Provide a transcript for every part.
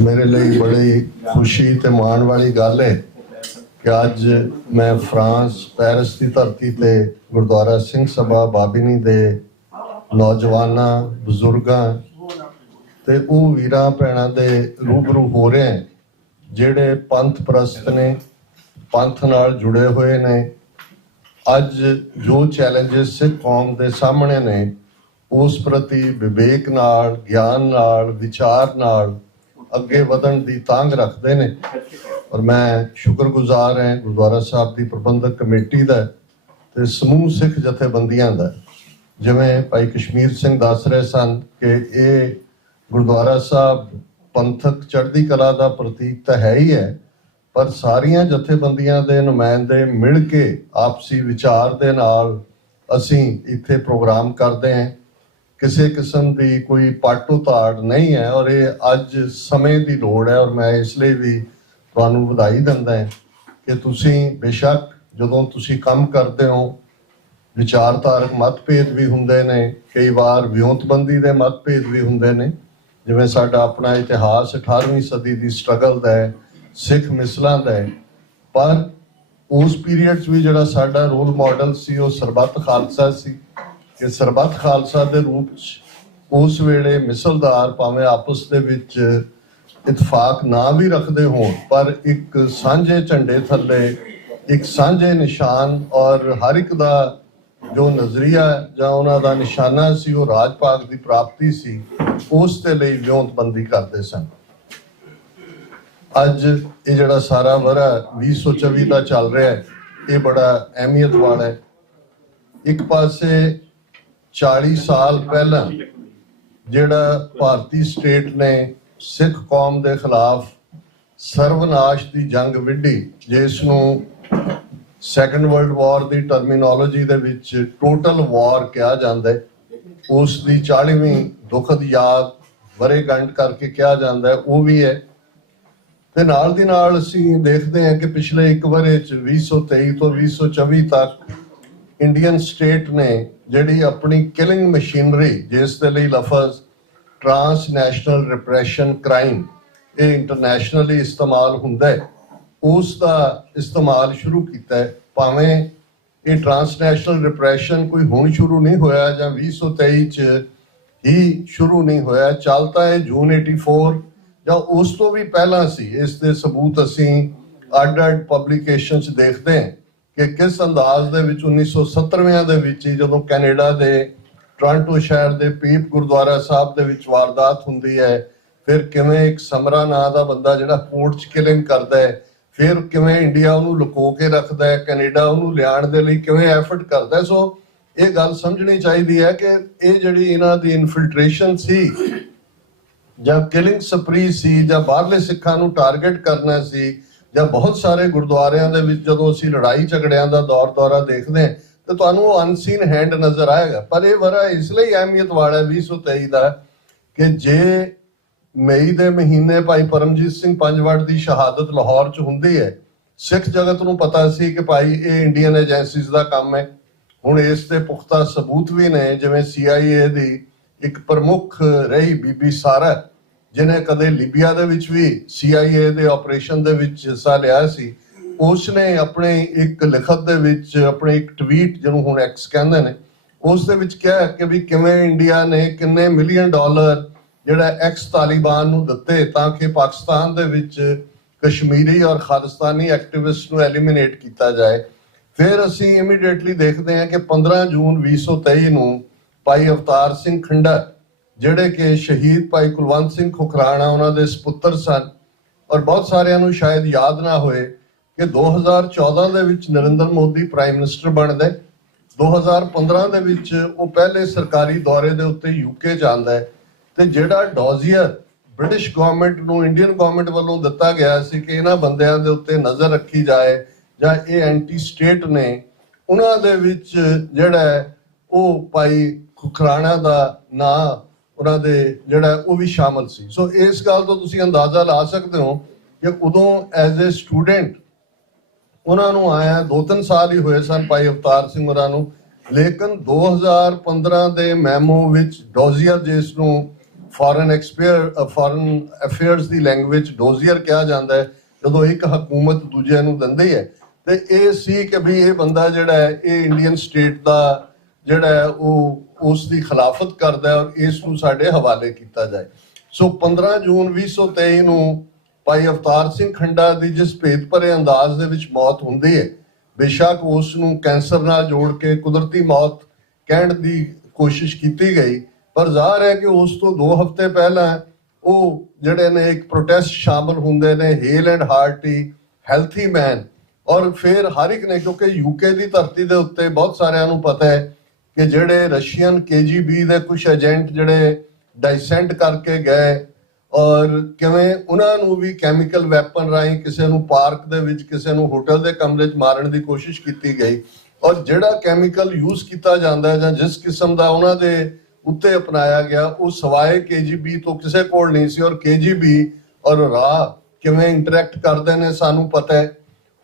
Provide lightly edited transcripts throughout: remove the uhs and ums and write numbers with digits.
मेरे लिए बड़ी खुशी ते माण वाली गल है कि अज मैं फ्रांस पैरिस की धरती ते गुरुद्वारा सिंह सभा बाबिनी दे नौजवानां बजुर्गां ते ਉਹ ਵੀਰਾਂ ਭੈਣਾਂ ਦੇ रूबरू हो रहे हैं ਜਿਹੜੇ पंथ प्रस्त ने पंथ नाल जुड़े हुए ने। अज जो चैलेंजेस सिख कौम के सामने ने उस प्रति विवेक नाल ज्ञान नाल विचार नाल अगे वधन की तांग रखते हैं। और मैं शुक्रगुजार है गुरुद्वारा साहब की प्रबंधक कमेटी का ते समूह सिख जथेबंदियां दा। जिवें भाई कश्मीर सिंह दस रहे सन कि ये गुरुद्वारा साहब पंथक चढ़ती कला का प्रतीक तो है ही है, पर सारियां जथेबंदियां दे नुमाइंदे मिल के आपसी विचार दे नाल असीं इत्थे प्रोग्राम करते हैं। किसी किस्म की कोई पट उताड़ नहीं है और ये अज समय की लोड़ है। और मैं इसलिए भी तुहानूं वधाई दिंदा है कि तुसीं बेशक जदों तुसीं काम करते हो विचारधारक मतभेद भी हुंदे ने, कई बार विਉਂਤਬੰਦੀ दे मतभेद भी हुंदे ने। जिवें साडा अपना इतिहास 18वीं सदी की स्ट्रगल का है, सिख मिसलों का है, पर उस पीरीयड भी जिहड़ा साडा रोल मॉडल सी वो सरबत खालसा सी कि सरबत खालसा के रूप उस वेले मिसलदार भावें आपस दे विच इतफाक ना भी रखते होण पर एक सांझे झंडे थले एक सांझे निशान और हर एक दा जो नजरिया जां उन्हां दा निशाना सी वो राज भाग की प्राप्ति सी, उस दे लई ਵਿਉਂਤਬੰਦੀ करते सन। अज ये जिहड़ा सारा वरा 2024 का चल रहा है ये बड़ा अहमियत वाला है। एक पासे 40 साल पहला जिहड़ा भारतीय स्टेट ने सिख कौम के खिलाफ सर्वनाश की जंग विढ़ी, जिसनूं सैकंड वर्ल्ड वॉर की टर्मिनोलॉजी दे विच टोटल वॉर कहा जाता है, उसकी 40वीं दुखद याद वरेगंढ करके कहा जाता है, वो भी है। ते नाल दी नाल असीं देखते हैं कि पिछले एक वरे 2023 तो 2024 तक इंडियन स्टेट ने जिहड़ी अपनी किलिंग मशीनरी जिस दे लई लफज ट्रांसनैशनल रिप्रैशन क्राइम ये इंटरनैशनली इस्तेमाल हुंदा है, उसका इस्तेमाल शुरू किया है। भावें ये ट्रांसनैशनल रिप्रैशन कोई हुण शुरू नहीं होया जां 2023 च ही शुरू नहीं होया, चलता है जून 84 ਜਾਂ ਉਸ ਤੋਂ ਵੀ ਪਹਿਲਾਂ ਸੀ। ਇਸ ਦੇ ਸਬੂਤ ਅਸੀਂ ਅੱਡ-ਅੱਡ ਪਬਲੀਕੇਸ਼ਨ 'ਚ ਦੇਖਦੇ ਹਾਂ ਕਿ ਕਿਸ ਅੰਦਾਜ਼ ਦੇ ਵਿੱਚ 1970ਵਿਆਂ ਦੇ ਵਿੱਚ ਹੀ ਜਦੋਂ ਕੈਨੇਡਾ ਦੇ ਟੋਰਾਂਟੋ ਸ਼ਹਿਰ ਦੇ ਪੀਪ ਗੁਰਦੁਆਰਾ ਸਾਹਿਬ ਦੇ ਵਿੱਚ ਵਾਰਦਾਤ ਹੁੰਦੀ ਹੈ, ਫਿਰ ਕਿਵੇਂ ਇੱਕ ਸਮਰਾ ਨਾਂ ਦਾ ਬੰਦਾ ਜਿਹੜਾ ਕੋਰਟ 'ਚ ਕਿਲਿੰਗ ਕਰਦਾ ਹੈ, ਫਿਰ ਕਿਵੇਂ ਇੰਡੀਆ ਉਹਨੂੰ ਲੁਕੋ ਕੇ ਰੱਖਦਾ ਹੈ, ਕੈਨੇਡਾ ਉਹਨੂੰ ਲਿਆਉਣ ਦੇ ਲਈ ਕਿਵੇਂ ਐਫਰਟ ਕਰਦਾ। ਸੋ ਇਹ ਗੱਲ ਸਮਝਣੀ ਚਾਹੀਦੀ ਹੈ ਕਿ ਇਹ ਜਿਹੜੀ ਇਹਨਾਂ ਦੀ ਇਨਫਿਲਟ੍ਰੇਸ਼ਨ ਸੀ ਜਾਂ ਕਿਲਿੰਗ ਸਪਰੀ ਸੀ ਜਾਂ ਬਾਹਰਲੇ ਸਿੱਖਾਂ ਨੂੰ ਟਾਰਗੇਟ ਕਰਨਾ ਸੀ ਜਾਂ ਬਹੁਤ ਸਾਰੇ ਗੁਰਦੁਆਰਿਆਂ ਦੇ ਵਿੱਚ ਜਦੋਂ ਅਸੀਂ ਲੜਾਈ ਝਗੜਿਆਂ ਦਾ ਦੌਰ ਦੌਰਾ ਦੇਖਦੇ ਹਾਂ ਤਾਂ ਤੁਹਾਨੂੰ ਉਹ ਅਨਸੀਨ ਹੈਂਡ ਨਜ਼ਰ ਆਏਗਾ। ਪਰ ਇਹ ਵਰਾ ਇਸ ਲਈ ਅਹਿਮੀਅਤ ਵਾਲਾ 2023 ਦਾ ਕਿ ਜੇ ਮਈ ਦੇ ਮਹੀਨੇ ਭਾਈ ਪਰਮਜੀਤ ਸਿੰਘ ਪੰਜਵੜ ਦੀ ਸ਼ਹਾਦਤ ਲਾਹੌਰ 'ਚ ਹੁੰਦੀ ਹੈ, ਸਿੱਖ ਜਗਤ ਨੂੰ ਪਤਾ ਸੀ ਕਿ ਭਾਈ ਇਹ ਇੰਡੀਅਨ ਏਜੰਸੀਜ਼ ਦਾ ਕੰਮ ਹੈ। ਹੁਣ ਇਸ ਦੇ ਪੁਖਤਾ ਸਬੂਤ ਵੀ ਨੇ, ਜਿਵੇਂ CIA ਦੀ ਇੱਕ ਪ੍ਰਮੁੱਖ ਰਹੀ ਬੀਬੀ ਸਾਰਾ, ਜਿਹਨੇ ਕਦੇ ਲੀਬੀਆ ਦੇ ਵਿੱਚ ਵੀ CIA ਦੇ ਆਪਰੇਸ਼ਨ ਦੇ ਵਿੱਚ ਹਿੱਸਾ ਲਿਆ ਸੀ, ਉਸਨੇ ਆਪਣੇ ਇੱਕ ਲਿਖਤ ਦੇ ਵਿੱਚ ਆਪਣੇ ਇੱਕ ਟਵੀਟ ਜਿਹਨੂੰ ਹੁਣ ਐਕਸ ਕਹਿੰਦੇ ਨੇ ਉਸ ਦੇ ਵਿੱਚ ਕਿਹਾ ਕਿ ਵੀ ਕਿਵੇਂ ਇੰਡੀਆ ਨੇ ਕਿੰਨੇ $1 ਮਿਲੀਅਨ ਜਿਹੜਾ ਐਕਸ ਤਾਲਿਬਾਨ ਨੂੰ ਦਿੱਤੇ ਤਾਂ ਕਿ ਪਾਕਿਸਤਾਨ ਦੇ ਵਿੱਚ ਕਸ਼ਮੀਰੀ ਔਰ ਖਾਲਿਸਤਾਨੀ ਐਕਟਿਵਿਸਟ ਨੂੰ ਐਲੀਮੀਨੇਟ ਕੀਤਾ ਜਾਏ। ਫਿਰ ਅਸੀਂ ਇਮੀਡੀਏਟਲੀ ਦੇਖਦੇ ਹਾਂ ਕਿ 15 ਜੂਨ 2023 ਨੂੰ ਭਾਈ ਅਵਤਾਰ ਸਿੰਘ ਖੰਡਾ ਜਿਹੜੇ ਕਿ ਸ਼ਹੀਦ ਭਾਈ ਕੁਲਵੰਤ ਸਿੰਘ ਖੁਖਰਾਣਾ ਉਹਨਾਂ ਦੇ ਸੁਪੁੱਤਰ ਸਨ, ਔਰ ਬਹੁਤ ਸਾਰਿਆਂ ਨੂੰ ਸ਼ਾਇਦ ਯਾਦ ਨਾ ਹੋਏ ਕਿ 2014 ਦੇ ਵਿੱਚ ਨਰਿੰਦਰ ਮੋਦੀ ਪ੍ਰਾਈਮ ਮਿਨਿਸਟਰ ਬਣਦੇ, 2015 ਦੇ ਵਿੱਚ ਉਹ ਪਹਿਲੇ ਸਰਕਾਰੀ ਦੌਰੇ ਦੇ ਉੱਤੇ UK ਜਾਂਦਾ ਹੈ ਤੇ ਜਿਹੜਾ ਡੋਜ਼ੀਅਰ ਬ੍ਰਿਟਿਸ਼ ਗਵਰਨਮੈਂਟ ਨੂੰ ਇੰਡੀਅਨ ਗਵਰਨਮੈਂਟ ਵੱਲੋਂ ਦਿੱਤਾ ਗਿਆ ਸੀ ਕਿ ਇਹਨਾਂ ਬੰਦਿਆਂ ਦੇ ਉੱਤੇ ਨਜ਼ਰ ਰੱਖੀ ਜਾਏ ਜਾਂ ਇਹ ਐਂਟੀ ਸਟੇਟ ਨੇ, ਉਹਨਾਂ ਦੇ ਵਿੱਚ ਜਿਹੜਾ ਉਹ ਭਾਈ ਖੁਖਰਾਣਾ ਦਾ ਨਾਂ ਉਹਨਾਂ ਦੇ ਜਿਹੜਾ ਉਹ ਵੀ ਸ਼ਾਮਲ ਸੀ। ਸੋ ਇਸ ਗੱਲ ਤੋਂ ਤੁਸੀਂ ਅੰਦਾਜ਼ਾ ਲਾ ਸਕਦੇ ਹੋ ਕਿ ਉਦੋਂ ਐਜ਼ ਏ ਸਟੂਡੈਂਟ ਉਹਨਾਂ ਨੂੰ ਆਇਆ 2-3 ਸਾਲ ਹੀ ਹੋਏ ਸਨ ਭਾਈ ਅਵਤਾਰ ਸਿੰਘ ਹੋਰਾਂ ਨੂੰ, ਲੇਕਿਨ 2015 ਦੇ ਮੈਮੋ ਵਿੱਚ ਡੋਜ਼ੀਅਰ ਜਿਸ ਨੂੰ ਫੋਰਨ ਅਫੇਅਰਸ ਦੀ ਲੈਂਗੁਏਜ ਡੋਜ਼ੀਅਰ ਕਿਹਾ ਜਾਂਦਾ ਹੈ ਜਦੋਂ ਇੱਕ ਹਕੂਮਤ ਦੂਜੇ ਨੂੰ ਦਿੰਦੀ ਹੈ। ਤੇ ਇਹ ਸੀ ਕਿ ਵੀ ਇਹ ਬੰਦਾ ਜਿਹੜਾ ਹੈ ਇਹ ਇੰਡੀਅਨ ਸਟੇਟ ਦਾ ਜਿਹੜਾ ਹੈ ਉਹ ਉਸ ਦੀ ਖਿਲਾਫਤ ਕਰਦਾ ਹੈ ਔਰ ਇਸ ਨੂੰ ਸਾਡੇ ਹਵਾਲੇ ਕੀਤਾ ਜਾਏ। ਸੋ 15 ਜੂਨ 2023 ਨੂੰ ਭਾਈ ਅਵਤਾਰ ਸਿੰਘ ਖੰਡਾ ਦੀ ਜਿਸ ਭੇਦ ਭਰੇ ਅੰਦਾਜ਼ ਦੇ ਵਿੱਚ ਮੌਤ ਹੁੰਦੀ ਹੈ, ਬੇਸ਼ੱਕ ਉਸ ਨੂੰ ਕੈਂਸਰ ਨਾਲ ਜੋੜ ਕੇ ਕੁਦਰਤੀ ਮੌਤ ਕਹਿਣ ਦੀ ਕੋਸ਼ਿਸ਼ ਕੀਤੀ ਗਈ, ਪਰ ਜ਼ਾਹਰ ਹੈ ਕਿ ਉਸ ਤੋਂ 2 ਹਫ਼ਤੇ ਪਹਿਲਾਂ ਉਹ ਜਿਹੜੇ ਨੇ ਇੱਕ ਪ੍ਰੋਟੈਸਟ ਸ਼ਾਮਲ ਹੁੰਦੇ ਨੇ, ਹੇਲ ਐਂਡ ਹਾਰਟੀ ਹੈਲਥੀ ਮੈਨ। ਔਰ ਫਿਰ ਹਰ ਇੱਕ ਨੇ, ਕਿਉਂਕਿ ਯੂਕੇ ਦੀ ਧਰਤੀ ਦੇ ਉੱਤੇ ਬਹੁਤ ਸਾਰਿਆਂ ਨੂੰ ਪਤਾ ਹੈ ਕਿ ਜਿਹੜੇ ਰਸ਼ੀਅਨ KGB ਦੇ ਕੁਝ ਏਜੰਟ ਜਿਹੜੇ ਡਾਈਸੈਂਟ ਕਰਕੇ ਗਏ ਔਰ ਕਿਵੇਂ ਉਹਨਾਂ ਨੂੰ ਵੀ ਕੈਮੀਕਲ ਵੈਪਨ ਰਾਹੀਂ ਕਿਸੇ ਨੂੰ ਪਾਰਕ ਦੇ ਵਿੱਚ, ਕਿਸੇ ਨੂੰ ਹੋਟਲ ਦੇ ਕਮਰੇ 'ਚ ਮਾਰਨ ਦੀ ਕੋਸ਼ਿਸ਼ ਕੀਤੀ ਗਈ। ਔਰ ਜਿਹੜਾ ਕੈਮੀਕਲ ਯੂਜ਼ ਕੀਤਾ ਜਾਂਦਾ ਹੈ ਜਾਂ ਜਿਸ ਕਿਸਮ ਦਾ ਉਹਨਾਂ ਦੇ ਉੱਤੇ ਅਪਣਾਇਆ ਗਿਆ ਉਹ ਸਵਾਏ KGB ਤੋਂ ਕਿਸੇ ਕੋਲ ਨਹੀਂ ਸੀ। ਔਰ KGB ਔਰ ਰਾਹ ਕਿਵੇਂ ਇੰਟਰੈਕਟ ਕਰਦੇ ਨੇ ਸਾਨੂੰ ਪਤਾ ਹੈ।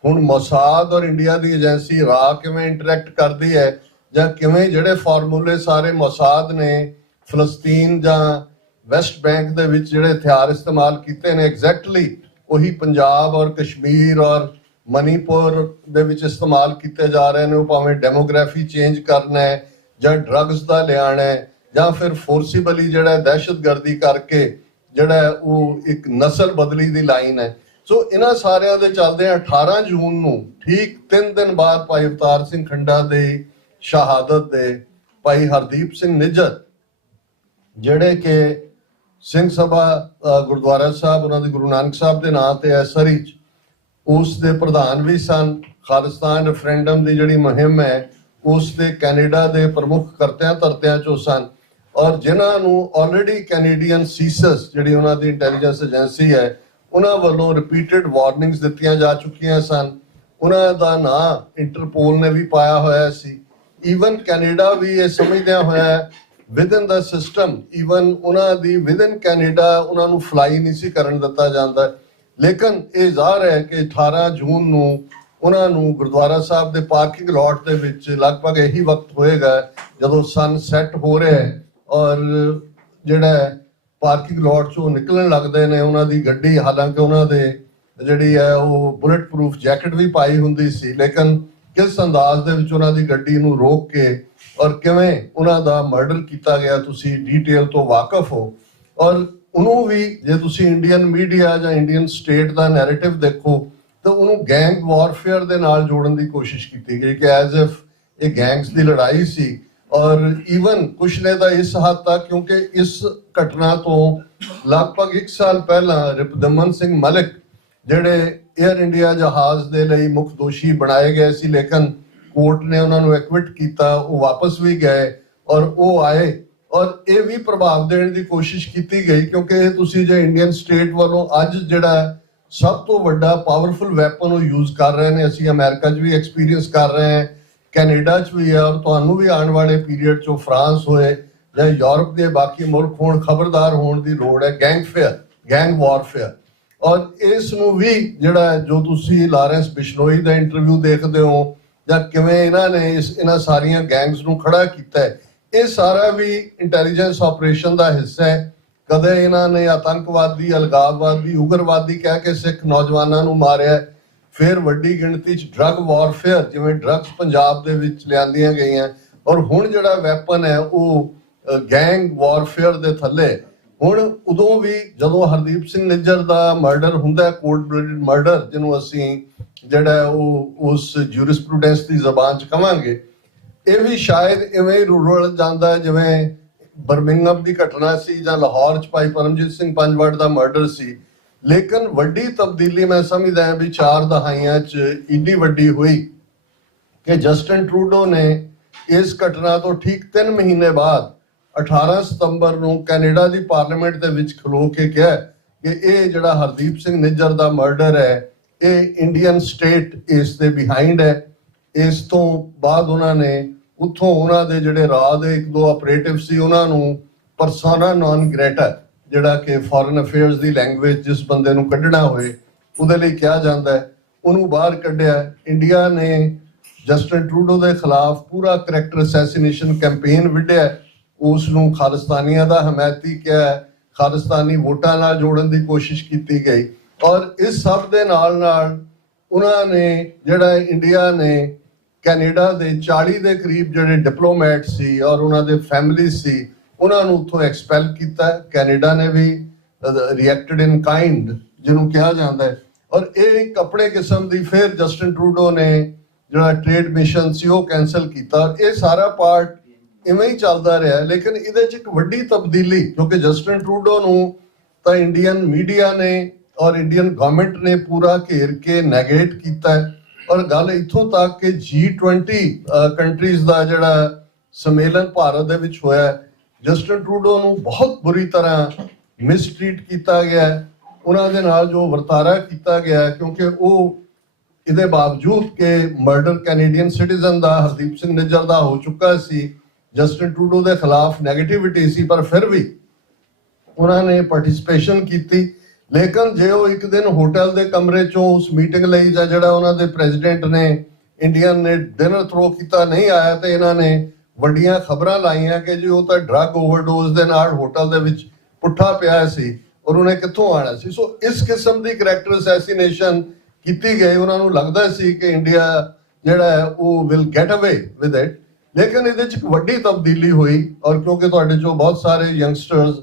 ਹੁਣ ਮੋਸਾਦ ਔਰ ਇੰਡੀਆ ਦੀ ਏਜੰਸੀ ਰਾਹ ਕਿਵੇਂ ਇੰਟਰੈਕਟ ਕਰਦੀ ਹੈ ਜਾਂ ਕਿਵੇਂ ਜਿਹੜੇ ਫਾਰਮੂਲੇ ਸਾਰੇ ਮੋਸਾਦ ਨੇ ਫਲਸਤੀਨ ਜਾਂ ਵੈਸਟ ਬੈਂਕ ਦੇ ਵਿੱਚ ਜਿਹੜੇ ਹਥਿਆਰ ਇਸਤੇਮਾਲ ਕੀਤੇ ਨੇ, ਐਗਜ਼ੈਕਟਲੀ ਉਹੀ ਪੰਜਾਬ ਔਰ ਕਸ਼ਮੀਰ ਔਰ ਮਨੀਪੁਰ ਦੇ ਵਿੱਚ ਇਸਤੇਮਾਲ ਕੀਤੇ ਜਾ ਰਹੇ ਨੇ। ਉਹ ਭਾਵੇਂ ਡੈਮੋਗ੍ਰਾਫੀ ਚੇਂਜ ਕਰਨਾ ਹੈ ਜਾਂ ਡਰੱਗਸ ਦਾ ਲਿਆਣਾ ਹੈ ਜਾਂ ਫਿਰ ਫੋਰਸੀਬਲੀ ਜਿਹੜਾ ਦਹਿਸ਼ਤਗਰਦੀ ਕਰਕੇ ਜਿਹੜਾ ਉਹ ਇੱਕ ਨਸਲ ਬਦਲੀ ਦੀ ਲਾਈਨ ਹੈ। ਸੋ ਇਹਨਾਂ ਸਾਰਿਆਂ ਦੇ ਚੱਲਦੇ 18 ਜੂਨ ਨੂੰ ਠੀਕ 3 ਦਿਨ ਬਾਅਦ ਭਾਈ ਅਵਤਾਰ ਸਿੰਘ ਖੰਡਾ ਦੇ ਸ਼ਹਾਦਤ ਦੇ ਭਾਈ ਹਰਦੀਪ ਸਿੰਘ ਨਿੱਜਰ ਜਿਹੜੇ ਕਿ ਸਿੰਘ ਸਭਾ ਗੁਰਦੁਆਰਾ ਸਾਹਿਬ ਉਹਨਾਂ ਦੇ ਗੁਰੂ ਨਾਨਕ ਸਾਹਿਬ ਦੇ ਨਾਂ ਤੇ ਹੈ ਸਰੀ 'ਚ, ਉਸ ਦੇ ਪ੍ਰਧਾਨ ਵੀ ਸਨ। ਖਾਲਿਸਤਾਨ ਰੈਫਰੈਂਡਮ ਦੀ ਜਿਹੜੀ ਮੁਹਿੰਮ ਹੈ ਉਸ ਦੇ ਕੈਨੇਡਾ ਦੇ ਪ੍ਰਮੁੱਖ ਕਰਤਿਆਂ ਧਰਤਿਆਂ ਚੋਂ ਸਨ ਔਰ ਜਿਨ੍ਹਾਂ ਨੂੰ ਆਲਰੇਡੀ ਕੈਨੇਡੀਅਨ ਸੀਸਸ ਜਿਹੜੀ ਉਹਨਾਂ ਦੀ ਇੰਟੈਲੀਜੈਂਸ ਏਜੰਸੀ ਹੈ ਉਹਨਾਂ ਵੱਲੋਂ ਰਿਪੀਟਡ ਵਾਰਨਿੰਗਸ ਦਿੱਤੀਆਂ ਜਾ ਚੁੱਕੀਆਂ ਸਨ। ਉਹਨਾਂ ਦਾ ਨਾਂ ਇੰਟਰਪੋਲ ਨੇ ਵੀ ਪਾਇਆ ਹੋਇਆ ਸੀ। ਈਵਨ ਕੈਨੇਡਾ ਵੀ ਇਹ ਸਮਝਦਿਆਂ ਹੋਇਆ ਵਿਦਨ ਦਾ ਸਿਸਟਮ, ਈਵਨ ਉਹਨਾਂ ਦੀ ਵਿਦਨ ਕੈਨੇਡਾ ਉਹਨਾਂ ਨੂੰ ਫਲਾਈ ਨਹੀਂ ਸੀ ਕਰਨ ਦਿੱਤਾ ਜਾਂਦਾ। ਲੇਕਿਨ ਇਹ ਜ਼ਾਹਰ ਹੈ ਕਿ 18 ਜੂਨ ਨੂੰ ਉਹਨਾਂ ਨੂੰ ਗੁਰਦੁਆਰਾ ਸਾਹਿਬ ਦੇ ਪਾਰਕਿੰਗ ਲਾਟ ਦੇ ਵਿੱਚ ਲਗਭਗ ਇਹੀ ਵਕਤ ਹੋਏਗਾ ਜਦੋਂ ਸਨ ਸੈੱਟ ਹੋ ਰਿਹਾ ਹੈ ਔਰ ਜਿਹੜਾ ਪਾਰਕਿੰਗ ਲਾਟ ਚੋਂ ਨਿਕਲਣ ਲੱਗਦੇ ਨੇ ਉਹਨਾਂ ਦੀ ਗੱਡੀ। ਹਾਲਾਂਕਿ ਉਹਨਾਂ ਦੇ ਜਿਹੜੀ ਹੈ ਉਹ ਬੁਲੇਟ ਪ੍ਰੂਫ ਜੈਕਟ ਵੀ ਪਾਈ ਹੁੰਦੀ ਸੀ, ਲੇਕਿਨ ਕਿਸ ਅੰਦਾਜ਼ ਦੇ ਵਿੱਚ ਉਹਨਾਂ ਦੀ ਗੱਡੀ ਨੂੰ ਰੋਕ ਕੇ ਔਰ ਕਿਵੇਂ ਉਹਨਾਂ ਦਾ ਮਰਡਰ ਕੀਤਾ ਗਿਆ ਤੁਸੀਂ ਡੀਟੇਲ ਤੋਂ ਵਾਕਿਫ ਹੋ। ਔਰ ਉਹਨੂੰ ਵੀ ਜੇ ਤੁਸੀਂ ਇੰਡੀਅਨ ਮੀਡੀਆ ਜਾਂ ਇੰਡੀਅਨ ਸਟੇਟ ਦਾ ਨੈਰੇਟਿਵ ਦੇਖੋ ਤਾਂ ਉਹਨੂੰ ਗੈਂਗ ਵਾਰਫੇਅਰ ਦੇ ਨਾਲ ਜੋੜਨ ਦੀ ਕੋਸ਼ਿਸ਼ ਕੀਤੀ ਗਈ ਕਿ ਐਜ਼ ਇਫ ਇਹ ਗੈਂਗਸ ਦੀ ਲੜਾਈ ਸੀ। ਔਰ ਈਵਨ ਕੁਛ ਨੇ ਤਾਂ ਇਸ ਹੱਦ ਤੱਕ, ਕਿਉਂਕਿ ਇਸ ਘਟਨਾ ਤੋਂ ਲਗਭਗ 1 ਸਾਲ ਪਹਿਲਾਂ ਰਿਪਦਮਨ ਸਿੰਘ ਮਲਿਕ ਜਿਹੜੇ 에ਅਰ ਇੰਡੀਆ ਜਹਾਜ਼ ਦੇ ਲਈ ਮੁੱਖ ਦੋਸ਼ੀ ਬਣਾਏ ਗਏ ਸੀ, ਲੇਕਿਨ ਕੋਰਟ ਨੇ ਉਹਨਾਂ ਨੂੰ ਐਕਵਿਟ ਕੀਤਾ, ਉਹ ਵਾਪਸ ਵੀ ਗਏ ਔਰ ਉਹ ਆਏ। ਔਰ ਇਹ ਵੀ ਪ੍ਰਭਾਵ ਦੇਣ ਦੀ ਕੋਸ਼ਿਸ਼ ਕੀਤੀ ਗਈ ਕਿਉਂਕਿ ਤੁਸੀਂ ਜੇ ਇੰਡੀਅਨ ਸਟੇਟ ਵੱਲੋਂ ਅੱਜ ਜਿਹੜਾ ਸਭ ਤੋਂ ਵੱਡਾ ਪਾਵਰਫੁਲ ਵੈਪਨ ਉਹ ਯੂਜ਼ ਕਰ ਰਹੇ ਨੇ, ਅਸੀਂ ਅਮਰੀਕਾ 'ਚ ਵੀ ਐਕਸਪੀਰੀਅੰਸ ਕਰ ਰਹੇ ਹਾਂ, ਕੈਨੇਡਾ 'ਚ ਵੀ ਹੈ ਔਰ ਤੁਹਾਨੂੰ ਵੀ ਆਉਣ ਵਾਲੇ ਪੀਰੀਅਡ 'ਚੋਂ ਫਰਾਂਸ ਹੋਏ ਜਾਂ ਯੂਰਪ ਦੇ ਬਾਕੀ ਮੁਲਕ ਹੋਣ, ਖਬਰਦਾਰ ਹੋਣ ਦੀ ਲੋੜ ਹੈ। Gang warfare. ਔਰ ਇਸ ਨੂੰ ਵੀ ਜਿਹੜਾ ਜੋ ਤੁਸੀਂ ਲਾਰੈਂਸ ਬਿਸ਼ਨੋਈ ਦਾ ਇੰਟਰਵਿਊ ਦੇਖਦੇ ਹੋ ਜਾਂ ਕਿਵੇਂ ਇਹਨਾਂ ਨੇ ਇਹਨਾਂ ਸਾਰੀਆਂ ਗੈਂਗਸ ਨੂੰ ਖੜਾ ਕੀਤਾ ਹੈ, ਇਹ ਸਾਰਾ ਵੀ ਇੰਟੈਲੀਜੈਂਸ ਆਪਰੇਸ਼ਨ ਦਾ ਹਿੱਸਾ ਹੈ। ਕਦੇ ਇਹਨਾਂ ਨੇ ਆਤੰਕਵਾਦੀ, ਅਲਗਾਵਵਾਦੀ, ਉਗਰਵਾਦੀ ਕਹਿ ਕੇ ਸਿੱਖ ਨੌਜਵਾਨਾਂ ਨੂੰ ਮਾਰਿਆ, ਫਿਰ ਵੱਡੀ ਗਿਣਤੀ 'ਚ ਡਰੱਗ ਵਾਰਫੇਅਰ ਜਿਵੇਂ ਡਰੱਗਸ ਪੰਜਾਬ ਦੇ ਵਿੱਚ ਲਿਆਂਦੀਆਂ ਗਈਆਂ ਔਰ ਹੁਣ ਜਿਹੜਾ ਵੈਪਨ ਹੈ ਉਹ ਗੈਂਗ ਵਾਰਫੇਅਰ ਦੇ ਥੱਲੇ। ਹੁਣ ਉਦੋਂ ਵੀ ਜਦੋਂ ਹਰਦੀਪ ਸਿੰਘ ਨਿੱਜਰ ਦਾ ਮਰਡਰ ਹੁੰਦਾ, ਕੋਲਡ ਬਲੱਡਡ ਮਰਡਰ ਜਿਹਨੂੰ ਅਸੀਂ ਜਿਹੜਾ ਉਹ ਉਸ ਜੂਰਿਸਪ੍ਰੂਡੈਂਸ ਦੀ ਜ਼ਬਾਨ 'ਚ ਕਵਾਂਗੇ, ਇਹ ਵੀ ਸ਼ਾਇਦ ਇਵੇਂ ਰੁਲ ਜਾਂਦਾ ਜਿਵੇਂ ਬਰਮਿੰਗਮ ਦੀ ਘਟਨਾ ਸੀ ਜਾਂ ਲਾਹੌਰ 'ਚ ਭਾਈ ਪਰਮਜੀਤ ਸਿੰਘ ਪੰਜਵੜ ਦਾ ਮਰਡਰ ਸੀ। ਲੇਕਿਨ ਵੱਡੀ ਤਬਦੀਲੀ ਮੈਂ ਸਮਝਦਾ ਹਾਂ ਵੀ 4 ਦਹਾਈਆਂ 'ਚ ਇੰਨੀ ਵੱਡੀ ਹੋਈ ਕਿ ਜਸਟਿਨ ਟਰੂਡੋ ਨੇ ਇਸ ਘਟਨਾ ਤੋਂ ਠੀਕ 3 ਮਹੀਨੇ ਬਾਅਦ 18 ਸਤੰਬਰ ਨੂੰ ਕੈਨੇਡਾ ਦੀ ਪਾਰਲੀਮੈਂਟ ਦੇ ਵਿੱਚ ਖਲੋ ਕੇ ਕਿਹਾ ਕਿ ਇਹ ਜਿਹੜਾ ਹਰਦੀਪ ਸਿੰਘ ਨਿੱਜਰ ਦਾ ਮਰਡਰ ਹੈ ਇਹ ਇੰਡੀਅਨ ਸਟੇਟ ਇਸ ਦੇ ਬਿਹਾਈਂਡ ਹੈ। ਇਸ ਤੋਂ ਬਾਅਦ ਉਹਨਾਂ ਨੇ ਉੱਥੋਂ ਉਹਨਾਂ ਦੇ ਜਿਹੜੇ ਰਾਹ ਦੇ 1-2 ਆਪਰੇਟਿਵ ਸੀ ਉਹਨਾਂ ਨੂੰ ਪਰਸੋਨਾ ਨੌਨ ਗ੍ਰੇਟਾ, ਜਿਹੜਾ ਕਿ ਫੋਰਨ ਅਫੇਅਰਸ ਦੀ ਲੈਂਗੁਏਜ ਜਿਸ ਬੰਦੇ ਨੂੰ ਕੱਢਣਾ ਹੋਏ ਉਹਦੇ ਲਈ ਕਿਹਾ ਜਾਂਦਾ ਹੈ, ਉਹਨੂੰ ਬਾਹਰ ਕੱਢਿਆ। ਇੰਡੀਆ ਨੇ ਜਸਟਿਨ ਟਰੂਡੋ ਦੇ ਖਿਲਾਫ ਪੂਰਾ ਕਰੈਕਟਰ ਅਸੈਸੀਨੇਸ਼ਨ ਕੈਂਪੇਨ ਵਿੱਢਿਆ, ਉਸ ਨੂੰ ਖਾਲਿਸਤਾਨੀਆਂ ਦਾ ਹਮਾਇਤੀ ਕਿਹਾ, ਖਾਲਿਸਤਾਨੀ ਵੋਟਾਂ ਨਾਲ ਜੋੜਨ ਦੀ ਕੋਸ਼ਿਸ਼ ਕੀਤੀ ਗਈ। ਔਰ ਇਸ ਸਭ ਦੇ ਨਾਲ ਉਹਨਾਂ ਨੇ ਜਿਹੜਾ ਇੰਡੀਆ ਨੇ ਕੈਨੇਡਾ ਦੇ 40 ਦੇ ਕਰੀਬ ਜਿਹੜੇ ਡਿਪਲੋਮੈਟ ਸੀ ਔਰ ਉਹਨਾਂ ਦੇ ਫੈਮਿਲੀ ਸੀ ਉਹਨਾਂ ਨੂੰ ਉੱਥੋਂ ਐਕਸਪੈਲ ਕੀਤਾ। ਕੈਨੇਡਾ ਨੇ ਵੀ ਰਿਐਕਟਡ ਇਨ ਕਾਈਂਡ ਜਿਹਨੂੰ ਕਿਹਾ ਜਾਂਦਾ ਹੈ। ਔਰ ਇਹ ਇੱਕ ਆਪਣੇ ਕਿਸਮ ਦੀ ਫਿਰ ਜਸਟਿਨ ਟਰੂਡੋ ਨੇ ਜਿਹੜਾ ਟ੍ਰੇਡ ਮਿਸ਼ਨ ਸੀ ਉਹ ਕੈਂਸਲ ਕੀਤਾ। ਇਹ ਸਾਰਾ ਪਾਰਟ ਇਵੇਂ ਹੀ ਚੱਲਦਾ ਰਿਹਾ। ਲੇਕਿਨ ਇਹਦੇ 'ਚ ਇੱਕ ਵੱਡੀ ਤਬਦੀਲੀ, ਕਿਉਂਕਿ ਜਸਟਿਨ ਟਰੂਡੋ ਨੂੰ ਤਾਂ ਇੰਡੀਅਨ ਮੀਡੀਆ ਨੇ ਔਰ ਇੰਡੀਅਨ ਗਵਰਨਮੈਂਟ ਨੇ ਪੂਰਾ ਘੇਰ ਕੇ ਨੈਗੇਟ ਕੀਤਾ ਹੈ। ਔਰ ਗੱਲ ਇੱਥੋਂ ਤੱਕ ਕਿ G20 ਕੰਟਰੀਜ਼ ਦਾ ਜਿਹੜਾ ਸੰਮੇਲਨ ਭਾਰਤ ਦੇ ਵਿੱਚ ਹੋਇਆ, ਜਸਟਿਨ ਟਰੂਡੋ ਨੂੰ ਬਹੁਤ ਬੁਰੀ ਤਰ੍ਹਾਂ ਮਿਸਟ੍ਰੀਟ ਕੀਤਾ ਗਿਆ। ਉਹਨਾਂ ਦੇ ਨਾਲ ਜੋ ਵਰਤਾਰਾ ਕੀਤਾ ਗਿਆ, ਕਿਉਂਕਿ ਉਹ ਇਹਦੇ ਬਾਵਜੂਦ ਕਿ ਮਰਡਰ ਕੈਨੇਡੀਅਨ ਸਿਟੀਜ਼ਨ ਦਾ ਹਰਦੀਪ ਸਿੰਘ ਨਿੱਜਰ ਦਾ ਹੋ ਚੁੱਕਾ ਸੀ, ਜਸਟਿਨ ਟਰੂਡੋ ਦੇ ਖਿਲਾਫ ਨੈਗੇਟਿਵਿਟੀ ਸੀ, ਪਰ ਫਿਰ ਵੀ ਉਹਨਾਂ ਨੇ ਪਾਰਟਿਸਿਪੇਸ਼ਨ ਕੀਤੀ। ਲੇਕਿਨ ਜੇ ਉਹ ਇੱਕ ਦਿਨ ਹੋਟਲ ਦੇ ਕਮਰੇ ਚੋਂ ਉਸ ਮੀਟਿੰਗ ਲਈ ਜਾਂ ਜਿਹੜਾ ਉਹਨਾਂ ਦੇ ਪ੍ਰੈਜ਼ੀਡੈਂਟ ਨੇ ਇੰਡੀਅਨ ਨੇ ਡਿਨਰ ਥਰੋ ਕੀਤਾ ਨਹੀਂ ਆਇਆ, ਤੇ ਇਹਨਾਂ ਨੇ ਵੱਡੀਆਂ ਖਬਰਾਂ ਲਾਈਆਂ ਕਿ ਜੀ ਉਹ ਤਾਂ ਡਰੱਗ ਓਵਰਡੋਜ਼ ਦੇ ਨਾਲ ਹੋਟਲ ਦੇ ਵਿੱਚ ਪੁੱਠਾ ਪਿਆ ਸੀ ਔਰ ਉਹਨੇ ਕਿੱਥੋਂ ਆਣਾ ਸੀ। ਸੋ ਇਸ ਕਿਸਮ ਦੀ ਕਰੈਕਟਰ ਅਸੈਸੀਨੇਸ਼ਨ ਕੀਤੀ ਗਈ। ਉਹਨਾਂ ਨੂੰ ਲੱਗਦਾ ਸੀ ਕਿ ਇੰਡੀਆ ਜਿਹੜਾ ਹੈ ਉਹ ਵਿਲ ਗੈਟ ਅਵੇ ਵਿਦ ਇਟ। ਲੇਕਿਨ ਇਹਦੇ 'ਚ ਇੱਕ ਵੱਡੀ ਤਬਦੀਲੀ ਹੋਈ। ਔਰ ਕਿਉਂਕਿ ਤੁਹਾਡੇ 'ਚੋਂ ਬਹੁਤ ਸਾਰੇ ਯੰਗਸਟਰਸ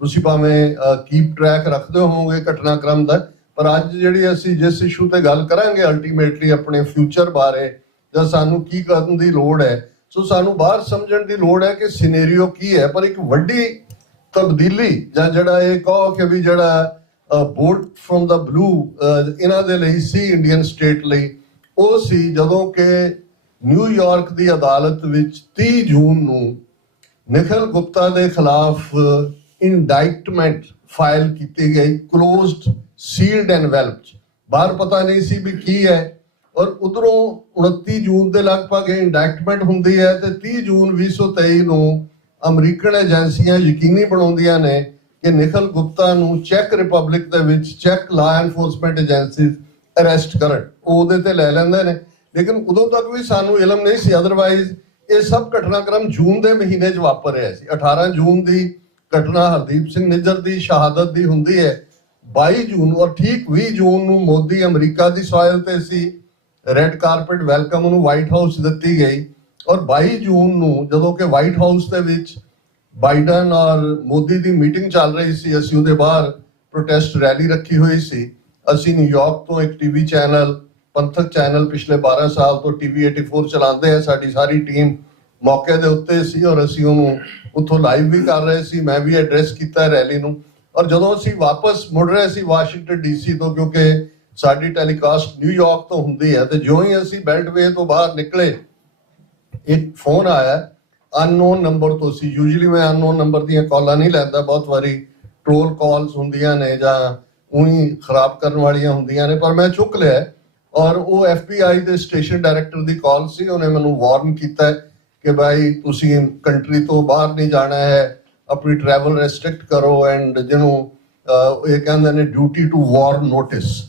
ਤੁਸੀਂ ਭਾਵੇਂ ਕੀਪ ਟਰੈਕ ਰੱਖਦੇ ਹੋਵੋਗੇ ਘਟਨਾਕ੍ਰਮ ਦਾ, ਪਰ ਅੱਜ ਜਿਹੜੀ ਅਸੀਂ ਜਿਸ ਇਸ਼ੂ ਤੇ ਗੱਲ ਕਰਾਂਗੇ ਅਲਟੀਮੇਟਲੀ ਆਪਣੇ ਫਿਊਚਰ ਬਾਰੇ ਜਾਂ ਸਾਨੂੰ ਕੀ ਕਰਨ ਦੀ ਲੋੜ ਹੈ, ਸੋ ਸਾਨੂੰ ਬਾਹਰ ਸਮਝਣ ਦੀ ਲੋੜ ਹੈ ਕਿ ਸਿਨੈਰੀਓ ਕੀ ਹੈ। ਪਰ ਇੱਕ ਵੱਡੀ ਤਬਦੀਲੀ ਜਾਂ ਜਿਹੜਾ ਇਹ ਕਹੋ ਕਿ ਵੀ ਜਿਹੜਾ ਬੋਲਟ ਫਰੋਮ ਦਾ ਬਲੂ ਇਹਨਾਂ ਦੇ ਲਈ ਸੀ ਇੰਡੀਅਨ ਸਟੇਟ ਲਈ, ਉਹ ਸੀ ਜਦੋਂ ਕਿ ਨਿਊਯਾਰਕ ਦੀ ਅਦਾਲਤ ਵਿੱਚ 30 ਜੂਨ ਨੂੰ ਨਿਖਿਲ ਗੁਪਤਾ ਦੇ ਖਿਲਾਫ ਇੰਡਾਈਟਮੈਂਟ ਫਾਈਲ ਕੀਤੀ ਗਈ ਕਲੋਜ਼ਡ ਸੀਲਡ ਐਨਵੈਲਪ 'ਚ। ਬਾਹਰ ਪਤਾ ਨਹੀਂ ਸੀ ਵੀ ਕੀ ਹੈ। ਔਰ ਉਧਰੋਂ 29 ਜੂਨ ਦੇ ਲਗਭਗ ਇੰਡਾਈਟਮੈਂਟ ਹੁੰਦੀ ਹੈ ਤੇ 30 ਜੂਨ 2023 ਨੂੰ ਅਮਰੀਕਨ ਏਜੰਸੀਆਂ ਯਕੀਨੀ ਬਣਾਉਂਦੀਆਂ ਨੇ ਕਿ ਨਿਖਿਲ ਗੁਪਤਾ ਨੂੰ ਚੈੱਕ ਰਿਪਬਲਿਕ ਦੇ ਵਿੱਚ ਚੈੱਕ ਲਾ ਐਨਫੋਰਸਮੈਂਟ ਏਜੰਸੀਜ਼ ਅਰੈਸਟ ਕਰਨ, ਉਹ ਉਹਦੇ ਤੇ ਲੈ ਲੈਂਦੇ ਨੇ। ਲੇਕਿਨ ਉਦੋਂ ਤੱਕ ਵੀ ਸਾਨੂੰ ਇਲਮ ਨਹੀਂ ਸੀ। ਅਦਰਵਾਈਜ਼ ਇਹ ਸਭ ਘਟਨਾਕ੍ਰਮ ਜੂਨ ਦੇ ਮਹੀਨੇ 'ਚ ਵਾਪਰ ਰਿਹਾ ਸੀ। 18 ਜੂਨ ਦੀ ਘਟਨਾ ਹਰਦੀਪ ਸਿੰਘ ਨਿੱਜਰ ਦੀ ਸ਼ਹਾਦਤ ਦੀ ਹੁੰਦੀ ਹੈ। 22 ਜੂਨ ਔਰ ਠੀਕ 20 ਜੂਨ ਨੂੰ ਮੋਦੀ ਅਮਰੀਕਾ ਦੀ ਸੋਇਲ ਤੇ ਸੀ। ਰੈੱਡ ਕਾਰਪਟ ਵੈਲਕਮ ਉਹਨੂੰ ਵਾਈਟ ਹਾਊਸ ਦਿੱਤੀ ਗਈ। ਔਰ 22 ਜੂਨ ਨੂੰ ਜਦੋਂ ਕਿ ਵਾਈਟ ਹਾਊਸ ਦੇ ਵਿੱਚ ਬਾਈਡਨ ਔਰ ਮੋਦੀ ਦੀ ਮੀਟਿੰਗ ਚੱਲ ਰਹੀ ਸੀ, ਅਸੀਂ ਉਹਦੇ ਬਾਹਰ ਪ੍ਰੋਟੈਸਟ ਰੈਲੀ ਰੱਖੀ ਹੋਈ ਸੀ। ਅਸੀਂ ਨਿਊਯਾਰਕ ਤੋਂ ਇੱਕ ਟੀਵੀ ਚੈਨਲ, ਪੰਥਕ ਚੈਨਲ ਪਿਛਲੇ 12 ਸਾਲ ਤੋਂ TV 84 ਚਲਾਉਂਦੇ ਆ, ਸਾਡੀ ਸਾਰੀ ਟੀਮ ਮੌਕੇ ਦੇ ਉੱਤੇ ਸੀ ਔਰ ਅਸੀਂ ਉਹਨੂੰ ਉੱਥੋਂ ਲਾਈਵ ਵੀ ਕਰ ਰਹੇ ਸੀ। ਮੈਂ ਵੀ ਐਡਰੈਸ ਕੀਤਾ ਰੈਲੀ ਨੂੰ। ਔਰ ਜਦੋਂ ਅਸੀਂ ਵਾਪਸ ਮੁੜ ਰਹੇ ਸੀ ਵਾਸ਼ਿੰਗਟਨ DC ਤੋਂ, ਕਿਉਂਕਿ ਸਾਡੀ ਟੈਲੀਕਾਸਟ ਨਿਊਯਾਰਕ ਤੋਂ ਹੁੰਦੀ ਹੈ, ਤੇ ਜਿਉਂ ਹੀ ਅਸੀਂ ਬੈਲਟਵੇ ਤੋਂ ਬਾਹਰ ਨਿਕਲੇ ਇੱਕ ਫੋਨ ਆਇਆ ਅਨਨੋਨ ਨੰਬਰ ਤੋਂ ਸੀ। ਯੂਜੂਅਲੀ ਮੈਂ ਅਨਨੋਨ ਨੰਬਰ ਦੀਆਂ ਕਾਲਾਂ ਨਹੀਂ ਲੈਂਦਾ, ਬਹੁਤ ਵਾਰੀ ਟ੍ਰੋਲ ਕਾਲਸ ਹੁੰਦੀਆਂ ਨੇ ਜਾਂ ਉਹੀ ਖਰਾਬ ਕਰਨ ਵਾਲੀਆਂ ਹੁੰਦੀਆਂ ਨੇ, ਪਰ ਮੈਂ ਚੁੱਕ ਲਿਆ। ਔਰ ਉਹ FBI ਦੇ ਸਟੇਸ਼ਨ ਡਾਇਰੈਕਟਰ ਦੀ ਕਾਲ ਸੀ। ਉਹਨੇ ਮੈਨੂੰ ਵਾਰਨ ਕੀਤਾ ਕਿ ਭਾਈ ਤੁਸੀਂ ਕੰਟਰੀ ਤੋਂ ਬਾਹਰ ਨਹੀਂ ਜਾਣਾ ਹੈ, ਆਪਣੀ ਟਰੈਵਲ ਰੈਸਟ੍ਰਿਕਟ ਕਰੋ ਐਂਡ ਜਿਹਨੂੰ ਇਹ ਕਹਿੰਦੇ ਨੇ ਡਿਊਟੀ ਟੂ ਵਾਰ ਨੋਟਿਸ।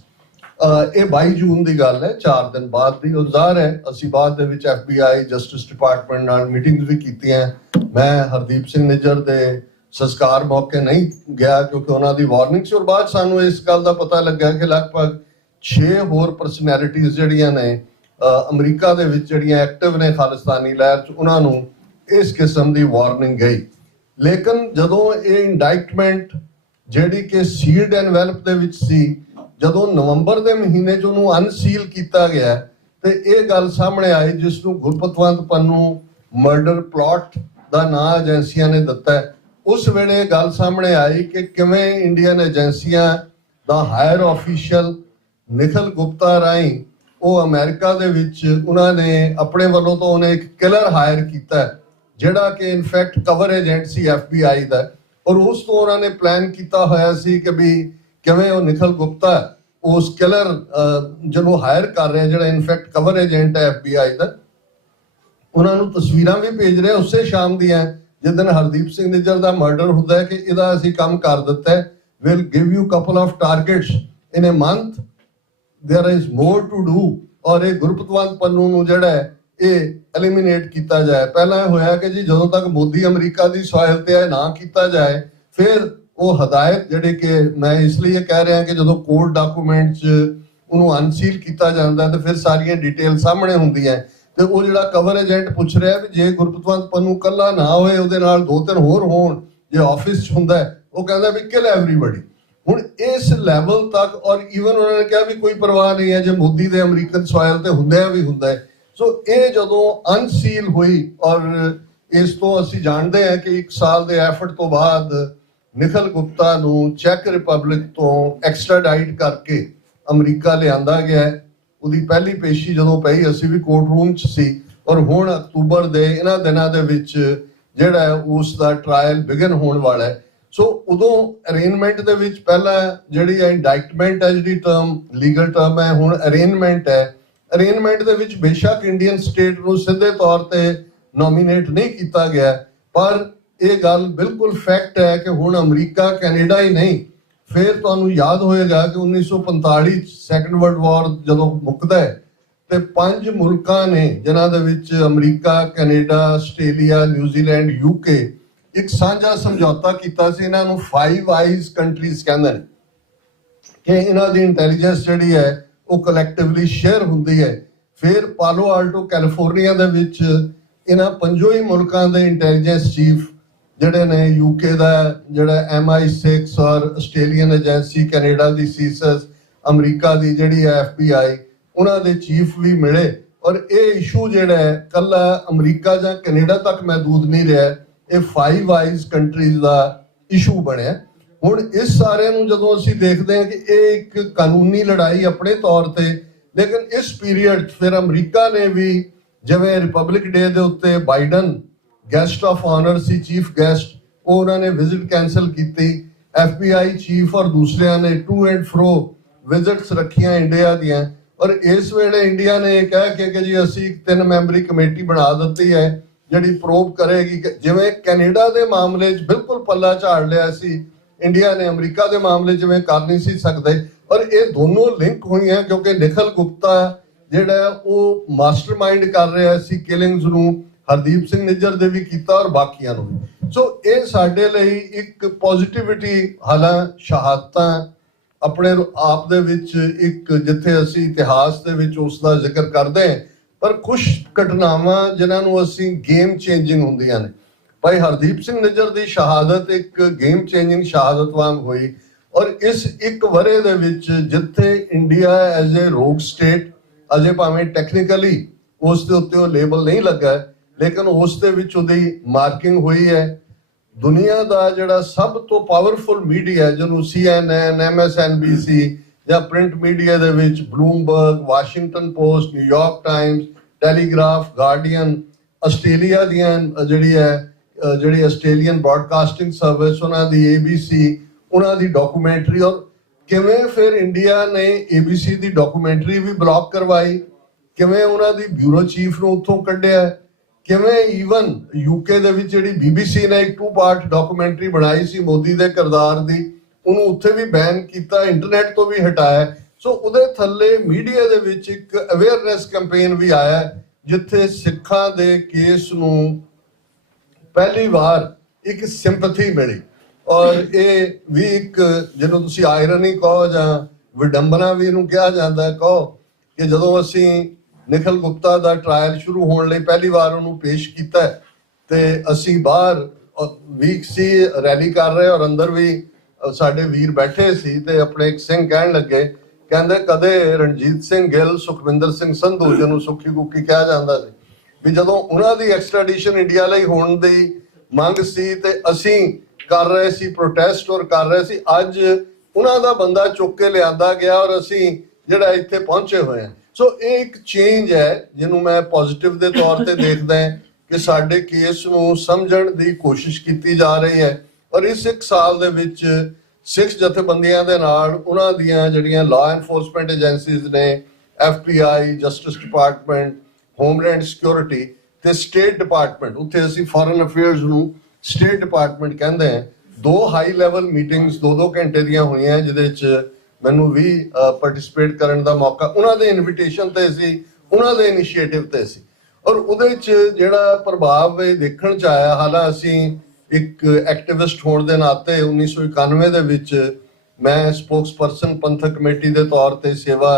ਇਹ 22 ਜੂਨ ਦੀ ਗੱਲ ਹੈ, 4 ਦਿਨ ਬਾਅਦ ਦੀ। ਉਹ ਜ਼ਾਹਰ ਹੈ ਅਸੀਂ ਬਾਅਦ ਦੇ ਵਿੱਚ FBI ਜਸਟਿਸ ਡਿਪਾਰਟਮੈਂਟ ਨਾਲ ਮੀਟਿੰਗਸ ਵੀ ਕੀਤੀਆਂ। ਮੈਂ ਹਰਦੀਪ ਸਿੰਘ ਨਿੱਜਰ ਦੇ ਸੰਸਕਾਰ ਮੌਕੇ ਨਹੀਂ ਗਿਆ ਕਿਉਂਕਿ ਉਹਨਾਂ ਦੀ ਵਾਰਨਿੰਗ ਸੀ। ਔਰ ਬਾਅਦ ਸਾਨੂੰ ਇਸ ਗੱਲ ਦਾ ਪਤਾ ਲੱਗਾ ਕਿ ਲਗਭਗ 6 ਹੋਰ ਪਰਸਨੈਲਿਟੀਜ਼ ਜਿਹੜੀਆਂ ਨੇ ਅਮਰੀਕਾ ਦੇ ਵਿੱਚ ਜਿਹੜੀਆਂ ਐਕਟਿਵ ਨੇ ਖਾਲਿਸਤਾਨੀ ਲਹਿਰ 'ਚ, ਉਹਨਾਂ ਨੂੰ ਇਸ ਕਿਸਮ ਦੀ ਵਾਰਨਿੰਗ ਗਈ। ਲੇਕਿਨ ਜਦੋਂ ਇਹ ਇੰਡਾਈਟਮੈਂਟ ਜਿਹੜੀ ਕਿ ਸੀਲਡ ਐਨਵੈਲਪ ਦੇ ਵਿੱਚ ਸੀ, ਜਦੋਂ ਨਵੰਬਰ ਦੇ ਮਹੀਨੇ 'ਚ ਉਹਨੂੰ ਅਨਸੀਲ ਕੀਤਾ ਗਿਆ ਤੇ ਇਹ ਗੱਲ ਸਾਹਮਣੇ ਆਈ ਜਿਸ ਨੂੰ ਗੁਰਪਤਵੰਤ ਪੰਨੂ ਮਰਡਰ ਪਲਾਟ ਦਾ ਨਾਂ ਏਜੰਸੀਆਂ ਨੇ ਦਿੱਤਾ। ਉਸ ਵੇਲੇ ਗੱਲ ਸਾਹਮਣੇ ਆਈ ਕਿ ਕਿਵੇਂ ਇੰਡੀਅਨ ਏਜੰਸੀਆਂ ਦਾ ਹਾਇਰ ਆਫੀਸ਼ੀਅਲ ਨਿਖਿਲ ਗੁਪਤਾ ਰਾਹੀਂ ਉਹ ਅਮਰੀਕਾ ਦੇ ਵਿੱਚ ਉਹਨਾਂ ਨੇ ਆਪਣੇ ਵੱਲੋਂ ਤੋਂ ਉਹਨੇ ਇੱਕ ਕਿਲਰ ਹਾਇਰ ਕੀਤਾ ਜਿਹੜਾ ਕਿ ਇਨਫੈਕਟ ਕਵਰ ਏਜੰਟ ਸੀ FBI ਦਾ। ਔਰ ਉਸ ਤੋਂ ਉਹਨਾਂ ਨੇ ਪਲਾਨ ਕੀਤਾ ਹੋਇਆ ਸੀ ਕਿ ਵੀ ਕਿਵੇਂ ਉਹ ਨਿਖਿਲ ਗੁਪਤਾ ਉਸ ਕਿਲਰ ਜਿਹਨੂੰ ਹਾਇਰ ਕਰ ਰਿਹਾ ਜਿਹੜਾ ਇਨਫੈਕਟ ਕਵਰ ਏਜੰਟ ਹੈ FBI ਦਾ, ਉਹਨਾਂ ਨੂੰ ਤਸਵੀਰਾਂ ਵੀ ਭੇਜ ਰਿਹਾ ਉਸੇ ਸ਼ਾਮ ਦੀਆਂ ਜਿਸ ਦਿਨ ਹਰਦੀਪ ਸਿੰਘ ਨਿੱਜਰ ਦਾ ਮਰਡਰ ਹੁੰਦਾ ਹੈ ਕਿ ਇਹਦਾ ਅਸੀਂ ਕੰਮ ਕਰ ਦਿੱਤਾ ਹੈ, will give you couple of targets in a month, there is more to do. ਔਰ ਇਹ ਗੁਰਪਤਵੰਤ ਪੰਨੂ ਨੂੰ ਜਿਹੜਾ ਹੈ ਇਹ ਐਲੀਮੀਨੇਟ ਕੀਤਾ ਜਾਏ। ਪਹਿਲਾਂ ਇਹ ਹੋਇਆ ਕਿ ਜੀ ਜਦੋਂ ਤੱਕ ਮੋਦੀ ਅਮਰੀਕਾ ਦੀ ਸੋਇਲ ਤੇ ਹੈ ਨਾ ਕੀਤਾ ਜਾਏ, ਫਿਰ ਉਹ ਹਦਾਇਤ ਜਿਹੜੇ ਕਿ ਮੈਂ ਇਸ ਲਈ ਇਹ ਕਹਿ ਰਿਹਾ ਕਿ ਜਦੋਂ ਕੋਰਟ ਡਾਕੂਮੈਂਟ 'ਚ ਉਹਨੂੰ ਅਨਸੀਲ ਕੀਤਾ ਜਾਂਦਾ ਤੇ ਫਿਰ ਸਾਰੀਆਂ ਡਿਟੇਲ ਸਾਹਮਣੇ ਹੁੰਦੀਆਂ ਤੇ ਉਹ ਜਿਹੜਾ ਕਵਰ ਏਜੰਟ ਪੁੱਛ ਰਿਹਾ ਵੀ ਜੇ ਗੁਰਪਤਵੰਤ ਪੰਨੂ ਕੱਲਾ ਨਾ ਹੋਏ ਉਹਦੇ ਨਾਲ 2-3 ਹੋਰ ਹੋਣ ਜੇ ਆਫਿਸ 'ਚ ਹੁੰਦਾ ਉਹ ਕਹਿੰਦਾ ਵੀ ਕਿਲ ਐਵਰੀਬਡੀ। ਹੁਣ ਇਸ ਲੈਵਲ ਤੱਕ ਔਰ ਈਵਨ ਉਹਨਾਂ ਨੇ ਕਿਹਾ ਵੀ ਕੋਈ ਪਰਵਾਹ ਨਹੀਂ ਹੈ ਜੇ ਮੋਦੀ ਦੇ ਅਮਰੀਕਨ ਸੋਇਲ ਤੇ ਹੁੰਦਾ ਵੀ ਹੁੰਦਾ ਹੈ। ਸੋ ਇਹ ਜਦੋਂ ਅਨਸੀਲ ਹੋਈ ਔਰ ਇਸ ਤੋਂ ਅਸੀਂ ਜਾਣਦੇ ਹਾਂ ਕਿ 1 ਸਾਲ ਦੇ ਐਫਰਟ ਤੋਂ ਬਾਅਦ ਨਿਖਿਲ ਗੁਪਤਾ ਨੂੰ ਚੈਕ ਰਿਪਬਲਿਕ ਤੋਂ ਐਕਸਟ੍ਰਾਡਾਈਟ ਕਰਕੇ ਅਮਰੀਕਾ ਲਿਆਂਦਾ ਗਿਆ। ਉਹਦੀ ਪਹਿਲੀ ਪੇਸ਼ੀ ਜਦੋਂ ਪਈ ਅਸੀਂ ਵੀ ਕੋਰਟ ਰੂਮ 'ਚ ਸੀ ਔਰ ਹੁਣ ਅਕਤੂਬਰ ਦੇ ਇਹਨਾਂ ਦਿਨਾਂ ਦੇ ਵਿੱਚ ਜਿਹੜਾ ਉਸ ਦਾ ਟ੍ਰਾਇਲ ਬਿਗਨ ਹੋਣ ਵਾਲਾ ਹੈ। ਸੋ ਉਦੋਂ ਅਰੇਂਜਮੈਂਟ ਦੇ ਵਿੱਚ ਪਹਿਲਾਂ ਜਿਹੜੀ ਹੈ ਇੰਡਾਇਕਟਮੈਂਟ ਹੈ, ਜਿਹੜੀ ਟਰਮ ਲੀਗਲ ਟਰਮ ਹੈ, ਹੁਣ ਅਰੇਂਜਮੈਂਟ ਹੈ। ਅਰੇਂਜਮੈਂਟ ਦੇ ਵਿੱਚ ਬੇਸ਼ੱਕ ਇੰਡੀਅਨ ਸਟੇਟ ਨੂੰ ਸਿੱਧੇ ਤੌਰ ਤੇ ਨੋਮੀਨੇਟ ਨਹੀਂ ਕੀਤਾ ਗਿਆ ਪਰ ਇਹ ਗੱਲ ਬਿਲਕੁਲ ਫੈਕਟ ਹੈ ਕਿ ਹੁਣ ਅਮਰੀਕਾ ਕੈਨੇਡਾ ਹੀ ਨਹੀਂ, ਫਿਰ ਤੁਹਾਨੂੰ ਯਾਦ ਹੋਏਗਾ ਕਿ 1945 ਸੈਕੰਡ ਵਰਲਡ ਵਾਰ ਜਦੋਂ ਮੁੱਕਦਾ ਹੈ ਤੇ 5 ਮੁਲਕਾਂ ਨੇ ਜਿਨ੍ਹਾਂ ਦੇ ਵਿੱਚ America, Canada, Australia, New Zealand, UK ਇੱਕ ਸਾਂਝਾ ਸਮਝੌਤਾ ਕੀਤਾ ਸੀ। ਇਹਨਾਂ ਨੂੰ 5 ਆਈਜ਼ ਕੰਟਰੀਜ਼ ਕਹਿੰਦੇ ਨੇ ਕਿ ਇਹਨਾਂ ਦੀ ਇੰਟੈਲੀਜੈਂਸ ਜਿਹੜੀ ਹੈ ਉਹ ਕਲੈਕਟਿਵਲੀ ਸ਼ੇਅਰ ਹੁੰਦੀ ਹੈ। ਫਿਰ ਪਾਲੋ ਆਲਟੋ ਕੈਲੀਫੋਰਨੀਆ ਦੇ ਵਿੱਚ ਇਹਨਾਂ 5 ਹੀ ਮੁਲਕਾਂ ਦੇ ਇੰਟੈਲੀਜੈਂਸ ਚੀਫ ਜਿਹੜੇ ਨੇ, ਯੂਕੇ ਦਾ ਜਿਹੜਾ MI6 ਔਰ ਆਸਟ੍ਰੇਲੀਅਨ ਏਜੰਸੀ, ਕੈਨੇਡਾ ਦੀ ਸੀਸਸ, ਅਮਰੀਕਾ ਦੀ ਜਿਹੜੀ FBI, ਉਹਨਾਂ ਦੇ ਚੀਫ ਵੀ ਮਿਲੇ ਔਰ ਇਹ ਇਸ਼ੂ ਜਿਹੜਾ ਹੈ ਕੱਲਾ ਅਮਰੀਕਾ ਜਾਂ ਕੈਨੇਡਾ ਤੱਕ ਮਹਿਦੂਦ ਨਹੀਂ ਰਿਹਾ, ਇਹ 5 ਆਈਜ਼ ਕੰਟਰੀਜ਼ ਦਾ ਇਸ਼ੂ ਬਣਿਆ। ਹੁਣ ਇਸ ਸਾਰੇ ਨੂੰ ਜਦੋਂ ਅਸੀਂ ਦੇਖਦੇ ਹਾਂ ਕਿ ਇਹ ਇੱਕ ਕਾਨੂੰਨੀ ਲੜਾਈ ਆਪਣੇ ਤੌਰ ਤੇ, ਲੇਕਿਨ ਇਸ ਪੀਰੀਅਡ ਫਿਰ ਅਮਰੀਕਾ ਨੇ ਵੀ ਜਿਵੇਂ ਰਿਪਬਲਿਕ ਡੇ ਦੇ ਉੱਤੇ ਬਾਈਡਨ ਗੈਸਟ ਆਫ ਆਨਰ ਸੀ, ਚੀਫ ਗੈਸਟ, ਉਹ ਉਹਨਾਂ ਨੇ ਵਿਜ਼ਿਟ ਕੈਂਸਲ ਕੀਤੀ। FBI ਚੀਫ ਔਰ ਦੂਸਰਿਆਂ ਨੇ ਟੂ ਐਂਡ ਫਰੋ ਵਿਜ਼ਿਟਸ ਰੱਖੀਆਂ ਇੰਡੀਆ ਦੀਆਂ ਔਰ ਇਸ ਵੇਲੇ ਇੰਡੀਆ ਨੇ ਇਹ ਕਹਿ ਕੇ ਕਿ ਜੀ ਅਸੀਂ 3 ਮੈਂਬਰੀ ਕਮੇਟੀ ਬਣਾ ਦਿੱਤੀ ਹੈ ਜਿਹੜੀ ਪ੍ਰੋਬ ਕਰੇਗੀ। ਜਿਵੇਂ ਕੈਨੇਡਾ ਦੇ ਮਾਮਲੇ 'ਚ ਬਿਲਕੁਲ ਪੱਲਾ ਝਾੜ ਲਿਆ ਸੀ ਇੰਡੀਆ ਨੇ, ਅਮਰੀਕਾ ਦੇ ਮਾਮਲੇ ਜਿਵੇਂ ਕਰ ਨਹੀਂ ਸੀ ਸਕਦੇ ਔਰ ਇਹ ਦੋਨੋਂ ਲਿੰਕ ਹੋਈਆਂ ਕਿਉਂਕਿ ਨਿਖਿਲ ਗੁਪਤਾ ਜਿਹੜਾ ਉਹ ਮਾਸਟਰਮਾਈਂਡ ਕਰ ਰਿਹਾ ਸੀ ਕਿਲਿੰਗਸ ਨੂੰ, ਹਰਦੀਪ ਸਿੰਘ ਨਿੱਜਰ ਦੇ ਵੀ ਕੀਤਾ ਔਰ ਬਾਕੀਆਂ ਨੂੰ ਵੀ। ਸੋ ਇਹ ਸਾਡੇ ਲਈ ਇੱਕ ਪੋਜ਼ਿਟਿਵਿਟੀ, ਹਾਲਾਂ ਸ਼ਹਾਦਤਾਂ ਆਪਣੇ ਆਪ ਦੇ ਵਿੱਚ ਇੱਕ ਜਿੱਥੇ ਅਸੀਂ ਇਤਿਹਾਸ ਦੇ ਵਿੱਚ ਉਸ ਦਾ ਜ਼ਿਕਰ ਕਰਦੇ ਹਾਂ ਪਰ ਕੁਝ ਘਟਨਾਵਾਂ ਜਿਨ੍ਹਾਂ ਨੂੰ ਅਸੀਂ ਗੇਮ ਚੇਂਜਿੰਗ ਹੁੰਦੀਆਂ ਨੇ। ਭਾਈ ਹਰਦੀਪ ਸਿੰਘ ਨਿੱਜਰ ਦੀ ਸ਼ਹਾਦਤ ਇੱਕ ਗੇਮ ਚੇਂਜਿੰਗ ਸ਼ਹਾਦਤ ਵਾਂਗ ਹੋਈ ਔਰ ਇਸ 1 ਵਰ੍ਹੇ ਦੇ ਵਿੱਚ ਜਿੱਥੇ ਇੰਡੀਆ ਐਜ਼ ਏ ਰੋਗ ਸਟੇਟ, ਅਜੇ ਭਾਵੇਂ ਟੈਕਨੀਕਲੀ ਉਸ ਦੇ ਉੱਤੇ ਉਹ ਲੇਬਲ ਨਹੀਂ ਲੱਗਾ ਲੇਕਿਨ ਉਸ ਦੇ ਵਿੱਚ ਉਹਦੀ ਮਾਰਕਿੰਗ ਹੋਈ ਹੈ। ਦੁਨੀਆ ਦਾ ਜਿਹੜਾ ਸਭ ਤੋਂ ਪਾਵਰਫੁਲ ਮੀਡੀਆ ਜਿਹਨੂੰ CNN, MSNBC ਜਾਂ ਪ੍ਰਿੰਟ ਮੀਡੀਆ ਦੇ ਵਿੱਚ Bloomberg, Washington post, New York Times, telegraph, guardian, Australia ਦੀਆਂ ਜਿਹੜੀ ਆਸਟ੍ਰੇਲੀਅਨ ਬ੍ਰੌਡਕਾਸਟਿੰਗ ਸਰਵਿਸ ਉਹਨਾਂ ਦੀ ABC, ਉਹਨਾਂ ਦੀ ਡਾਕੂਮੈਂਟਰੀ ਔਰ ਕਿਵੇਂ ਫਿਰ ਇੰਡੀਆ ਨੇ ABC ਦੀ ਡਾਕੂਮੈਂਟਰੀ ਵੀ ਬਲੌਕ ਕਰਵਾਈ, ਕਿਵੇਂ ਉਹਨਾਂ ਦੀ ਬਿਊਰੋ ਚੀਫ ਨੂੰ ਉੱਥੋਂ ਕੱਢਿਆ, ਕਿਵੇਂ ਈਵਨ UK ਦੇ ਵਿੱਚ ਜਿਹੜੀ BBC ਨੇ ਇੱਕ 2 ਪਾਰਟ ਡਾਕੂਮੈਂਟਰੀ ਬਣਾਈ ਸੀ ਮੋਦੀ ਦੇ ਕਿਰਦਾਰ ਦੀ, ਉਹਨੂੰ ਉੱਥੇ ਵੀ ਬੈਨ ਕੀਤਾ, ਇੰਟਰਨੈਟ ਤੋਂ ਵੀ ਹਟਾਇਆ। ਸੋ ਉਹਦੇ ਥੱਲੇ ਮੀਡੀਆ ਦੇ ਵਿੱਚ ਇੱਕ ਅਵੇਅਰਨੈਸ ਕੈਂਪੇਨ ਵੀ ਆਇਆ ਜਿੱਥੇ ਸਿੱਖਾਂ ਦੇ ਕੇਸ ਨੂੰ ਪਹਿਲੀ ਵਾਰ ਇੱਕ ਸਿੰਪੈਥੀ ਮਿਲੀ ਔਰ ਇਹ ਵੀ ਇੱਕ ਜਿਹਨੂੰ ਤੁਸੀਂ ਆਇਰਨੀ ਕਹੋ ਜਾਂ ਵਿਡੰਬਨਾ ਵੀ ਇਹਨੂੰ ਕਿਹਾ ਜਾਂਦਾ ਕਹੋ ਕਿ ਜਦੋਂ ਅਸੀਂ ਨਿਖਿਲ ਗੁਪਤਾ ਦਾ ਟ੍ਰਾਇਲ ਸ਼ੁਰੂ ਹੋਣ ਲਈ ਪਹਿਲੀ ਵਾਰ ਉਹਨੂੰ ਪੇਸ਼ ਕੀਤਾ ਤੇ ਅਸੀਂ ਬਾਹਰ ਵੀਕ ਸੀ ਰੈਲੀ ਕਰ ਰਹੇ ਔਰ ਅੰਦਰ ਵੀ ਸਾਡੇ ਵੀਰ ਬੈਠੇ ਸੀ ਤੇ ਆਪਣੇ ਇੱਕ ਸਿੰਘ ਕਹਿਣ ਲੱਗੇ, ਕਹਿੰਦੇ ਕਦੇ ਰਣਜੀਤ ਸਿੰਘ ਗਿੱਲ, ਸੁਖਵਿੰਦਰ ਸਿੰਘ ਸੰਧੂ ਜਿਹਨੂੰ ਸੁੱਖੀ ਕੁੱਕੀ ਕਿਹਾ ਜਾਂਦਾ ਸੀ, ਵੀ ਜਦੋਂ ਉਹਨਾਂ ਦੀ ਐਕਸਟ੍ਰੈਡੀਸ਼ਨ ਇੰਡੀਆ ਲਈ ਹੋਣ ਦੀ ਮੰਗ ਸੀ ਤੇ ਅਸੀਂ ਕਰ ਰਹੇ ਸੀ ਪ੍ਰੋਟੈਸਟ ਔਰ ਕਰ ਰਹੇ ਸੀ, ਅੱਜ ਉਹਨਾਂ ਦਾ ਬੰਦਾ ਚੁੱਕ ਕੇ ਲਿਆਂਦਾ ਗਿਆ ਔਰ ਅਸੀਂ ਜਿਹੜਾ ਇੱਥੇ ਪਹੁੰਚੇ ਹੋਏ ਹਾਂ। ਸੋ ਇਹ ਇੱਕ ਚੇਂਜ ਹੈ ਜਿਹਨੂੰ ਮੈਂ ਪੋਜ਼ਿਟਿਵ ਦੇ ਤੌਰ ਤੇ ਦੇਖਦਾ ਹਾਂ ਕਿ ਸਾਡੇ ਕੇਸ ਨੂੰ ਸਮਝਣ ਦੀ ਕੋਸ਼ਿਸ਼ ਕੀਤੀ ਜਾ ਰਹੀ ਹੈ ਔਰ ਇਸ 1 ਸਾਲ ਦੇ ਵਿੱਚ ਸਿੱਖ ਜਥੇਬੰਦੀਆਂ ਦੇ ਨਾਲ ਉਹਨਾਂ ਦੀਆਂ ਜਿਹੜੀਆਂ ਲਾਅ ਐਨਫੋਰਸਮੈਂਟ ਏਜੰਸੀਜ਼ ਨੇ, FBI, justice department, homeland security ਤੇ ਸਟੇਟ ਡਿਪਾਰਟਮੈਂਟ, ਉੱਥੇ ਅਸੀਂ ਫੋਰਨ ਅਫੇਅਰਸ ਨੂੰ ਸਟੇਟ ਡਿਪਾਰਟਮੈਂਟ ਕਹਿੰਦੇ ਹਾਂ, 2 ਹਾਈ ਲੈਵਲ ਮੀਟਿੰਗਸ 2-2 ਘੰਟੇ ਦੀਆਂ ਹੋਈਆਂ ਜਿਹਦੇ 'ਚ ਮੈਨੂੰ ਵੀ ਪਾਰਟਿਸਿਪੇਟ ਕਰਨ ਦਾ ਮੌਕਾ ਉਹਨਾਂ ਦੇ ਇਨਵੀਟੇਸ਼ਨ ਤੇ ਸੀ, ਉਹਨਾਂ ਦੇ ਇਨੀਸ਼ੀਏਟਿਵ ਤੇ ਸੀ ਔਰ ਉਹਦੇ 'ਚ ਜਿਹੜਾ ਪ੍ਰਭਾਵ ਇਹ ਦੇਖਣ 'ਚ ਆਇਆ, ਹਾਲਾਂ ਅਸੀਂ ਇੱਕ ਐਕਟਿਵਿਸਟ ਹੋਣ ਦੇ ਨਾਤੇ 1991 ਦੇ ਵਿੱਚ ਮੈਂ ਸਪੋਕਸਪਰਸਨ ਪੰਥਕ ਕਮੇਟੀ ਦੇ ਤੌਰ ਤੇ ਸੇਵਾ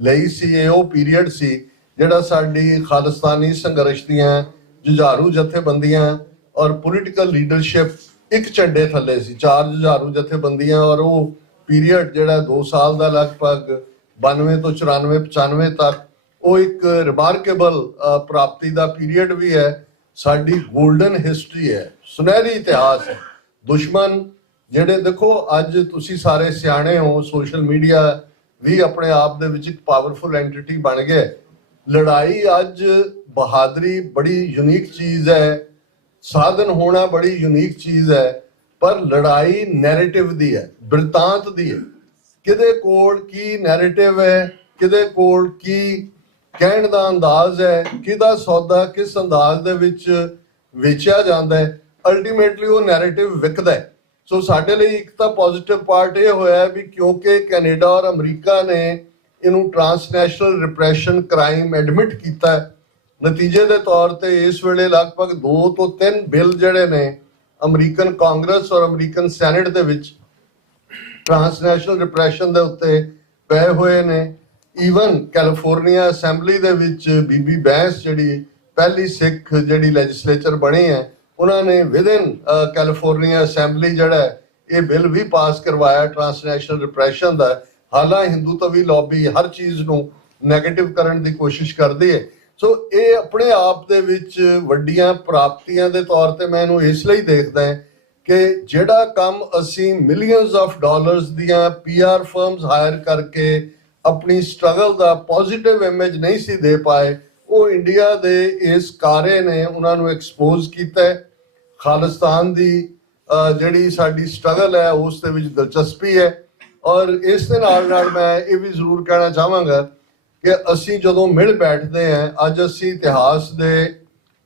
ਲਈ ਸੀ। ਇਹ ਉਹ ਪੀਰੀਅਡ ਸੀ ਜਿਹੜਾ ਸਾਡੀ ਖਾਲਿਸਤਾਨੀ ਸੰਘਰਸ਼ ਦੀਆਂ ਜੁਝਾਰੂ ਜਥੇਬੰਦੀਆਂ ਔਰ ਪੋਲੀਟੀਕਲ ਲੀਡਰਸ਼ਿਪ ਇੱਕ ਝੰਡੇ ਥੱਲੇ ਸੀ, 4 ਜੁਝਾਰੂ ਜਥੇਬੰਦੀਆਂ। ਔਰ ਉਹ ਪੀਰੀਅਡ ਜਿਹੜਾ 2 ਸਾਲ ਦਾ ਲਗਭਗ 92 ਤੋਂ 94 95 ਤੱਕ ਉਹ ਇੱਕ ਰਿਮਾਰਕੇਬਲ ਪ੍ਰਾਪਤੀ ਦਾ ਪੀਰੀਅਡ ਵੀ ਹੈ। ਸਾਡੀ ਗੋਲਡਨ ਹਿਸਟਰੀ ਹੈ, ਸੁਨਹਿਰੀ ਇਤਿਹਾਸ ਹੈ। ਦੁਸ਼ਮਣ ਜਿਹੜੇ ਦੇਖੋ ਅੱਜ ਤੁਸੀਂ ਸਾਰੇ ਸਿਆਣੇ ਹੋ, ਸੋਸ਼ਲ ਮੀਡੀਆ ਵੀ ਆਪਣੇ ਆਪ ਦੇ ਵਿੱਚ ਇੱਕ ਪਾਵਰਫੁਲ ਐਂਟੀਟੀ ਬਣ ਗਿਆ। ਲੜਾਈ ਅੱਜ ਬਹਾਦਰੀ ਬੜੀ ਯੂਨੀਕ ਚੀਜ਼ ਹੈ, ਸਾਧਨ ਹੋਣਾ ਬੜੀ ਯੂਨੀਕ ਚੀਜ਼ ਹੈ, ਪਰ ਲੜਾਈ ਨੈਰੇਟਿਵ ਦੀ ਹੈ, ਬਿਰਤਾਂਤ ਦੀ ਹੈ। ਕਿਹਦੇ ਕੋਲ ਕੀ ਨੈਰੇਟਿਵ ਹੈ, ਕਿਹਦੇ ਕੋਲ ਕੀ ਕਹਿਣ ਦਾ ਅੰਦਾਜ਼ ਹੈ, ਕਿਹਦਾ ਸੌਦਾ ਕਿਸ ਅੰਦਾਜ਼ ਦੇ ਵਿੱਚ ਵੇਚਿਆ ਜਾਂਦਾ ਹੈ, ਅਲਟੀਮੇਟਲੀ ਉਹ ਨੈਰੇਟਿਵ ਵਿਕਦਾ ਹੈ। ਸੋ ਸਾਡੇ ਲਈ ਇੱਕ ਤਾਂ ਪੋਜ਼ਿਟਿਵ ਪਾਰਟ ਇਹ ਹੋਇਆ ਵੀ ਕਿਉਂਕਿ ਕੈਨੇਡਾ ਔਰ ਅਮਰੀਕਾ ਨੇ ਇਹਨੂੰ ਟ੍ਰਾਂਸਨੈਸ਼ਨਲ ਰਿਪਰੈਸ਼ਨ ਕ੍ਰਾਈਮ ਐਡਮਿਟ ਕੀਤਾ ਹੈ। ਨਤੀਜੇ ਦੇ ਤੌਰ ਤੇ ਇਸ ਵੇਲੇ ਲਗਭਗ 2 ਤੋਂ 3 ਬਿੱਲ ਜਿਹੜੇ ਨੇ ਅਮਰੀਕਨ ਕਾਂਗਰਸ ਔਰ ਅਮਰੀਕਨ ਸੈਨੇਟ ਦੇ ਵਿੱਚ ਟ੍ਰਾਂਸਨੈਸ਼ਨਲ ਰਿਪਰੈਸ਼ਨ ਦੇ ਉੱਤੇ ਪਏ ਹੋਏ ਨੇ। ਈਵਨ ਕੈਲੀਫੋਰਨੀਆ ਅਸੈਂਬਲੀ ਦੇ ਵਿੱਚ ਬੀਬੀ ਬੈਂਸ ਜਿਹੜੀ ਪਹਿਲੀ ਸਿੱਖ ਜਿਹੜੀ ਲੈਜਿਸਲੇਚਰ ਬਣੀ ਹੈ, ਉਹਨਾਂ ਨੇ ਵਿਦਿਨ ਕੈਲੀਫੋਰਨੀਆ ਅਸੈਂਬਲੀ ਜਿਹੜਾ ਇਹ ਬਿੱਲ ਵੀ ਪਾਸ ਕਰਵਾਇਆ ਟ੍ਰਾਂਸਨੈਸ਼ਨਲ ਰਿਪਰੈਸ਼ਨ ਦਾ। ਹਾਲਾਂਕਿ ਹਿੰਦੂਤਵੀ ਲੌਬੀ ਹਰ ਚੀਜ਼ ਨੂੰ ਨੈਗੇਟਿਵ ਕਰਨ ਦੀ ਕੋਸ਼ਿਸ਼ ਕਰਦੀ ਹੈ। ਸੋ ਇਹ ਆਪਣੇ ਆਪ ਦੇ ਵਿੱਚ ਵੱਡੀਆਂ ਪ੍ਰਾਪਤੀਆਂ ਦੇ ਤੌਰ ਤੇ ਮੈਂ ਇਹਨੂੰ ਇਸ ਲਈ ਦੇਖਦਾ ਹਾਂ ਕਿ ਜਿਹੜਾ ਕੰਮ ਅਸੀਂ ਮਿਲੀਅਨਸ ਆਫ ਡਾਲਰਸ ਦੀਆਂ PR ਫਰਮਸ ਹਾਇਰ ਕਰਕੇ ਆਪਣੀ ਸਟਰਗਲ ਦਾ ਪੋਜ਼ਿਟਿਵ ਇਮੇਜ ਨਹੀਂ ਸੀ ਦੇ ਪਾਏ, ਉਹ ਇੰਡੀਆ ਦੇ ਇਸ ਕਾਰੇ ਨੇ ਉਹਨਾਂ ਨੂੰ ਐਕਸਪੋਜ਼ ਕੀਤਾ ਹੈ। ਖਾਲਿਸਤਾਨ ਦੀ ਜਿਹੜੀ ਸਾਡੀ ਸਟਰਗਲ ਹੈ ਉਸ ਦੇ ਵਿੱਚ ਦਿਲਚਸਪੀ ਹੈ। ਔਰ ਇਸ ਦੇ ਨਾਲ ਨਾਲ ਮੈਂ ਇਹ ਵੀ ਜ਼ਰੂਰ ਕਹਿਣਾ ਚਾਹਾਂਗਾ ਕਿ ਅਸੀਂ ਜਦੋਂ ਮਿਲ ਬੈਠਦੇ ਹਾਂ, ਅੱਜ ਅਸੀਂ ਇਤਿਹਾਸ ਦੇ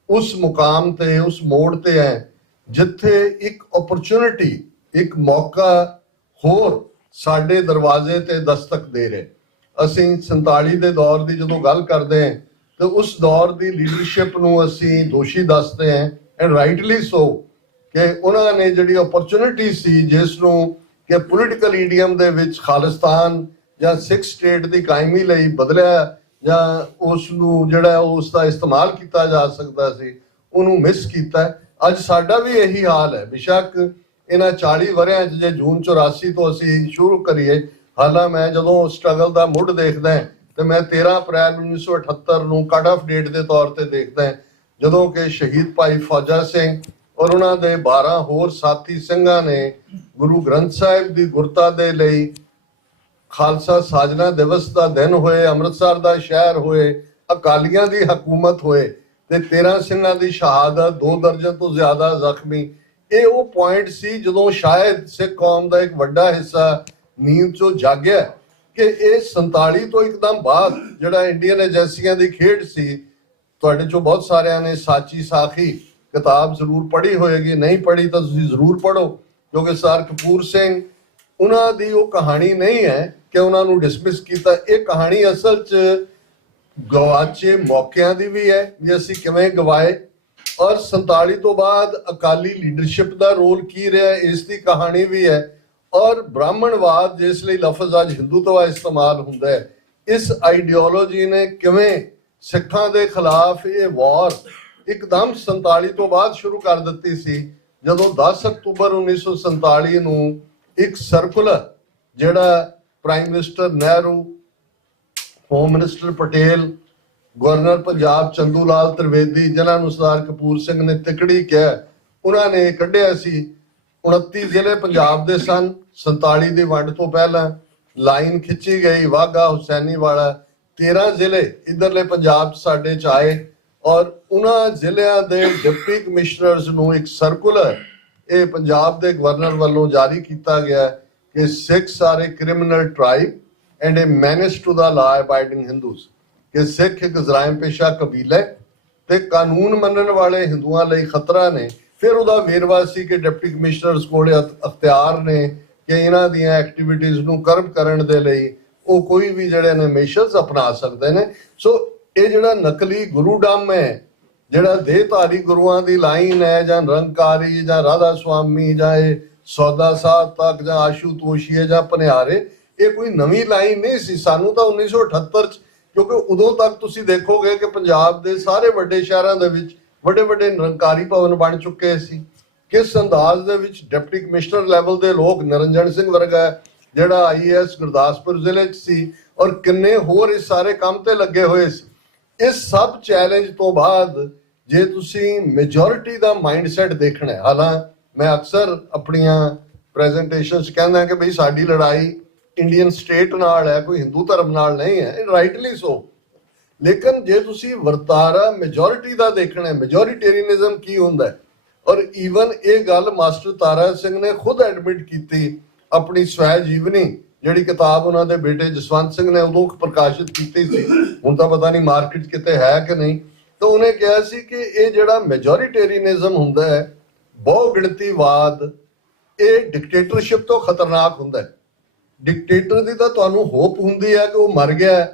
ਉਸ ਮੁਕਾਮ ਤੇ ਉਸ ਮੋੜ ਤੇ ਹੈ ਜਿੱਥੇ ਇੱਕ ਓਪਰਚੁਨਿਟੀ, ਇੱਕ ਮੌਕਾ ਹੋਰ ਸਾਡੇ ਦਰਵਾਜ਼ੇ ਤੇ ਦਸਤਕ ਦੇ ਰਹੇ। ਅਸੀਂ 47 ਦੇ ਦੌਰ ਦੀ ਜਦੋਂ ਗੱਲ ਕਰਦੇ ਹਾਂ ਤੇ ਉਸ ਦੌਰ ਦੀ ਲੀਡਰਸ਼ਿਪ ਨੂੰ ਅਸੀਂ ਦੋਸ਼ੀ ਦੱਸਦੇ ਹਾਂ, ਐਂਡ ਰਾਈਟਲੀ ਸੋ, ਕਿ ਉਹਨਾਂ ਨੇ ਜਿਹੜੀ ਓਪਰਚੁਨਿਟੀ ਸੀ ਜਿਸ ਨੂੰ ਕਿ ਪੋਲੀਟੀਕਲ ਈਡੀਅਮ ਦੇ ਵਿੱਚ ਖਾਲਿਸਤਾਨ ਜਾਂ ਸਿੱਖ ਸਟੇਟ ਦੀ ਕਾਇਮੀ ਲਈ ਬਦਲਿਆ ਜਾਂ ਉਸ ਨੂੰ ਜਿਹੜਾ ਉਸ ਦਾ ਇਸਤੇਮਾਲ ਕੀਤਾ ਜਾ ਸਕਦਾ ਸੀ, ਉਹਨੂੰ ਮਿਸ ਕੀਤਾ। ਅੱਜ ਸਾਡਾ ਵੀ ਇਹੀ ਹਾਲ ਹੈ। ਬੇਸ਼ੱਕ ਇਹਨਾਂ 40 ਵਰਿਆਂ 'ਚ ਜੇ ਜੂਨ 84 ਤੋਂ ਅਸੀਂ ਸ਼ੁਰੂ ਕਰੀਏ, ਹਾਲਾਂਕਿ ਮੈਂ ਜਦੋਂ ਸਟਰਗਲ ਦਾ ਮੁੱਢ ਦੇਖਦਾ ਤੇ ਮੈਂ 13 ਅਪ੍ਰੈਲ 1978 ਨੂੰ ਕੱਟ ਆਫ ਡੇਟ ਦੇ ਤੌਰ ਤੇ ਦੇਖਦਾ ਜਦੋਂ ਕਿ ਸ਼ਹੀਦ ਭਾਈ ਫੌਜਾ ਸਿੰਘ ਔਰ ਉਹਨਾਂ ਦੇ 12 ਹੋਰ ਸਾਥੀ ਸਿੰਘਾਂ ਨੇ ਗੁਰੂ ਗ੍ਰੰਥ ਸਾਹਿਬ ਦੀ ਗੁਰਤਾ ਦੇ ਲਈ ਖਾਲਸਾ ਸਾਜਨਾ ਦਿਵਸ ਦਾ ਦਿਨ ਹੋਏ, ਅੰਮ੍ਰਿਤਸਰ ਦਾ ਸ਼ਹਿਰ ਹੋਏ, ਅਕਾਲੀਆਂ ਦੀ ਹਕੂਮਤ ਹੋਏ ਤੇ 13 ਸਿੰਘਾਂ ਦੀ ਸ਼ਹਾਦਤ, 2 ਦਰਜਨ ਤੋਂ ਜ਼ਿਆਦਾ ਜ਼ਖਮੀ। ਇਹ ਉਹ ਪੁਆਇੰਟ ਸੀ ਜਦੋਂ ਸ਼ਾਇਦ ਸਿੱਖ ਕੌਮ ਦਾ ਇੱਕ ਵੱਡਾ ਹਿੱਸਾ ਨੀਂਦ ਚੋਂ ਜਾਗਿਆ ਕਿ ਇਹ 47 ਤੋਂ ਇੱਕਦਮ ਬਾਅਦ ਜਿਹੜਾ ਇੰਡੀਅਨ ਏਜੰਸੀਆਂ ਦੀ ਖੇਡ ਸੀ। ਤੁਹਾਡੇ ਚੋਂ ਬਹੁਤ ਸਾਰਿਆਂ ਨੇ ਸਾਚੀ ਸਾਖੀ ਕਿਤਾਬ ਜ਼ਰੂਰ ਪੜ੍ਹੀ ਹੋਏਗੀ, ਨਹੀਂ ਪੜ੍ਹੀ ਤਾਂ ਤੁਸੀਂ ਜ਼ਰੂਰ ਪੜ੍ਹੋ, ਕਿਉਂਕਿ ਸਰ ਕਪੂਰ ਸਿੰਘ ਉਹਨਾਂ ਦੀ ਉਹ ਕਹਾਣੀ ਨਹੀਂ ਹੈ ਕਿ ਉਹਨਾਂ ਨੂੰ ਡਿਸਮਿਸ ਕੀਤਾ। ਇਹ ਕਹਾਣੀ ਅਸਲ 'ਚ ਗਵਾਚੇ ਮੌਕਿਆਂ ਦੀ ਵੀ ਹੈ ਵੀ ਅਸੀਂ ਕਿਵੇਂ ਗਵਾਏ, ਔਰ 47 ਤੋਂ ਬਾਅਦ ਅਕਾਲੀ ਲੀਡਰਸ਼ਿਪ ਦਾ ਰੋਲ ਕੀ ਰਿਹਾ ਇਸ ਦੀ ਕਹਾਣੀ ਵੀ ਹੈ, ਔਰ ਬ੍ਰਾਹਮਣਵਾਦ ਜਿਸ ਲਈ ਲਫ਼ਜ਼ ਅੱਜ ਹਿੰਦੂਤਵਾ ਇਸਤੇਮਾਲ ਹੁੰਦਾ ਹੈ, ਇਸ ਆਈਡੀਓਲੋਜੀ ਨੇ ਕਿਵੇਂ ਸਿੱਖਾਂ ਦੇ ਖਿਲਾਫ ਇਹ ਵਾਰ ਇੱਕਦਮ 47 ਤੋਂ ਬਾਅਦ ਸ਼ੁਰੂ ਕਰ ਦਿੱਤੀ ਸੀ, ਜਦੋਂ 10 ਅਕਤੂਬਰ 1947 ਨੂੰ ਇੱਕ ਸਰਕੂਲਰ ਜਿਹੜਾ prime minister Nehru, home minister Patel, governor Punjab Chandu Lal Trivedi, ਜਿਨ੍ਹਾਂ ਨੂੰ ਸਰਦਾਰ ਕਪੂਰ ਸਿੰਘ ਨੇ ਤਿਕੜੀ ਕਿਹਾ, ਉਹਨਾਂ ਨੇ ਕੱਢਿਆ ਸੀ। 29 ਜ਼ਿਲ੍ਹੇ ਪੰਜਾਬ ਦੇ ਸਨ। 47 ਦੀ ਵੰਡ ਤੋਂ ਪਹਿਲਾਂ ਲਾਈਨ ਖਿੱਚੀ ਗਈ ਵਾਘਾ ਹੁਸੈਨੀ ਵਾਲਾ, 13 ਜ਼ਿਲ੍ਹੇ ਇਧਰਲੇ ਪੰਜਾਬ 'ਚ ਸਾਡੇ 'ਚ ਆਏ ਔਰ ਉਹਨਾਂ ਜ਼ਿਲ੍ਹਿਆਂ ਦੇ ਡਿਪਟੀ ਕਮਿਸ਼ਨਰਸ ਨੂੰ ਇੱਕ ਸਰਕੂਲਰ ਇਹ ਪੰਜਾਬ ਦੇ ਗਵਰਨਰ ਵੱਲੋਂ ਜਾਰੀ ਕੀਤਾ ਗਿਆ ਕਿ Sikhs are a criminal tribe and a menace to the law abiding Hindus, ਕਿ ਸਿੱਖ ਇੱਕ ਜਰਾਇਮ ਪੇਸ਼ਾ ਕਬੀਲਾ ਤੇ ਕਾਨੂੰਨ ਮੰਨਣ ਵਾਲੇ ਹਿੰਦੂਆਂ ਲਈ ਖਤਰਾ ਨੇ। ਫਿਰ ਉਹਦਾ ਵੇਰਵਾ ਸੀ ਕਿ ਡਿਪਟੀ ਕਮਿਸ਼ਨਰਸ ਕੋਲ ਅਖਤਿਆਰ ਨੇ ਕਿ ਇਹਨਾਂ ਦੀਆਂ ਐਕਟੀਵਿਟੀਜ਼ ਨੂੰ ਕਰਬ ਕਰਨ ਦੇ ਲਈ ਉਹ ਕੋਈ ਵੀ ਜਿਹੜੇ ਨੇ ਮੇਸ਼ਰਸ ਅਪਣਾ ਸਕਦੇ ਨੇ। ਸੋ ਇਹ ਜਿਹੜਾ ਨਕਲੀ ਗੁਰੂਡਮ ਹੈ ਜਿਹੜਾ ਦੇਹਧਾਰੀ ਗੁਰੂਆਂ ਦੀ ਲਾਈਨ ਹੈ, ਜਾਂ ਨਿਰੰਕਾਰੀ ਜਾਂ ਰਾਧਾ ਸੁਆਮੀ ਜਾਂ ਇਹ ਸੌਦਾ ਸਾਹਿਬ ਤੱਕ ਜਾਂ ਆਸ਼ੂਤੋਸ਼ੀਏ ਜਾਂ ਭਨਿਆਰੇ, ਇਹ ਕੋਈ ਨਵੀਂ ਲਾਈਨ ਨਹੀਂ ਸੀ। ਸਾਨੂੰ ਤਾਂ 1978 ਚ, ਕਿਉਂਕਿ ਉਦੋਂ ਤੱਕ ਤੁਸੀਂ ਦੇਖੋਗੇ ਕਿ ਪੰਜਾਬ ਦੇ ਸਾਰੇ ਵੱਡੇ ਸ਼ਹਿਰਾਂ ਦੇ ਵਿੱਚ ਵੱਡੇ ਵੱਡੇ ਨਿਰੰਕਾਰੀ ਭਵਨ ਬਣ ਚੁੱਕੇ ਸੀ। ਕਿਸ ਅੰਦਾਜ਼ ਦੇ ਵਿੱਚ ਡਿਪਟੀ ਕਮਿਸ਼ਨਰ ਲੈਵਲ ਦੇ ਲੋਕ, ਨਿਰੰਜਨ ਸਿੰਘ ਵਰਗਾ ਜਿਹੜਾ IAS ਗੁਰਦਾਸਪੁਰ ਜ਼ਿਲ੍ਹੇ 'ਚ ਸੀ, ਔਰ ਕਿੰਨੇ ਹੋਰ ਇਸ ਸਾਰੇ ਕੰਮ ਤੇ ਲੱਗੇ ਹੋਏ ਸੀ। ਇਸ ਸਭ ਚੈਲੰਜ ਤੋਂ ਬਾਅਦ ਜੇ ਤੁਸੀਂ ਮੈਜੋਰਿਟੀ ਦਾ ਮਾਈਂਡਸੈਟ ਦੇਖਣਾ ਹੈ, ਹਾਲਾਂ ਮੈਂ ਅਕਸਰ ਆਪਣੀਆਂ ਪ੍ਰੈਜੈਂਟੇਸ਼ਨਸ ਕਹਿੰਦਾ ਕਿ ਬਈ ਸਾਡੀ ਲੜਾਈ ਇੰਡੀਅਨ ਸਟੇਟ ਨਾਲ ਹੈ, ਕੋਈ ਹਿੰਦੂ ਧਰਮ ਨਾਲ ਨਹੀਂ ਹੈ, ਰਾਈਟਲੀ ਸੋ। ਲੇਕਿਨ ਜੇ ਤੁਸੀਂ ਵਰਤਾਰਾ ਮੈਜੋਰਿਟੀ ਦਾ ਦੇਖਣਾ ਹੈ, ਮੈਜੋਰਿਟੇਰੀਅਨਿਜ਼ਮ ਕੀ ਹੁੰਦਾ ਹੈ, ਔਰ ਈਵਨ ਇਹ ਗੱਲ ਮਾਸਟਰ ਤਾਰਾ ਸਿੰਘ ਨੇ ਖੁਦ ਐਡਮਿਟ ਕੀਤੀ ਆਪਣੀ ਸਵੈ ਜੀਵਨੀ, ਜਿਹੜੀ ਕਿਤਾਬ ਉਹਨਾਂ ਦੇ ਬੇਟੇ ਜਸਵੰਤ ਸਿੰਘ ਨੇ ਉਦੋਂ ਪ੍ਰਕਾਸ਼ਿਤ ਕੀਤੀ ਸੀ, ਹੁਣ ਤਾਂ ਪਤਾ ਨਹੀਂ ਮਾਰਕੀਟ ਕਿਤੇ ਹੈ ਕਿ ਨਹੀਂ। ਤਾਂ ਉਹਨੇ ਕਿਹਾ ਸੀ ਕਿ ਇਹ ਜਿਹੜਾ ਮੈਜੋਰਿਟੇਰੀਅਨਿਜ਼ਮ ਹੁੰਦਾ ਹੈ, ਬਹੁ ਗਿਣਤੀਵਾਦ, ਇਹ ਡਿਕਟੇਟਰਸ਼ਿਪ ਤੋਂ ਖਤਰਨਾਕ ਹੁੰਦਾ ਹੈ। ਡਿਕਟੇਟਰ ਦੀ ਤਾਂ ਤੁਹਾਨੂੰ ਹੋਪ ਹੁੰਦੀ ਹੈ ਕਿ ਉਹ ਮਰ ਗਿਆ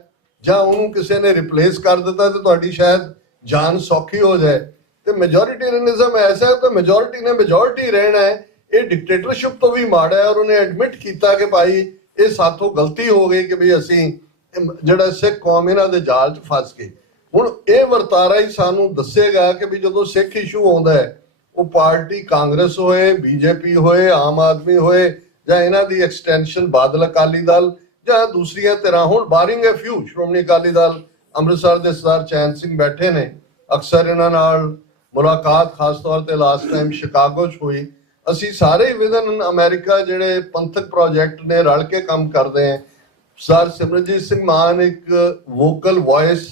ਜਾਂ ਉਹਨੂੰ ਕਿਸੇ ਨੇ ਰਿਪਲੇਸ ਕਰ ਦਿੱਤਾ ਤੇ ਤੁਹਾਡੀ ਸ਼ਾਇਦ ਜਾਨ ਸੌਖੀ ਹੋ ਜਾਏ। ਤੇ ਮੈਜੋਰਿਟੇਰੀਅਨਿਜ਼ਮ ਐਸਾ ਹੈ ਕਿ ਮੈਜੋਰਿਟੀ ਨੇ ਮੈਜੋਰਿਟੀ ਰਹਿਣਾ ਹੈ, ਇਹ ਡਿਕਟੇਟਰਸ਼ਿਪ ਤੋਂ ਵੀ ਮਾੜਾ ਹੈ। ਔਰ ਉਹਨੇ ਐਡਮਿਟ ਕੀਤਾ ਕਿ ਭਾਈ ਇਹ ਸਾਥੋਂ ਗਲਤੀ ਹੋ ਗਈ ਕਿ ਵੀ ਅਸੀਂ ਜਿਹੜਾ ਸਿੱਖ ਕੌਮ ਇਹਨਾਂ ਦੇ ਜਾਲ 'ਚ ਫਸ ਗਏ। ਹੁਣ ਇਹ ਵਰਤਾਰਾ ਹੀ ਸਾਨੂੰ ਦੱਸੇਗਾ ਕਿ ਵੀ ਜਦੋਂ ਸਿੱਖ ਇਸ਼ੂ ਆਉਂਦਾ ਹੈ, ਉਹ ਪਾਰਟੀ ਕਾਂਗਰਸ ਹੋਏ, BJP ਹੋਏ, ਆਮ ਆਦਮੀ ਹੋਏ, ਜਾਂ ਇਹਨਾਂ ਦੀ ਐਕਸਟੈਂਸ਼ਨ ਬਾਦਲ ਅਕਾਲੀ ਦਲ ਜਾਂ ਦੂਸਰੀਆਂ ਧਿਰਾਂ, ਹੁਣ ਬਾਰਿੰਗ ਐ ਫਿਊ ਸ਼੍ਰੋਮਣੀ ਅਕਾਲੀ ਦਲ ਅੰਮ੍ਰਿਤਸਰ ਦੇ ਸਰਦਾਰ ਚੈਨ ਸਿੰਘ ਬੈਠੇ ਨੇ, ਅਕਸਰ ਇਹਨਾਂ ਨਾਲ ਮੁਲਾਕਾਤ ਖਾਸ ਤੌਰ ਤੇ ਲਾਸਟ ਟਾਈਮ ਸ਼ਿਕਾਗੋ 'ਚ ਹੋਈ। ਅਸੀਂ ਸਾਰੇ ਵਿਦਨ ਅਮਰੀਕਾ ਜਿਹੜੇ ਪੰਥਕ ਪ੍ਰੋਜੈਕਟ ਨੇ ਰਲ ਕੇ ਕੰਮ ਕਰਦੇ ਹਾਂ। ਸਰ ਸਿਮਰਨਜੀਤ ਸਿੰਘ ਮਾਨ ਇੱਕ ਵੋਕਲ ਵੌਇਸ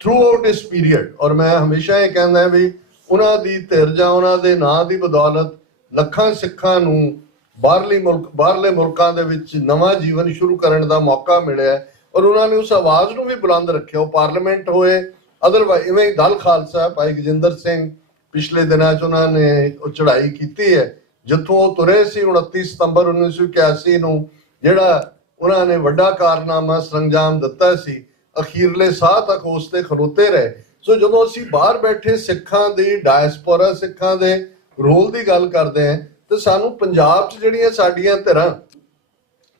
ਥਰੂ ਆਊਟ ਇਸ ਪੀਰੀਅਡ, ਔਰ ਮੈਂ ਹਮੇਸ਼ਾ ਇਹ ਕਹਿੰਦਾ ਵੀ ਉਹਨਾਂ ਦੀ ਧਿਰ ਜਾਂ ਉਹਨਾਂ ਦੇ ਨਾਂ ਦੀ ਬਦੌਲਤ ਲੱਖਾਂ ਸਿੱਖਾਂ ਨੂੰ ਬਾਹਰਲੇ ਮੁਲਕਾਂ ਦੇ ਵਿੱਚ ਨਵਾਂ ਜੀਵਨ ਸ਼ੁਰੂ ਕਰਨ ਦਾ ਮੌਕਾ ਮਿਲਿਆ, ਔਰ ਉਹਨਾਂ ਨੇ ਉਸ ਆਵਾਜ਼ ਨੂੰ ਵੀ ਬੁਲੰਦ ਰੱਖਿਆ। ਉਹ ਪਾਰਲੀਮੈਂਟ ਹੋਏ, ਅਦਰਵਾਈਜ਼ ਇਵੇਂ ਹੀ ਦਲ ਖਾਲਸਾ ਭਾਈ ਗਜਿੰਦਰ ਸਿੰਘ ਪਿਛਲੇ ਦਿਨਾਂ 'ਚ ਉਹਨਾਂ ਨੇ ਉਹ ਚੜ੍ਹਾਈ ਕੀਤੀ ਹੈ, ਜਿੱਥੋਂ ਉਹ ਤੁਰੇ ਸੀ 29 ਸਤੰਬਰ 1981 ਨੂੰ, ਜਿਹੜਾ ਉਹਨਾਂ ਨੇ ਵੱਡਾ ਕਾਰਨਾਮਾ ਸਰੰਜਾਮ ਦਿੱਤਾ ਸੀ, ਅਖੀਰਲੇ ਸਾਹ ਤੱਕ ਉਸ ਤੇ ਖਲੋਤੇ ਰਹੇ। ਸੋ ਜਦੋਂ ਅਸੀਂ ਬਾਹਰ ਬੈਠੇ ਸਿੱਖਾਂ ਦੀ ਡਾਇਸਪੋਰਾ, ਸਿੱਖਾਂ ਦੇ ਰੋਲ ਦੀ ਗੱਲ ਕਰਦੇ ਹਾਂ, ਤੇ ਸਾਨੂੰ ਪੰਜਾਬ 'ਚ ਜਿਹੜੀਆਂ ਸਾਡੀਆਂ ਧਿਰਾਂ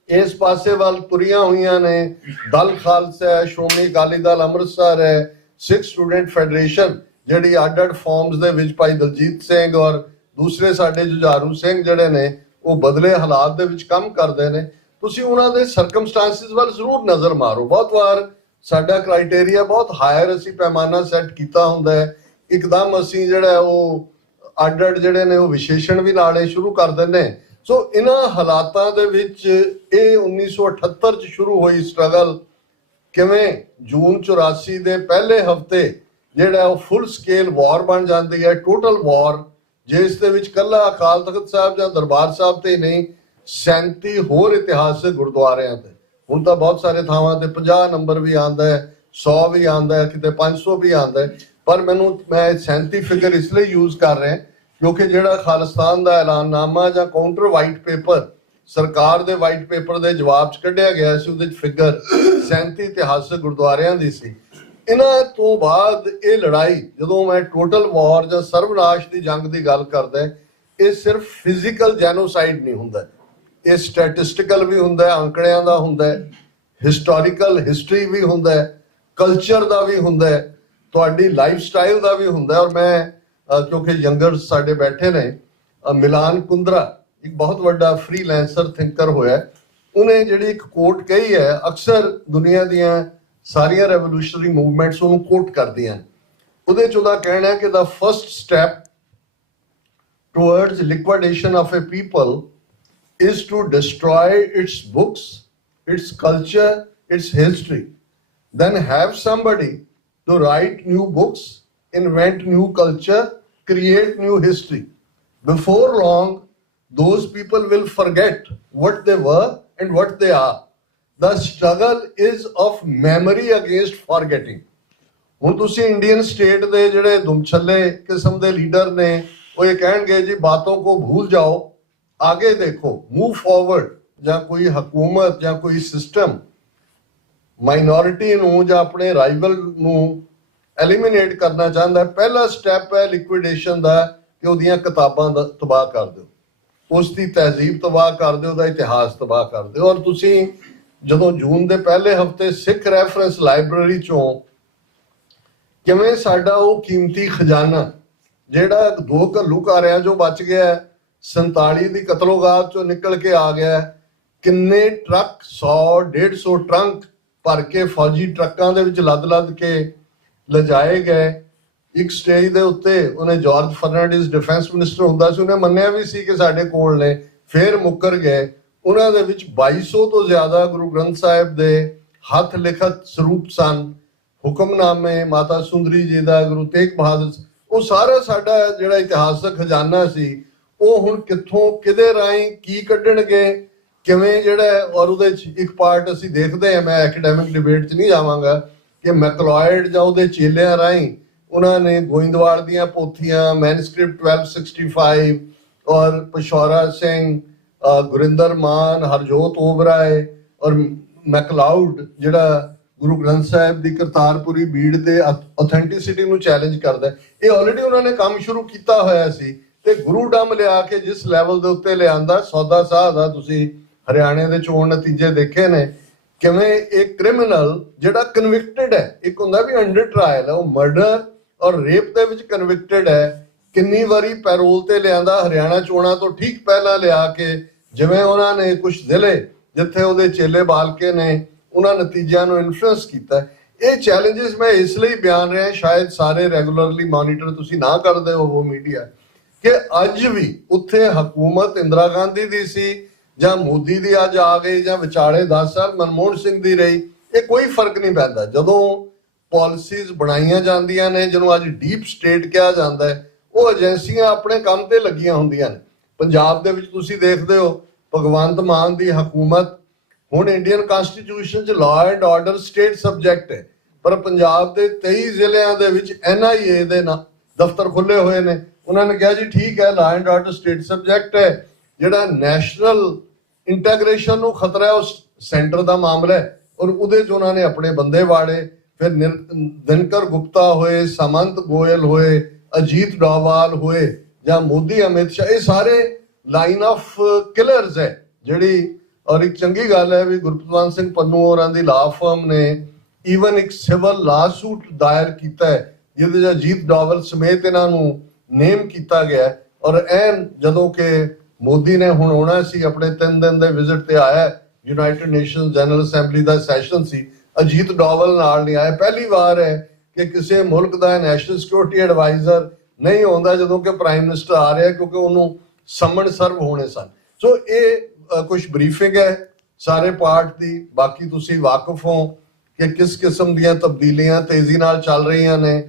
ਇਸ ਪਾਸੇ ਵੱਲ ਤੁਰੀਆਂ ਹੋਈਆਂ ਨੇ, ਦਲ ਖਾਲਸਾ ਹੈ, ਸ਼੍ਰੋਮਣੀ ਅਕਾਲੀ ਦਲ ਅੰਮ੍ਰਿਤਸਰ ਹੈ, ਸਿੱਖ ਸਟੂਡੈਂਟ ਫੈਡਰੇਸ਼ਨ ਜਿਹੜੀ ਅੱਡ-ਅੱਡ ਫਾਰਮਸ ਦੇ ਵਿੱਚ ਭਾਈ ਦਲਜੀਤ ਸਿੰਘ ਔਰ ਦੂਸਰੇ ਸਾਡੇ ਜੁਝਾਰੂ ਸਿੰਘ ਜਿਹੜੇ ਨੇ ਉਹ ਬਦਲੇ ਹਾਲਾਤ ਦੇ ਵਿੱਚ ਕੰਮ ਕਰਦੇ ਨੇ, ਤੁਸੀਂ ਉਹਨਾਂ ਦੇ ਸਰਕਮਸਟੈਂਸਿਸ ਵੱਲ ਜ਼ਰੂਰ ਨਜ਼ਰ ਮਾਰੋ। ਬਹੁਤ ਵਾਰ ਸਾਡਾ ਕ੍ਰਾਈਟੇਰੀਆ ਬਹੁਤ ਹਾਇਰ ਅਸੀਂ ਪੈਮਾਨਾ ਸੈੱਟ ਕੀਤਾ ਹੁੰਦਾ ਹੈ, ਇੱਕਦਮ ਅਸੀਂ ਜਿਹੜਾ ਉਹ ਅੱਡ-ਅੱਡ ਜਿਹੜੇ ਨੇ ਉਹ ਵਿਸ਼ੇਸ਼ਣ ਵੀ ਲਾਣੇ ਸ਼ੁਰੂ ਕਰ ਦਿੰਦੇ। ਸੋ ਇਹਨਾਂ ਹਾਲਾਤਾਂ ਦੇ ਵਿੱਚ ਇਹ 1978 ਚ ਸ਼ੁਰੂ ਹੋਈ ਸਟਰਗਲ ਕਿਵੇਂ ਜੂਨ 84 ਦੇ ਪਹਿਲੇ ਹਫਤੇ ਜਿਹੜਾ ਉਹ ਫੁੱਲ ਸਕੇਲ ਵਾਰ ਬਣ ਜਾਂਦੀ ਹੈ, ਟੋਟਲ ਵਾਰ, ਜਿਸ ਦੇ ਵਿੱਚ ਕੱਲਾ ਅਕਾਲ ਤਖਤ ਸਾਹਿਬ ਜਾਂ ਦਰਬਾਰ ਸਾਹਿਬ ਤੇ ਨਹੀਂ, 37 ਹੋਰ ਇਤਿਹਾਸਕ ਗੁਰਦੁਆਰਿਆਂ ਤੇ, ਹੁਣ ਤਾਂ ਬਹੁਤ ਸਾਰੇ ਥਾਵਾਂ ਤੇ 50 ਨੰਬਰ ਵੀ ਆਉਂਦਾ ਹੈ, 100 ਵੀ ਆਉਂਦਾ ਹੈ, ਕਿਤੇ 500 ਵੀ ਆਉਂਦਾ ਹੈ, ਪਰ ਮੈਂ 37 ਫਿਗਰ ਇਸ ਲਈ ਯੂਜ਼ ਕਰ ਰਿਹਾ ਕਿਉਂਕਿ ਜਿਹੜਾ ਖਾਲਿਸਤਾਨ ਦਾ ਐਲਾਨਨਾਮਾ ਜਾਂ ਕਾਊਂਟਰ ਵਾਈਟ ਪੇਪਰ ਸਰਕਾਰ ਦੇ ਵਾਈਟ ਪੇਪਰ ਦੇ ਜਵਾਬ 'ਚ ਕੱਢਿਆ ਗਿਆ ਸੀ, ਉਹਦੇ 'ਚ ਫਿਗਰ 37 ਇਤਿਹਾਸਕ ਗੁਰਦੁਆਰਿਆਂ ਦੀ ਸੀ। ਇਹਨਾਂ ਤੋਂ ਬਾਅਦ ਇਹ ਲੜਾਈ, ਜਦੋਂ ਮੈਂ ਟੋਟਲ ਵਾਰ ਜਾਂ ਸਰਵਨਾਸ਼ ਦੀ ਜੰਗ ਦੀ ਗੱਲ ਕਰਦਾ, ਇਹ ਸਿਰਫ ਫਿਜ਼ੀਕਲ ਜੈਨੋਸਾਈਡ ਨਹੀਂ ਹੁੰਦਾ, ਇਹ ਸਟੈਟਿਸਟੀਕਲ ਵੀ ਹੁੰਦਾ, ਅੰਕੜਿਆਂ ਦਾ ਹੁੰਦਾ, ਹਿਸਟੋਰੀਕਲ ਹਿਸਟਰੀ ਵੀ ਹੁੰਦਾ, ਕਲਚਰ ਦਾ ਵੀ ਹੁੰਦਾ, ਤੁਹਾਡੀ ਲਾਈਫ ਸਟਾਈਲ ਦਾ ਵੀ ਹੁੰਦਾ। ਔਰ ਮੈਂ ਕਿਉਂਕਿ ਯੰਗਰ ਸਾਡੇ ਬੈਠੇ ਨੇ, ਮਿਲਾਨ ਕੁੰਦਰਾ ਇੱਕ ਬਹੁਤ ਵੱਡਾ ਫ੍ਰੀਲੈਂਸਰ ਥਿੰਕਰ ਹੋਇਆ, ਉਹਨੇ ਜਿਹੜੀ ਇੱਕ ਕੋਟ ਕਹੀ ਹੈ, ਅਕਸਰ ਦੁਨੀਆ ਦੀਆਂ ਸਾਰੀਆਂ ਰੈਵੋਲੂਸ਼ਨਰੀ ਮੂਵਮੈਂਟਸ ਉਹਨੂੰ ਕੋਟ ਕਰਦੀਆਂ। ਉਹਦੇ 'ਚ ਉਹਦਾ ਕਹਿਣਾ ਹੈ ਕਿ the first step towards liquidation of a people is to destroy its books, its culture, its history. Then have somebody to write new books, invent new culture, create new history. Before long, those people will forget what they were and what they are. The struggle is of memory against forgetting. ਹੁਣ ਤੁਸੀਂ Indian state ਦੇ ਜਿਹੜੇ ਦੁਮਛੱਲੇ ਕਿਸਮ ਦੇ leader ਨੇ, ਉਹ ਇਹ ਕਹਿਣਗੇ ਜੀ ਬਾਤੋਂ ਕੋ ਭੂਲ ਜਾਓ, ਆਗੇ ਦੇਖੋ, ਮੂਵ ਫਾਰਵਰਡ, ਜਾਂ ਕੋਈ ਹਕੂਮਤ ਜਾਂ ਕੋਈ ਸਿਸਟਮ ਮਾਈਨੋਰਿਟੀ ਨੂੰ ਜਾਂ ਆਪਣੇ ਰਾਈਵਲ ਨੂੰ एलिमिनेट करना चाहता है। पहला स्टैप है लिक्विडेशन का कि ਉਹਦੀਆਂ किताबां तबाह कर दो, उसकी तहजीब तबाह कर दो, ਉਹਦਾ इतिहास तबाह कर दो। और ਤੁਸੀਂ ਜਦੋਂ जून के पहले हफ्ते सिख रैफरेंस लाइब्रेरी चों किवें साडा ਉਹ कीमती खजाना ਜਿਹੜਾ 2 ਘੱਲੂਘਾਰਿਆਂ ਚੋਂ बच गया, 47 ਦੀ ਕਤਲੋਗਾਤ ਚੋਂ ਨਿਕਲ ਕੇ ਆ ਗਿਆ, ਕਿੰਨੇ ਟਰੱਕ 100-150 ਟਰੰਕ ਭਰ ਕੇ ਫੌਜੀ ਟਰੱਕਾਂ ਦੇ ਵਿੱਚ ਲੱਦ ਕੇ ਲਿਜਾਏ ਗਏ। ਇੱਕ ਸਟੇਜ ਦੇ ਉੱਤੇ ਉਹਨੇ ਜਾਰਜ ਫਰਨਾਂਡਿਸ ਡਿਫੈਂਸ ਮਿਨਿਸਟਰ ਹੁੰਦਾ ਸੀ, ਉਹਨੇ ਮੰਨਿਆ ਵੀ ਸੀ ਕਿ ਸਾਡੇ ਕੋਲ ਨੇ, ਫਿਰ ਮੁੱਕਰ ਗਏ। ਉਹਨਾਂ ਦੇ ਵਿੱਚ 2200 ਤੋਂ ਜ਼ਿਆਦਾ ਗੁਰੂ ਗ੍ਰੰਥ ਸਾਹਿਬ ਦੇ ਹੱਥ ਲਿਖਤ ਸਰੂਪ ਸਨ, ਹੁਕਮਨਾਮੇ ਮਾਤਾ ਸੁੰਦਰੀ ਜੀ ਦਾ, ਗੁਰੂ ਤੇਗ ਬਹਾਦਰ, ਉਹ ਸਾਰਾ ਸਾਡਾ ਜਿਹੜਾ ਇਤਿਹਾਸਕ ਖਜ਼ਾਨਾ ਸੀ ਉਹ ਹੁਣ ਕਿੱਥੋਂ ਕਿਹਦੇ ਰਾਹੀਂ ਕੀ ਕੱਢਣਗੇ, ਕਿਵੇਂ ਜਿਹੜਾ। ਔਰ ਉਹਦੇ ਚ ਇੱਕ ਪਾਰਟ ਅਸੀਂ ਦੇਖਦੇ ਹਾਂ, ਮੈਂ ਐਕੈਡੈਮਿਕ ਡਿਬੇਟ 'ਚ ਨਹੀਂ ਜਾਵਾਂਗਾ, ਕਿ ਮੈਕਲੋਇਡ ਜਾਂ ਉਹਦੇ ਚੇਲਿਆਂ ਰਾਹੀਂ ਉਹਨਾਂ ਨੇ ਗੋਇੰਦਵਾਲ ਦੀਆਂ ਪੋਥੀਆਂ, ਮੈਨੂਸਕ੍ਰਿਪਟ 1265 ਔਰ ਪਸ਼ੌਰਾ ਸਿੰਘ, ਗੁਰਿੰਦਰ ਮਾਨ, ਹਰਜੋਤ ਓਬਰਾਏ ਔਰ ਮੈਕਲਾਉਡ ਜਿਹੜਾ ਗੁਰੂ ਗ੍ਰੰਥ ਸਾਹਿਬ ਦੀ ਕਰਤਾਰਪੁਰੀ ਬੀੜ ਦੇ ਆਥੈਂਟਿਸਿਟੀ ਨੂੰ ਚੈਲੰਜ ਕਰਦਾ, ਇਹ ਆਲਰੇਡੀ ਉਹਨਾਂ ਨੇ ਕੰਮ ਸ਼ੁਰੂ ਕੀਤਾ ਹੋਇਆ ਸੀ। ਤੇ ਗੁਰੂ ਡੰਮ ਲਿਆ ਕੇ ਜਿਸ ਲੈਵਲ ਦੇ ਉੱਤੇ ਲਿਆਂਦਾ, ਸੌਦਾ ਸਾਹ ਦਾ ਤੁਸੀਂ ਹਰਿਆਣੇ ਦੇ ਚੋਣ ਨਤੀਜੇ ਦੇਖੇ ਨੇ, ਕਿਵੇਂ ਇੱਕ ਕ੍ਰਿਮੀਨਲ ਜਿਹੜਾ ਕਨਵਿਕਟਡ ਹੈ, ਇੱਕ ਹੁੰਦਾ ਵੀ ਅੰਡਰ ਟ੍ਰਾਇਲ ਹੈ, ਉਹ ਮਰਡਰ ਔਰ ਰੇਪ ਦੇ ਵਿੱਚ ਕਨਵਿਕਟਡ ਹੈ, ਕਿੰਨੀ ਵਾਰੀ ਪੈਰੋਲ ਤੇ ਲਿਆਂਦਾ, ਹਰਿਆਣਾ ਚੋਣਾਂ ਤੋਂ ਠੀਕ ਪਹਿਲਾਂ ਲਿਆ ਕੇ, ਜਿਵੇਂ ਉਹਨਾਂ ਨੇ ਕੁਝ ਜ਼ਿਲ੍ਹੇ ਜਿੱਥੇ ਉਹਦੇ ਚੇਲੇ ਬਾਲਕੇ ਨੇ ਉਹਨਾਂ ਨਤੀਜਿਆਂ ਨੂੰ ਇਨਫਲੂਐਂਸ ਕੀਤਾ। ਇਹ ਚੈਲੰਜਸ ਮੈਂ ਇਸ ਲਈ ਬਿਆਨ ਰਿਹਾ, ਸ਼ਾਇਦ ਸਾਰੇ ਰੈਗੂਲਰਲੀ ਮੋਨੀਟਰ ਤੁਸੀਂ ਨਾ ਕਰਦੇ ਹੋ ਮੀਡੀਆ, ਕਿ ਅੱਜ ਵੀ ਉੱਥੇ ਹਕੂਮਤ ਇੰਦਰਾ ਗਾਂਧੀ ਦੀ ਸੀ ਜਾਂ ਮੋਦੀ ਦੀ ਅੱਜ ਆ ਗਈ ਜਾਂ ਵਿਚਾਲੇ 10 ਸਾਲ ਮਨਮੋਹਨ ਸਿੰਘ ਦੀ ਰਹੀ, ਇਹ ਕੋਈ ਫਰਕ ਨਹੀਂ ਪੈਂਦਾ। ਜਦੋਂ ਪਾਲਿਸੀਜ਼ ਬਣਾਈਆਂ ਜਾਂਦੀਆਂ ਨੇ, ਜਿਹਨੂੰ ਅੱਜ ਡੀਪ ਸਟੇਟ ਕਿਹਾ ਜਾਂਦਾ ਹੈ, ਉਹ ਏਜੰਸੀਆਂ ਆਪਣੇ ਕੰਮ ਤੇ ਲੱਗੀਆਂ ਹੁੰਦੀਆਂ ਨੇ। ਪੰਜਾਬ ਦੇ ਵਿੱਚ ਤੁਸੀਂ ਦੇਖਦੇ ਹੋ ਭਗਵੰਤ ਮਾਨ ਦੀ ਹਕੂਮਤ, ਹੁਣ ਇੰਡੀਅਨ ਕਨਸਟੀਟਿਊਸ਼ਨ 'ਚ law and order state subject ਹੈ, ਪਰ ਪੰਜਾਬ ਦੇ 23 ਜ਼ਿਲ੍ਹਿਆਂ ਦੇ ਵਿੱਚ NIA ਦੇ ਦਫ਼ਤਰ ਖੁੱਲੇ ਹੋਏ ਨੇ। ਉਹਨਾਂ ਨੇ ਕਿਹਾ ਜੀ ਠੀਕ ਹੈ, law and order state subject ਹੈ, ਜਿਹੜਾ ਨੈਸ਼ਨਲ ਇੰਟੈਗ੍ਰੇਸ਼ਨ ਨੂੰ ਖਤਰਾ ਹੈ ਉਹ ਸੈਂਟਰ ਦਾ ਮਾਮਲਾ ਹੈ, ਔਰ ਉਹਦੇ 'ਚ ਉਹਨਾਂ ਨੇ ਆਪਣੇ ਬੰਦੇ ਵਾੜੇ। ਫਿਰ ਦਿਨਕਰ ਗੁਪਤਾ ਹੋਏ, ਸਮੰਤ ਗੋਇਲ ਹੋਏ, ਅਜੀਤ ਡੋਵਾਲ ਹੋਏ ਜਾਂ ਮੋਦੀ ਅਮਿਤ ਸ਼ਾਹ, ਇਹ ਸਾਰੇ ਲਾਈਨ ਆਫ ਕਿਲਰਸ ਹੈ ਜਿਹੜੀ। ਔਰ ਇੱਕ ਚੰਗੀ ਗੱਲ ਹੈ ਵੀ ਗੁਰਪ੍ਰਵਾਨ ਸਿੰਘ ਪੰਨੂ ਹੋਰਾਂ ਦੀ ਲਾ ਫਰਮ ਨੇ ਈਵਨ ਇੱਕ ਸਿਵਲ ਲਾ ਸੂਟ ਦਾਇਰ ਕੀਤਾ ਹੈ, ਜਿਹਦੇ 'ਚ ਅਜੀਤ ਡੋਵਾਲ ਸਮੇਤ ਇਹਨਾਂ ਨੂੰ ਨੇਮ ਕੀਤਾ ਗਿਆ। ਔਰ ਐਨ ਜਦੋਂ ਕਿ ਮੋਦੀ ਨੇ ਹੁਣ ਆਉਣਾ ਸੀ, ਆਪਣੇ 3 ਦਿਨ ਦੇ ਵਿਜ਼ਿਟ ਤੇ ਆਇਆ, ਯੂਨਾਈਟਿਡ ਨੇਸ਼ਨਸ ਜਨਰਲ ਅਸੈਂਬਲੀ ਦਾ ਸੈਸ਼ਨ ਸੀ, ਅਜੀਤ ਡੋਵਾਲ ਨਾਲ ਨਹੀਂ ਆਇਆ। ਪਹਿਲੀ ਵਾਰ ਹੈ ਕਿ ਕਿਸੇ ਮੁਲਕ ਦਾ ਨੈਸ਼ਨਲ ਸਿਕਿਉਰਿਟੀ ਐਡਵਾਈਜ਼ਰ ਨਹੀਂ ਆਉਂਦਾ ਜਦੋਂ ਕਿ ਪ੍ਰਾਈਮ ਮਿਨਿਸਟਰ ਆ ਰਿਹਾ, ਕਿਉਂਕਿ ਉਹਨੂੰ ਸਮਨ ਸਰਵ ਹੋਣੇ ਸਨ। ਸੋ ਇਹ ਕੁਝ ਬਰੀਫਿੰਗ ਹੈ ਸਾਰੇ ਪਾਰਟ ਦੀ। ਬਾਕੀ ਤੁਸੀਂ ਵਾਕਿਫ ਹੋ ਕਿ ਕਿਸ ਕਿਸਮ ਦੀਆਂ ਤਬਦੀਲੀਆਂ ਤੇਜ਼ੀ ਨਾਲ ਚੱਲ ਰਹੀਆਂ ਨੇ।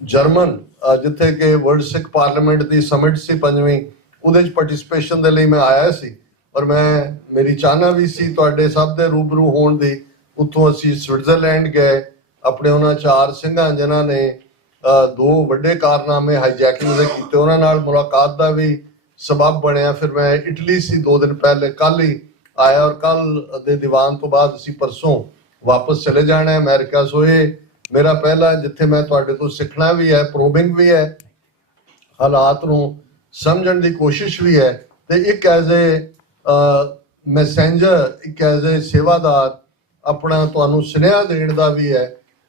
ਜਰਮਨ ਜਿੱਥੇ ਕਿ ਵਰਲਡ ਸਿੱਖ ਪਾਰਲੀਮੈਂਟ ਦੀ ਸਮਿਟ ਸੀ 5ਵੀਂ, ਉਹਦੇ 'ਚ ਪਾਰਟਿਸਿਪੇਸ਼ਨ ਦੇ ਲਈ ਮੈਂ ਆਇਆ ਸੀ, ਔਰ ਮੇਰੀ ਚਾਹਨਾ ਵੀ ਸੀ ਤੁਹਾਡੇ ਸਭ ਦੇ ਰੂਬਰੂ ਹੋਣ ਦੀ। ਉੱਥੋਂ ਅਸੀਂ ਸਵਿਟਜ਼ਰਲੈਂਡ ਗਏ, ਆਪਣੇ ਉਹਨਾਂ 4 ਸਿੰਘਾਂ ਜਿਨ੍ਹਾਂ ਨੇ 2 ਵੱਡੇ ਕਾਰਨਾਮੇ ਹਾਈਜੈਕਿੰਗ ਦੇ ਕੀਤੇ, ਉਹਨਾਂ ਨਾਲ ਮੁਲਾਕਾਤ ਦਾ ਵੀ ਸਬਬ ਬਣਿਆ। ਫਿਰ ਮੈਂ ਇਟਲੀ ਸੀ 2 ਦਿਨ ਪਹਿਲੇ, ਕੱਲ ਹੀ ਆਇਆ, ਔਰ ਕੱਲ ਦੇ ਦੀਵਾਨ ਤੋਂ ਬਾਅਦ ਅਸੀਂ ਪਰਸੋਂ ਵਾਪਸ ਚਲੇ ਜਾਣਾ ਹੈ ਅਮਰੀਕਾ। ਸੋ ਇਹ ਮੇਰਾ ਪਹਿਲਾ ਜਿੱਥੇ ਮੈਂ ਤੁਹਾਡੇ ਤੋਂ ਸਿੱਖਣਾ ਵੀ ਹੈ, ਪ੍ਰੋਬਿੰਗ ਵੀ ਹੈ, ਹਾਲਾਤ ਨੂੰ ਸਮਝਣ ਦੀ ਕੋਸ਼ਿਸ਼ ਵੀ ਹੈ, ਤੇ ਇੱਕ ਐਜ਼ ਏ ਮੈਸੇਂਜਰ, ਇੱਕ ਐਜ਼ ਏ ਸੇਵਾਦਾਰ ਆਪਣਾ ਤੁਹਾਨੂੰ ਸੁਨੇਹਾ ਦੇਣ ਦਾ ਵੀ ਹੈ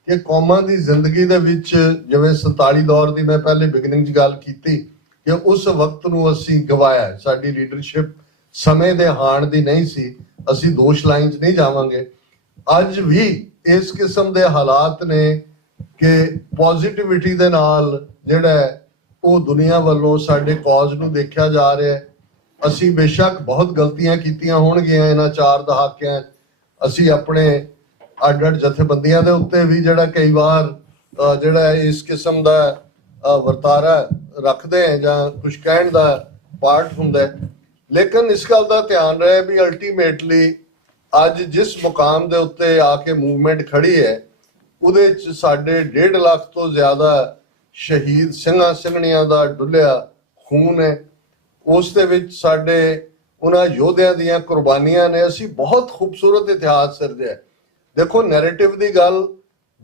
ਕਿ ਕੌਮਾਂ ਦੀ ਜ਼ਿੰਦਗੀ ਦੇ ਵਿੱਚ, ਜਿਵੇਂ 47 ਦੌਰ ਦੀ ਮੈਂ ਪਹਿਲੇ ਬਿਗਨਿੰਗ 'ਚ ਗੱਲ ਕੀਤੀ ਕਿ ਉਸ ਵਕਤ ਨੂੰ ਅਸੀਂ ਗਵਾਇਆ, ਸਾਡੀ ਲੀਡਰਸ਼ਿਪ ਸਮੇਂ ਦੇ ਹਾਣ ਦੀ ਨਹੀਂ ਸੀ, ਅਸੀਂ ਦੋਸ਼ ਲਾਈਨ 'ਚ ਨਹੀਂ ਜਾਵਾਂਗੇ। ਅੱਜ ਵੀ ਇਸ ਕਿਸਮ ਦੇ ਹਾਲਾਤ ਨੇ ਕਿ ਪੋਜ਼ਿਟਿਵਿਟੀ ਦੇ ਨਾਲ ਜਿਹੜਾ ਉਹ ਦੁਨੀਆ ਵੱਲੋਂ ਸਾਡੇ ਕਾਜ਼ ਨੂੰ ਦੇਖਿਆ ਜਾ ਰਿਹਾ ਹੈ। ਅਸੀਂ ਬੇਸ਼ੱਕ ਬਹੁਤ ਗਲਤੀਆਂ ਕੀਤੀਆਂ ਹੋਣਗੀਆਂ ਇਹਨਾਂ 4 ਦਹਾਕਿਆਂ, ਅਸੀਂ ਆਪਣੇ ਅੱਡ-ਅੱਡ ਜਥੇਬੰਦੀਆਂ ਦੇ ਉੱਤੇ ਵੀ ਜਿਹੜਾ ਕਈ ਵਾਰ ਜਿਹੜਾ ਇਸ ਕਿਸਮ ਦਾ ਵਰਤਾਰਾ ਰੱਖਦੇ ਹੈ ਜਾਂ ਕੁਝ ਕਹਿਣ ਦਾ ਪਾਰਟ ਹੁੰਦਾ ਹੈ, ਲੇਕਿਨ ਇਸ ਗੱਲ ਦਾ ਧਿਆਨ ਰਹੇ ਵੀ ਅਲਟੀਮੇਟਲੀ ਅੱਜ ਜਿਸ ਮੁਕਾਮ ਦੇ ਉੱਤੇ ਆ ਕੇ ਮੂਵਮੈਂਟ ਖੜੀ ਹੈ, ਉਹਦੇ 'ਚ ਸਾਡੇ 1.5 ਲੱਖ ਤੋਂ ਜ਼ਿਆਦਾ ਸ਼ਹੀਦ ਸਿੰਘਾਂ ਸਿੰਘਣੀਆਂ ਦਾ ਡੁੱਲਿਆ ਖੂਨ ਹੈ। ਉਸ ਦੇ ਵਿੱਚ ਸਾਡੇ ਉਹਨਾਂ ਯੋਧਿਆਂ ਦੀਆਂ ਕੁਰਬਾਨੀਆਂ ਨੇ। ਅਸੀਂ ਬਹੁਤ ਖੂਬਸੂਰਤ ਇਤਿਹਾਸ ਸਿਰਜਿਆ। ਦੇਖੋ ਨੈਰੇਟਿਵ ਦੀ ਗੱਲ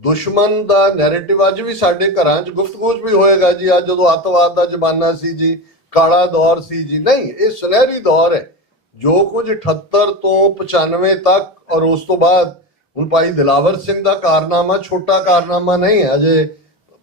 ਦੁਸ਼ਮਣ ਦਾ ਨੈਰੇਟਿਵ ਅੱਜ ਵੀ ਸਾਡੇ ਘਰਾਂ 'ਚ ਗੁਫ਼ਤਗੂ 'ਚ ਵੀ ਹੋਏਗਾ ਜੀ, ਅੱਜ ਜਦੋਂ ਅੱਤਵਾਦ ਦਾ ਜ਼ਮਾਨਾ ਸੀ ਜੀ, ਕਾਲਾ ਦੌਰ ਸੀ ਜੀ। ਨਹੀਂ, ਇਹ ਸੁਨਹਿਰੀ ਦੌਰ ਹੈ। ਜੋ ਕੁਝ 78 ਤੋਂ 95 ਤੱਕ ਔਰ ਉਸ ਤੋਂ ਬਾਅਦ ਹੁਣ ਭਾਈ ਦਿਲਾਵਰ ਸਿੰਘ ਦਾ ਕਾਰਨਾਮਾ ਛੋਟਾ ਕਾਰਨਾਮਾ ਨਹੀਂ ਹੈ। ਅਜੇ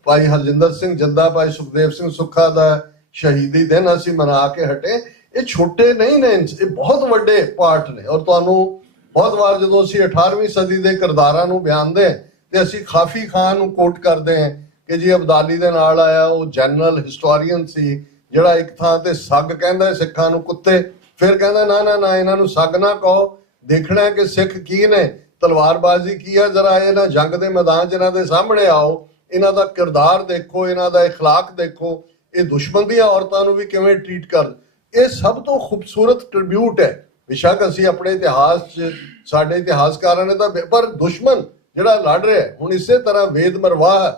ਭਾਈ ਹਰਜਿੰਦਰ ਸਿੰਘ ਜੱਦਾ, ਭਾਈ ਸੁਖਦੇਵ ਸਿੰਘ ਸੁੱਖਾ ਦਾ ਸ਼ਹੀਦੀ ਦਿਨ ਅਸੀਂ ਮਨਾ ਕੇ ਹਟੇ। ਇਹ ਛੋਟੇ ਨਹੀਂ ਨੇ, ਇਹ ਬਹੁਤ ਵੱਡੇ ਪਾਰਟ ਨੇ। ਔਰ ਤੁਹਾਨੂੰ ਬਹੁਤ ਵਾਰ ਜਦੋਂ ਅਸੀਂ 18ਵੀਂ ਸਦੀ ਦੇ ਕਿਰਦਾਰਾਂ ਨੂੰ ਬਿਆਨਦੇ ਤੇ ਅਸੀਂ ਖਾਫੀ ਖਾਨ ਨੂੰ ਕੋਟ ਕਰਦੇ ਹਾਂ ਕਿ ਜੀ ਅਬਦਾਲੀ ਦੇ ਨਾਲ ਆਇਆ, ਉਹ ਜਨਰਲ ਹਿਸਟੋਰੀਅਨ ਸੀ ਜਿਹੜਾ ਇੱਕ ਥਾਂ ਤੇ ਸੱਗ ਕਹਿੰਦਾ ਸਿੱਖਾਂ ਨੂੰ ਕੁੱਤੇ, ਫਿਰ ਕਹਿੰਦਾ ਨਾ ਨਾ ਨਾ ਇਹਨਾਂ ਨੂੰ ਸੱਗ ਨਾ ਕਹੋ, ਦੇਖਣਾ ਕਿ ਸਿੱਖ ਕੀ ਨੇ, ਤਲਵਾਰਬਾਜ਼ੀ ਕੀ ਹੈ, ਜਰਾ ਇਹਨਾਂ ਜੰਗ ਦੇ ਮੈਦਾਨ 'ਚ ਇਹਨਾਂ ਦੇ ਸਾਹਮਣੇ ਆਓ, ਇਹਨਾਂ ਦਾ ਕਿਰਦਾਰ ਦੇਖੋ, ਇਹਨਾਂ ਦਾ اخلاق ਦੇਖੋ, ਇਹ ਦੁਸ਼ਮਣ ਦੀਆਂ ਔਰਤਾਂ ਨੂੰ ਵੀ ਕਿਵੇਂ ਟ੍ਰੀਟ ਕਰ। ਇਹ ਸਭ ਤੋਂ ਖੂਬਸੂਰਤ ਟ੍ਰਿਬਿਊਟ ਹੈ। ਬੇਸ਼ੱਕ ਅਸੀਂ ਆਪਣੇ ਇਤਿਹਾਸ 'ਚ ਸਾਡੇ ਇਤਿਹਾਸਕਾਰਾਂ ਨੇ ਤਾਂ, ਪਰ ਦੁਸ਼ਮਣ ਜਿਹੜਾ ਲੜ ਰਿਹਾ ਹੁਣ ਇਸੇ ਤਰ੍ਹਾਂ ਵੇਦ ਮਰਵਾਹ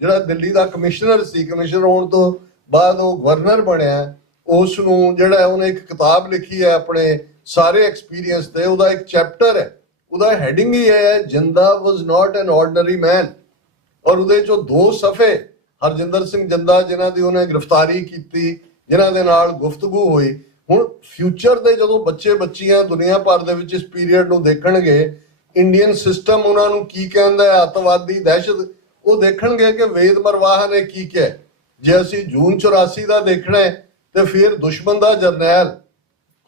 ਜਿਹੜਾ ਦਿੱਲੀ ਦਾ ਕਮਿਸ਼ਨਰ ਸੀ, ਕਮਿਸ਼ਨਰ ਹੋਣ ਤੋਂ ਬਾਅਦ ਉਹ ਗਵਰਨਰ ਬਣਿਆ, ਉਸ ਨੂੰ ਜਿਹੜਾ ਉਹਨੇ ਇੱਕ ਕਿਤਾਬ ਲਿਖੀ ਹੈ ਆਪਣੇ ਸਾਰੇ ਐਕਸਪੀਰੀਅੰਸ ਤੇ, ਉਹਦਾ ਇੱਕ ਚੈਪਟਰ ਹੈ, ਉਹਦਾ ਹੈਡਿੰਗ ਹੀ ਹੈ ਜਿੰਦਾ ਵਾਸ ਨਾਟ ਐਨ ਆਰਡੀਨਰੀ ਮੈਨ। ਔਰ ਉਹਦੇ ਚੋਂ 2 ਸਫ਼ੇ ਹਰਜਿੰਦਰ ਸਿੰਘ ਜੰਦਾ ਜਿਨ੍ਹਾਂ ਦੀ ਉਹਨੇ ਗ੍ਰਿਫਤਾਰੀ ਕੀਤੀ, ਜਿਨ੍ਹਾਂ ਦੇ ਨਾਲ ਗੁਫ਼ਤਗੂ ਹੋਈ। ਹੁਣ ਫਿਊਚਰ ਦੇ ਜਦੋਂ ਬੱਚੇ ਬੱਚੀਆਂ ਦੁਨੀਆ ਭਰ ਦੇ ਵਿੱਚ ਇਸ ਪੀਰੀਅਡ ਨੂੰ ਦੇਖਣਗੇ, ਇੰਡੀਅਨ ਸਿਸਟਮ ਉਹਨਾਂ ਨੂੰ ਕੀ ਕਹਿੰਦਾ ਹੈ, ਅੱਤਵਾਦੀ ਦਹਿਸ਼ਤ, ਉਹ ਦੇਖਣਗੇ ਕਿ ਵੇਦ ਮਰਵਾਹ ਨੇ ਕੀ ਕਿਹਾ। ਜੇ ਅਸੀਂ ਜੂਨ 84 ਦਾ ਦੇਖਣਾ ਹੈ ਤੇ ਫਿਰ ਦੁਸ਼ਮਣ ਦਾ ਜਰਨੈਲ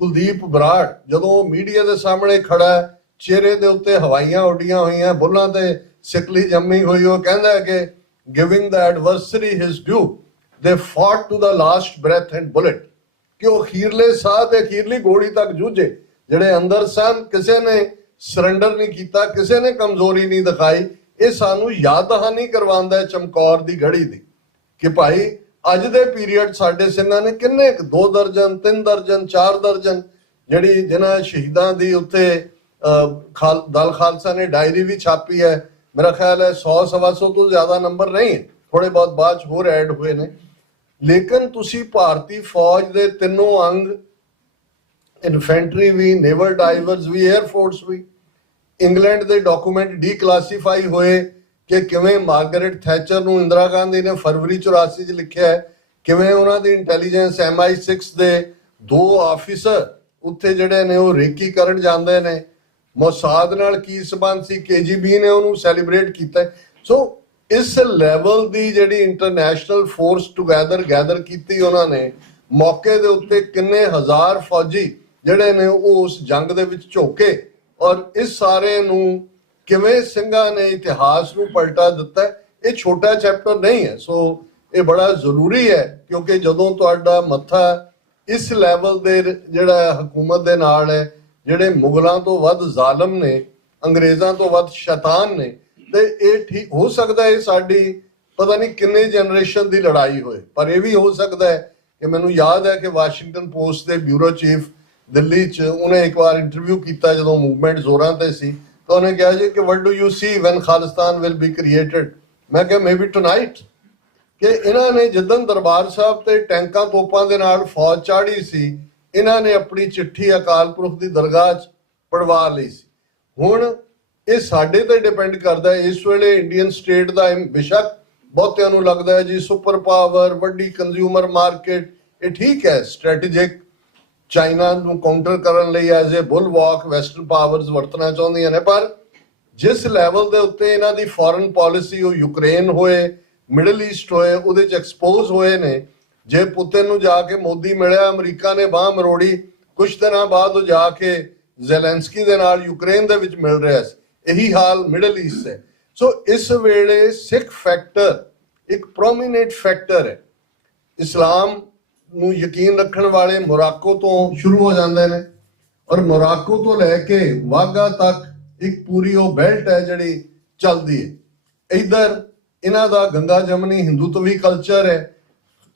ਕੁਲਦੀਪ ਬਰਾੜ ਜਦੋਂ ਮੀਡੀਆ ਦੇ ਸਾਹਮਣੇ ਖੜਾ, ਚਿਹਰੇ ਦੇ ਉੱਤੇ ਹਵਾਈਆਂ ਉੱਡੀਆਂ ਹੋਈਆਂ, ਬੁੱਲਾਂ ਤੇ ਸਿਕਲੀ ਜੰਮੀ ਹੋਈ, ਉਹ ਕਹਿੰਦਾ ਹੈ ਕਿ giving the ਐਡਵਰਸਰੀ his due they fought to the last breath and bullet, ਕਿ ਉਹ ਅਖੀਰਲੇ ਸਾਹ ਤੇ ਅਖੀਰਲੀ ਗੋਲੀ ਤੱਕ ਜੂਝੇ। ਜਿਹੜੇ ਅੰਦਰ ਸਨ, ਕਿਸੇ ਨੇ ਸਰੈਂਡਰ ਨਹੀਂ ਕੀਤਾ, ਕਿਸੇ ਨੇ ਕਮਜ਼ੋਰੀ ਨਹੀਂ ਦਿਖਾਈ। ਇਹ ਸਾਨੂੰ ਯਾਦ ਦਹਾਨੀ ਕਰਵਾਉਂਦਾ ਚਮਕੌਰ ਦੀ ਗੜੀ ਦੀ ਕਿ ਭਾਈ ਅੱਜ ਦੇ ਪੀਰੀਅਡ ਸਾਡੇ ਸਿੰਘਾਂ ਨੇ ਕਿੰਨੇ 2 ਦਰਜਨ 3 ਦਰਜਨ 4 ਦਰਜਨ ਜਿਹੜੀ ਜਿਨ੍ਹਾਂ ਸ਼ਹੀਦਾਂ ਦੀ ਉੱਤੇ ਦਲ ਖਾਲਸਾ ਨੇ ਡਾਇਰੀ ਵੀ ਛਾਪੀ ਹੈ। ਮੇਰਾ ਖਿਆਲ ਹੈ 100-125 ਤੋਂ ਜ਼ਿਆਦਾ ਨੰਬਰ ਨਹੀਂ, ਥੋੜੇ ਬਹੁਤ ਬਾਅਦ 'ਚ ਹੋਰ ਐਡ ਹੋਏ ਨੇ। ਲੇਕਿਨ ਤੁਸੀਂ ਭਾਰਤੀ ਫੌਜ ਦੇ ਤਿੰਨੋਂ ਅੰਗ, ਇਨਫੈਂਟਰੀ ਵੀ, ਨੇਵਲ ਡਾਈਵਰਸ ਵੀ, 에ਅਰਫੋਰਸ ਵੀ, ਇੰਗਲੈਂਡ ਦੇ ਡਾਕੂਮੈਂਟ ਡੀਕਲਾਸੀਫਾਈ ਹੋਏ ਕਿ ਕਿਵੇਂ ਮਾਰਗਰੇਟ ਥੈਚਰ ਨੂੰ ਇੰਦਰਾ ਗਾਂਧੀ ਨੇ ਫਰਵਰੀ 84 'ਚ ਲਿਖਿਆ ਹੈ, ਕਿਵੇਂ ਉਹਨਾਂ ਦੀ ਇੰਟੈਲੀਜੈਂਸ MI6 ਦੇ 2 ਆਫੀਸਰ ਉੱਥੇ ਜਿਹੜੇ ਨੇ ਉਹ ਰੇਕੀ ਕਰਨ ਜਾਂਦੇ ਨੇ। ਮੋਸਾਦ ਨਾਲ ਕੀ ਸਬੰਧ ਸੀ, KGB ਨੇ ਉਹਨੂੰ ਸੈਲੀਬ੍ਰੇਟ ਕੀਤਾ। ਸੋ ਇਸ ਲੈਵਲ ਦੀ ਜਿਹੜੀ ਇੰਟਰਨੈਸ਼ਨਲ ਫੋਰਸ ਟੁਗੇਦਰ ਗੈਦਰ ਕੀਤੀ ਉਹਨਾਂ ਨੇ, ਮੌਕੇ ਦੇ ਉੱਤੇ ਕਿੰਨੇ ਹਜ਼ਾਰ ਫੌਜੀ ਜਿਹੜੇ ਨੇ ਉਹ ਉਸ ਜੰਗ ਦੇ ਵਿੱਚ ਝੋਕੇ, ਔਰ ਇਸ ਸਾਰੇ ਨੂੰ ਕਿਵੇਂ ਸਿੰਘਾਂ ਨੇ ਇਤਿਹਾਸ ਨੂੰ ਪਲਟਾ ਦਿੱਤਾ। ਇਹ ਛੋਟਾ ਚੈਪਟਰ ਨਹੀਂ ਹੈ। ਸੋ ਇਹ ਬੜਾ ਜ਼ਰੂਰੀ ਹੈ ਕਿਉਂਕਿ ਜਦੋਂ ਤੁਹਾਡਾ ਮੱਥਾ ਇਸ ਲੈਵਲ ਦੇ ਜਿਹੜਾ ਹਕੂਮਤ ਦੇ ਨਾਲ ਹੈ, ਜਿਹੜੇ ਮੁਗਲਾਂ ਤੋਂ ਵੱਧ ਜ਼ਾਲਮ ਨੇ, ਅੰਗਰੇਜ਼ਾਂ ਤੋਂ ਵੱਧ ਸ਼ੈਤਾਨ ਨੇ, ਤੇ ਇਹ ਠੀਕ ਹੋ ਸਕਦਾ ਹੈ ਸਾਡੀ ਪਤਾ ਨਹੀਂ ਕਿੰਨੇ ਜਨਰੇਸ਼ਨ ਦੀ ਲੜਾਈ ਹੋਏ। ਪਰ ਇਹ ਵੀ ਹੋ ਸਕਦਾ ਹੈ ਕਿ ਮੈਨੂੰ ਯਾਦ ਹੈ ਕਿ ਵਾਸ਼ਿੰਗਟਨ ਪੋਸਟ ਦੇ ਬਿਊਰੋ ਚੀਫ ਦਿੱਲੀ 'ਚ ਉਹਨੇ ਇੱਕ ਵਾਰ ਇੰਟਰਵਿਊ ਕੀਤਾ ਜਦੋਂ ਮੂਵਮੈਂਟ ਜ਼ੋਰਾਂ ਤੇ ਸੀ, ਤਾਂ ਉਹਨੇ ਕਿਹਾ ਜੀ ਕਿ what do you see when Khalistan will be created? ਮੈਂ ਕਿਹਾ maybe tonight, ਕਿ ਇਹਨਾਂ ਨੇ ਜਿੱਦਣ ਦਰਬਾਰ ਸਾਹਿਬ ਤੇ ਟੈਂਕਾਂ ਤੋਪਾਂ ਦੇ ਨਾਲ ਫੌਜ ਚਾੜੀ ਸੀ, ਇਹਨਾਂ ਨੇ ਆਪਣੀ ਚਿੱਠੀ ਅਕਾਲ ਪੁਰਖ ਦੀ ਦਰਗਾਹ 'ਚ ਪੜਵਾ ਲਈ ਸੀ। ਹੁਣ ਇਹ ਸਾਡੇ ਤੇ ਡਿਪੈਂਡ ਕਰਦਾ ਹੈ। ਇਸ ਵੇਲੇ ਇੰਡੀਅਨ ਸਟੇਟ ਦਾ ਬੇਸ਼ੱਕ ਬਹੁਤਿਆਂ ਨੂੰ ਲੱਗਦਾ ਹੈ ਜੀ ਸੁਪਰ ਪਾਵਰ, ਵੱਡੀ ਕੰਜ਼ਿਊਮਰ ਮਾਰਕੀਟ, ਇਹ ਠੀਕ ਹੈ, ਸਟ੍ਰੈਟੇਜਿਕ ਚਾਈਨਾ ਨੂੰ ਕਾਊਂਟਰ ਕਰਨ ਲਈ ਐਜ਼ ਏ ਬੁਲਵਾਕ ਵੈਸਟਰਨ ਪਾਵਰਸ ਵਰਤਣਾ ਚਾਹੁੰਦੀਆਂ ਨੇ। ਪਰ ਜਿਸ ਲੈਵਲ ਦੇ ਉੱਤੇ ਇਹਨਾਂ ਦੀ ਫੋਰਨ ਪਾਲਿਸੀ, ਉਹ ਯੂਕਰੇਨ ਹੋਏ, ਮਿਡਲ ਈਸਟ ਹੋਏ, ਉਹਦੇ 'ਚ ਐਕਸਪੋਜ਼ ਹੋਏ ਨੇ। ਜੇ ਪੁਤਿਨ ਨੂੰ ਜਾ ਕੇ ਮੋਦੀ ਮਿਲਿਆ, ਅਮਰੀਕਾ ਨੇ ਬਾਂਹ ਮਰੋੜੀ, ਕੁਝ ਦਿਨਾਂ ਬਾਅਦ ਉਹ ਜਾ ਕੇ ਜ਼ੈਲੈਂਸਕੀ ਦੇ ਨਾਲ ਯੂਕਰੇਨ ਦੇ ਵਿੱਚ ਮਿਲ ਰਿਹਾ ਸੀ। ਇਹੀ ਹਾਲ ਮਿਡਲ ਈਸਟ ਹੈ। ਸੋ ਇਸ ਵੇਲੇ ਸਿੱਖ ਫੈਕਟਰ ਇੱਕ ਪ੍ਰੋਮੀਨੈਂਟ ਫੈਕਟਰ ਹੈ। ਇਸਲਾਮ ਨੂੰ ਯਕੀਨ ਰੱਖਣ ਵਾਲੇ ਮੋਰਾਕੋ ਤੋਂ ਸ਼ੁਰੂ ਹੋ ਜਾਂਦੇ ਨੇ, ਔਰ ਮੋਰਾਕੋ ਤੋਂ ਲੈ ਕੇ ਵਾਗਾ ਤੱਕ ਇੱਕ ਪੂਰੀ ਉਹ ਬੈਲਟ ਹੈ ਜਿਹੜੀ ਚੱਲਦੀ ਹੈ। ਇੱਧਰ ਇਹਨਾਂ ਦਾ ਗੰਗਾ ਜਮਨੀ ਹਿੰਦੂਤਵੀ ਕਲਚਰ ਹੈ।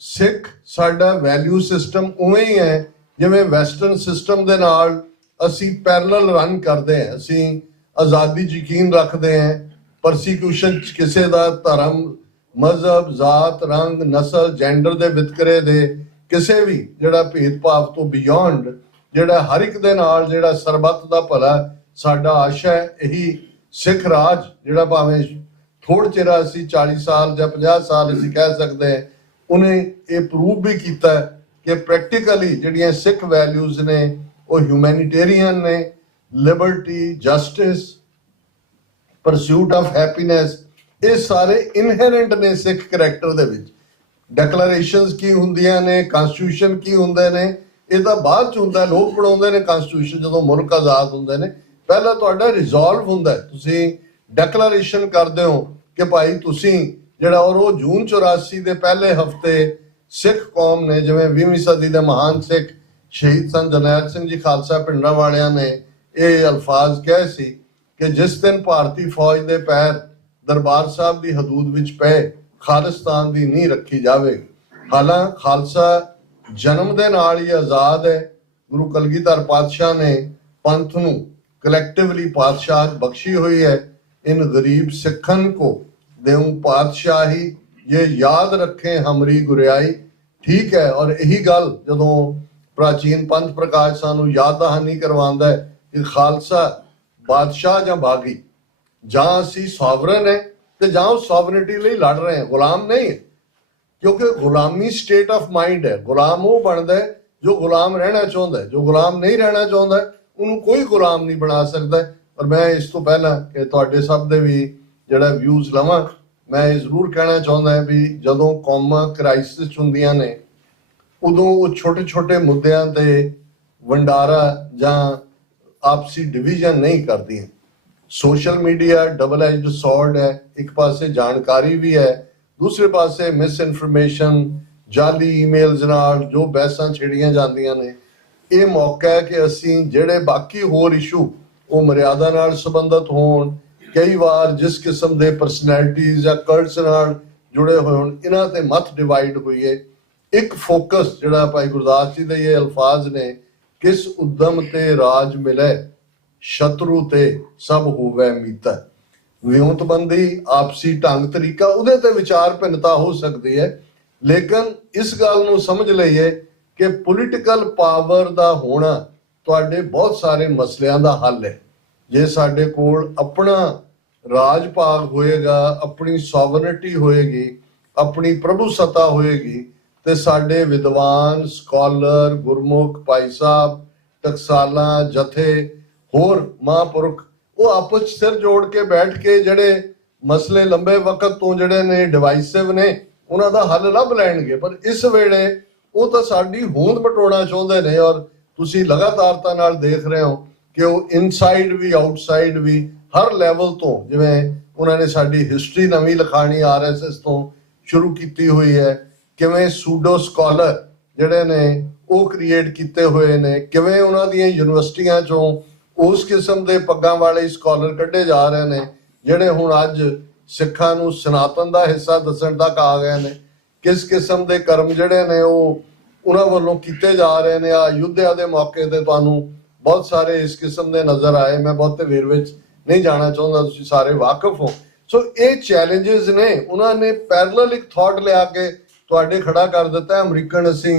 ਸਿੱਖ ਸਾਡਾ ਵੈਲਿਊ ਸਿਸਟਮ ਉਵੇਂ ਹੀ ਹੈ ਜਿਵੇਂ ਵੈਸਟਰਨ ਸਿਸਟਮ ਦੇ ਨਾਲ ਅਸੀਂ ਪੈਰਲਲ ਰਨ ਕਰਦੇ ਹਾਂ। ਅਸੀਂ ਆਜ਼ਾਦੀ 'ਚ ਯਕੀਨ ਰੱਖਦੇ ਹਾਂ, ਪਰਸੀਕਿਊਸ਼ਨ 'ਚ ਕਿਸੇ ਦਾ ਧਰਮ, ਮਜ਼ਹਬ, ਜ਼ਾਤ, ਰੰਗ, ਨਸਲ, ਜੈਂਡਰ ਦੇ ਵਿਤਕਰੇ ਦੇ ਕਿਸੇ ਵੀ ਜਿਹੜਾ ਭੇਦਭਾਵ ਤੋਂ ਬਿਯੋਂਡ ਜਿਹੜਾ ਹਰ ਇੱਕ ਦੇ ਨਾਲ ਜਿਹੜਾ ਸਰਬੱਤ ਦਾ ਭਲਾ ਸਾਡਾ ਆਸ਼ਾ ਹੈ। ਇਹੀ ਸਿੱਖ ਰਾਜ ਜਿਹੜਾ ਭਾਵੇਂ ਥੋੜ੍ਹਾ ਚਿਰ ਅਸੀਂ 40 ਸਾਲ ਜਾਂ 50 ਸਾਲ ਅਸੀਂ ਕਹਿ ਸਕਦੇ ਹਾਂ, ਉਹਨੇ ਇਹ ਪ੍ਰੂਵ ਵੀ ਕੀਤਾ ਕਿ ਪ੍ਰੈਕਟੀਕਲੀ ਜਿਹੜੀਆਂ ਸਿੱਖ ਵੈਲਿਊਜ਼ ਨੇ ਉਹ ਹਿਊਮੈਨਿਟੇਰੀਅਨ ਨੇ, Liberty, justice, pursuit of happiness, ਇਹ ਸਾਰੇ ਇਨਹੈਰੈਂਟ ਨੇ ਸਿੱਖ ਕਰੈਕਟਰ ਦੇ ਵਿੱਚ। ਡੈਕਲੇਰੇਸ਼ਨਸ ਕੀ ਹੁੰਦੀਆਂ ਨੇ, ਕਨਸਟੀਟਿਊਸ਼ਨ ਕੀ ਹੁੰਦੇ ਨੇ, ਇਹ ਤਾਂ ਬਾਅਦ ਚ ਹੁੰਦਾ। ਲੋਕ ਬਣਾਉਂਦੇ ਨੇ ਕਨਸਟੀਟਿਊਸ਼ਨ ਜਦੋਂ ਮੁਲਕ ਆਜ਼ਾਦ ਹੁੰਦੇ ਨੇ, ਪਹਿਲਾਂ ਤੁਹਾਡਾ ਰਿਜ਼ੋਲਵ ਹੁੰਦਾ, ਤੁਸੀਂ ਡੈਕਲੇਰੇਸ਼ਨ ਕਰਦੇ ਹੋ ਕਿ ਭਾਈ ਤੁਸੀਂ ਜਿਹੜਾ, ਔਰ ਉਹ ਜੂਨ 84 ਦੇ ਪਹਿਲੇ ਹਫਤੇ ਸਿੱਖ ਕੌਮ ਨੇ, ਜਿਵੇਂ 20ਵੀਂ ਸਦੀ ਦੇ ਮਹਾਨ ਸਿੱਖ ਸ਼ਹੀਦ ਸੰਤ ਜਰਨੈਲ ਸਿੰਘ ਜੀ ਖਾਲਸਾ ਪਿੰਡਾਂ ਵਾਲਿਆਂ ਨੇ ਇਹ ਅਲਫਾਜ਼ ਕਹੇ ਸੀ ਕਿ ਜਿਸ ਦਿਨ ਭਾਰਤੀ ਫੌਜ ਦੇ ਪੈਰ ਦਰਬਾਰ ਸਾਹਿਬ ਦੀ ਹਦੂਦ ਵਿੱਚ ਪਏ, ਖਾਲਿਸਤਾਨ ਦੀ ਨੀਂਹ ਰੱਖੀ ਜਾਵੇਗੀ। ਹਾਲਾਂਕਿ ਖਾਲਸਾ ਜਨਮ ਦੇ ਨਾਲ ਹੀ ਆਜ਼ਾਦ ਹੈ। ਗੁਰੂ ਕਲਗੀਧਰ ਪਾਤਸ਼ਾਹ ਨੇ ਪੰਥ ਨੂੰ कलेक्टिवली पातशाह बख्शी हुई है। इन गरीब सिखन को देऊं पातशाही, ये याद रखें हमरी गुरियाई। ठीक है, और यही गल जदों प्राचीन पंथ प्रकाश सानू याद दहानी करवांदा है कि खालसा बादशाह जां बागी, जां असी सॉवरन है ते जां सॉवरनिटी लई लड़ रहे हैं, गुलाम नहीं है। क्योंकि गुलामी स्टेट ऑफ माइंड है। गुलाम वो बनता है जो गुलाम रहना चाहता है, जो गुलाम नहीं रहना चाहता है ਉਹਨੂੰ ਕੋਈ ਗੁਲਾਮ ਨਹੀਂ ਬਣਾ ਸਕਦਾ। ਔਰ ਮੈਂ ਇਸ ਤੋਂ ਪਹਿਲਾਂ ਕਿ ਤੁਹਾਡੇ ਸਭ ਦੇ ਵੀ ਜਿਹੜਾ ਵਿਊਜ਼ ਲਵਾਂ, ਮੈਂ ਇਹ ਜ਼ਰੂਰ ਕਹਿਣਾ ਚਾਹੁੰਦਾ ਵੀ ਜਦੋਂ ਕੌਮਾਂ ਕ੍ਰਾਈਸਿਸ ਹੁੰਦੀਆਂ ਨੇ, ਉਦੋਂ ਉਹ ਛੋਟੇ ਛੋਟੇ ਮੁੱਦਿਆਂ ਤੇ ਵੰਡਾਰਾ ਜਾਂ ਆਪਸੀ ਡਿਵੀਜ਼ਨ ਨਹੀਂ ਕਰਦੀਆਂ। ਸੋਸ਼ਲ ਮੀਡੀਆ ਡਬਲ ਐਜਡ ਸੌਰਡ ਹੈ। ਇੱਕ ਪਾਸੇ ਜਾਣਕਾਰੀ ਵੀ ਹੈ, ਦੂਸਰੇ ਪਾਸੇ ਮਿਸ ਇਨਫੋਰਮੇਸ਼ਨ, ਜਾਲੀ ਈਮੇਲਸ ਨਾਲ ਜੋ ਬਹਿਸਾਂ ਛਿੜੀਆਂ ਜਾਂਦੀਆਂ ਨੇ। ਇਹ ਮੌਕਾ ਹੈ ਕਿ ਅਸੀਂ ਜਿਹੜੇ ਬਾਕੀ ਹੋਰ ਇਸ਼ੂ ਉਹ ਮਰਿਆਦਾ ਨਾਲ ਸੰਬੰਧਿਤ ਹੋਣ, ਕਈ ਵਾਰ ਜਿਸ ਕਿਸਮ ਦੇ ਪਰਸਨੈਲਿਟੀਜ਼ ਜਾਂ ਕਲਟਸ ਨਾਲ ਜੁੜੇ ਹੋਏ ਹੋਣ, ਇਹਨਾਂ ਤੇ ਮੱਤ ਡਿਵਾਈਡ ਹੋਈਏ। ਇੱਕ ਫੋਕਸ ਜਿਹੜਾ ਭਾਈ ਗੁਰਦਾਸ ਜੀ ਦੇ ਇਹ ਅਲਫਾਜ਼ ਨੇ, ਕਿਸ ਉਦਮ ਤੇ ਰਾਜ ਮਿਲੇ, ਸ਼ਤਰੂ ਤੇ ਸਭ ਹੋਵੇ ਮੀਤਾ। ਵਿਉਂਤਬੰਦੀ, ਆਪਸੀ ਢੰਗ ਤਰੀਕਾ, ਉਹਦੇ ਤੇ ਵਿਚਾਰ ਭਿੰਨਤਾ ਹੋ ਸਕਦੀ ਹੈ, ਲੇਕਿਨ ਇਸ ਗੱਲ ਨੂੰ ਸਮਝ ਲਈਏ ਕਿ ਪੋਲੀਟੀਕਲ ਪਾਵਰ ਦਾ ਹੋਣਾ ਤੁਹਾਡੇ ਬਹੁਤ ਸਾਰੇ ਮਸਲਿਆਂ ਦਾ ਹੱਲ ਹੈ। ਜੇ ਸਾਡੇ ਕੋਲ ਆਪਣਾ ਰਾਜ ਭਾਗ ਹੋਏਗਾ, ਆਪਣੀ ਸੋਵਰਨਿਟੀ ਹੋਏਗੀ, ਆਪਣੀ ਪ੍ਰਭੂ ਸੱਤਾ ਹੋਏਗੀ, ਤੇ ਸਾਡੇ ਵਿਦਵਾਨ, ਸਕਾਲਰ, ਗੁਰਮੁਖ, ਭਾਈ ਸਾਹਿਬ, ਟਕਸਾਲਾਂ, ਜਥੇ, ਹੋਰ ਮਹਾਂਪੁਰਖ, ਉਹ ਆਪਸ ਵਿੱਚ ਸਿਰ ਜੋੜ ਕੇ ਬੈਠ ਕੇ ਜਿਹੜੇ ਮਸਲੇ ਲੰਬੇ ਵਕਤ ਤੋਂ ਜਿਹੜੇ ਨੇ ਡਿਵਾਈਸਿਵ ਨੇ, ਉਹਨਾਂ ਦਾ ਹੱਲ ਲੱਭ ਲੈਣਗੇ। ਪਰ ਇਸ ਵੇਲੇ ਉਹ ਤਾਂ ਸਾਡੀ ਹੋਂਦ ਮਟਾਉਣਾ ਚਾਹੁੰਦੇ ਨੇ। ਔਰ ਤੁਸੀਂ ਲਗਾਤਾਰਤਾ ਨਾਲ ਦੇਖ ਰਹੇ ਹੋ ਕਿ ਉਹ ਇਨਸਾਈਡ ਵੀ ਆਊਟਸਾਈਡ ਵੀ ਹਰ ਲੈਵਲ ਤੋਂ, ਜਿਵੇਂ ਉਹਨਾਂ ਨੇ ਸਾਡੀ ਹਿਸਟਰੀ ਨਵੀਂ ਲਿਖਾਣੀ RSS ਤੋਂ ਸ਼ੁਰੂ ਕੀਤੀ ਹੋਈ ਹੈ, ਕਿਵੇਂ ਸੂਡੋ ਸਕਾਲਰ ਜਿਹੜੇ ਨੇ ਉਹ ਕ੍ਰੀਏਟ ਕੀਤੇ ਹੋਏ ਨੇ, ਕਿਵੇਂ ਉਹਨਾਂ ਦੀਆਂ ਯੂਨੀਵਰਸਿਟੀਆਂ ਚੋਂ ਉਸ ਕਿਸਮ ਦੇ ਪੱਗਾਂ ਵਾਲੇ ਸਕਾਲਰ ਕੱਢੇ ਜਾ ਰਹੇ ਨੇ ਜਿਹੜੇ ਹੁਣ ਅੱਜ ਸਿੱਖਾਂ ਨੂੰ ਸਨਾਤਨ ਦਾ ਹਿੱਸਾ ਦੱਸਣ ਤੱਕ ਆ ਗਏ ਨੇ। ਕਿਸ ਕਿਸਮ ਦੇ ਕਰਮ ਜਿਹੜੇ ਨੇ ਉਹ ਉਹਨਾਂ ਵੱਲੋਂ ਕੀਤੇ ਜਾ ਰਹੇ ਨੇ। ਆ ਯੁੱਧਿਆ ਦੇ ਮੌਕੇ ਤੇ ਤੁਹਾਨੂੰ ਬਹੁਤ ਸਾਰੇ ਇਸ ਕਿਸਮ ਦੇ ਨਜ਼ਰ ਆਏ। ਮੈਂ ਬਹੁਤੇ ਵੇਰ ਵਿੱਚ ਨਹੀਂ ਜਾਣਾ ਚਾਹੁੰਦਾ, ਤੁਸੀਂ ਸਾਰੇ ਵਾਕਿਫ ਹੋ। ਸੋ ਇਹ ਚੈਲੰਜਸ ਨੇ, ਉਹਨਾਂ ਨੇ ਪੈਰਲਲ ਇੱਕ ਥਾਟ ਲਿਆ ਕੇ ਤੁਹਾਡੇ ਖੜਾ ਕਰ ਦਿੱਤਾ। ਅਮਰੀਕਨ ਅਸੀਂ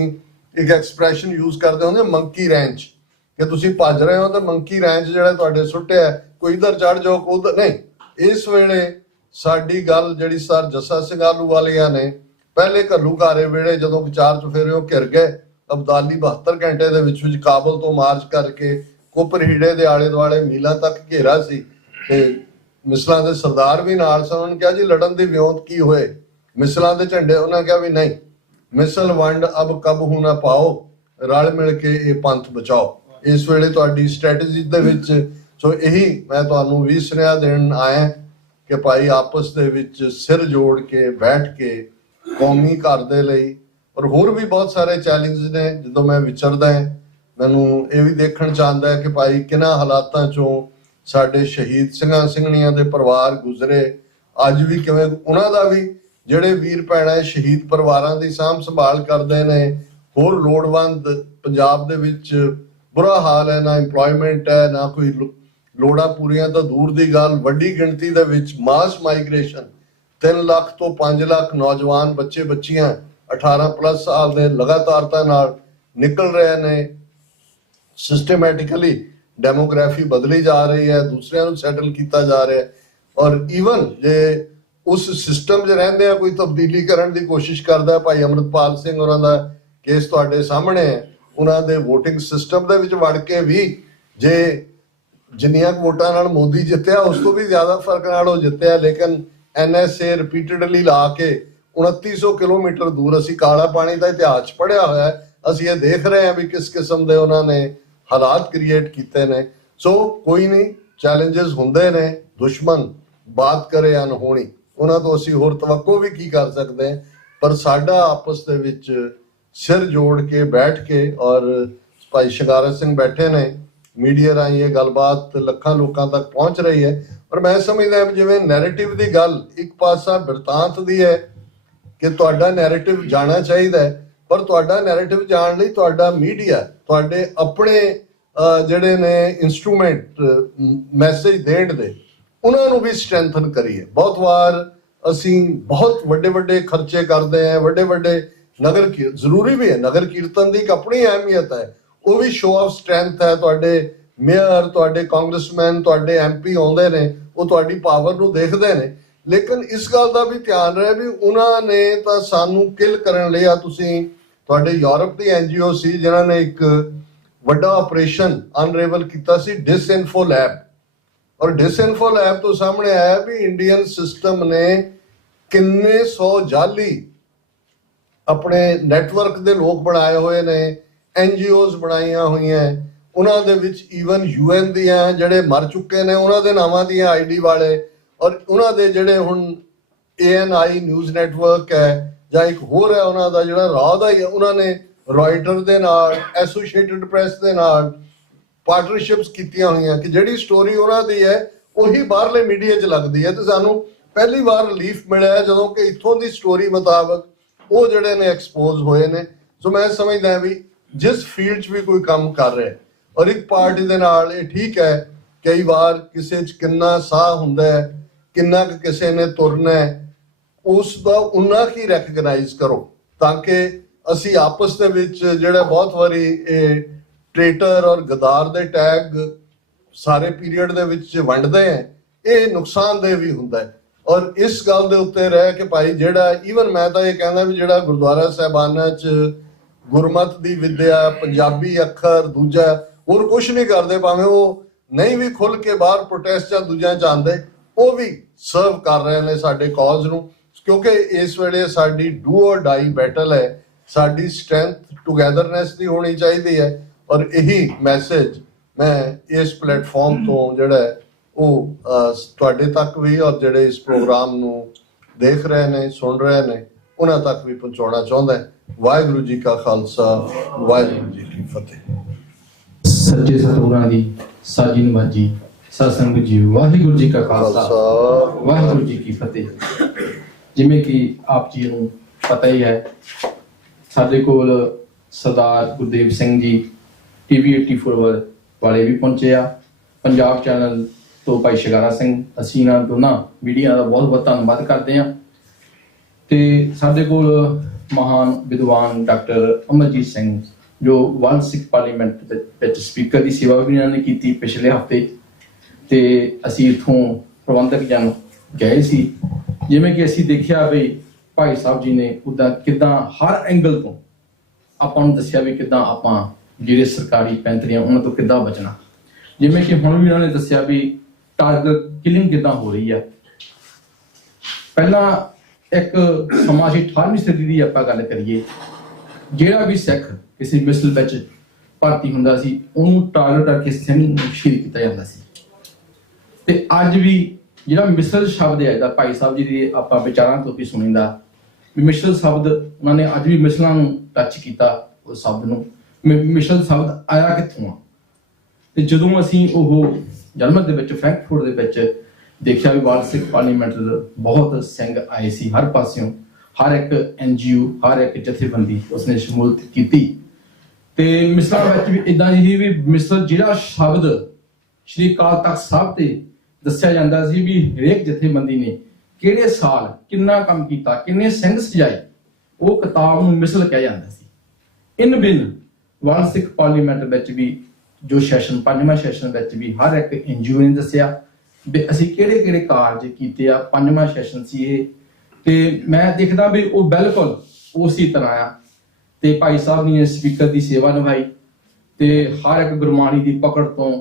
ਇੱਕ ਐਕਸਪ੍ਰੈਸ਼ਨ ਯੂਜ਼ ਕਰਦੇ ਹੁੰਦੇ, ਮੰਕੀ ਰੈਂਚ, ਕਿ ਤੁਸੀਂ ਭੱਜ ਰਹੇ ਹੋ ਤਾਂ ਮੰਕੀ ਰੈਂਚ ਜਿਹੜਾ ਤੁਹਾਡੇ ਸੁੱਟਿਆ, ਕੋਈ ਇੱਧਰ ਚੜ ਜਾਓ, ਕੋਈ ਉੱਧਰ ਨਹੀਂ। ਇਸ ਵੇਲੇ ਸਾਡੀ ਗੱਲ ਜਿਹੜੀ ਸਰ ਜੱਸਾ ਸਿੰਘ ਆਹਲੂਵਾਲੀਆ ਨੇ ਪਹਿਲੇ ਘੱਲੂਘਾਰੇ ਵੇਲੇ ਜਦੋਂ ਵਿਚਾਰ ਚੁਫੇਰੇ ਉਹ ਘਿਰ ਗਏ, ਅਬਦਾਲੀ 72 ਘੰਟੇ ਦੇ ਵਿੱਚ ਕਾਬਲ ਤੋਂ ਮਾਰਚ ਕਰਕੇ ਕੋਪਰਹੀੜੇ ਦੇ ਆਲੇ ਦੁਆਲੇ ਮੀਲਾਂ ਤੱਕ ਘੇਰਾ ਸੀ, ਤੇ ਮਿਸਲਾਂ ਦੇ ਸਰਦਾਰ ਵੀ ਨਾਲ ਸਨ। ਉਹਨਾਂ ਨੇ ਕਿਹਾ ਜੀ ਲੜਨ ਦੀ ਵਿਉਂਤ ਕੀ ਹੋਏ, ਮਿਸਲਾਂ ਦੇ ਝੰਡੇ। ਉਹਨਾਂ ਕਿਹਾ ਵੀ ਨਹੀਂ, ਮਿਸਲ ਵੰਡ ਅਬ ਕਬ ਹੂ ਨਾ ਪਾਓ, ਰਲ ਮਿਲ ਕੇ ਇਹ ਪੰਥ ਬਚਾਓ। ਇਸ ਵੇਲੇ ਤੁਹਾਡੀ ਸਟ੍ਰੈਟਜੀ ਦੇ ਵਿੱਚ ਸੋ ਇਹੀ ਮੈਂ ਤੁਹਾਨੂੰ ਵੀ ਸੁਨੇਹਾ ਦੇਣ ਆਇਆ ਕਿ ਭਾਈ ਆਪਸ ਦੇ ਵਿੱਚ ਸਿਰ ਜੋੜ ਕੇ ਬੈਠ ਕੇ ਕੌਮੀ ਘਰ ਦੇ ਲਈ, ਔਰ ਹੋਰ ਵੀ ਬਹੁਤ ਸਾਰੇ ਚੈਲੰਜਸ ਨੇ। ਜਦੋਂ ਮੈਂ ਵਿਚਰਦਾ ਹਾਂ, ਮੈਨੂੰ ਇਹ ਵੀ ਦੇਖਣ ਚ ਆਉਂਦਾ ਹੈ ਕਿ ਭਾਈ ਕਿਹਨਾਂ ਹਾਲਾਤਾਂ ਚੋਂ ਸਾਡੇ ਸ਼ਹੀਦ ਸਿੰਘਾਂ ਸਿੰਘਣੀਆਂ ਦੇ ਪਰਿਵਾਰ ਗੁਜ਼ਰੇ, ਅੱਜ ਵੀ ਕਿਵੇਂ ਉਹਨਾਂ ਦਾ ਵੀ ਜਿਹੜੇ ਵੀਰ ਭੈਣਾਂ ਸ਼ਹੀਦ ਪਰਿਵਾਰਾਂ ਦੀ ਸਾਂਭ ਸੰਭਾਲ ਕਰਦੇ ਨੇ। ਹੋਰ ਲੋੜਵੰਦ ਪੰਜਾਬ ਦੇ ਵਿੱਚ ਬੁਰਾ ਹਾਲ ਹੈ, ਨਾ ਇੰਪਲੋਇਮੈਂਟ ਹੈ, ਨਾ ਕੋਈ ਲੋੜਾਂ ਪੂਰੀਆਂ ਤਾਂ ਦੂਰ ਦੀ ਗੱਲ। ਵੱਡੀ ਗਿਣਤੀ ਦੇ ਵਿੱਚ ਮਾਸ ਮਾਈਗ੍ਰੇਸ਼ਨ, 3 ਲੱਖ ਤੋਂ 5 ਲੱਖ ਨੌਜਵਾਨ ਬੱਚੇ ਬੱਚੀਆਂ 18+ ਸਾਲ ਦੇ ਲਗਾਤਾਰਤਾ ਨਾਲ ਨਿਕਲ ਰਹੇ ਨੇ। ਸਿਸਟਮੈਟਿਕਲੀ ਡੈਮੋਗ੍ਰਾਫੀ ਬਦਲੀ ਜਾ ਰਹੀ ਹੈ, ਦੂਸਰਿਆਂ ਨੂੰ ਸੈਟਲ ਕੀਤਾ ਜਾ ਰਿਹਾ ਹੈ। ਔਰ ਈਵਨ ਜੇ ਉਸ ਸਿਸਟਮ 'ਚ ਰਹਿੰਦੇ ਆ ਕੋਈ ਤਬਦੀਲੀ ਕਰਨ ਦੀ ਕੋਸ਼ਿਸ਼ ਕਰਦਾ। ਭਾਈ ਅਮਰਿਤਪਾਲ ਸਿੰਘ ਉਹਨਾਂ ਦਾ ਕੇਸ ਤੁਹਾਡੇ ਸਾਹਮਣੇ ਹੈ। ਉਹਨਾਂ ਦੇ VOTING ਸਿਸਟਮ ਦੇ ਵਿੱਚ ਵੜ ਕੇ ਵੀ ਜੇ ਜਿੰਨੀਆਂ ਵੋਟਾਂ ਨਾਲ ਮੋਦੀ ਜਿੱਤਿਆ ਉਸ ਤੋਂ ਵੀ ਜ਼ਿਆਦਾ ਫਰਕ ਨਾਲ ਉਹ ਜਿੱਤਿਆ, ਲੇਕਿਨ NSA ਰਿਪੀਟਡਲੀ ਲਾ ਕੇ 2900 ਕਿਲੋਮੀਟਰ ਦੂਰ, ਅਸੀਂ ਕਾਲਾ ਪਾਣੀ ਦਾ ਇਤਿਹਾਸ ਪੜ੍ਹਿਆ ਹੋਇਆ ਹੈ, ਅਸੀਂ ਇਹ ਦੇਖ ਰਹੇ ਹਾਂ ਵੀ ਕਿਸ ਕਿਸਮ ਦੇ ਉਹਨਾਂ ਨੇ ਹਾਲਾਤ ਕ੍ਰੀਏਟ ਕੀਤੇ ਨੇ। ਸੋ ਕੋਈ ਨਹੀਂ, ਚੈਲੰਜਸ ਹੁੰਦੇ ਨੇ, ਦੁਸ਼ਮਣ ਬਾਤ ਕਰੇ ਅਨਹੋਣੀ, ਉਹਨਾਂ ਤੋਂ ਅਸੀਂ ਹੋਰ ਤਵੱਕੋ ਵੀ ਕੀ ਕਰ ਸਕਦੇ ਹਾਂ। ਪਰ ਸਾਡਾ ਆਪਸ ਦੇ ਵਿੱਚ ਸਿਰ ਜੋੜ ਕੇ ਬੈਠ ਕੇ, ਔਰ ਭਾਈ ਸ਼ਿੰਗਾਰਾ ਸਿੰਘ ਬੈਠੇ ਨੇ, ਮੀਡੀਆ ਰਾਹੀਂ ਇਹ ਗੱਲਬਾਤ ਲੱਖਾਂ ਲੋਕਾਂ ਤੱਕ ਪਹੁੰਚ ਰਹੀ ਹੈ। ਪਰ ਮੈਂ ਸਮਝਦਾ ਜਿਵੇਂ ਨੈਰੇਟਿਵ ਦੀ ਗੱਲ ਇੱਕ ਪਾਸਾ ਬਿਰਤਾਂਤ ਦੀ ਹੈ ਕਿ ਤੁਹਾਡਾ ਨੈਰੇਟਿਵ ਜਾਣਾ ਚਾਹੀਦਾ ਹੈ, ਪਰ ਤੁਹਾਡਾ ਨੈਰੇਟਿਵ ਜਾਣ ਲਈ ਤੁਹਾਡਾ ਮੀਡੀਆ, ਤੁਹਾਡੇ ਆਪਣੇ ਜਿਹੜੇ ਨੇ ਇੰਸਟਰੂਮੈਂਟ ਮੈਸੇਜ ਦੇਣ ਦੇ, ਉਹਨਾਂ ਨੂੰ ਵੀ ਸਟਰੈਂਥਨ ਕਰੀਏ। ਬਹੁਤ ਵਾਰ ਅਸੀਂ ਬਹੁਤ ਵੱਡੇ ਵੱਡੇ ਖਰਚੇ ਕਰਦੇ ਹਾਂ, ਵੱਡੇ ਵੱਡੇ ਨਗਰ ਜ਼ਰੂਰੀ ਵੀ ਹੈ, ਨਗਰ ਕੀਰਤਨ ਦੀ ਇੱਕ ਆਪਣੀ ਅਹਿਮੀਅਤ ਹੈ, ਉਹ ਵੀ ਸ਼ੋਅ ਆਫ ਸਟਰੈਂਥ ਹੈ। ਤੁਹਾਡੇ ਮੇਅਰ, ਤੁਹਾਡੇ ਕਾਂਗਰਸਮੈਨ, ਤੁਹਾਡੇ MP ਆਉਂਦੇ ਨੇ, ਉਹ ਤੁਹਾਡੀ ਪਾਵਰ ਨੂੰ ਦੇਖਦੇ ਨੇ, ਲੇਕਿਨ ਇਸ ਗੱਲ ਦਾ ਵੀ ਧਿਆਨ ਰਹੇ ਵੀ ਉਹਨਾਂ ਨੇ ਤਾਂ ਸਾਨੂੰ ਕਿਲ ਕਰਨ ਲਈ ਆ। ਤੁਸੀਂ ਤੁਹਾਡੇ ਯੂਰਪ ਦੀ NGO ਸੀ ਜਿਨ੍ਹਾਂ ਨੇ ਇੱਕ ਵੱਡਾ ਆਪਰੇਸ਼ਨ ਅਨਰੇਵਲ ਕੀਤਾ ਸੀ, ਡਿਸਇਨਫੋ ਲੈਬ, ਔਰ ਡਿਸਇਨਫੋ ਲੈਬ ਤੋਂ ਸਾਹਮਣੇ ਆਇਆ ਵੀ ਇੰਡੀਅਨ ਸਿਸਟਮ ਨੇ ਕਿੰਨੇ 100 ਜਾਲੀ ਆਪਣੇ ਨੈਟਵਰਕ ਦੇ ਲੋਕ ਬਣਾਏ ਹੋਏ ਨੇ, NGOs ਬਣਾਈਆਂ ਹੋਈਆਂ, ਉਹਨਾਂ ਦੇ ਵਿੱਚ ਈਵਨ UN ਦੀਆਂ ਜਿਹੜੇ ਮਰ ਚੁੱਕੇ ਨੇ ਉਹਨਾਂ ਦੇ ਨਾਵਾਂ ਦੀਆਂ ID ਵਾਲੇ, ਔਰ ਉਹਨਾਂ ਦੇ ਜਿਹੜੇ ਹੁਣ ANI ਨਿਊਜ਼ ਨੈਟਵਰਕ ਹੈ ਜਾਂ ਇੱਕ ਹੋਰ ਹੈ ਉਹਨਾਂ ਦਾ ਜਿਹੜਾ ਰਾਹ ਦਾ ਹੀ ਹੈ, ਉਹਨਾਂ ਨੇ ਰॉयटर ਦੇ ਨਾਲ, ਐਸੋਸੀਏਟਡ ਪ੍ਰੈਸ ਦੇ ਨਾਲ ਪਾਰਟਨਰਸ਼ਿਪਸ ਕੀਤੀਆਂ ਹੋਈਆਂ ਕਿ ਜਿਹੜੀ ਸਟੋਰੀ ਉਹਨਾਂ ਦੀ ਹੈ ਉਹੀ ਬਾਹਰਲੇ ਮੀਡੀਆ 'ਚ ਲੱਗਦੀ ਹੈ। ਤੇ ਸਾਨੂੰ ਪਹਿਲੀ ਵਾਰ ਰਿਲੀਫ ਮਿਲਿਆ ਜਦੋਂ ਕਿ ਇੱਥੋਂ ਦੀ ਸਟੋਰੀ ਮੁਤਾਬਕ ਉਹ ਜਿਹੜੇ ਨੇ ਐਕਸਪੋਜ਼ ਹੋਏ ਨੇ। ਸੋ ਮੈਂ ਸਮਝਦਾ ਵੀ ਜਿਸ ਫੀਲਡ 'ਚ ਵੀ ਕੋਈ ਕੰਮ ਕਰ ਰਿਹਾ ਔਰ ਇੱਕ ਪਾਰਟੀ ਦੇ ਨਾਲ, ਇਹ ਠੀਕ ਹੈ ਕਈ ਵਾਰ ਕਿਸੇ 'ਚ ਕਿੰਨਾ ਸਾਹ ਹੁੰਦਾ ਹੈ, ਕਿੰਨਾ ਕੁ ਕਿਸੇ ਨੇ ਤੁਰਨਾ ਹੈ, ਉਸ ਦਾ ਉਨਾ ਹੀ ਰੈਕਗਨਾਈਜ਼ ਕਰੋ ਤਾਂ ਕਿ ਅਸੀਂ ਆਪਸ ਦੇ ਵਿੱਚ ਜਿਹੜਾ ਬਹੁਤ ਵਾਰੀ ਇਹ ਟ੍ਰੇਟਰ ਔਰ ਗਦਾਰ ਦੇ ਟੈਗ ਸਾਰੇ ਪੀਰੀਅਡ ਦੇ ਵਿੱਚ ਵੰਡਦੇ ਹੈ, ਇਹ ਨੁਕਸਾਨਦੇਹ ਵੀ ਹੁੰਦਾ ਹੈ। ਔਰ ਇਸ ਗੱਲ ਦੇ ਉੱਤੇ ਰਹਿ ਕੇ ਭਾਈ ਜਿਹੜਾ ਈਵਨ ਮੈਂ ਤਾਂ ਇਹ ਕਹਿੰਦਾ ਵੀ ਜਿਹੜਾ ਗੁਰਦੁਆਰਾ ਸਾਹਿਬਾਨਾਂ 'ਚ ਗੁਰਮਤ ਦੀ ਵਿਦਿਆ, ਪੰਜਾਬੀ ਅੱਖਰ, ਦੂਜਾ ਹੋਰ ਕੁਛ ਨਹੀਂ ਕਰਦੇ, ਭਾਵੇਂ ਉਹ ਨਹੀਂ ਵੀ ਖੁੱਲ ਕੇ ਬਾਹਰ ਪ੍ਰੋਟੈਸਟ ਜਾਂ ਦੂਜਿਆਂ 'ਚ ਆਉਂਦੇ, ਉਹ ਵੀ ਸਰਵ ਕਰ ਰਹੇ ਨੇ ਸਾਡੇ ਕਾਜ਼ ਨੂੰ, ਕਿਉਂਕਿ ਇਸ ਵੇਲੇ ਸਾਡੀ ਡੂ ਔਰ ਡਾਈ ਬੈਟਲ ਹੈ। ਸਾਡੀ ਸਟਰੈਂਥ ਟੂਗੈਦਰਨੈਸ ਦੀ ਹੋਣੀ ਚਾਹੀਦੀ ਹੈ। ਔਰ ਇਹੀ ਮੈਸੇਜ ਮੈਂ ਇਸ ਪਲੇਟਫਾਰਮ ਤੋਂ ਜਿਹੜਾ ਉਹ ਤੁਹਾਡੇ ਤੱਕ ਵੀ ਔਰ ਜਿਹੜੇ ਇਸ ਪ੍ਰੋਗਰਾਮ ਨੂੰ ਦੇਖ ਰਹੇ ਨੇ, ਸੁਣ ਰਹੇ ਨੇ, ਉਹਨਾਂ ਤੱਕ ਵੀ ਪਹੁੰਚਾਉਣਾ ਚਾਹੁੰਦਾ। ਵਾਹਿਗੁਰੂ ਜੀ ਕਾ ਖਾਲਸਾ, ਵਾਹਿਗੁਰੂ ਜੀ ਕੀ ਫਤਿਹ। ਸੱਚੇ ਸਤਿਗੁਰਾਂ ਦੀ ਸਾਜੀ ਨਵਾਜੀ, ਸਤਿਸੰਗ ਜੀ, ਵਾਹਿਗੁਰੂ ਜੀ ਕਾ ਖਾਲਸਾ, ਵਾਹਿਗੁਰੂ ਜੀ ਕੀ ਫਤਿਹ। ਜਿਵੇਂ ਕਿ ਆਪ ਜੀ ਨੂੰ ਪਤਾ ਹੀ ਹੈ, ਸਾਡੇ ਕੋਲ ਸਰਦਾਰ ਗੁਰਦੇਵ ਸਿੰਘ ਜੀ TV 84 ਵਾਲੇ ਵੀ ਪਹੁੰਚੇ ਆ, ਪੰਜਾਬ ਚੈਨਲ ਤੋਂ ਭਾਈ ਸ਼ਿੰਗਾਰਾ ਸਿੰਘ, ਅਸੀਂ ਇਹਨਾਂ ਦੋਨਾਂ ਮੀਡੀਆ ਦਾ ਬਹੁਤ ਬਹੁਤ ਧੰਨਵਾਦ ਕਰਦੇ ਹਾਂ। ਤੇ ਸਾਡੇ ਕੋਲ ਮਹਾਨ ਵਿਦਵਾਨ ਡਾਕਟਰ ਅਮਰਜੀਤ ਸਿੰਘ ਜੋ ਵਰਲਡ ਸਿੱਖ ਪਾਰਲੀਮੈਂਟ ਵਿੱਚ ਸਪੀਕਰ ਦੀ ਸੇਵਾ ਵੀ ਇਹਨਾਂ ਨੇ ਕੀਤੀ ਪਿਛਲੇ ਹਫ਼ਤੇ, ਤੇ ਅਸੀਂ ਇੱਥੋਂ ਪ੍ਰਬੰਧਕ ਜਨ ਗਏ ਸੀ। ਜਿਵੇਂ ਕਿ ਅਸੀਂ ਦੇਖਿਆ ਵੀ ਭਾਈ ਸਾਹਿਬ ਜੀ ਨੇ ਉੱਦਾਂ ਕਿੱਦਾਂ ਹਰ ਐਂਗਲ ਤੋਂ ਆਪਾਂ ਨੂੰ ਦੱਸਿਆ ਵੀ ਕਿੱਦਾਂ ਆਪਾਂ ਜਿਹੜੇ ਸਰਕਾਰੀ ਪੈਂਤਰੀਆਂ ਉਹਨਾਂ ਤੋਂ ਕਿੱਦਾਂ ਬਚਣਾ। ਜਿਵੇਂ ਕਿ ਹੁਣ ਵੀ ਉਹਨਾਂ ਨੇ ਦੱਸਿਆ ਵੀ ਟਾਰਗੇਟ ਕਿਲਿੰਗ ਕਿੱਦਾਂ ਹੋ ਰਹੀ ਹੈ। ਪਹਿਲਾਂ ਇੱਕ ਸਮਾਂ ਸੀ 18ਵੀਂ ਸਦੀ ਦੀ ਆਪਾਂ ਗੱਲ ਕਰੀਏ, ਜਿਹੜਾ ਵੀ ਸਿੱਖ ਕਿਸੇ ਮਿਸਲ ਵਿੱਚ ਭਰਤੀ ਹੁੰਦਾ ਸੀ ਉਹਨੂੰ ਟਾਰਗੇਟ ਕਰਕੇ ਸਿੰਘ ਸ਼ਹੀਦ ਕੀਤਾ ਜਾਂਦਾ ਸੀ। ਤੇ ਅੱਜ ਵੀ ਜਿਹੜਾ ਮਿਸਲ ਸ਼ਬਦ ਹੈ ਦਾ ਭਾਈ ਸਾਹਿਬ ਜੀ ਦੇ ਆਪਾਂ ਵਿਚਾਰਾਂ ਤੋਂ ਵੀ ਸੁਣੀਦਾ ਵੀ ਮਿਸਲ ਸ਼ਬਦ ਉਹਨਾਂ ਨੇ ਅੱਜ ਵੀ ਮਿਸਲਾਂ ਨੂੰ ਟੱਚ ਕੀਤਾ। ਉਹ ਸ਼ਬਦ ਨੂੰ ਮਿਸਲ ਸ਼ਬਦ ਆਇਆ ਕਿੱਥੋਂ ਆ, ਤੇ ਜਦੋਂ ਅਸੀਂ ਉਹ ਜਰਮਨ ਦੇ ਵਿੱਚ ਫਰੈਂਕਫਰਟ ਦੇ ਵਿੱਚ ਦੇਖਿਆ ਵੀ ਵਰਲਡ ਸਿੱਖ ਪਾਰਲੀਮੈਂਟ ਬਹੁਤ ਸਿੰਘ ਆਏ ਸੀ ਹਰ ਪਾਸਿਓਂ, ਹਰ ਇੱਕ NGO, ਹਰ ਇੱਕ ਜਥੇਬੰਦੀ ਉਸਨੇ ਸ਼ਮੂਲੀਅਤ ਕੀਤੀ। ਤੇ ਮਿਸਲਾਂ ਵਿੱਚ ਵੀ ਇਦਾਂ ਦੀ ਵੀ ਮਿਸਲ ਜਿਹੜਾ ਸ਼ਬਦ ਸ਼੍ਰੀ ਅਕਾਲ ਤਖਤ ਸਾਹਿਬ ਤੇ ਦੱਸਿਆ ਜਾਂਦਾ ਸੀ ਵੀ ਹਰੇਕ ਜਥੇਬੰਦੀ ਨੇ ਕਿਹੜੇ ਸਾਲ ਕਿੰਨਾ ਕੰਮ ਕੀਤਾ, ਕਿੰਨੇ ਸਿੰਘ ਸਜਾਏ, ਉਹ ਕਿਤਾਬ ਨੂੰ ਮਿਸਲ ਕਿਹਾ ਜਾਂਦਾ ਸੀ। ਇਨ ਬਿਨ ਵਰਲਡ ਸਿੱਖ ਪਾਰਲੀਮੈਂਟ ਵਿੱਚ ਵੀ ਜੋ ਸੈਸ਼ਨ, 5ਵਾਂ ਸੈਸ਼ਨ ਵਿੱਚ ਵੀ ਹਰ ਇੱਕ NGO ਨੇ ਦੱਸਿਆ ਵੀ ਅਸੀਂ ਕਿਹੜੇ ਕਾਰਜ ਕੀਤੇ ਆ। 5ਵਾਂ ਸੈਸ਼ਨ ਸੀ ਇਹ, ਤੇ ਮੈਂ ਦੇਖਦਾ ਵੀ ਉਹ ਬਿਲਕੁਲ ਉਸੇ ਤਰ੍ਹਾਂ ਆ। ਤੇ ਭਾਈ ਸਾਹਿਬ ਨੇ ਸਪੀਕਰ ਦੀ ਸੇਵਾ ਨਿਭਾਈ ਤੇ ਹਰ ਇੱਕ ਗੁਰਬਾਣੀ ਦੀ ਪਕੜ ਤੋਂ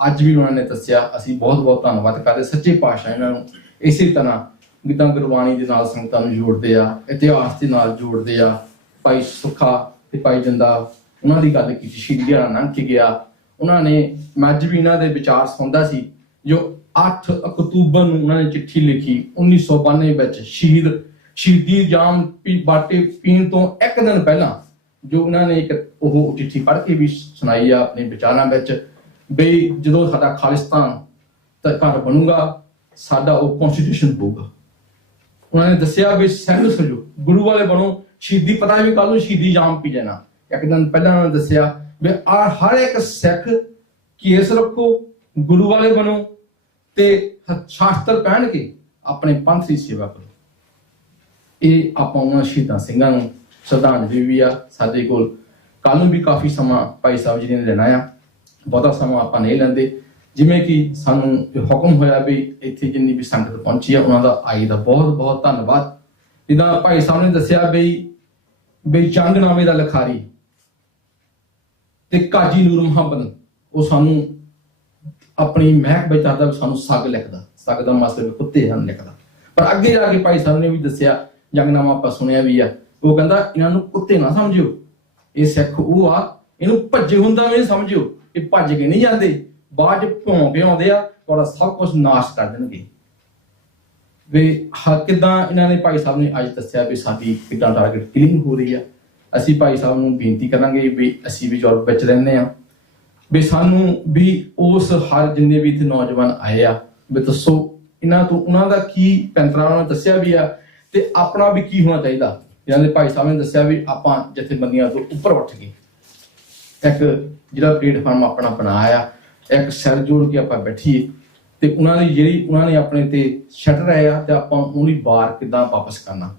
ਅੱਜ ਵੀ ਉਹਨਾਂ ਨੇ ਦੱਸਿਆ। ਅਸੀਂ ਬਹੁਤ ਬਹੁਤ ਧੰਨਵਾਦ ਕਰਦੇ ਸੱਚੇ ਪਾਤਸ਼ਾਹ ਇਹਨਾਂ ਨੂੰ। ਇਸੇ ਤਰ੍ਹਾਂ ਜਿੱਦਾਂ ਗੁਰਬਾਣੀ ਦੇ ਨਾਲ ਸੰਗਤਾਂ ਨੂੰ ਜੋੜਦੇ ਆ, ਇਤਿਹਾਸ ਦੇ ਨਾਲ ਜੋੜਦੇ ਆ। ਭਾਈ ਸੁੱਖਾ ਤੇ ਭਾਈ ਜਿੰਦਾ ਉਹਨਾਂ ਦੀ ਗੱਲ ਕੀਤੀ, ਸ਼ਹੀਦੀ ਦਿਹਾੜਾ ਲੰਘ ਕੇ ਗਿਆ, ਉਹਨਾਂ ਨੇ ਮੈਂ ਅੱਜ ਵੀ ਇਹਨਾਂ ਦੇ ਵਿਚਾਰ ਸੁਣਦਾ ਸੀ। ਜੋ 8 ਅਕਤੂਬਰ ਨੂੰ ਉਹਨਾਂ ਨੇ ਚਿੱਠੀ ਲਿਖੀ 1992 ਵਿੱਚ ਸ਼ਹੀਦੀ ਜਾਮ ਬਾਟੇ ਪੀਣ ਤੋਂ ਇੱਕ ਦਿਨ ਪਹਿਲਾਂ, ਜੋ ਉਹਨਾਂ ਨੇ ਇੱਕ ਉਹ ਚਿੱਠੀ ਪੜ੍ਹ ਕੇ ਵੀ ਸੁਣਾਈ ਆ ਆਪਣੇ ਵਿਚਾਰਾਂ ਵਿੱਚ, ਬਈ ਜਦੋਂ ਸਾਡਾ ਖਾਲਿਸਤਾਨ ਤਾਂ ਘਰ ਬਣੂਗਾ, ਸਾਡਾ ਉਹ ਕਨਸਟੀਟਿਊਸ਼ਨ ਹੋਊਗਾ। ਉਹਨਾਂ ਨੇ ਦੱਸਿਆ ਵੀ ਸਿੰਘ ਸਜੋ ਗੁਰੂ ਵਾਲੇ ਬਣੋ, ਸ਼ਹੀਦੀ ਪਤਾ ਵੀ ਕੱਲ ਨੂੰ ਸ਼ਹੀਦੀ ਜਾਮ ਪੀ ਜਾਣਾ। ਇੱਕ ਦਿਨ ਪਹਿਲਾਂ ਉਹਨਾਂ ਨੇ ਦੱਸਿਆ ਵੀ ਹਰ ਇੱਕ ਸਿੱਖ ਕੇਸ ਰੱਖੋ, ਗੁਰੂ ਵਾਲੇ ਬਣੋ ਤੇ ਸ਼ਾਸਤਰ ਪਹਿਨ ਕੇ ਆਪਣੇ ਪੰਥ ਦੀ ਸੇਵਾ ਕਰੋ। ਇਹ ਆਪਾਂ ਉਹਨਾਂ ਸ਼ਹੀਦਾਂ ਸਿੰਘਾਂ ਨੂੰ ਸ਼ਰਧਾਂਜਲੀ ਵੀ ਆ। ਸਾਡੇ ਕੋਲ ਕੱਲ ਨੂੰ ਵੀ ਕਾਫੀ ਸਮਾਂ ਭਾਈ ਸਾਹਿਬ ਜੀ ਨੇ ਲੈਣਾ ਆ, ਬਹੁਤਾ ਸਮਾਂ ਆਪਾਂ ਨਹੀਂ ਲੈਂਦੇ। ਜਿਵੇਂ ਕਿ ਸਾਨੂੰ ਹੁਕਮ ਹੋਇਆ ਵੀ ਇੱਥੇ ਜਿੰਨੀ ਵੀ ਸੰਗਤ ਪਹੁੰਚੀ ਆ ਉਹਨਾਂ ਦਾ ਆਈ ਦਾ ਬਹੁਤ ਬਹੁਤ ਧੰਨਵਾਦ। ਜਿੱਦਾਂ ਭਾਈ ਸਾਹਿਬ ਨੇ ਦੱਸਿਆ ਬਈ ਜੰਗਨਾਮੇ ਦਾ ਲਿਖਾਰੀ ਤੇ ਕਾਜੀ ਨੂਰ ਮੁਹੰਮਦ, ਉਹ ਸਾਨੂੰ ਆਪਣੀ ਮਹਿਕ ਬਚਾਦਾ ਸਾਨੂੰ ਸੱਗ ਲਿਖਦਾ, ਸੱਗ ਦਾ ਮਤਲਬ ਕੁੱਤੇ ਹਨ ਲਿਖਦਾ। ਪਰ ਅੱਗੇ ਜਾ ਕੇ ਭਾਈ ਸਾਹਿਬ ਨੇ ਵੀ ਦੱਸਿਆ, ਜੰਗਨਾਮਾ ਆਪਾਂ ਸੁਣਿਆ ਵੀ ਆ, ਉਹ ਕਹਿੰਦਾ ਇਹਨਾਂ ਨੂੰ ਕੁੱਤੇ ਨਾ ਸਮਝਿਓ, ਇਹ ਸਿੱਖ ਉਹ ਆ, ਇਹਨੂੰ ਭੱਜੇ ਹੁੰਦਾ ਵੀ ਸਮਝਿਓ, ਇਹ ਭੱਜ ਕੇ ਨਹੀਂ ਜਾਂਦੇ, ਬਾਅਦ ਚ ਭੌਂ ਕੇ ਆਉਂਦੇ ਆ ਔਰ ਸਭ ਕੁਝ ਨਾਸ਼ ਕਰ ਦੇਣਗੇ। ਵੀ ਕਿੱਦਾਂ ਇਹਨਾਂ ਨੇ ਭਾਈ ਸਾਹਿਬ ਨੇ ਅੱਜ ਦੱਸਿਆ ਵੀ ਸਾਡੀ ਕਿੱਦਾਂ ਟਾਰਗੇਟ ਕਿਲਿੰਗ ਹੋ ਰਹੀ ਆ। ਅਸੀਂ ਭਾਈ ਸਾਹਿਬ ਨੂੰ ਬੇਨਤੀ ਕਰਾਂਗੇ ਵੀ ਅਸੀਂ ਵੀ ਯੂਰਪ ਵਿੱਚ ਰਹਿੰਦੇ ਆ, ਵੀ ਸਾਨੂੰ ਵੀ ਉਸ ਹਰ ਜਿੰਨੇ ਵੀ ਇੱਥੇ ਨੌਜਵਾਨ ਆਏ ਆ ਵੀ ਦੱਸੋ ਇਹਨਾਂ ਤੋਂ ਉਹਨਾਂ ਦਾ ਕੀ ਪੈਂਤਰਾ ਉਹਨਾਂ ਨੇ ਦੱਸਿਆ ਵੀ ਆ ਤੇ ਆਪਣਾ ਵੀ ਕੀ ਹੋਣਾ ਚਾਹੀਦਾ। ਇਹਨਾਂ ਦੇ ਭਾਈ ਸਾਹਿਬ ਨੇ ਦੱਸਿਆ ਵੀ ਆਪਾਂ ਜਥੇਬੰਦੀਆਂ ਤੋਂ ਉੱਪਰ ਉੱਠ ਕੇ ਇੱਕ ਜਿਹੜਾ ਪਲੇਟਫਾਰਮ ਆਪਣਾ ਬਣਾਇਆ, ਇੱਕ ਸਿਰ ਜੋੜ ਕੇ ਆਪਾਂ ਬੈਠੀਏ ਤੇ ਉਹਨਾਂ ਦੀ ਜਿਹੜੀ ਉਹਨਾਂ ਨੇ ਆਪਣੇ ਤੇ ਛੱਡ ਰਹੇ ਆ ਤੇ ਆਪਾਂ ਉਹਦੀ ਬਾਰ ਕਿੱਦਾਂ ਵਾਪਸ ਕਰਨਾ।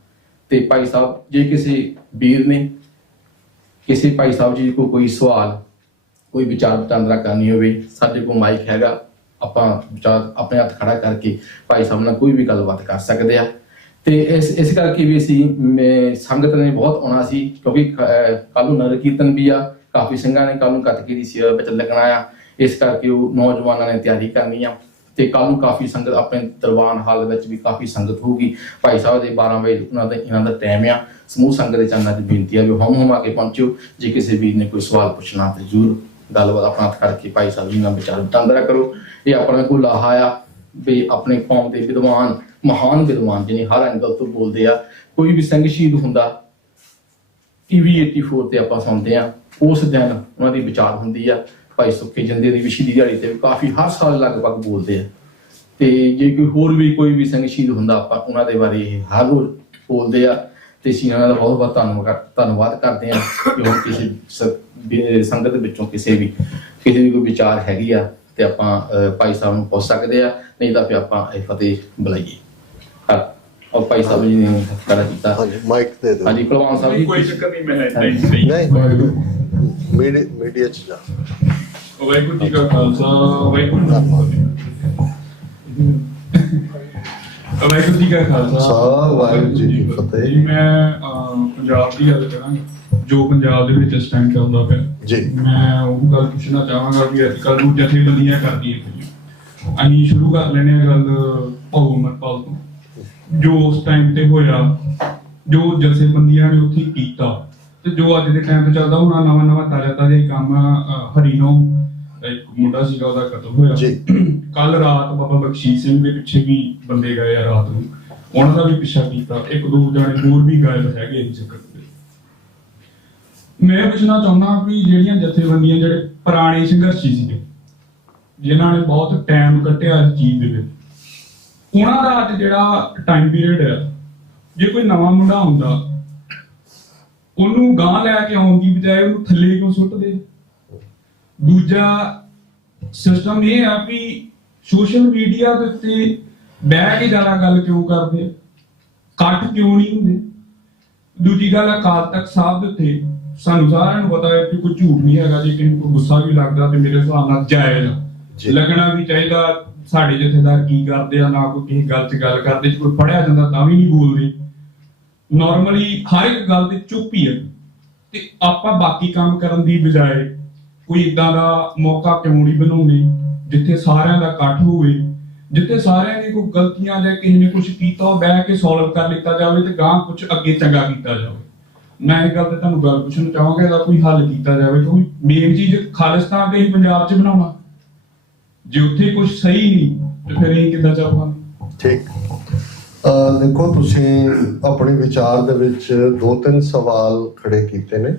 ਤੇ ਭਾਈ ਸਾਹਿਬ ਜੇ ਕਿਸੇ ਵੀਰ ਨੇ ਕਿਸੇ ਭਾਈ ਸਾਹਿਬ ਜੀ ਕੋ ਕੋਈ ਸਵਾਲ ਕੋਈ ਵਿਚਾਰ ਵਟਾਂਦਰਾ ਕਰਨੀ ਹੋਵੇ, ਸਾਡੇ ਕੋਲ ਮਾਈਕ ਹੈਗਾ, ਆਪਾਂ ਵਿਚਾਰ ਆਪਣੇ ਹੱਥ ਖੜਾ ਕਰਕੇ ਭਾਈ ਸਾਹਿਬ ਨਾਲ ਕੋਈ ਵੀ ਗੱਲਬਾਤ ਕਰ ਸਕਦੇ ਆ। ਤੇ ਇਸ ਕਰਕੇ ਵੀ ਅਸੀਂ ਸੰਗਤ ਨੇ ਬਹੁਤ ਆਉਣਾ ਸੀ, ਕਿਉਂਕਿ ਕੱਲ ਨੂੰ ਨਗਰ ਕੀਰਤਨ ਵੀ ਆ, ਕਾਫੀ ਸਿੰਘਾਂ ਨੇ ਕੱਲ ਨੂੰ ਗੱਤਕੇ ਦੀ ਸੇਵਾ ਵਿੱਚ ਲੱਗਣਾ ਆ। ਇਸ ਕਰਕੇ ਉਹ ਨੌਜਵਾਨਾਂ ਨੇ ਤਿਆਰੀ ਕਰਨੀ ਆ ਤੇ ਕੱਲ ਨੂੰ ਕਾਫੀ ਸੰਗਤ ਆਪਣੇ ਦਰਬਾਰ ਹਾਲ ਵਿੱਚ ਵੀ ਕਾਫੀ ਸੰਗਤ ਹੋਊਗੀ। ਭਾਈ ਸਾਹਿਬ ਦੇ 12 ਵਜੇ ਇਹਨਾਂ ਦਾ ਟਾਈਮ ਆ। ਸਮੂਹ ਸੰਗਤ ਦੇ ਚਰਨਾਂ 'ਚ ਬੇਨਤੀ ਆ ਵੀ ਹਮ ਆ ਕੇ ਪਹੁੰਚਿਓ। ਜੇ ਕਿਸੇ ਵੀਰ ਨੇ ਕੋਈ ਸਵਾਲ ਪੁੱਛਣਾ ਤੇ ਜ਼ਰੂਰ ਗੱਲਬਾਤ ਆਪਣਾ ਹੱਥ ਕਰਕੇ ਭਾਈ ਸਾਹਿਬ ਜੀ ਨਾਲ ਵਿਚਾਰ ਵਟਾਂਦਰਾ ਕਰੋ। ਇਹ ਆਪਣਾ ਕੋਈ ਲਾਹਾ ਆ ਵੀ ਆਪਣੇ ਕੌਮ ਦੇ ਵਿਦਵਾਨ ਮਹਾਨ ਵਿਦਵਾਨ ਜਿਹਨੇ ਹਰ ਐਂਗਲ ਤੋਂ ਬੋਲਦੇ ਆ। ਕੋਈ ਵੀ ਸਿੰਘ ਸ਼ਹੀਦ ਹੁੰਦਾ TV 84 ਤੇ ਆਪਾਂ ਸੁਣਦੇ ਆ, ਉਸ ਦਿਨ ਉਹਨਾਂ ਦੀ ਵਿਚਾਰ ਹੁੰਦੀ ਆ। ਭਾਈ ਸੁੱਖੇ ਜਿੰਦੇ ਦੀ ਵੀ ਸ਼ਹੀਦੀ ਦਿਹਾੜੀ ਤੇ ਵੀ ਕਾਫੀ ਹਰ ਸਾਲ ਲਗਭਗ ਬੋਲਦੇ ਆ। ਤੇ ਜੇ ਕੋਈ ਵੀ ਸਿੰਘ ਸ਼ਹੀਦ ਹੁੰਦਾ ਆਪਾਂ ਉਹਨਾਂ ਦੇ ਬਾਰੇ ਇਹ ਹਰ ਰੋਜ਼ ਬੋਲਦੇ ਆ। ਤੇ ਅਸੀਂ ਉਹਨਾਂ ਦਾ ਬਹੁਤ ਬਹੁਤ ਧੰਨਵਾਦ ਕਰਦੇ ਆ ਕਿ ਹੁਣ ਕਿਸੇ ਸੰਗਤ ਦੇ ਵਿੱਚੋਂ ਕਿਸੇ ਵੀ ਕੋਈ ਵਿਚਾਰ ਹੈਗੀ ਆ ਤੇ ਆਪਾਂ ਭਾਈ ਸਾਹਿਬ ਨੂੰ ਪੁੱਛ ਸਕਦੇ ਆ, ਨਹੀਂ ਤਾਂ ਫਿਰ ਆਪਾਂ ਇਹ ਫਤਿਹ ਬੁਲਾਈਏ। ਔਰ ਭਾਈ ਸਾਹਿਬ ਜੀ ਨੇ ਕਰਾ ਕੀਤਾ। ਹਾਂਜੀ ਮਾਈਕ ਦੇ ਦਿਓ। ਹਾਂਜੀ ਕੁਲਵੰਤ ਸਾਹਿਬ ਜੀ। ਕੋਈ ਚੱਕਰ ਨਹੀਂ, ਮੈਂ ਨਹੀਂ ਮੀਡੀਆ ਚ ਜਾ। ਵਾਹਿਗੁਰੂ ਜੀ ਕਾ ਖਾਲਸਾ, ਵਾਹਿਗੁਰੂ ਜੀ ਕੀ ਫਤਿਹ। ਵਾਹਿਗੁਰੂ ਜੀ ਕਾ ਖਾਲਸਾ, ਵਾਹਿਗੁਰੂ ਜੀ ਕੀ ਫਤਿਹ। ਮੈਂ ਪੰਜਾਬ ਦੀ ਗੱਲ ਕਰਾਂਗਾ ਜੋ ਪੰਜਾਬ ਦੇ ਵਿੱਚ ਇਸ ਟਾਈਮ ਚੱਲਦਾ ਪਿਆ ਜੀ। ਮੈਂ ਉਹ ਗੱਲ ਪੁੱਛਣਾ ਚਾਹਾਂਗਾ ਵੀ ਅੱਜ ਕੱਲ੍ਹ ਨੂੰ ਜਥੇਬੰਦੀਆਂ ਕਰਦੀਆਂ ਪਈਆਂ। ਅਸੀਂ ਸ਼ੁਰੂ ਕਰ ਲੈਣੇ ਆ ਗੱਲ ਭਾਊ ਅਮਰਪਾਲ ਤੋਂ। ਜੋ ਉਸ ਟਾਈਮ ਤੇ ਹੋਇਆ, ਜੋ ਜਥੇਬੰਦੀਆਂ ਨੇ ਉੱਥੇ ਕੀਤਾ ਤੇ ਜੋ ਅੱਜ ਦੇ ਟਾਈਮ ਤੇ ਚੱਲਦਾ, ਉਹਨਾਂ ਨਵਾਂ ਤਾਜ਼ਾ ਹੀ ਕੰਮ ਹਰੀਨੋ ਇੱਕ ਮੁੰਡਾ ਸੀਗਾ ਉਹਦਾ ਕਤਲ ਹੋਇਆ ਕੱਲ ਰਾਤ। ਬਾਬਾ ਬਖਸ਼ੀਸ਼ ਸਿੰਘ ਦੇ ਪਿੱਛੇ ਵੀ ਬੰਦੇ ਗਏ ਆ ਰਾਤ ਨੂੰ, ਉਹਨਾਂ ਦਾ ਵੀ ਪਿੱਛਾ ਕੀਤਾ। ਇੱਕ ਦੋ ਜਾਣੇ ਹੋਰ ਵੀ ਗਾਇਬ ਹੈਗੇ ਇਸ ਚੱਕਰ ਦੇ। ਮੈਂ ਪੁੱਛਣਾ ਚਾਹੁੰਦਾ ਵੀ ਜਿਹੜੀਆਂ ਜਥੇਬੰਦੀਆਂ ਜਿਹੜੇ ਪੁਰਾਣੇ ਸੰਘਰਸ਼ੀ ਸੀਗੇ ਜਿਨ੍ਹਾਂ ਨੇ ਬਹੁਤ ਟਾਈਮ ਕੱਢਿਆ ਇਸ ਚੀਜ਼ ਦੇ ਵਿੱਚ, ਉਹਨਾਂ ਦਾ ਅੱਜ ਜਿਹੜਾ ਟਾਈਮ ਪੀਰੀਅਡ ਹੈ, ਜੇ ਕੋਈ ਨਵਾਂ ਮੁੰਡਾ ਹੁੰਦਾ ਉਹਨੂੰ ਗਾਂ ਲੈ ਕੇ ਆਉਣ ਦੀ ਬਜਾਏ ਉਹਨੂੰ ਥੱਲੇ ਕਿਉਂ ਸੁੱਟਦੇ? ਦੂਜਾ ਸਿਸਟਮ ਇਹ ਆ ਵੀ ਸੋਸ਼ਲ ਮੀਡੀਆ ਦੇ ਉੱਤੇ ਬਹਿ ਕੇ ਜ਼ਿਆਦਾ ਗੱਲ ਕਿਉਂ ਕਰਦੇ, ਇਕੱਠ ਕਿਉਂ ਨਹੀਂ ਹੁੰਦੇ? ਦੂਜੀ ਗੱਲ, ਅਕਾਲ ਤਖਤ ਸਾਹਿਬ ਦੇ ਉੱਤੇ ਸਾਨੂੰ ਸਾਰਿਆਂ ਨੂੰ ਪਤਾ ਹੈ ਕਿ ਕੋਈ ਝੂਠ ਨਹੀਂ ਹੈਗਾ। ਜੇ ਕਿਸੇ ਨੂੰ ਗੁੱਸਾ ਵੀ ਲੱਗਦਾ ਤੇ ਮੇਰੇ ਹਿਸਾਬ ਨਾਲ ਜਾਇਜ਼ ਜੀ। ਲੱਗਣਾ ਵੀ ਚਾਹੀਦਾ। ਸਾਡੇ ਜਥੇਦਾਰ ਕੀ ਕਰਦੇ ਆ, ਨਾ ਕੋਈ ਕਿਸੇ ਗੱਲ 'ਚ ਗੱਲ ਕਰਦੇ, ਜੇ ਕੋਈ ਪੜਿਆ ਜਾਂਦਾ ਤਾਂ ਵੀ ਨਹੀਂ ਬੋਲਦੇ। ਨਾਰਮਲੀ ਹਰ ਇੱਕ ਗੱਲ ਤੇ ਚੁੱਪ ਹੀ ਹੈ। ਤੇ ਆਪਾਂ ਬਾਕੀ ਕੰਮ ਕਰਨ ਦੀ ਬਜਾਏ ਕੋਈ ਇਦਾਂ ਦਾ ਮੌਕਾ ਕਿਉਂ ਨਹੀਂ ਬਣਾਉਂਦੇ ਜਿੱਥੇ ਸਾਰਿਆਂ ਦਾ ਇਕੱਠ ਹੋਵੇ, ਜਿੱਥੇ ਸਾਰਿਆਂ ਦੀ ਕੋਈ ਗਲਤੀਆਂ ਜਾਂ ਕਿਸੇ ਨੇ ਕੁਝ ਕੀਤਾ ਉਹ ਬਹਿ ਕੇ ਸੋਲਵ ਕਰ ਲਿੱਤਾ ਜਾਵੇ ਤੇ ਗਾਂ ਕੁਝ ਅੱਗੇ ਚੰਗਾ ਕੀਤਾ ਜਾਵੇ। ਮੈਂ ਇਹ ਗੱਲ ਤੇ ਤੁਹਾਨੂੰ ਗੱਲ ਪੁੱਛਣਾ ਚਾਹਾਂਗਾ, ਇਹਦਾ ਕੋਈ ਹੱਲ ਕੀਤਾ ਜਾਵੇ। ਕਿਉਂਕਿ ਮੇਨ ਚੀਜ਼ ਖਾਲਿਸਤਾਨ ਤੇ ਹੀ ਪੰਜਾਬ 'ਚ ਬਣਾਉਣਾ, ਜੇ ਉੱਥੇ ਕੁਝ ਸਹੀ ਨਹੀਂ ਤੇ ਫਿਰ ਇਹ ਕਿੱਦਾਂ ਚੱਲ ਪਾਉਂਦੇ? ਠੀਕ। ਦੇਖੋ, ਤੁਸੀਂ ਆਪਣੇ ਵਿਚਾਰ ਦੇ ਵਿੱਚ 2-3 ਸਵਾਲ ਖੜੇ ਕੀਤੇ ਨੇ।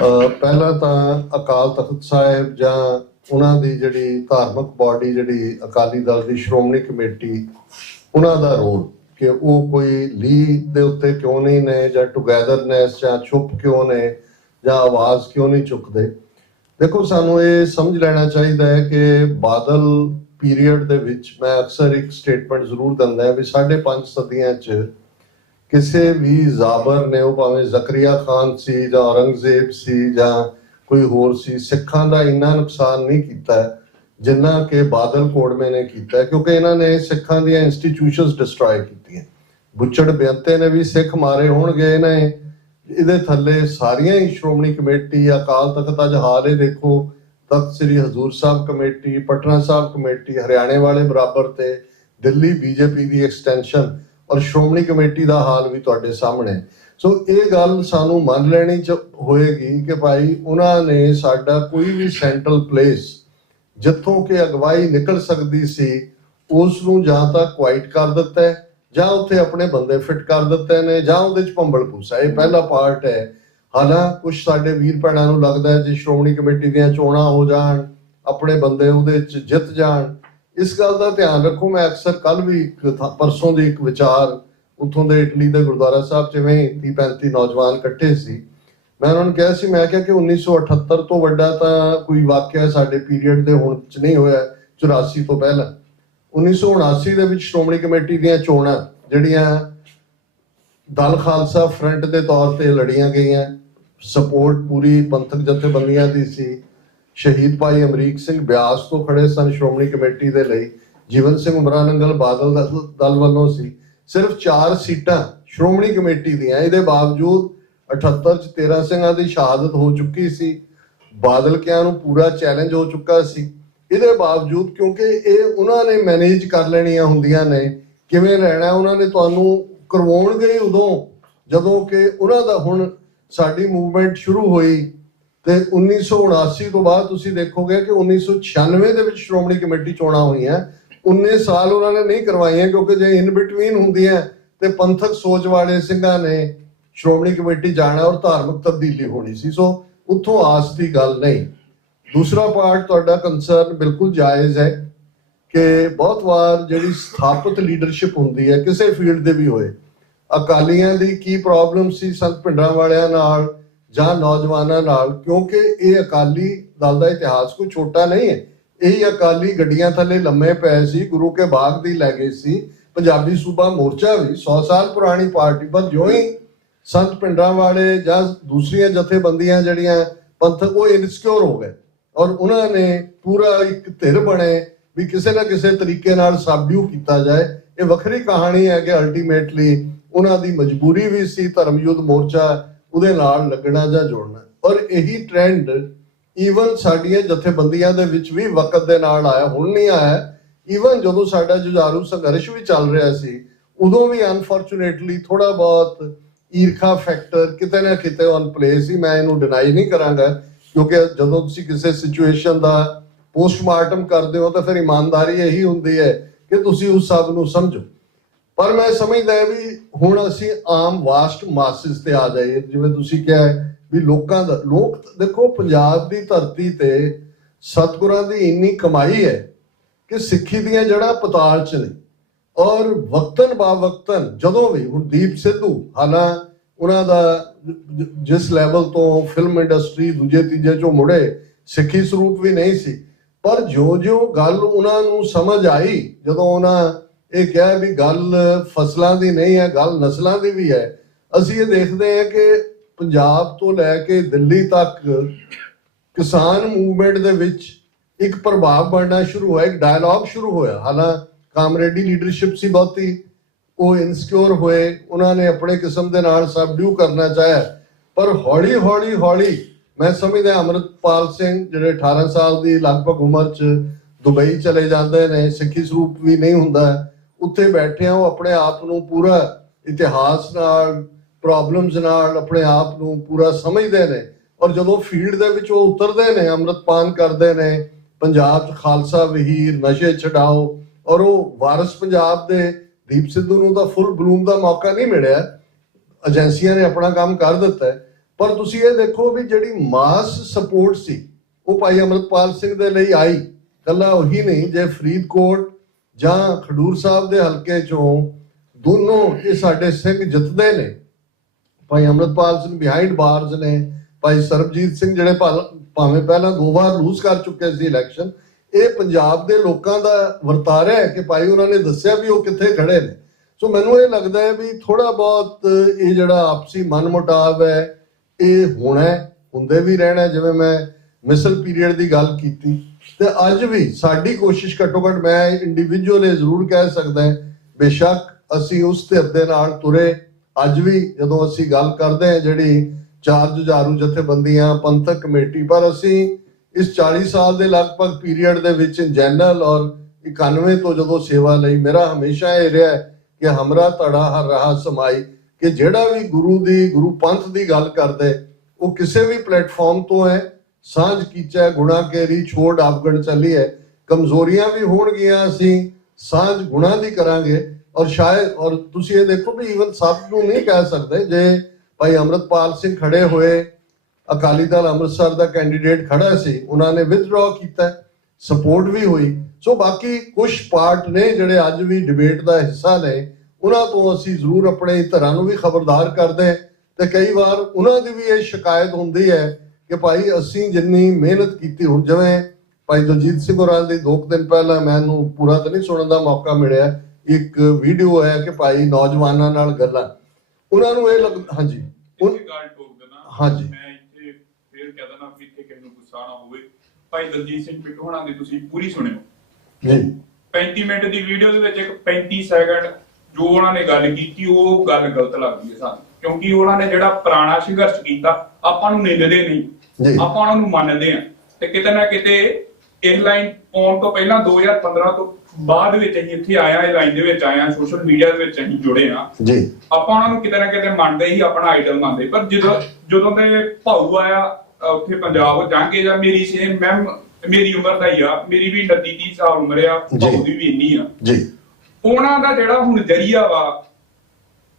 ਪਹਿਲਾ ਤਾਂ ਅਕਾਲ ਤਖਤ ਸਾਹਿਬ ਜਾਂ ਉਹਨਾਂ ਦੀ ਜਿਹੜੀ ਧਾਰਮਿਕ ਬਾਡੀ, ਜਿਹੜੀ ਅਕਾਲੀ ਦਲ ਦੀ ਸ਼੍ਰੋਮਣੀ ਕਮੇਟੀ, ਉਹਨਾਂ ਦਾ ਰੋਲ ਕਿ ਉਹ ਕੋਈ ਲੀਡ ਦੇ ਉੱਤੇ ਕਿਉਂ ਨਹੀਂ ਨੇ, ਜਾਂ ਟੁਗੈਦਰਨੈਸ, ਜਾਂ ਚੁੱਪ ਕਿਉਂ ਨੇ, ਜਾਂ ਆਵਾਜ਼ ਕਿਉਂ ਨਹੀਂ ਚੁੱਕਦੇ। ਦੇਖੋ, ਸਾਨੂੰ ਇਹ ਸਮਝ ਲੈਣਾ ਚਾਹੀਦਾ ਹੈ ਕਿ ਬਾਦਲ ਪੀਰੀਅਡ ਦੇ ਵਿੱਚ ਮੈਂ ਅਕਸਰ ਇੱਕ ਸਟੇਟਮੈਂਟ ਜ਼ਰੂਰ ਦਿੰਦਾ ਹੈ ਵੀ 5.5 ਸਦੀਆਂ 'ਚ ਕਿਸੇ ਵੀ ਜ਼ਾਬਰ ਨੇ, ਉਹ ਭਾਵੇਂ ਜ਼ਕਰੀਆ ਖਾਨ ਸੀ ਜਾਂ ਔਰੰਗਜ਼ੇਬ ਸੀ ਜਾਂ ਕੋਈ ਹੋਰ ਸੀ, ਸਿੱਖਾਂ ਦਾ ਇੰਨਾ ਨੁਕਸਾਨ ਨਹੀਂ ਕੀਤਾ ਜਿੰਨਾ ਕਿ ਬਾਦਲ ਕੋੜਮੇ ਨੇ ਕੀਤਾ, ਕਿਉਂਕਿ ਇਹਨਾਂ ਨੇ ਸਿੱਖਾਂ ਦੀਆਂ ਇੰਸਟੀਟਿਊਸ਼ਨਸ ਡਿਸਟਰੋਏ ਕੀਤੀਆਂ। ਬੁੱਚੜ ਬੇਅੰਤੇ ਨੇ ਵੀ ਸਿੱਖ ਮਾਰੇ ਹੋਣਗੇ, ਇਹਦੇ ਥੱਲੇ ਸਾਰੀਆਂ ਹੀ ਸ਼੍ਰੋਮਣੀ ਕਮੇਟੀ, ਅਕਾਲ ਤਖਤ, ਅੱਜ ਹਾਲ ਹੀ ਦੇਖੋ ਤਖਤ ਸ੍ਰੀ ਹਜ਼ੂਰ ਸਾਹਿਬ ਕਮੇਟੀ, ਪਟਨਾ ਸਾਹਿਬ ਕਮੇਟੀ, ਹਰਿਆਣੇ ਵਾਲੇ ਬਰਾਬਰ ਤੇ ਦਿੱਲੀ ਬੀਜੇਪੀ ਦੀ ਐਕਸਟੈਂਸ਼ਨ, ਔਰ ਸ਼੍ਰੋਮਣੀ ਕਮੇਟੀ ਦਾ ਹਾਲ ਵੀ ਤੁਹਾਡੇ ਸਾਹਮਣੇ। ਸੋ ਇਹ ਗੱਲ ਸਾਨੂੰ ਮੰਨ ਲੈਣੀ ਹੋਏਗੀ ਕਿ ਭਾਈ ਉਹਨਾਂ ਨੇ ਸਾਡਾ ਕੋਈ ਵੀ ਸੈਂਟਰਲ ਪਲੇਸ ਜਿੱਥੋਂ ਕਿ ਅਗਵਾਈ ਨਿਕਲ ਸਕਦੀ ਸੀ ਉਸ ਨੂੰ ਜਾਂ ਤਾਂ ਕੁਆਇਟ ਕਰ ਦਿੱਤਾ ਹੈ, ਜਾਂ ਉੱਥੇ ਆਪਣੇ ਬੰਦੇ ਫਿੱਟ ਕਰ ਦਿੱਤੇ ਨੇ, ਜਾਂ ਉਹਦੇ 'ਚ ਭੰਬਲ ਭੂਸਾ। ਇਹ ਪਹਿਲਾ ਪਾਰਟ ਹੈ। ਹਾਲਾਂਕਿ ਕੁਝ ਸਾਡੇ ਵੀਰ ਭੈਣਾਂ ਨੂੰ ਲੱਗਦਾ ਹੈ ਜੇ ਸ਼੍ਰੋਮਣੀ ਕਮੇਟੀ ਦੀਆਂ ਚੋਣਾਂ ਹੋ ਜਾਣ, ਆਪਣੇ ਬੰਦੇ ਉਹਦੇ 'ਚ ਜਿੱਤ ਜਾਣ। ਇਸ ਗੱਲ ਦਾ ਧਿਆਨ ਰੱਖੋ। ਮੈਂ ਅਕਸਰ ਕੱਲ ਵੀ ਪਰਸੋਂ ਦੀ ਇੱਕ ਵਿਚਾਰ ਉੱਥੋਂ ਦੇ ਇਟਲੀ ਦੇ ਗੁਰਦੁਆਰਾ ਸਾਹਿਬ 'ਚ 30-35 ਨੌਜਵਾਨ ਇਕੱਠੇ ਸੀ, ਮੈਂ ਉਹਨਾਂ ਨੂੰ ਕਿਹਾ ਸੀ, ਮੈਂ ਕਿਹਾ ਕਿ 1978 ਤੋਂ ਵੱਡਾ ਤਾਂ ਕੋਈ ਵਾਕਿਆ ਸਾਡੇ ਪੀਰੀਅਡ ਦੇ ਹੁਣ 'ਚ ਨਹੀਂ ਹੋਇਆ, 84 ਤੋਂ ਪਹਿਲਾਂ। 1979 ਦੇ ਵਿੱਚ ਸ਼੍ਰੋਮਣੀ ਕਮੇਟੀ ਦੀਆਂ ਚੋਣਾਂ ਜਿਹੜੀਆਂ ਦਲ ਖਾਲਸਾ ਫਰੰਟ ਦੇ ਤੌਰ ਤੇ ਲੜੀਆਂ ਗਈਆਂ, ਸਪੋਰਟ ਪੂਰੀ ਪੰਥਕ ਜਥੇਬੰਦੀਆਂ ਦੀ ਸੀ। ਸ਼ਹੀਦ ਭਾਈ ਅਮਰੀਕ ਸਿੰਘ ਬਿਆਸ ਤੋਂ ਖੜੇ ਸਨ ਸ਼੍ਰੋਮਣੀ ਕਮੇਟੀ ਦੇ ਲਈ, ਜੀਵਨ ਸਿੰਘ ਉਮਰਾ ਨੰਗਲ ਬਾਦਲ ਦਲ ਵੱਲੋਂ ਸੀ। ਸਿਰਫ 4 ਸੀਟਾਂ ਸ਼੍ਰੋਮਣੀ ਕਮੇਟੀ ਦੀਆਂ। ਇਹਦੇ ਬਾਵਜੂਦ 78 'ਚ 13 ਸਿੰਘਾਂ ਦੀ ਸ਼ਹਾਦਤ ਹੋ ਚੁੱਕੀ ਸੀ, ਬਾਦਲ ਕਿਆਂ ਨੂੰ ਪੂਰਾ ਚੈਲੰਜ ਹੋ ਚੁੱਕਾ ਸੀ। ਇਹਦੇ ਬਾਵਜੂਦ, ਕਿਉਂਕਿ ਇਹ ਉਹਨਾਂ ਨੇ ਮੈਨੇਜ ਕਰ ਲੈਣੀਆਂ ਹੁੰਦੀਆਂ ਨੇ, ਕਿਵੇਂ ਰਹਿਣਾ ਉਹਨਾਂ ਨੇ ਤੁਹਾਨੂੰ ਕਰਵਾਉਣਗੇ ਉਦੋਂ ਜਦੋਂ ਕਿ ਉਹਨਾਂ ਦਾ ਹੁਣ ਸਾਡੀ ਮੂਵਮੈਂਟ ਸ਼ੁਰੂ ਹੋਈ ਤੇ 1979 ਤੋਂ ਬਾਅਦ ਤੁਸੀਂ ਦੇਖੋਗੇ ਕਿ 1996 ਦੇ ਵਿੱਚ ਸ਼੍ਰੋਮਣੀ ਕਮੇਟੀ ਚੋਣਾਂ ਹੋਈਆਂ। 19 ਸਾਲ ਉਹਨਾਂ ਨੇ ਨਹੀਂ ਕਰਵਾਈਆਂ, ਕਿਉਂਕਿ ਜੇ ਇਨ ਬਿਟਵੀਨ ਹੁੰਦੀਆਂ ਤੇ ਪੰਥਕ ਸੋਚ ਵਾਲੇ ਸਿੰਘਾਂ ਨੇ ਸ਼੍ਰੋਮਣੀ ਕਮੇਟੀ ਜਾਣਾ ਔਰ ਧਾਰਮਿਕ ਤਬਦੀਲੀ ਹੋਣੀ ਸੀ। ਸੋ ਉੱਥੋਂ ਆਸ ਦੀ ਗੱਲ ਨਹੀਂ। ਦੂਸਰਾ ਪਾਰਟ ਤੁਹਾਡਾ ਕੰਸਰਨ ਬਿਲਕੁਲ ਜਾਇਜ਼ ਹੈ ਕਿ ਬਹੁਤ ਵਾਰ ਜਿਹੜੀ ਸਥਾਪਿਤ ਲੀਡਰਸ਼ਿਪ ਹੁੰਦੀ ਹੈ ਕਿਸੇ ਫੀਲਡ ਦੇ ਵੀ ਹੋਏ, ਅਕਾਲੀਆਂ ਦੀ ਕੀ ਪ੍ਰੋਬਲਮ ਸੀ ਸੰਤ ਭਿੰਡਰਾਂ ਵਾਲਿਆਂ ਨਾਲ ਜਾਂ ਨੌਜਵਾਨਾਂ ਨਾਲ, ਕਿਉਂਕਿ ਇਹ ਅਕਾਲੀ ਦਲ ਦਾ ਇਤਿਹਾਸ ਕੋਈ ਛੋਟਾ ਨਹੀਂ ਹੈ। ਇਹੀ ਅਕਾਲੀ ਗੱਡੀਆਂ ਥੱਲੇ ਲੰਮੇ ਪਏ ਸੀ, ਗੁਰੂ ਕੇ ਬਾਗ ਦੀ ਲੈ ਗਏ ਸੀ। ਪੰਜਾਬੀ ਸੂਬਾ ਮੋਰਚਾ ਵੀ 100 ਸਾਲ ਪੁਰਾਣੀ ਪਾਰਟੀ, ਪਰ ਜਿਉਂ ਹੀ ਸੰਤ ਭਿੰਡਰਾਂ ਵਾਲੇ ਜਾਂ ਦੂਸਰੀਆਂ ਜਥੇਬੰਦੀਆਂ ਜਿਹੜੀਆਂ ਪੰਥਕ, ਉਹ ਇਨਸਿਕਿਉਰ ਹੋ ਗਏ ਔਰ ਉਹਨਾਂ ਨੇ ਪੂਰਾ ਇੱਕ ਧਿਰ ਬਣੇ ਵੀ ਕਿਸੇ ਨਾ ਕਿਸੇ ਤਰੀਕੇ ਨਾਲ ਸਬਡਿਊ ਕੀਤਾ ਜਾਏ। ਇਹ ਵੱਖਰੀ ਕਹਾਣੀ ਹੈ ਕਿ ਅਲਟੀਮੇਟਲੀ ਉਹਨਾਂ ਦੀ ਮਜਬੂਰੀ ਵੀ ਸੀ ਧਰਮ ਯੁੱਧ ਮੋਰਚਾ ਉਹਦੇ ਨਾਲ ਲੱਗਣਾ ਜਾਂ ਜੋੜਨਾ। ਔਰ ਇਹੀ ਟ੍ਰੈਂਡ ਈਵਨ ਸਾਡੀਆਂ ਜਥੇਬੰਦੀਆਂ ਦੇ ਵਿੱਚ ਵੀ ਵਕਤ ਦੇ ਨਾਲ ਆਇਆ, ਹੁਣ ਨਹੀਂ ਆਇਆ। ਈਵਨ ਜਦੋਂ ਸਾਡਾ ਜੁਝਾਰੂ ਸੰਘਰਸ਼ ਵੀ ਚੱਲ ਰਿਹਾ ਸੀ ਉਦੋਂ ਵੀ ਅਨਫੋਰਚੂਨੇਟਲੀ ਥੋੜਾ ਬਹੁਤ ਈਰਖਾ ਫੈਕਟਰ ਕਿਤੇ ਨਾ ਕਿਤੇ ਔਨ ਪਲੇਸ ਸੀ। ਮੈਂ ਇਹਨੂੰ ਡਿਨਾਈ ਨਹੀਂ ਕਰਾਂਗਾ, ਕਿਉਂਕਿ ਜਦੋਂ ਤੁਸੀਂ ਕਿਸੇ ਸਿਚੁਏਸ਼ਨ ਦਾ ਪੋਸਟਮਾਰਟਮ ਕਰਦੇ ਹੋ ਤਾਂ ਫਿਰ ਇਮਾਨਦਾਰੀ ਇਹੀ ਹੁੰਦੀ ਹੈ ਕਿ ਤੁਸੀਂ ਉਸ ਸਭ ਨੂੰ ਸਮਝੋ। ਪਰ ਮੈਂ ਸਮਝਦਾ ਵੀ ਹੁਣ ਅਸੀਂ ਆਮ ਵਾਸਟ ਮਾਸਿਸ ਤੇ ਆ ਜਾਈਏ। ਜਿਵੇਂ ਤੁਸੀਂ ਕਿਹਾ ਵੀ ਲੋਕ ਦੇਖੋ, ਪੰਜਾਬ ਦੀ ਧਰਤੀ ਤੇ ਸਤਿਗੁਰਾਂ ਦੀ ਇੰਨੀ ਕਮਾਈ ਹੈ ਕਿ ਸਿੱਖੀ ਦੀਆਂ ਜੜ੍ਹਾਂ ਪਤਾਲ 'ਚ ਨੇ। ਔਰ ਵਕਤਨ ਬਾ ਵਕਤਨ ਜਦੋਂ ਵੀ ਹੁਣ ਦੀਪ ਸਿੱਧੂ, ਹਾਲਾਂ ਉਹਨਾਂ ਦਾ ਜਿਸ ਲੈਵਲ ਤੋਂ ਫਿਲਮ ਇੰਡਸਟਰੀ ਦੂਜੇ ਤੀਜੇ 'ਚੋਂ ਮੁੜੇ, ਸਿੱਖੀ ਸਰੂਪ ਵੀ ਨਹੀਂ ਸੀ, ਪਰ ਜੋ ਗੱਲ ਉਹਨਾਂ ਨੂੰ ਸਮਝ ਆਈ, ਜਦੋਂ ਉਹਨਾਂ ਇਹ ਕਿਹਾ ਵੀ ਗੱਲ ਫਸਲਾਂ ਦੀ ਨਹੀਂ ਹੈ, ਗੱਲ ਨਸਲਾਂ ਦੀ ਵੀ ਹੈ। ਅਸੀਂ ਇਹ ਦੇਖਦੇ ਹਾਂ ਕਿ ਪੰਜਾਬ ਤੋਂ ਲੈ ਕੇ ਦਿੱਲੀ ਤੱਕ ਕਿਸਾਨ ਮੂਵਮੈਂਟ ਦੇ ਵਿੱਚ ਇੱਕ ਪ੍ਰਭਾਵ ਬਣਨਾ ਸ਼ੁਰੂ ਹੋਇਆ, ਇੱਕ ਡਾਇਲੌਗ ਸ਼ੁਰੂ ਹੋਇਆ। ਹਾਲਾਂਕਿ ਕਾਮਰੇਡੀ ਲੀਡਰਸ਼ਿਪ ਸੀ ਬਹੁਤੀ, ਉਹ ਇਨਸਿਕਿਉਰ ਹੋਏ, ਉਹਨਾਂ ਨੇ ਆਪਣੇ ਕਿਸਮ ਦੇ ਨਾਲ ਸਬਡਿਊ ਕਰਨਾ ਚਾਹਿਆ, ਪਰ ਹੌਲੀ ਹੌਲੀ ਹੌਲੀ ਮੈਂ ਸਮਝਦਾ ਅੰਮ੍ਰਿਤਪਾਲ ਸਿੰਘ ਜਿਹੜੇ 18 ਸਾਲ ਦੀ ਲਗਭਗ ਉਮਰ 'ਚ ਦੁਬਈ ਚਲੇ ਜਾਂਦੇ ਨੇ, ਸਿੱਖੀ ਸਰੂਪ ਵੀ ਨਹੀਂ ਹੁੰਦਾ, ਉੱਥੇ ਬੈਠਿਆਂ ਉਹ ਆਪਣੇ ਆਪ ਨੂੰ ਪੂਰਾ ਇਤਿਹਾਸ ਨਾਲ, ਪ੍ਰੋਬਲਮਸ ਨਾਲ ਆਪਣੇ ਆਪ ਨੂੰ ਪੂਰਾ ਸਮਝਦੇ ਨੇ, ਔਰ ਜਦੋਂ ਫੀਲਡ ਦੇ ਵਿੱਚ ਉਹ ਉਤਰਦੇ ਨੇ, ਅੰਮ੍ਰਿਤਪਾਨ ਕਰਦੇ ਨੇ, ਪੰਜਾਬ 'ਚ ਖਾਲਸਾ ਵਹੀਰ, ਨਸ਼ੇ ਛਡਾਓ, ਔਰ ਉਹ ਵਾਰਿਸ ਪੰਜਾਬ ਦੇ ਦੀਪ ਸਿੱਧੂ ਨੂੰ ਤਾਂ ਫੁੱਲ ਬਲੂਮ ਦਾ ਮੌਕਾ ਨਹੀਂ ਮਿਲਿਆ, ਏਜੰਸੀਆਂ ਨੇ ਆਪਣਾ ਕੰਮ ਕਰ ਦਿੱਤਾ, ਪਰ ਤੁਸੀਂ ਇਹ ਦੇਖੋ ਵੀ ਜਿਹੜੀ ਮਾਸ ਸਪੋਰਟ ਸੀ ਉਹ ਭਾਈ ਅੰਮ੍ਰਿਤਪਾਲ ਸਿੰਘ ਦੇ ਲਈ ਆਈ। ਕੱਲਾ ਉਹੀ ਨਹੀਂ, ਜੇ ਫਰੀਦਕੋਟ ਜਾਂ ਖਡੂਰ ਸਾਹਿਬ ਦੇ ਹਲਕੇ ਚੋਂ ਦੋਨੋਂ ਇਹ ਸਾਡੇ ਸਿੰਘ ਜਿੱਤਦੇ ਨੇ, ਭਾਈ ਅੰਮ੍ਰਿਤਪਾਲ ਸਿੰਘ ਬਿਹਾਈਂਡ ਬਾਰਸ ਨੇ, ਭਾਈ ਸਰਬਜੀਤ ਸਿੰਘ ਜਿਹੜੇ ਭਾਵੇਂ ਪਹਿਲਾਂ 2 ਵਾਰ ਲੂਜ਼ ਕਰ ਚੁੱਕੇ ਸੀ ਇਲੈਕਸ਼ਨ, ਇਹ ਪੰਜਾਬ ਦੇ ਲੋਕਾਂ ਦਾ ਵਰਤਾਰਾ ਹੈ ਕਿ ਭਾਈ ਉਹਨਾਂ ਨੇ ਦੱਸਿਆ ਵੀ ਉਹ ਕਿੱਥੇ ਖੜੇ ਨੇ। ਸੋ ਮੈਨੂੰ ਇਹ ਲੱਗਦਾ ਹੈ ਵੀ ਥੋੜਾ ਬਹੁਤ ਇਹ ਜਿਹੜਾ ਆਪਸੀ ਮਨਮੁਟਾਵ ਹੈ ਇਹ ਹੋਣਾ, ਹੁੰਦੇ ਵੀ ਰਹਿਣਾ। ਜਿਵੇਂ ਮੈਂ ਮਿਸਲ ਪੀਰੀਅਡ ਦੀ ਗੱਲ ਕੀਤੀ, ਤੇ ਅੱਜ ਵੀ ਸਾਡੀ ਕੋਸ਼ਿਸ਼ ਘੱਟੋ ਘੱਟ ਮੈਂ ਇੰਡੀਵਿਜੂਅਲ ਜ਼ਰੂਰ ਕਹਿ ਸਕਦਾ, ਬੇਸ਼ੱਕ ਅਸੀਂ ਉਸ ਧਿਰ ਦੇ ਨਾਲ ਤੁਰੇ, ਅੱਜ ਵੀ ਜਦੋਂ ਅਸੀਂ ਗੱਲ ਕਰਦੇ ਹਾਂ ਜਿਹੜੀ 4 ਜੁਝਾਰੂ ਜਥੇਬੰਦੀਆਂ, ਪੰਥਕ ਕਮੇਟੀ, ਪਰ ਅਸੀਂ ਇਸ 40 ਸਾਲ ਦੇ ਲਗਭਗ ਪੀਰੀਅਡ ਦੇ ਵਿੱਚ ਜਨਰਲ ਔਰ 91 ਤੋਂ ਜਦੋਂ ਸੇਵਾ ਲਈ, ਮੇਰਾ ਹਮੇਸ਼ਾ ਇਹ ਰਿਹਾ ਕਿ ਹਮਰਾ ਧੜਾ ਹਰ ਰਹਾ ਸਮਾਈ, ਕਿ ਜਿਹੜਾ ਵੀ ਗੁਰੂ ਪੰਥ ਦੀ ਗੱਲ ਕਰਦੇ ਉਹ ਕਿਸੇ ਵੀ ਪਲੇਟਫਾਰਮ ਤੋਂ ਹੈ, ਸਾਂਝ ਕੀਚੈ ਗੁਣਾ ਕੇਰੀ ਛੋੜ ਆਪਗੜ ਚੱਲੀ ਹੈ, ਕਮਜ਼ੋਰੀਆਂ ਵੀ ਹੋਣਗੀਆਂ, ਅਸੀਂ ਸਾਂਝ ਗੁਣਾ ਦੀ ਕਰਾਂਗੇ। ਔਰ ਸ਼ਾਇਦ, ਔਰ ਤੁਸੀਂ ਇਹ ਦੇਖੋ ਵੀ ਈਵਨ ਸਭ ਨੂੰ ਨਹੀਂ ਕਹਿ ਸਕਦੇ, ਜੇ ਭਾਈ ਅੰਮ੍ਰਿਤਪਾਲ ਸਿੰਘ ਖੜੇ ਹੋਏ, ਅਕਾਲੀ ਦਲ ਅੰਮ੍ਰਿਤਸਰ ਦਾ ਕੈਂਡੀਡੇਟ ਖੜਾ ਸੀ, ਉਹਨਾਂ ਨੇ ਵਿਥਡਰਾ ਕੀਤਾ, ਸਪੋਰਟ ਵੀ ਹੋਈ। ਸੋ ਬਾਕੀ ਕੁਝ ਪਾਰਟ ਨੇ ਜਿਹੜੇ ਅੱਜ ਵੀ ਡਿਬੇਟ ਦਾ ਹਿੱਸਾ ਨੇ, ਉਹਨਾਂ ਤੋਂ ਅਸੀਂ ਜ਼ਰੂਰ ਆਪਣੇ ਧਿਰਾਂ ਨੂੰ ਵੀ ਖਬਰਦਾਰ ਕਰਦੇ, ਤੇ ਕਈ ਵਾਰ ਉਹਨਾਂ ਦੀ ਵੀ ਇਹ ਸ਼ਿਕਾਇਤ ਹੁੰਦੀ ਹੈ ਕਿ ਭਾਈ ਅਸੀਂ ਜਿੰਨੀ ਮਿਹਨਤ ਕੀਤੀ, ਹੁਣ ਜਿਵੇਂ ਭਾਈ ਦਲਜੀਤ ਸਿੰਘ ਹੋਰਾਂ ਦੀ 2 ਦਿਨ ਪਹਿਲਾਂ, ਮੈਨੂੰ ਪੂਰਾ ਤਾਂ ਨਹੀਂ ਸੁਣਨ ਦਾ ਮੌਕਾ ਮਿਲਿਆ, ਇੱਕ ਵੀਡੀਓ ਹੈ ਕਿ ਭਾਈ ਨੌਜਵਾਨਾਂ ਨਾਲ ਗੱਲਾਂ, ਉਹਨਾਂ ਨੂੰ ਇਹ ਲੱਗਦਾ, ਹਾਂਜੀ ਗੱਲ ਟੋਕ ਦੇਣਾ, ਹਾਂਜੀ ਮੈਂ ਇੱਥੇ ਫੇਰ ਕਹਿ ਦੇਣਾ ਵੀ ਇੱਥੇ ਕਿਸੇ ਨੂੰ ਗੁੱਸਾ ਨਾ ਹੋਵੇ। ਭਾਈ ਦਲਜੀਤ ਸਿੰਘ ਪਿੱਟੂ ਹੋਣਾ ਦੀ ਤੁਸੀਂ ਪੂਰੀ ਸੁਣਿਓ ਜੀ, 35 ਮਿੰਟ ਦੀ ਵੀਡੀਓ ਦੇ ਵਿੱਚ ਇੱਕ 35 ਸੈਕਿੰਡ ਜੋ ਉਹਨਾਂ ਨੇ ਗੱਲ ਕੀਤੀ, ਉਹ ਗੱਲ ਗਲਤ ਲੱਗਦੀ ਹੈ ਸਾਨੂੰ, ਕਿਉਂਕਿ ਉਹਨਾਂ ਨੇ ਜਿਹੜਾ ਪੁਰਾਣਾ ਸੰਘਰਸ਼ ਕੀਤਾ, ਆਪਾਂ ਨੂੰ ਨਿੰਦਦੇ ਨਹੀਂ, ਆਪਾਂ ਉਹਨਾਂ ਨੂੰ ਮੰਨਦੇ ਆ, ਤੇ ਕਿਤੇ ਨਾ ਕਿਤੇ ਇਸ ਲਾਈਨ ਆਉਣ ਤੋਂ ਪਹਿਲਾਂ 2015 ਤੋਂ ਬਾਅਦ ਵਿੱਚ ਅਸੀਂ ਇੱਥੇ ਆਇਆ, ਇਹ ਲਾਈਨ ਦੇ ਵਿੱਚ ਆਇਆ, ਸੋਸ਼ਲ ਮੀਡੀਆ ਦੇ ਵਿੱਚ ਅਸੀਂ ਜੁੜੇ ਆ ਜੀ, ਆਪਾਂ ਉਹਨਾਂ ਨੂੰ ਕਿਤੇ ਨਾ ਕਿਤੇ ਮੰਨਦੇ ਹੀ, ਆਪਣਾ ਆਈਡਲ ਮੰਨਦੇ, ਪਰ ਜਦੋਂ ਦੇ ਭਾਊ ਆਇਆ ਉੱਥੇ ਪੰਜਾਬ ਜਾਂਗੇ, ਜਾਂ ਮੇਰੀ ਸੇਮ ਮੈਮ ਮੇਰੀ ਉਮਰ ਦਾ ਹੀ ਆ, ਮੇਰੀ ਵੀ 29-30 ਸਾਲ ਉਮਰ ਆ, ਭਾਊ ਦੀ ਵੀ ਇੰਨੀ ਆ ਜੀ, ਉਹਨਾਂ ਦਾ ਜਿਹੜਾ ਹੁਣ ਜਰੀਆ ਵਾ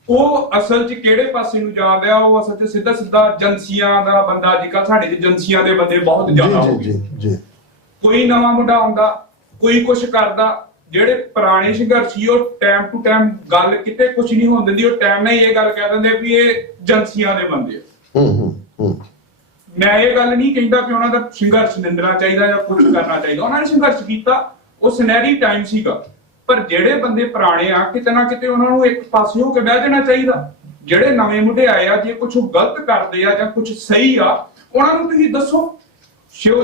ਉਹ ਅਸਲ 'ਚ ਕਿਹੜੇ ਪਾਸੇ ਨੂੰ ਜਾਂਦਾ, ਉਹ ਅਸਲ 'ਚ ਸਿੱਧਾ ਏਜੰਸੀਆਂ ਦਾ ਬੰਦਾ, ਅੱਜ ਕੱਲ੍ਹ ਸਾਡੇ ਏਜੰਸੀਆਂ ਦੇ ਬੰਦੇ ਬਹੁਤ ਜ਼ਿਆਦਾ ਹੋ ਗਏ, ਕੋਈ ਨਵਾਂ ਮੁੰਡਾ ਆਉਂਦਾ, ਕੋਈ ਕੁਛ ਕਰਦਾ, ਜਿਹੜੇ ਪੁਰਾਣੇ ਸੰਘਰਸ਼ੀ ਉਹ ਟਾਈਮ ਟੂ ਟਾਈਮ ਗੱਲ ਕਿਤੇ ਕੁਛ ਨਹੀਂ ਹੋਣ ਦਿੰਦੀ, ਉਹ ਟਾਈਮ ਨਾਲ ਹੀ ਇਹ ਗੱਲ ਕਹਿ ਦਿੰਦੇ ਵੀ ਇਹ ਏਜੰਸੀਆਂ ਦੇ ਬੰਦੇ ਆ। ਮੈਂ ਇਹ ਗੱਲ ਨਹੀਂ ਕਹਿੰਦਾ ਕਿ ਉਹਨਾਂ ਦਾ ਸੰਘਰਸ਼ ਨਿੰਦਣਾ ਚਾਹੀਦਾ ਜਾਂ ਕੁਝ ਕਰਨਾ ਚਾਹੀਦਾ, ਉਹਨਾਂ ਨੇ ਸੰਘਰਸ਼ ਕੀਤਾ, ਉਹ ਸੁਨਹਿਰੀ ਟਾਈਮ ਸੀਗਾ, ਪਰ ਜਿਹੜੇ ਬੰਦੇ ਪੁਰਾਣੇ ਆ ਕਿਤੇ ਨਾ ਕਿਤੇ ਉਹਨਾਂ ਨੂੰ ਇੱਕ ਪਾਸੇ ਹੋ ਕੇ ਬਹਿ ਜਾਣਾ ਚਾਹੀਦਾ। ਜਿਹੜੇ ਨਵੇਂ ਮੁੰਡੇ ਆਏ ਆ, ਜੇ ਕੁਝ ਗਲਤ ਕਰਦੇ ਆ ਜਾਂ ਕੁਝ ਸਹੀ ਆ, ਉਹਨਾਂ ਨੂੰ ਤੁਸੀਂ ਦੱਸੋ।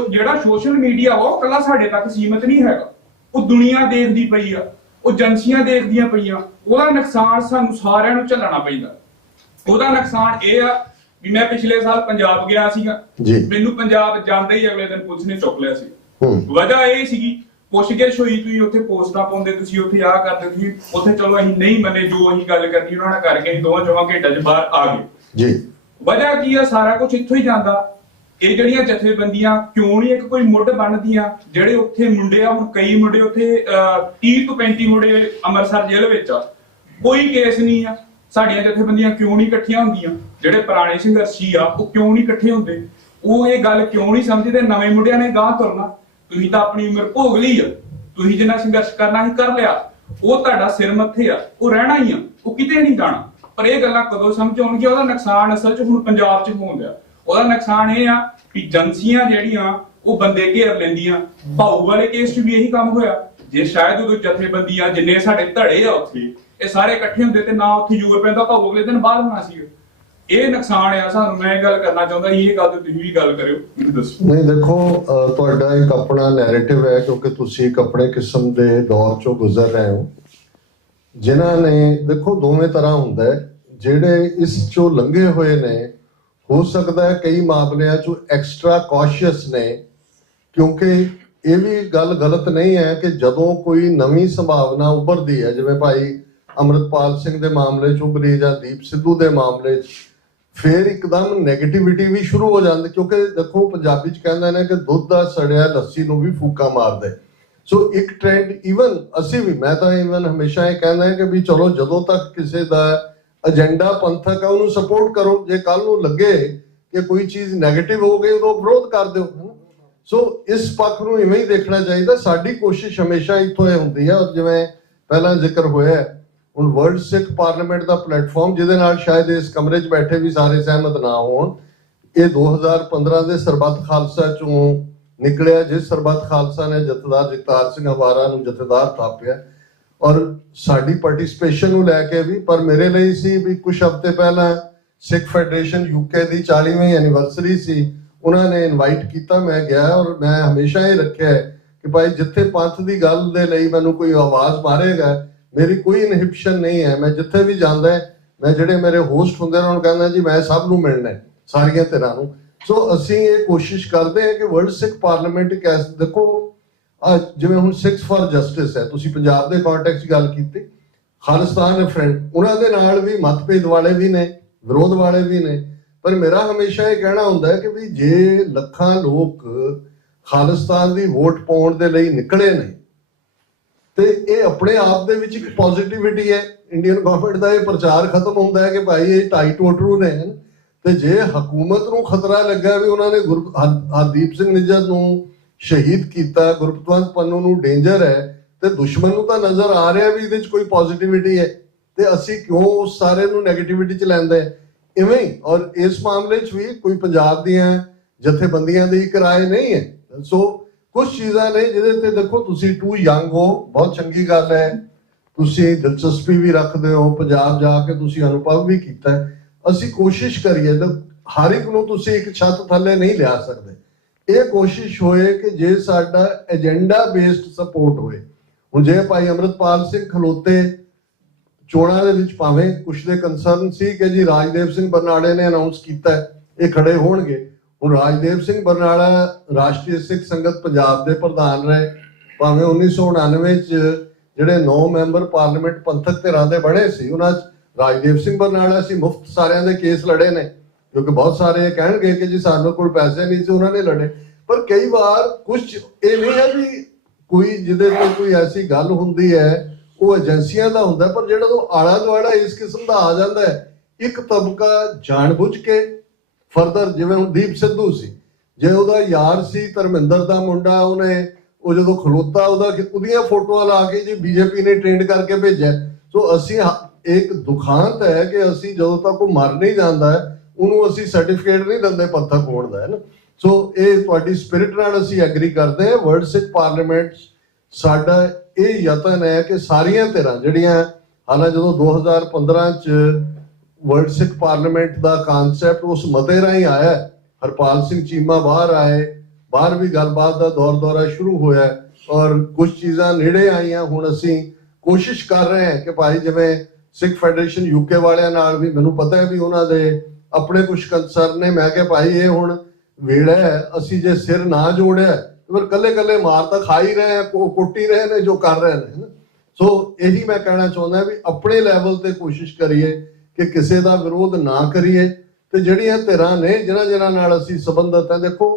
ਜਿਹੜਾ ਸੋਸ਼ਲ ਮੀਡੀਆ ਉਹ ਕੱਲਾ ਸਾਡੇ ਤੱਕ ਸੀਮਿਤ ਨਹੀਂ ਹੈਗਾ, ਉਹ ਦੁਨੀਆ ਦੇਖਦੀ ਪਈ ਆ, ਉਹ ਏਜੰਸੀਆਂ ਦੇਖਦੀਆਂ ਪਈਆਂ, ਉਹਦਾ ਨੁਕਸਾਨ ਸਾਨੂੰ ਸਾਰਿਆਂ ਨੂੰ ਝੱਲਣਾ ਪੈਂਦਾ। ਉਹਦਾ ਨੁਕਸਾਨ ਇਹ ਆ ਵੀ ਮੈਂ ਪਿਛਲੇ ਸਾਲ ਪੰਜਾਬ ਗਿਆ ਸੀਗਾ, ਮੈਨੂੰ ਪੰਜਾਬ ਜਾਂਦੇ ਹੀ ਅਗਲੇ ਦਿਨ ਪੁਲਿਸ ਨੇ ਚੁੱਕ ਲਿਆ ਸੀ। ਵਜ੍ਹਾ ਇਹ ਸੀਗੀ, ਪੁੱਛਗਿੱਛ ਹੋਈ, ਤੁਸੀਂ ਉੱਥੇ ਪੋਸਟਾਂ ਪਾਉਂਦੇ, ਤੁਸੀਂ ਉੱਥੇ ਆਹ ਕਰਦੇ, ਤੁਸੀਂ ਉੱਥੇ ਚਲੋ ਅਸੀਂ ਨਹੀਂ ਮੰਨੇ, ਜੋ ਅਸੀਂ ਗੱਲ ਕਰਨੀ ਉਹਨਾਂ ਨਾਲ ਕਰਕੇ ਅਸੀਂ 2-4 ਘੰਟਿਆਂ 'ਚ ਬਾਹਰ ਆ ਗਏ। ਵਜ੍ਹਾ ਕੀ ਆ, ਸਾਰਾ ਕੁਝ ਇੱਥੋਂ ਹੀ ਜਾਂਦਾ। ਇਹ ਜਿਹੜੀਆਂ ਜਥੇਬੰਦੀਆਂ ਕਿਉਂ ਨਹੀਂ ਇੱਕ ਕੋਈ ਮੁੱਢ ਬਣਦੀਆਂ, ਜਿਹੜੇ ਉੱਥੇ ਮੁੰਡੇ ਆ, ਹੁਣ ਕਈ ਮੁੰਡੇ ਉੱਥੇ 30 ਤੋਂ 35 ਮੁੰਡੇ ਅੰਮ੍ਰਿਤਸਰ ਜੇਲ੍ਹ ਵਿੱਚ ਆ, ਕੋਈ ਕੇਸ ਨਹੀਂ ਆ। ਸਾਡੀਆਂ ਜਥੇਬੰਦੀਆਂ ਕਿਉਂ ਨਹੀਂ ਇਕੱਠੀਆਂ ਹੁੰਦੀਆਂ, ਜਿਹੜੇ ਪੁਰਾਣੇ ਸੰਘਰਸ਼ੀ ਆ ਉਹ ਕਿਉਂ ਨਹੀਂ ਇਕੱਠੇ ਹੁੰਦੇ, ਉਹ ਇਹ ਗੱਲ ਕਿਉਂ ਨਹੀਂ ਸਮਝਦੇ। ਨਵੇਂ ਮੁੰਡਿਆਂ ਨੇ ਗਾਂਹ ਤੁਰਨਾ, ਤੁਸੀਂ ਤਾਂ ਆਪਣੀ ਉਮਰ ਭੋਗ ਲਈ ਆ, ਤੁਸੀਂ ਜਿੰਨਾ ਸੰਘਰਸ਼ ਕਰਨਾ ਸੀ ਕਰ ਲਿਆ, ਉਹ ਤੁਹਾਡਾ ਸਿਰ ਮੱਥੇ ਆ, ਉਹ ਰਹਿਣਾ ਹੀ ਆ, ਉਹ ਕਿਤੇ ਨਹੀਂ ਜਾਣਾ। ਪਰ ਇਹ ਗੱਲਾਂ ਕਦੋਂ ਸਮਝ ਆਉਣਗੀਆਂ, ਉਹਦਾ ਨੁਕਸਾਨ ਅਸਲ 'ਚ ਹੁਣ ਪੰਜਾਬ 'ਚ ਹੋਣ ਡਿਆ। ਉਹਦਾ ਨੁਕਸਾਨ ਇਹ ਆ ਕਿ ਏਜੰਸੀਆਂ ਜਿਹੜੀਆਂ ਉਹ ਬੰਦੇ ਘੇਰ ਲੈਂਦੀਆਂ। ਭਾਊ ਵਾਲੇ ਕੇਸ 'ਚ ਵੀ ਇਹੀ ਕੰਮ ਹੋਇਆ। ਜੇ ਸ਼ਾਇਦ ਉਦੋਂ ਜਥੇਬੰਦੀਆਂ ਜਿੰਨੇ ਸਾਡੇ ਧੜੇ ਆ ਉੱਥੇ ਇਹ ਸਾਰੇ ਇਕੱਠੇ ਹੁੰਦੇ ਤੇ ਨਾ ਉੱਥੇ ਯੂਏ ਪੈਂਦਾ, ਭਾਊ ਅਗਲੇ ਦਿਨ ਬਾਹਰ ਹੋਣਾ ਸੀ। ਇਹ ਨੁਕਸਾਨ ਆ ਸਾਨੂੰ। ਮੈਂ ਇਹ ਗੱਲ ਕਰਨਾ ਚਾਹੁੰਦਾ ਸੀ, ਇਹ ਗੱਲ ਤੇ ਤੁਸੀਂ ਵੀ ਗੱਲ ਕਰਿਓ, ਮੈਨੂੰ ਦੱਸੋ। ਨਹੀਂ ਦੇਖੋ, ਤੁਹਾਡਾ ਇੱਕ ਆਪਣਾ ਨੈਰੇਟਿਵ ਹੈ ਕਿਉਂਕਿ ਤੁਸੀਂ ਇੱਕ ਆਪਣੇ ਕਿਸਮ ਦੇ ਦੌਰ ਚੋਂ ਗੁਜ਼ਰ ਰਹੇ ਹੋ। ਜਿਨ੍ਹਾਂ ਨੇ ਦੇਖੋ ਦੋਵੇਂ ਤਰ੍ਹਾਂ ਹੁੰਦਾ ਹੈ, ਜਿਹੜੇ ਇਸ ਚੋਂ ਲੰਘੇ ਹੋਏ ਨੇ ਹੋ ਸਕਦਾ ਹੈ ਕਈ ਮਾਮਲਿਆਂ 'ਚ ਐਕਸਟਰਾ ਕੌਸ਼ੀਅਸ ਨੇ, ਕਿਉਂਕਿ ਇਹ ਵੀ ਗੱਲ ਗਲਤ ਨਹੀਂ ਹੈ ਕਿ ਜਦੋਂ ਕੋਈ ਨਵੀਂ ਸੰਭਾਵਨਾ ਉੱਭਰਦੀ ਹੈ, ਜਿਵੇਂ ਭਾਈ ਅੰਮ੍ਰਿਤਪਾਲ ਸਿੰਘ ਦੇ ਮਾਮਲੇ 'ਚ ਉੱਭਰੀ ਜਾਂ ਦੀਪ ਸਿੱਧੂ ਦੇ ਮਾਮਲੇ 'ਚ, ਫਿਰ ਇੱਕਦਮ ਨੈਗੇਟਿਵਿਟੀ ਵੀ ਸ਼ੁਰੂ ਹੋ ਜਾਂਦੀ। ਕਿਉਂਕਿ ਦੇਖੋ ਪੰਜਾਬੀ 'ਚ ਕਹਿੰਦੇ ਨੇ ਕਿ ਦੁੱਧ ਦਾ ਸੜਿਆ ਲੱਸੀ ਨੂੰ ਵੀ ਫੂਕਾ ਮਾਰਦੇ। ਸੋ ਇੱਕ ਟ੍ਰੈਂਡ ਈਵਨ ਅਸੀਂ ਵੀ, ਮੈਂ ਤਾਂ ਈਵਨ ਹਮੇਸ਼ਾ ਇਹ ਕਹਿੰਦਾ ਕਿ ਵੀ ਚਲੋ ਜਦੋਂ ਤੱਕ ਕਿਸੇ ਦਾ ਏਜੰਡਾ ਪੰਥਕ ਹੈ ਉਹਨੂੰ ਸਪੋਰਟ ਕਰੋ, ਜੇ ਕੱਲ ਨੂੰ ਲੱਗੇ ਕਿ ਕੋਈ ਚੀਜ਼ ਨੈਗੇਟਿਵ ਹੋ ਗਈ ਉਦੋਂ ਵਿਰੋਧ ਕਰ ਦਿਓ। ਸੋ ਇਸ ਪੱਖ ਨੂੰ ਇਵੇਂ ਹੀ ਦੇਖਣਾ ਚਾਹੀਦਾ। ਸਾਡੀ ਕੋਸ਼ਿਸ਼ ਹਮੇਸ਼ਾ ਇੱਥੋਂ ਇਹ ਹੁੰਦੀ ਹੈ, ਔਰ ਜਿਵੇਂ ਪਹਿਲਾਂ ਜ਼ਿਕਰ ਹੋਇਆ ਹੁਣ ਵਰਲਡ ਸਿੱਖ ਪਾਰਲੀਮੈਂਟ ਦਾ ਪਲੇਟਫਾਰਮ, ਜਿਹਦੇ ਨਾਲ ਸ਼ਾਇਦ ਇਸ ਕਮਰੇ 'ਚ ਬੈਠੇ ਵੀ ਸਾਰੇ ਸਹਿਮਤ ਨਾ ਹੋਣ, ਇਹ 2015 ਦੇ ਸਰਬੱਤ ਖਾਲਸਾ ਚੋਂ ਨਿਕਲਿਆ, ਜਿਸ ਸਰਬੱਤ ਖਾਲਸਾ ਨੇ ਜਥੇਦਾਰ ਜਗਤਾਰ ਸਿੰਘ ਹਵਾਰਾ ਨੂੰ ਜਥੇਦਾਰ ਥਾਪਿਆ, ਔਰ ਸਾਡੀ ਪਾਰਟਿਸਿਪੇਸ਼ਨ ਨੂੰ ਲੈ ਕੇ ਵੀ। ਪਰ ਮੇਰੇ ਲਈ ਸੀ ਵੀ ਕੁਝ ਹਫ਼ਤੇ ਪਹਿਲਾਂ ਸਿੱਖ ਫੈਡਰੇਸ਼ਨ ਯੂਕੇ ਦੀ 40ਵੀਂ ਐਨੀਵਰਸਰੀ ਸੀ, ਉਹਨਾਂ ਨੇ ਇਨਵਾਈਟ ਕੀਤਾ, ਮੈਂ ਗਿਆ, ਔਰ ਮੈਂ ਹਮੇਸ਼ਾ ਇਹ ਰੱਖਿਆ ਕਿ ਭਾਈ ਜਿੱਥੇ ਪੰਥ ਦੀ ਗੱਲ ਦੇ ਲਈ ਮੈਨੂੰ ਕੋਈ ਆਵਾਜ਼ ਮਾਰੇਗਾ, ਮੇਰੀ ਕੋਈ ਇਨਹਿਬਿਸ਼ਨ ਨਹੀਂ ਹੈ। ਮੈਂ ਜਿੱਥੇ ਵੀ ਜਾਂਦਾ, ਮੈਂ ਜਿਹੜੇ ਮੇਰੇ ਹੋਸਟ ਹੁੰਦੇ ਨੇ ਉਹਨਾਂ ਨੂੰ ਕਹਿੰਦਾ ਜੀ ਮੈਂ ਸਭ ਨੂੰ ਮਿਲਣਾ ਹੈ, ਸਾਰੀਆਂ ਧਿਰਾਂ ਨੂੰ। ਸੋ ਅਸੀਂ ਇਹ ਕੋਸ਼ਿਸ਼ ਕਰਦੇ ਹਾਂ ਕਿ ਵਰਲਡ ਸਿੱਖ ਪਾਰਲੀਮੈਂਟ ਇੱਕ ਦੇਖੋ ਜਿਵੇਂ ਹੁਣ ਸਿੱਖਸ ਫਾਰ ਜਸਟਿਸ ਹੈ, ਤੁਸੀਂ ਪੰਜਾਬ ਦੇ ਕੰਟੈਕਸਟ 'ਚ ਗੱਲ ਕੀਤੀ, ਖਾਲਿਸਤਾਨ ਫਰੰਟ, ਉਹਨਾਂ ਦੇ ਨਾਲ ਵੀ ਮਤਭੇਦ ਵਾਲੇ ਵੀ ਨੇ, ਵਿਰੋਧ ਵਾਲੇ ਵੀ ਨੇ। ਪਰ ਮੇਰਾ ਹਮੇਸ਼ਾ ਇਹ ਕਹਿਣਾ ਹੁੰਦਾ ਹੈ ਕਿ ਵੀ ਜੇ ਲੱਖਾਂ ਲੋਕ ਖਾਲਿਸਤਾਨ ਦੀ ਵੋਟ ਪਾਉਣ ਦੇ ਲਈ ਨਿਕਲੇ ਨੇ ਤੇ ਇਹ ਆਪਣੇ ਆਪ ਦੇ ਵਿੱਚ ਇੱਕ ਪੋਜ਼ਿਟਿਵਿਟੀ ਹੈ। ਇੰਡੀਅਨ ਗਵਰਨਮੈਂਟ ਦਾ ਇਹ ਪ੍ਰਚਾਰ ਖਤਮ ਹੁੰਦਾ ਹੈ ਕਿ ਭਾਈ ਇਹ ਢਾਈ ਟੋਟਰੂ ਨੇ, ਤੇ ਜੇ ਹਕੂਮਤ ਨੂੰ ਖਤਰਾ ਲੱਗਾ ਵੀ ਉਹਨਾਂ ਨੇ ਹਰਦੀਪ ਸਿੰਘ ਨਿੱਜਰ ਨੂੰ ਸ਼ਹੀਦ ਕੀਤਾ, ਗੁਰਪਤਵੰਤ ਪੰਨੂ ਨੂੰ ਡੇਂਜਰ ਹੈ, ਤੇ ਦੁਸ਼ਮਣ ਨੂੰ ਤਾਂ ਨਜ਼ਰ ਆ ਰਿਹਾ ਵੀ ਇਹਦੇ 'ਚ ਕੋਈ ਪੋਜ਼ਿਟਿਵਿਟੀ ਹੈ, ਤੇ ਅਸੀਂ ਕਿਉਂ ਉਸ ਸਾਰੇ ਨੂੰ ਨੈਗੇਟਿਵਿਟੀ 'ਚ ਲੈਂਦੇ ਇਵੇਂ ਹੀ। ਔਰ ਇਸ ਮਾਮਲੇ 'ਚ ਵੀ ਕੋਈ ਪੰਜਾਬ ਦੀਆਂ ਜਥੇਬੰਦੀਆਂ ਦੀ ਇੱਕ ਰਾਏ ਨਹੀਂ ਹੈ। ਸੋ ਕੁਝ ਚੀਜ਼ਾਂ ਨੇ ਜਿਹਦੇ ਤੇ ਦੇਖੋ ਤੁਸੀਂ ਟੂ ਯੰਗ ਹੋ, ਬਹੁਤ ਚੰਗੀ ਗੱਲ ਹੈ, ਤੁਸੀਂ ਦਿਲਚਸਪੀ ਵੀ ਰੱਖਦੇ ਹੋ, ਪੰਜਾਬ ਜਾ ਕੇ ਤੁਸੀਂ ਅਨੁਭਵ ਵੀ ਕੀਤਾ ਹੈ। ਅਸੀਂ ਕੋਸ਼ਿਸ਼ ਕਰੀਏ ਤਾਂ ਹਰ ਇੱਕ ਨੂੰ ਤੁਸੀਂ ਇੱਕ ਛੱਤ ਥੱਲੇ ਨਹੀਂ ਲਿਆ ਸਕਦੇ। ਇਹ ਕੋਸ਼ਿਸ਼ ਹੋਏ ਕਿ ਜੇ ਸਾਡਾ ਏਜੰਡਾ ਬੇਸਡ ਸਪੋਰਟ ਹੋਏ। ਹੁਣ ਜੇ ਭਾਈ ਅੰਮ੍ਰਿਤਪਾਲ ਸਿੰਘ ਖਲੋਤੇ ਚੋਣਾਂ ਦੇ ਵਿੱਚ, ਭਾਵੇਂ ਕੁਛ ਦੇ ਕੰਸਰਨ ਸੀ ਕਿ ਜੀ ਰਾਜਦੇਵ ਸਿੰਘ ਬਰਨਾਲੇ ਨੇ ਅਨਾਉਂਸ ਕੀਤਾ ਇਹ ਖੜੇ ਹੋਣਗੇ। ਹੁਣ ਰਾਜਦੇਵ ਸਿੰਘ ਬਰਨਾਲਾ ਰਾਸ਼ਟਰੀ ਸਿੱਖ ਸੰਗਤ ਪੰਜਾਬ ਦੇ ਪ੍ਰਧਾਨ ਰਹੇ, ਭਾਵੇਂ 1999 ਚ ਜਿਹੜੇ 9 ਮੈਂਬਰ ਪਾਰਲੀਮੈਂਟ ਪੰਥਕ ਧਿਰਾਂ ਦੇ ਬਣੇ ਸੀ, ਉਹਨਾਂ 'ਚ ਰਾਜਦੇਵ ਸਿੰਘ ਬਰਨਾਲਾ ਸੀ। ਮੁਫਤ ਸਾਰਿਆਂ ਦੇ ਕੇਸ ਲੜੇ ਨੇ, ਕਿਉਂਕਿ ਬਹੁਤ ਸਾਰੇ ਕਹਿਣਗੇ ਕਿ ਜੀ ਸਾਡੇ ਕੋਲ ਪੈਸੇ ਨਹੀਂ ਸੀ, ਉਹਨਾਂ ਨੇ ਲੜੇ। ਪਰ ਕਈ ਵਾਰ ਕੁਝ ਇਹ ਨਹੀਂ ਹੈ ਵੀ ਕੋਈ ਜਿਹਦੇ ਤੇ ਕੋਈ ਐਸੀ ਗੱਲ ਹੁੰਦੀ ਹੈ ਉਹ ਏਜੰਸੀਆਂ ਦਾ ਹੁੰਦਾ, ਪਰ ਜਿਹੜਾ ਉਹ ਆਲਾ ਦੁਆਲਾ ਇਸ ਕਿਸਮ ਦਾ ਆ ਜਾਂਦਾ ਹੈ, ਇੱਕ ਤਬਕਾ ਜਾਣਬੁੱਝ ਕੇ ਫਰਦਰ, ਜਿਵੇਂ ਹੁਣ ਦੀਪ ਸਿੱਧੂ ਸੀ, ਜੇ ਉਹਦਾ ਯਾਰ ਸੀ ਧਰਮਿੰਦਰ ਦਾ ਮੁੰਡਾ, ਉਹ ਜਦੋਂ ਖਲੋਤਾ ਉਹਦੀਆਂ ਫੋਟੋਆਂ ਲਾ ਕੇ ਜੀ ਬੀਜੇਪੀ ਨੇ ਟ੍ਰੇਂਡ ਕਰਕੇ ਭੇਜਿਆ। ਸੋ ਅਸੀਂ ਇੱਕ ਦੁਖਾਂਤ ਹੈ ਕਿ ਅਸੀਂ ਜਦੋਂ ਤੱਕ ਉਹ ਮਰ ਨਹੀਂ ਜਾਂਦਾ ਉਹਨੂੰ ਅਸੀਂ ਸਰਟੀਫਿਕੇਟ ਨਹੀਂ ਦਿੰਦੇ ਪੰਥਕ ਹੋਣ ਦਾ, ਹੈ ਨਾ। ਸੋ ਇਹ ਤੁਹਾਡੀ ਸਪਿਰਿਟ ਨਾਲ ਅਸੀਂ ਐਗਰੀ ਕਰਦੇ ਹਾਂ। ਵਰਲਡ ਸਿੱਖ ਪਾਰਲੀਮੈਂਟ ਸਾਡਾ ਇਹ ਯਤਨ ਹੈ ਕਿ ਸਾਰੀਆਂ ਧਿਰਾਂ ਜਿਹੜੀਆਂ, ਹਾਲਾਂ ਜਦੋਂ 2015 ਚ ਵਰਲਡ ਸਿੱਖ ਪਾਰਲੀਮੈਂਟ ਦਾ ਕਾਨਸੈਪਟ ਉਸ ਮਤੇ ਰਾਹੀਂ ਆਇਆ, ਹਰਪਾਲ ਸਿੰਘ ਚੀਮਾ ਬਾਹਰ ਆਏ, ਬਾਹਰ ਵੀ ਗੱਲਬਾਤ ਦਾ ਦੌਰਾ ਸ਼ੁਰੂ ਹੋਇਆ, ਔਰ ਕੁਝ ਚੀਜ਼ਾਂ ਨੇੜੇ ਆਈਆਂ। ਹੁਣ ਅਸੀਂ ਕੋਸ਼ਿਸ਼ ਕਰ ਰਹੇ ਹਾਂ ਕਿ ਭਾਈ ਜਿਵੇਂ ਸਿੱਖ ਫੈਡਰੇਸ਼ਨ ਯੂਕੇ ਵਾਲਿਆਂ ਨਾਲ ਵੀ ਮੈਨੂੰ ਪਤਾ ਹੈ ਵੀ ਉਹਨਾਂ ਦੇ ਆਪਣੇ ਕੁਝ ਕੰਸਰਨ ਨੇ। ਮੈਂ ਕਿਹਾ ਭਾਈ ਇਹ ਹੁਣ ਵੇਲਾ ਹੈ, ਅਸੀਂ ਜੇ ਸਿਰ ਨਾ ਜੋੜਿਆ ਫਿਰ ਕੱਲੇ ਮਾਰ ਤਾਂ ਖਾ ਹੀ ਰਹੇ, ਕੁੱਟੀ ਰਹੇ ਨੇ ਜੋ ਕਰ ਰਹੇ ਨੇ। ਸੋ ਇਹੀ ਮੈਂ ਕਹਿਣਾ ਚਾਹੁੰਦਾ ਵੀ ਆਪਣੇ ਲੈਵਲ ਤੇ ਕੋਸ਼ਿਸ਼ ਕਰੀਏ ਕਿ ਕਿਸੇ ਦਾ ਵਿਰੋਧ ਨਾ ਕਰੀਏ, ਤੇ ਜਿਹੜੀਆਂ ਧਿਰਾਂ ਨੇ ਜਿਨ੍ਹਾਂ ਨਾਲ ਅਸੀਂ ਸੰਬੰਧਤ ਹੈ, ਦੇਖੋ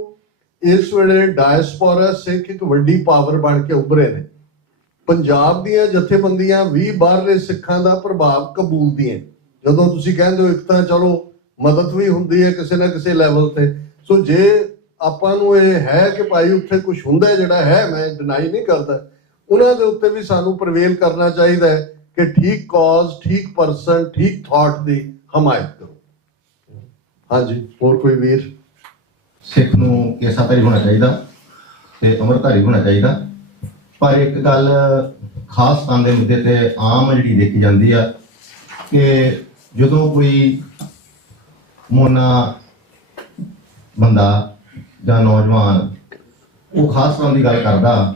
ਇਸ ਵੇਲੇ ਡਾਇਸਪੋਰਾ ਸਿੱਖ ਇੱਕ ਵੱਡੀ ਪਾਵਰ ਬਣ ਕੇ ਉੱਭਰੇ ਨੇ। ਪੰਜਾਬ ਦੀਆਂ ਜਥੇਬੰਦੀਆਂ ਵੀ ਬਾਹਰਲੇ ਸਿੱਖਾਂ ਦਾ ਪ੍ਰਭਾਵ ਕਬੂਲਦੀਆਂ। ਜਦੋਂ ਤੁਸੀਂ ਕਹਿੰਦੇ ਹੋ ਇੱਕ ਤਾਂ ਚਲੋ ਮਦਦ ਵੀ ਹੁੰਦੀ ਹੈ ਕਿਸੇ ਨਾ ਕਿਸੇ ਲੈਵਲ ਤੇ। ਸੋ ਜੇ ਆਪਾਂ ਨੂੰ ਇਹ ਹੈ ਕਿ ਭਾਈ ਉੱਥੇ ਕੁਝ ਹੁੰਦਾ ਜਿਹੜਾ ਹੈ, ਮੈਂ ਡਿਨਾਈ ਨਹੀਂ ਕਰਦਾ, ਉਹਨਾਂ ਦੇ ਉੱਤੇ ਵੀ ਸਾਨੂੰ ਪ੍ਰਵੇਲ ਕਰਨਾ ਚਾਹੀਦਾ ਹੈ ਕਿ ਠੀਕ ਕਾਜ਼, ਠੀਕ ਪਰਸਨ, ਠੀਕ ਥਾਟ ਦੀ ਹਮਾਇਤ ਕਰੋ। ਹਾਂਜੀ, ਹੋਰ ਕੋਈ ਵੀਰ? ਸਿੱਖ ਨੂੰ ਕੇਸਾਧਾਰੀ ਹੋਣਾ ਚਾਹੀਦਾ ਤੇ ਅੰਮ੍ਰਿਤਧਾਰੀ ਹੋਣਾ ਚਾਹੀਦਾ, ਪਰ ਇੱਕ ਗੱਲ ਖਾਲਿਸਤਾਨ ਦੇ ਮੁੱਦੇ ਤੇ ਆਮ ਜਿਹੜੀ ਦੇਖੀ ਜਾਂਦੀ ਆ ਕਿ ਜਦੋਂ ਕੋਈ ਮੋਨਾ ਬੰਦਾ ਜਾਂ ਨੌਜਵਾਨ ਉਹ ਖਾਸ ਤਰ੍ਹਾਂ ਦੀ ਗੱਲ ਕਰਦਾ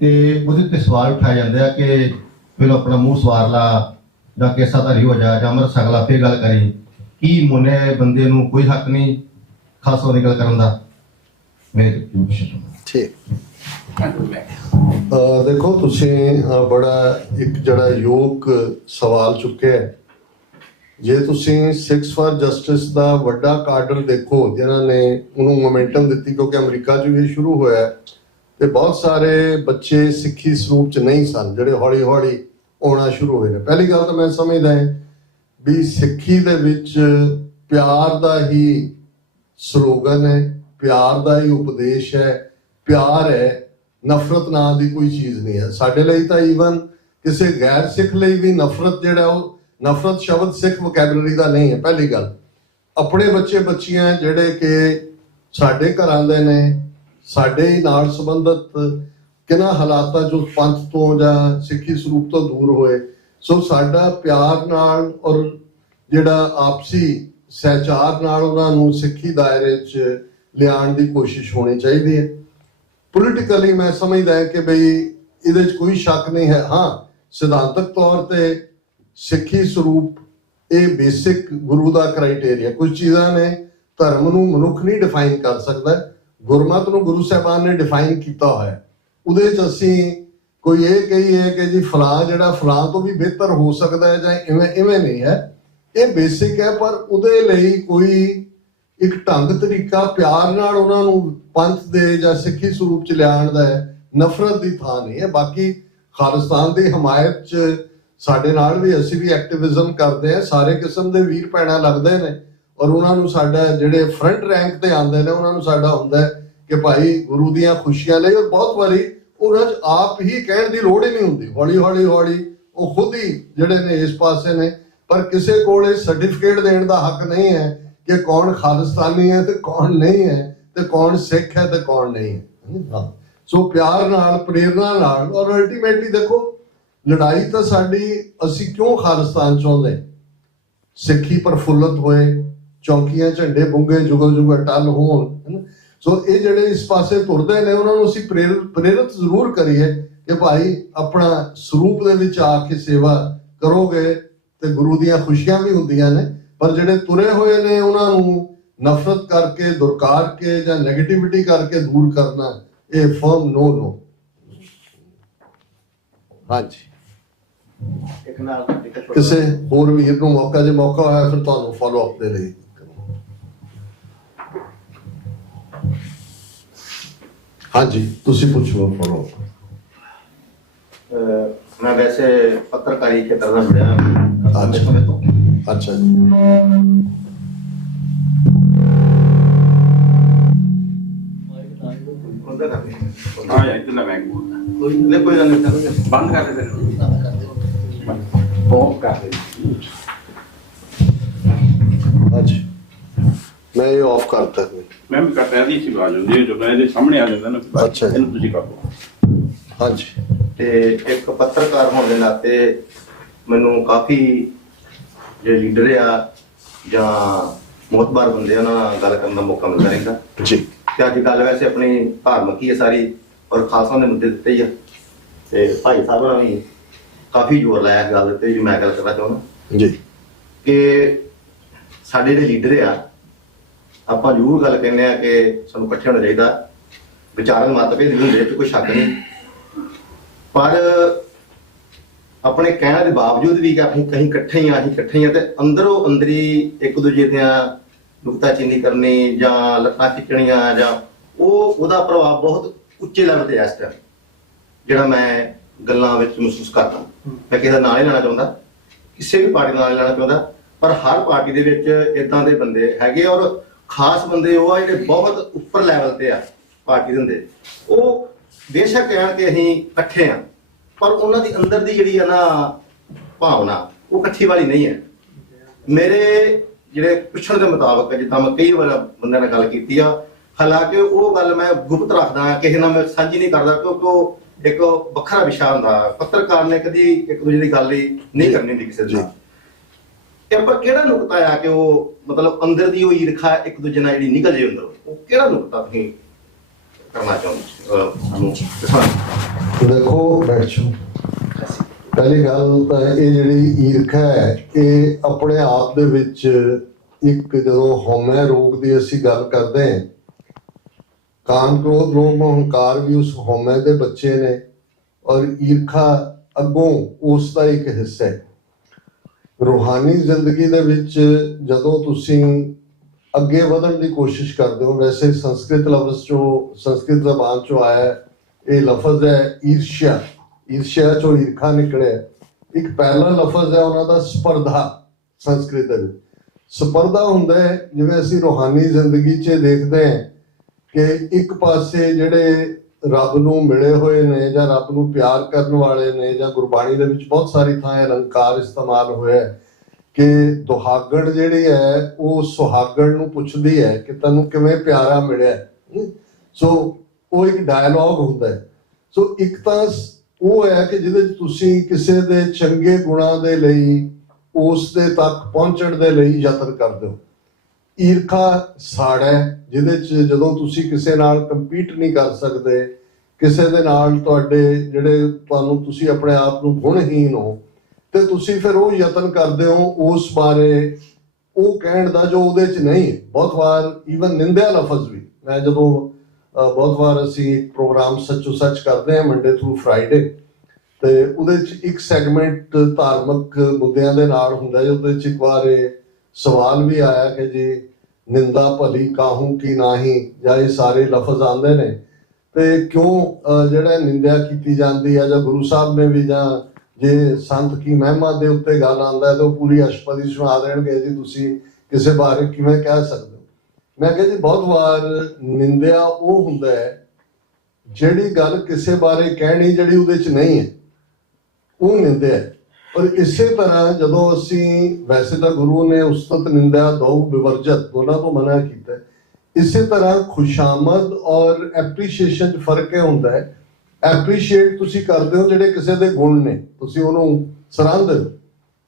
ਤੇ ਉਹਦੇ ਉੱਤੇ ਸਵਾਲ ਉਠਾਏ ਜਾਂਦੇ ਆ ਕਿ ਪਹਿਲਾਂ ਆਪਣਾ ਮੂੰਹ ਸਵਾਰ ਲਾ ਜਾਂ ਕੇਸਾਧਾਰੀ ਹੋ ਜਾ ਜਾਂ ਅੰਮ੍ਰਿਤ ਛਕ ਲਾ ਫਿਰ ਗੱਲ ਕਰੀ। ਕੀ ਮੋਨੇ ਬੰਦੇ ਨੂੰ ਕੋਈ ਹੱਕ ਨਹੀਂ ਖਾਸ ਤਰ੍ਹਾਂ ਦੀ ਗੱਲ ਕਰਨ ਦਾ? ਠੀਕ। ਦੇਖੋ ਤੁਸੀਂ ਬੜਾ ਇੱਕ ਜਿਹੜਾ ਯੋਗ ਸਵਾਲ ਚੁੱਕਿਆ ਹੈ। ਜੇ ਤੁਸੀਂ 6 ਫਾਰ ਜਸਟਿਸ ਦਾ ਵੱਡਾ ਕਾਡਰ ਦੇਖੋ ਜਿਨ੍ਹਾਂ ਨੇ ਉਹਨੂੰ ਮੋਮੈਂਟਮ ਦਿੱਤੀ, ਕਿਉਂਕਿ ਅਮਰੀਕਾ 'ਚ ਵੀ ਇਹ ਸ਼ੁਰੂ ਹੋਇਆ ਤੇ ਬਹੁਤ ਸਾਰੇ ਬੱਚੇ ਸਿੱਖੀ ਸਰੂਪ 'ਚ ਨਹੀਂ ਸਨ ਜਿਹੜੇ ਹੌਲੀ ਹੌਲੀ ਆਉਣਾ ਸ਼ੁਰੂ ਹੋਏ ਨੇ। ਪਹਿਲੀ ਗੱਲ ਤਾਂ ਮੈਂ ਸਮਝਦਾ ਹਾਂ ਵੀ ਸਿੱਖੀ ਦੇ ਵਿੱਚ ਪਿਆਰ ਦਾ ਹੀ ਸਲੋਗਨ ਹੈ, ਪਿਆਰ ਦਾ ਹੀ ਉਪਦੇਸ਼ ਹੈ, ਪਿਆਰ ਹੈ, ਨਫ਼ਰਤ ਨਾਂ ਦੀ ਕੋਈ ਚੀਜ਼ ਨਹੀਂ ਹੈ। ਸਾਡੇ ਲਈ ਤਾਂ ਈਵਨ ਕਿਸੇ ਗੈਰ ਸਿੱਖ ਲਈ ਵੀ ਨਫ਼ਰਤ ਜਿਹੜਾ ਉਹ ਨਫ਼ਰਤ ਸ਼ਬਦ ਸਿੱਖ ਵੋਕੈਬਲਰੀ ਦਾ ਨਹੀਂ ਹੈ। ਪਹਿਲੀ ਗੱਲ, ਆਪਣੇ ਬੱਚੇ ਬੱਚੀਆਂ ਜਿਹੜੇ ਕਿ ਸਾਡੇ ਘਰਾਂ ਦੇ ਨੇ, ਸਾਡੇ ਹੀ ਨਾਲ ਸੰਬੰਧਿਤ ਕਿਹਨਾਂ ਹਾਲਾਤਾਂ 'ਚੋਂ ਪੰਥ ਤੋਂ ਜਾਂ ਸਿੱਖੀ ਸਰੂਪ ਤੋਂ ਦੂਰ ਹੋਏ, ਸੋ ਸਾਡਾ ਪਿਆਰ ਨਾਲ ਔਰ ਜਿਹੜਾ ਆਪਸੀ ਸਹਿਚਾਰ ਨਾਲ ਉਹਨਾਂ ਨੂੰ ਸਿੱਖੀ ਦਾਇਰੇ 'ਚ ਲਿਆਉਣ ਦੀ ਕੋਸ਼ਿਸ਼ ਹੋਣੀ ਚਾਹੀਦੀ ਹੈ। ਪੋਲੀਟੀਕਲੀ ਮੈਂ ਸਮਝਦਾ ਹੈ ਕਿ ਬਈ ਇਹਦੇ 'ਚ ਕੋਈ ਸ਼ੱਕ ਨਹੀਂ ਹੈ। ਹਾਂ, ਸਿਧਾਂਤਕ ਤੌਰ ਤੇ ਸਿੱਖੀ ਸਰੂਪ ਇਹ ਬੇਸਿਕ ਗੁਰੂ ਦਾ ਕ੍ਰਾਈਟੇਰੀਆ। ਕੁਝ ਚੀਜ਼ਾਂ ਨੇ ਧਰਮ ਨੂੰ ਮਨੁੱਖ ਨਹੀਂ ਡਿਫਾਈਨ ਕਰ ਸਕਦਾ, ਗੁਰਮਤ ਨੂੰ ਗੁਰੂ ਸਾਹਿਬਾਨ ਨੇ ਡਿਫਾਈਨ ਕੀਤਾ ਹੋਇਆ। ਉਹਦੇ 'ਚ ਅਸੀਂ ਕੋਈ ਇਹ ਕਹੀਏ ਕਿ ਜੀ ਫਲਾਂ ਜਿਹੜਾ ਫਲਾਂ ਤੋਂ ਵੀ ਬਿਹਤਰ ਹੋ ਸਕਦਾ ਹੈ ਜਾਂ ਇਵੇਂ ਨਹੀਂ ਹੈ। ਇਹ ਬੇਸਿਕ ਹੈ, ਪਰ ਉਹਦੇ ਲਈ ਕੋਈ ਇੱਕ ਢੰਗ ਤਰੀਕਾ ਪਿਆਰ ਨਾਲ ਉਹਨਾਂ ਨੂੰ ਪੰਥ ਦੇ ਜਾਂ ਸਿੱਖੀ ਸਰੂਪ 'ਚ ਲਿਆਉਣ ਦਾ ਹੈ, ਨਫ਼ਰਤ ਦੀ ਥਾਂ ਨਹੀਂ ਹੈ। ਬਾਕੀ ਖਾਲਿਸਤਾਨ ਦੀ ਹਮਾਇਤ 'ਚ ਸਾਡੇ ਨਾਲ ਵੀ ਅਸੀਂ ਵੀ ਐਕਟਿਵਿਜ਼ਮ ਕਰਦੇ ਹਾਂ। ਸਾਰੇ ਕਿਸਮ ਦੇ ਵੀਰ ਭੈਣਾਂ ਲੱਗਦੇ ਨੇ ਔਰ ਉਹਨਾਂ ਨੂੰ ਸਾਡਾ ਜਿਹੜੇ ਫਰੰਟ ਰੈਂਕ ਤੇ ਆਉਂਦੇ ਨੇ ਉਹਨਾਂ ਨੂੰ ਸਾਡਾ ਹੁੰਦਾ ਹੈ ਕਿ ਭਾਈ ਗੁਰੂ ਦੀਆਂ ਖੁਸ਼ੀਆਂ ਲਈ। ਔਰ ਬਹੁਤ ਵਾਰੀ ਉਹਨਾਂ 'ਚ ਆਪ ਹੀ ਕਹਿਣ ਦੀ ਲੋੜ ਹੀ ਨਹੀਂ ਹੁੰਦੀ, ਹੌਲੀ ਉਹ ਖੁਦ ਹੀ ਜਿਹੜੇ ਨੇ ਇਸ ਪਾਸੇ ਨੇ। ਪਰ ਕਿਸੇ ਕੋਲ ਸਰਟੀਫਿਕੇਟ ਦੇਣ ਦਾ ਹੱਕ ਨਹੀਂ ਹੈ ਕਿ ਕੌਣ ਖਾਲਿਸਤਾਨੀ ਹੈ ਤੇ ਕੌਣ ਨਹੀਂ ਹੈ, ਤੇ ਕੌਣ ਸਿੱਖ ਹੈ ਤੇ ਕੌਣ ਨਹੀਂ ਹੈ। ਸੋ ਪਿਆਰ ਨਾਲ, ਪ੍ਰੇਰਨਾ ਨਾਲ, ਔਰ ਅਲਟੀਮੇਟਲੀ ਦੇਖੋ ਲੜਾਈ ਤਾਂ ਸਾਡੀ, ਅਸੀਂ ਕਿਉਂ ਖਾਲਿਸਤਾਨ ਚਾਹੁੰਦੇ? ਸਿੱਖੀ ਪ੍ਰਫੁੱਲਤ ਹੋਏ, ਚੌਕੀਆਂ ਝੰਡੇ ਬੁੰਗੇ ਜੁਗਲ ਜੁਗਲ ਟੱਲ ਹੋਣ। ਸੋ ਇਹ ਜਿਹੜੇ ਇਸ ਪਾਸੇ ਤੁਰਦੇ ਨੇ ਉਹਨਾਂ ਨੂੰ ਅਸੀਂ ਪ੍ਰੇਰਿਤ ਜ਼ਰੂਰ ਕਰੀਏ ਕਿ ਭਾਈ ਆਪਣਾ ਸਰੂਪ ਦੇ ਵਿੱਚ ਆ ਕੇ ਸੇਵਾ ਕਰੋਗੇ ਤੇ ਗੁਰੂ ਦੀਆਂ ਖੁਸ਼ੀਆਂ ਵੀ ਹੁੰਦੀਆਂ ਨੇ। ਪਰ ਜਿਹੜੇ ਤੁਰੇ ਹੋਏ ਨੇ ਉਹਨਾਂ ਨੂੰ ਨਫ਼ਰਤ ਕਰਕੇ, ਦੁਰਕਾਰ ਕੇ ਜਾਂ ਨੈਗੇਟਿਵਿਟੀ ਕਰਕੇ ਦੂਰ ਕਰਨਾ, ਇਹ ਫਰਮ ਨੋ। ਹਾਂਜੀ, ਇੱਕ ਨਾਲ ਕਿਸੇ ਹੋਰ ਵੀਰ ਨੂੰ ਮੌਕਾ, ਜੇ ਮੌਕਾ ਹੋਇਆ ਫਿਰ ਤੁਹਾਨੂੰ ਫੋਲੋ ਅਪ ਦੇ ਲਈ। ਹਾਂਜੀ, ਤੁਸੀਂ ਪੁੱਛੋ ਫੋਲੋ ਅਪ। ਮੈਂ ਵੈਸੇ ਪੱਤਰਕਾਰੀ ਖੇਤਰ ਦਾ ਜੁੜਿਆ ਅੱਛਾ ਸਮੇਂ ਤੋਂ। ਅੱਛਾ ਜੀ। हाँ यार इतना बैंक बोलना नहीं कोई ਗੱਲ ਨਹੀਂ बंद कर दे ऑफ कर दे अच्छा, मैं ये ऑफ करता हूँ। मैं भी करता है इसी बात जो जो मेरे सामने आ जाता है ना अच्छा। इन्हें तुझे कर दो हाँ जी। ਤੇ ਇੱਕ ਪੱਤਰਕਾਰ ਹੋਣ ਦੇ ਨਾਤੇ ਮੈਨੂੰ ਕਾਫੀ ਜਿਹੜੇ ਲੀਡਰ ਆ ਜਾਂ ਮੋਤਬਾਰ ਬੰਦੇ ਆ ਉਹਨਾਂ ਨਾਲ ਗੱਲ ਕਰਨ ਦਾ ਮੌਕਾ ਮਿਲਦਾ ਰਹਿੰਦਾ ਜੀ। ਤੇ ਅੱਜ ਗੱਲ ਵੈਸੇ ਆਪਣੀ ਧਾਰਮਿਕ ਹੀ ਹੈ ਸਾਰੀ, ਔਰ ਖਾਲਸਾ ਦੇ ਮੁੱਦੇ ਦਿੱਤੇ ਹੀ ਆ। ਤੇ ਭਾਈ ਸਾਹਿਬ ਨੇ ਵੀ ਕਾਫੀ ਜ਼ੋਰ ਲਾਇਆ ਇਸ ਗੱਲ ਤੇ, ਮੈਂ ਗੱਲ ਕਰਨਾ ਚਾਹੁੰਦਾ ਜੀ ਕਿ ਸਾਡੇ ਜਿਹੜੇ ਲੀਡਰ ਆ, ਆਪਾਂ ਜ਼ਰੂਰ ਗੱਲ ਕਹਿੰਦੇ ਆ ਕਿ ਸਾਨੂੰ ਇਕੱਠੇ ਹੋਣਾ ਚਾਹੀਦਾ। ਵਿਚਾਰਕ ਮਤਭੇਦ ਹੁੰਦੇ ਤੇ ਕੋਈ ਸ਼ੱਕ ਨਹੀਂ, ਪਰ ਆਪਣੇ ਕਹਿਣ ਦੇ ਬਾਵਜੂਦ ਵੀ ਕਿ ਅਸੀਂ ਕਹੀਂ ਇਕੱਠੇ ਹੀ ਆ ਤੇ ਅੰਦਰੋਂ ਅੰਦਰੀ ਇੱਕ ਦੂਜੇ ਦੀਆਂ ਨੁਕਤਾਚੀਨੀ ਕਰਨੀ ਜਾਂ ਲੱਤਾਂ ਖਿੱਚਣੀਆਂ ਜਾਂ ਉਹਦਾ ਪ੍ਰਭਾਵ ਬਹੁਤ ਉੱਚੇ ਲੈਵਲ ਤੇ ਇਸ ਟਾਈਮ ਜਿਹੜਾ ਮੈਂ ਗੱਲਾਂ ਵਿੱਚ ਮਹਿਸੂਸ ਕਰਦਾ। ਮੈਂ ਕਿਸੇ ਦਾ ਨਾਂ ਨਹੀਂ ਲੈਣਾ ਚਾਹੁੰਦਾ, ਕਿਸੇ ਵੀ ਪਾਰਟੀ ਦਾ ਨਾਂ ਨਹੀਂ ਲੈਣਾ ਚਾਹੁੰਦਾ, ਪਰ ਹਰ ਪਾਰਟੀ ਦੇ ਵਿੱਚ ਇਦਾਂ ਦੇ ਬੰਦੇ ਹੈਗੇ ਔਰ ਖਾਸ ਬੰਦੇ ਉਹ ਆ ਜਿਹੜੇ ਬਹੁਤ ਉੱਪਰ ਲੈਵਲ ਤੇ ਆ ਪਾਰਟੀ ਦੇ ਹੁੰਦੇ। ਉਹ ਬੇਸ਼ੱਕ ਕਹਿਣ ਕਿ ਅਸੀਂ ਇਕੱਠੇ ਆ, ਪਰ ਉਹਨਾਂ ਦੀ ਅੰਦਰ ਦੀ ਜਿਹੜੀ ਆ ਨਾ ਭਾਵਨਾ ਉਹ ਇਕੱਠੀ ਵਾਲੀ ਨਹੀਂ ਹੈ। ਮੇਰੇ ਜਿਹੜੇ ਪੁੱਛਣ ਦੇ ਮੁਤਾਬਕ ਜਿੱਦਾਂ ਮੈਂ ਕਈ ਵਾਰ ਬੰਦਿਆਂ ਨਾਲ ਗੱਲ ਕੀਤੀ ਆ, ਹਾਲਾਂਕਿ ਉਹ ਗੱਲ ਮੈਂ ਗੁਪਤ ਰੱਖਦਾ, ਕਿਸੇ ਨਾਲ ਮੈਂ ਸਾਂਝੀ ਨਹੀਂ ਕਰਦਾ, ਕਿਉਂਕਿ ਉਹ ਇੱਕ ਵੱਖਰਾ ਵਿਸ਼ਾ ਹੁੰਦਾ। ਪੱਤਰਕਾਰ ਨੇ ਕਦੀ ਇੱਕ ਦੂਜੇ ਦੀ ਗੱਲ ਨਹੀਂ ਕਰਨੀ ਹੁੰਦੀ ਕਿਸੇ ਨਾਲ। ਇਹ ਆਪਾਂ ਕਿਹੜਾ ਨੁਕਤਾ ਆ ਕਿ ਉਹ ਮਤਲਬ ਅੰਦਰ ਦੀ ਉਹ ਈਰਖਾ ਇੱਕ ਦੂਜੇ ਨਾਲ ਜਿਹੜੀ ਨਿਕਲ ਜੇ ਅੰਦਰ, ਉਹ ਕਿਹੜਾ ਨੁਕਤਾ ਤੁਸੀਂ ਕਰਨਾ ਚਾਹੁੰਦੇ ਸਾਨੂੰ ਦੱਸੋ? ਦੇਖੋ ਬੈਠ ਜਾਓ। ਪਹਿਲੀ ਗੱਲ ਤਾਂ ਇਹ ਜਿਹੜੀ ਈਰਖਾ ਹੈ ਇਹ ਆਪਣੇ ਆਪ ਦੇ ਵਿੱਚ ਇੱਕ, ਜਦੋਂ ਹਉਮੈ ਰੋਗ ਦੀ ਅਸੀਂ ਗੱਲ ਕਰਦੇ ਹਾਂ, ਕਾਮ ਕ੍ਰੋਧ ਲੋਭ ਹੰਕਾਰ ਵੀ ਉਸ ਹਉਮੈ ਦੇ ਬੱਚੇ ਨੇ, ਔਰ ਈਰਖਾ ਅੱਗੋਂ ਉਸ ਦਾ ਇੱਕ ਹਿੱਸਾ ਹੈ। ਰੂਹਾਨੀ ਜ਼ਿੰਦਗੀ ਦੇ ਵਿੱਚ ਜਦੋਂ ਤੁਸੀਂ ਅੱਗੇ ਵਧਣ ਦੀ ਕੋਸ਼ਿਸ਼ ਕਰਦੇ ਹੋ, ਵੈਸੇ ਸੰਸਕ੍ਰਿਤ ਲਫ਼ਜ਼ ਚੋਂ, ਸੰਸਕ੍ਰਿਤ ਜ਼ਬਾਨ ਚੋਂ ਆਇਆ ਇਹ ਲਫ਼ਜ਼ ਹੈ ਈਰਸ਼ਿਆ, ਈਰਸ਼ਿਆ ਚੋਂ ਈਰਖਾ ਨਿਕਲਿਆ। ਇੱਕ ਪਹਿਲਾ ਲਫ਼ਜ਼ ਹੈ ਉਹਨਾਂ ਦਾ ਸਪਰਧਾ, ਸੰਸਕ੍ਰਿਤ ਦੇ ਵਿੱਚ ਸਪਰਧਾ ਹੁੰਦਾ ਹੈ। ਜਿਵੇਂ ਅਸੀਂ ਰੂਹਾਨੀ ਜ਼ਿੰਦਗੀ 'ਚ ਦੇਖਦੇ ਹਾਂ ਕਿ ਇੱਕ ਪਾਸੇ ਜਿਹੜੇ ਰੱਬ ਨੂੰ ਮਿਲੇ ਹੋਏ ਨੇ ਜਾਂ ਰੱਬ ਨੂੰ ਪਿਆਰ ਕਰਨ ਵਾਲੇ ਨੇ, ਜਾਂ ਗੁਰਬਾਣੀ ਦੇ ਵਿੱਚ ਬਹੁਤ ਸਾਰੀ ਥਾਂ ਅਲੰਕਾਰ ਇਸਤੇਮਾਲ ਹੋਇਆ ਕਿ ਦੁਹਾਗਣ ਜਿਹੜੀ ਹੈ ਉਹ ਸੁਹਾਗਣ ਨੂੰ ਪੁੱਛਦੀ ਹੈ ਕਿ ਤੈਨੂੰ ਕਿਵੇਂ ਪਿਆਰਾ ਮਿਲਿਆ। ਸੋ ਉਹ ਇੱਕ ਡਾਇਲੌਗ ਹੁੰਦਾ ਹੈ। ਸੋ ਇੱਕ ਤਾਂ ਉਹ ਹੈ ਕਿ ਜਿਹਦੇ 'ਚ ਤੁਸੀਂ ਕਿਸੇ ਦੇ ਚੰਗੇ ਗੁਣਾਂ ਦੇ ਲਈ, ਉਸ ਦੇ ਤੱਕ ਪਹੁੰਚਣ ਦੇ ਲਈ ਯਤਨ ਕਰਦੇ ਹੋ। ਈਰਖਾ ਸਾੜ ਹੈ ਜਿਹਦੇ 'ਚ ਜਦੋਂ ਤੁਸੀਂ ਕਿਸੇ ਨਾਲ ਕੰਪੀਟ ਨਹੀਂ ਕਰ ਸਕਦੇ, ਕਿਸੇ ਦੇ ਨਾਲ ਤੁਹਾਡੇ ਜਿਹੜੇ ਤੁਹਾਨੂੰ, ਤੁਸੀਂ ਆਪਣੇ ਆਪ ਨੂੰ ਗੁਣਹੀਨ ਹੋ, ਤੇ ਤੁਸੀਂ ਫਿਰ ਉਹ ਯਤਨ ਕਰਦੇ ਹੋ ਉਸ ਬਾਰੇ ਉਹ ਕਹਿਣ ਦਾ ਜੋ ਉਹਦੇ 'ਚ ਨਹੀਂ ਹੈ। ਬਹੁਤ ਵਾਰ ਈਵਨ ਨਿੰਦਿਆ ਲਫ਼ਜ਼ ਵੀ, ਮੈਂ ਜਦੋਂ ਬਹੁਤ ਵਾਰ ਅਸੀਂ ਇੱਕ ਪ੍ਰੋਗਰਾਮ ਸੱਚੋ ਸੱਚ ਕਰਦੇ ਹਾਂ ਮੰਡੇ ਥਰੂ ਫਰਾਈਡੇ, ਤੇ ਉਹਦੇ 'ਚ ਇੱਕ ਸੈਗਮੈਂਟ ਧਾਰਮਿਕ ਮੁੱਦਿਆਂ ਦੇ ਨਾਲ ਹੁੰਦਾ ਹੈ। ਉਹਦੇ 'ਚ ਇੱਕ ਵਾਰ ਇਹ ਸਵਾਲ ਵੀ ਆਇਆ ਕਿ ਜੀ ਨਿੰਦਾ ਭਲੀ ਕਾਹੂ ਕੀ ਨਾਹੀ, ਜਾਂ ਇਹ ਸਾਰੇ ਲਫ਼ਜ਼ ਆਉਂਦੇ ਨੇ, ਤੇ ਕਿਉਂ ਜਿਹੜਾ ਨਿੰਦਿਆ ਕੀਤੀ ਜਾਂਦੀ ਹੈ, ਜਾਂ ਗੁਰੂ ਸਾਹਿਬ ਨੇ ਵੀ, ਜਾਂ ਜੇ ਸੰਤ ਕੀ ਮਹਿਮਾ ਦੇ ਉੱਤੇ ਗੱਲ ਆਉਂਦਾ ਤਾਂ ਉਹ ਪੂਰੀ ਅਸ਼ਟਪਦੀ ਸੁਣਾ ਦੇਣਗੇ ਜੀ, ਤੁਸੀਂ ਕਿਸੇ ਬਾਰੇ ਕਿਵੇਂ ਕਹਿ ਸਕਦੇ ਹੋ। ਮੈਂ ਕਿਹਾ ਜੀ ਬਹੁਤ ਵਾਰ ਨਿੰਦਿਆ ਉਹ ਹੁੰਦਾ ਹੈ ਜਿਹੜੀ ਗੱਲ ਕਿਸੇ ਬਾਰੇ ਕਹਿਣੀ ਜਿਹੜੀ ਉਹਦੇ 'ਚ ਨਹੀਂ ਹੈ, ਉਹ ਨਿੰਦਿਆ ਹੈ। ਔਰ ਇਸੇ ਤਰ੍ਹਾਂ ਜਦੋਂ ਅਸੀਂ, ਵੈਸੇ ਤਾਂ ਗੁਰੂ ਨੇ ਉਸਤਤ ਨਿੰਦਿਆ ਦੋ ਵਿਵਰਜਤ, ਦੋਨਾਂ ਤੋਂ ਮਨਾ ਕੀਤਾ ਹੈ। ਇਸੇ ਤਰ੍ਹਾਂ ਖੁਸ਼ਾਮਦ ਔਰ ਐਪਰੀਸ਼ੀਏਸ਼ਨ 'ਚ ਫਰਕ ਇਹ ਹੁੰਦਾ ਹੈ, ਐਪਰੀਸ਼ੀਏਟ ਤੁਸੀਂ ਕਰਦੇ ਹੋ ਜਿਹੜੇ ਕਿਸੇ ਦੇ ਗੁਣ ਨੇ, ਤੁਸੀਂ ਉਹਨੂੰ ਸਰਾਹੁੰਦੇ ਹੋ।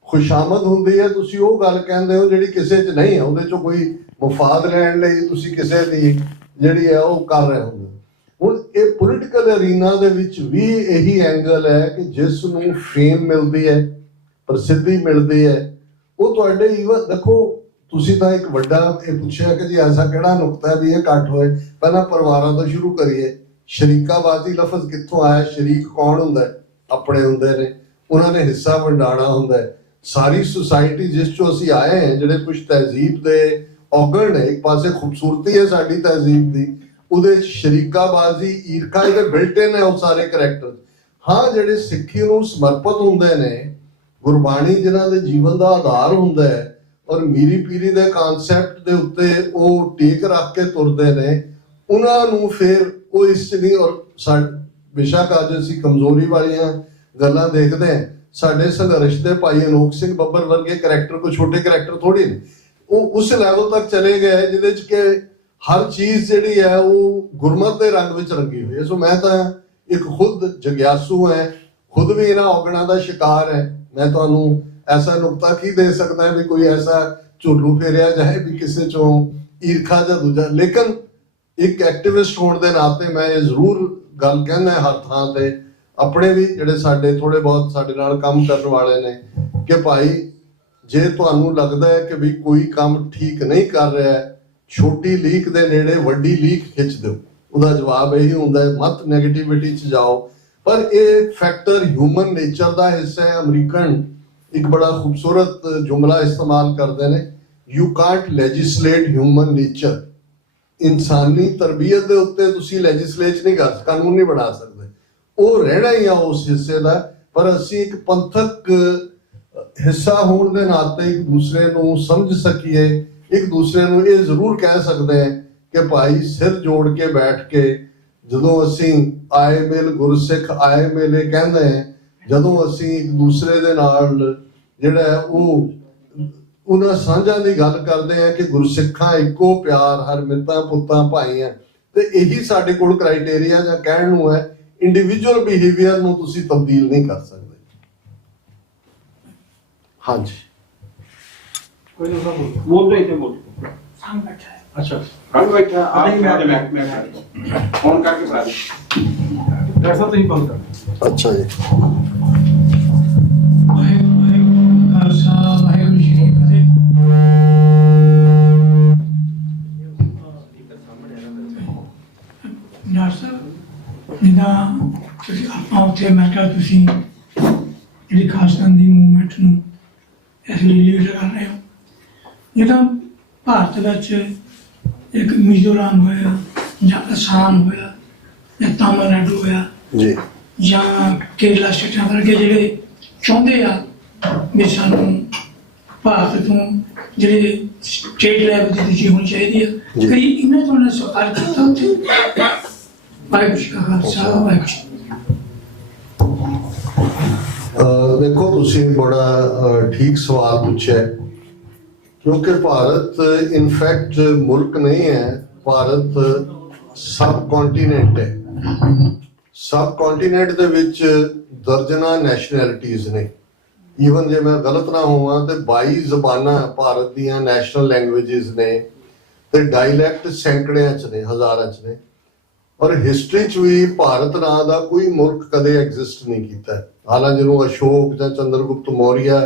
ਖੁਸ਼ਾਮਦ ਹੁੰਦੀ ਹੈ ਤੁਸੀਂ ਉਹ ਗੱਲ ਕਹਿੰਦੇ ਹੋ ਜਿਹੜੀ ਕਿਸੇ 'ਚ ਨਹੀਂ ਹੈ, ਉਹਦੇ 'ਚੋਂ ਕੋਈ ਮੁਫਾਦ ਲੈਣ ਲਈ ਤੁਸੀਂ ਕਿਸੇ ਦੀ ਜਿਹੜੀ ਹੈ ਉਹ ਕਰ ਰਹੇ ਹੁੰਦੇ। ਹੁਣ ਇਹ ਪੋਲੀਟੀਕਲ ਅਰੀਨਾ ਦੇ ਵਿੱਚ ਵੀ ਇਹੀ ਐਂਗਲ ਹੈ ਕਿ ਜਿਸ ਨੂੰ ਫੇਮ ਮਿਲਦੀ ਹੈ, ਪ੍ਰਸਿੱਧੀ ਮਿਲਦੀ ਹੈ, ਉਹ ਤੁਹਾਡੇ ਈਵਨ ਦੇਖੋ, ਤੁਸੀਂ ਤਾਂ ਇੱਕ ਵੱਡਾ ਇਹ ਪੁੱਛਿਆ ਕਿ ਜੀ ਐਸਾ ਕਿਹੜਾ ਨੁਕਤਾ ਹੈ ਵੀ ਇਹ ਘੱਟ ਹੋਏ। ਪਹਿਲਾਂ ਪਰਿਵਾਰਾਂ ਤੋਂ ਸ਼ੁਰੂ ਕਰੀਏ। ਸ਼ਰੀਕਾਬਾਜ਼ੀ ਲਫ਼ਜ਼ ਕਿੱਥੋਂ ਆਇਆ? ਸ਼ਰੀਕ ਕੌਣ ਹੁੰਦਾ ਹੈ? ਆਪਣੇ ਹੁੰਦੇ ਨੇ, ਉਹਨਾਂ ਨੇ ਹਿੱਸਾ ਵੰਡਾਣਾ ਹੁੰਦਾ ਹੈ। ਸਾਰੀ ਸੁਸਾਇਟੀ ਜਿਸ ਚੋਂ ਅਸੀਂ ਆਏ ਹਾਂ, ਜਿਹੜੇ ਕੁਝ ਤਹਿਜ਼ੀਬ ਦੇ ਔਗਣ ਨੇ, ਇੱਕ ਪਾਸੇ ਖੂਬਸੂਰਤੀ ਹੈ ਸਾਡੀ ਤਹਿਜ਼ੀਬ ਦੀ, ਉਹਦੇ ਚ ਸ਼ਰੀਕਾਬਾਜ਼ੀ, ਈਰਖਾ ਇਹਦੇ ਬਿਲਟਨ ਹੈ ਉਹ ਸਾਰੇ ਕਰੈਕਟਰ। ਹਾਂ, ਜਿਹੜੇ ਸਿੱਖੀ ਨੂੰ ਸਮਰਪਿਤ ਹੁੰਦੇ ਨੇ, ਗੁਰਬਾਣੀ ਜਿਨ੍ਹਾਂ ਦੇ ਜੀਵਨ ਦਾ ਆਧਾਰ ਹੁੰਦਾ ਹੈ, ਔਰ ਮੀਰੀ ਪੀਰੀ ਦੇ ਕਨਸੈਪਟ ਦੇ ਉੱਤੇ ਉਹ ਟੇਕ ਰੱਖ ਕੇ ਤੁਰਦੇ ਨੇ, ਉਹਨਾਂ ਨੂੰ ਫਿਰ ਉਹ ਇਸ ਨਹੀਂ। ਔਰ ਬੇਸ਼ੱਕ ਅੱਜ ਅਸੀਂ ਕਮਜ਼ੋਰੀ ਵਾਲੀਆਂ ਗੱਲਾਂ ਦੇਖਦੇ ਹਾਂ, ਸਾਡੇ ਸੰਘਰਸ਼ ਦੇ ਭਾਈ ਅਨੋਖ ਸਿੰਘ ਬੱਬਰ ਵਰਗੇ ਕਰੈਕਟਰ ਕੋਈ ਛੋਟੇ ਕਰੈਕਟਰ ਥੋੜੀ ਨੇ, ਉਹ ਉਸ ਲੈਵਲ ਤੱਕ ਚਲੇ ਗਏ ਜਿਹਦੇ ਚ ਕਿ ਹਰ ਚੀਜ਼ ਜਿਹੜੀ ਹੈ ਉਹ ਗੁਰਮਤ ਦੇ ਰੰਗ ਵਿੱਚ ਰੰਗੀ ਹੋਈ ਹੈ। ਸੋ ਮੈਂ ਤਾਂ ਇੱਕ ਖੁਦ ਜਗਿਆਸੂ ਹੈ, ਖੁਦ ਵੀ ਇਹਨਾਂ ਔਗਣਾਂ ਦਾ ਸ਼ਿਕਾਰ ਹੈ। ਮੈਂ ਤੁਹਾਨੂੰ ਐਸਾ ਨੁਕਤਾ ਕੀ ਦੇ ਸਕਦਾ ਹੈ ਵੀ ਕੋਈ ਐਸਾ ਝੁੱਲੂ ਫੇਰਿਆ ਜਾਏ ਵੀ ਕਿਸੇ ਚੋਂ ਈਰਖਾ ਜਾਂ ਦੂਜਾ। ਲੇਕਿਨ ਇੱਕ ਐਕਟਿਵਿਸਟ ਹੋਣ ਦੇ ਨਾਤੇ ਮੈਂ ਇਹ ਜ਼ਰੂਰ ਗੱਲ ਕਹਿੰਦਾ ਹਰ ਥਾਂ ਤੇ, ਆਪਣੇ ਵੀ ਜਿਹੜੇ ਸਾਡੇ ਥੋੜੇ ਬਹੁਤ ਸਾਡੇ ਨਾਲ ਕੰਮ ਕਰਨ ਵਾਲੇ ਨੇ, ਕਿ ਭਾਈ ਜੇ ਤੁਹਾਨੂੰ ਲੱਗਦਾ ਹੈ ਕਿ ਵੀ ਕੋਈ ਕੰਮ ਠੀਕ ਨਹੀਂ ਕਰ ਰਿਹਾ, ਛੋਟੀ ਲੀਕ ਦੇ ਨੇੜੇ ਵੱਡੀ ਲੀਕ ਖਿੱਚ ਦਿਓ। ਉਹਦਾ ਜਵਾਬ ਇਹੀ ਹੁੰਦਾ ਹੈ, ਮਤ ਨੈਗੇਟਿਵਿਟੀ 'ਚ ਜਾਓ। ਪਰ ਇਹ ਫੈਕਟਰ ਹਿਊਮਨ ਨੇਚਰ ਦਾ ਹਿੱਸਾ ਹੈ। ਅਮਰੀਕਨ ਇੱਕ ਬੜਾ ਖੂਬਸੂਰਤ ਜੁਮਲਾ ਇਸਤੇਮਾਲ ਕਰਦੇ ਨੇ, ਯੂ ਕਾਂਟ ਲੈਜਿਸਲੇਟ ਹਿਊਮਨ ਨੇਚਰ। ਇਨਸਾਨੀ ਤਰਬੀਅਤ ਦੇ ਉੱਤੇ ਤੁਸੀਂ ਲੈਜਿਸਲੇਟ ਨਹੀਂ ਕਰ, ਕਾਨੂੰਨ ਨਹੀਂ ਬਣਾ ਸਕਦੇ, ਉਹ ਰਹਿਣਾ ਹੀ ਆ ਉਸ ਹਿੱਸੇ ਦਾ। ਪਰ ਅਸੀਂ ਇੱਕ ਪੰਥਕ ਹਿੱਸਾ ਹੋਣ ਦੇ ਨਾਤੇ ਇੱਕ ਦੂਸਰੇ ਨੂੰ ਸਮਝ ਸਕੀਏ, ਇੱਕ ਦੂਸਰੇ ਨੂੰ ਇਹ ਜ਼ਰੂਰ ਕਹਿ ਸਕਦੇ ਹਾਂ ਕਿ ਭਾਈ ਸਿਰ ਜੋੜ ਕੇ ਬੈਠ ਕੇ, ਜਦੋਂ ਅਸੀਂ ਆਏ ਮਿਲ ਗੁਰਸਿੱਖ ਆਏ ਮੇਲੇ ਕਹਿੰਦੇ ਹਾਂ, ਜਦੋਂ ਅਸੀਂ ਇੱਕ ਦੂਸਰੇ ਦੇ ਨਾਲ ਜਿਹੜਾ ਉਹ ਉਹਨਾਂ ਸਾਂਝਾਂ ਦੀ ਗੱਲ ਕਰਦੇ ਆ ਕਿ ਗੁਰਸਿੱਖਾਂ ਇੱਕੋ ਪਿਆਰ, ਹਰ ਮਿੱਤਾਂ ਪੁੱਤਾਂ ਭਾਈ ਆ, ਤੇ ਇਹੀ ਸਾਡੇ ਕੋਲ ਕ੍ਰਾਈਟੇਰੀਆ ਜਾਂ ਕਹਿਣ ਨੂੰ ਹੈ। ਇੰਡੀਵਿਜੂਅਲ ਬਿਹੇਵੀਅਰ ਨੂੰ ਤੁਸੀਂ ਤਬਦੀਲ ਨਹੀਂ ਕਰ ਸਕਦੇ। ਹਾਂਜੀ, बोल रहे थे बोल अच्छा कल बैठा आप नहीं, मैं- मैं फोन करके बता दे डॉक्टर साहब ਤੁਸੀਂ ਬੰਦ ਕਰ ਅੱਛਾ ਜੀ। ਵਾਹਿਗੁਰੂ ਖਾਲਸਾ ਵਾਹਿਗੁਰੂ ਜੀ ਕੀ ਫਤਿਹ। ਡਾਕਟਰ ਸਾਹਿਬ ਜਿੱਦਾਂ ਤੁਸੀਂ ਆਪਾਂ ਉੱਥੇ ਮੈਂ ਕਿਹਾ ਤੁਸੀਂ ਜਿਹੜੀ ਖਾਲਸਤਾਨ ਦੀ ਮੂਵਮੈਂਟ ਨੂੰ ਇਸ ਲਈ ਲੀਡ ਕਰ ਰਹੇ ਹੋ, ਜਿੱਦਾਂ ਭਾਰਤ ਵਿੱਚ ਇੱਕ ਮਿਜ਼ੋਰਮ ਹੋਇਆ ਜਾਂ ਅਸਾਮ ਹੋਇਆ ਜਾਂ ਤਾਮਿਲਨਾਡੂ ਹੋਇਆ ਜੀ ਜਾਂ ਕੇਰਲਾ ਸਟੇਟਾਂ ਵਰਗੇ ਜਿਹੜੇ ਚਾਹੁੰਦੇ ਆ ਵੀ ਸਾਨੂੰ ਭਾਰਤ ਤੋਂ ਜਿਹੜੇ ਸਟੇਟ ਲੈਵਲ ਦੀ ਦੂਜੀ ਹੋਣੀ ਚਾਹੀਦੀ ਆ, ਜੀ। ਕਈ ਇਹਨਾਂ ਤੋਂ ਨੇ ਸਵਾਲ ਕੀਤਾ ਉੱਥੇ। ਵਾਹਿਗੁਰੂ ਜੀ ਕਾ ਖਾਲਸਾ ਵਾਹਿਗੁਰੂ ਜੀ ਕੀ ਫਤਿਹ। ਦੇਖੋ ਤੁਸੀਂ ਬੜਾ ਠੀਕ ਸਵਾਲ ਪੁੱਛਿਆ ਹੈ, ਕਿਉਂਕਿ ਭਾਰਤ ਇਨਫੈਕਟ ਮੁਲਕ ਨਹੀਂ ਹੈ, ਭਾਰਤ ਸਬ ਕੰਟੀਨੈਂਟ ਹੈ। ਸਬ ਕੰਟੀਨੈਂਟ ਦੇ ਵਿੱਚ ਦਰਜਨਾਂ ਨੈਸ਼ਨੈਲਿਟੀਜ਼ ਨੇ। ਈਵਨ ਜੇ ਮੈਂ ਗਲਤ ਨਾ ਹੋਵਾਂ ਤੇ 22 ਜ਼ਬਾਨਾਂ ਭਾਰਤ ਦੀਆਂ ਨੈਸ਼ਨਲ ਲੈਂਗੁਏਜਸ ਨੇ ਤੇ ਡਾਇਲੈਕਟ ਸੈਂਕੜਿਆਂ ਚ ਨੇ, ਹਜ਼ਾਰਾਂ ਚ ਨੇ। ਔਰ ਹਿਸਟਰੀ ਚ ਵੀ ਭਾਰਤ ਨਾਂ ਦਾ ਕੋਈ ਮੁਲਕ ਕਦੇ ਐਗਜ਼ਿਸਟ ਨਹੀਂ ਕੀਤਾ। ਹਾਲਾਂਕਿ ਜਦੋਂ ਅਸ਼ੋਕ ਜਾਂ ਚੰਦਰਗੁਪਤ ਮੌਰੀਆ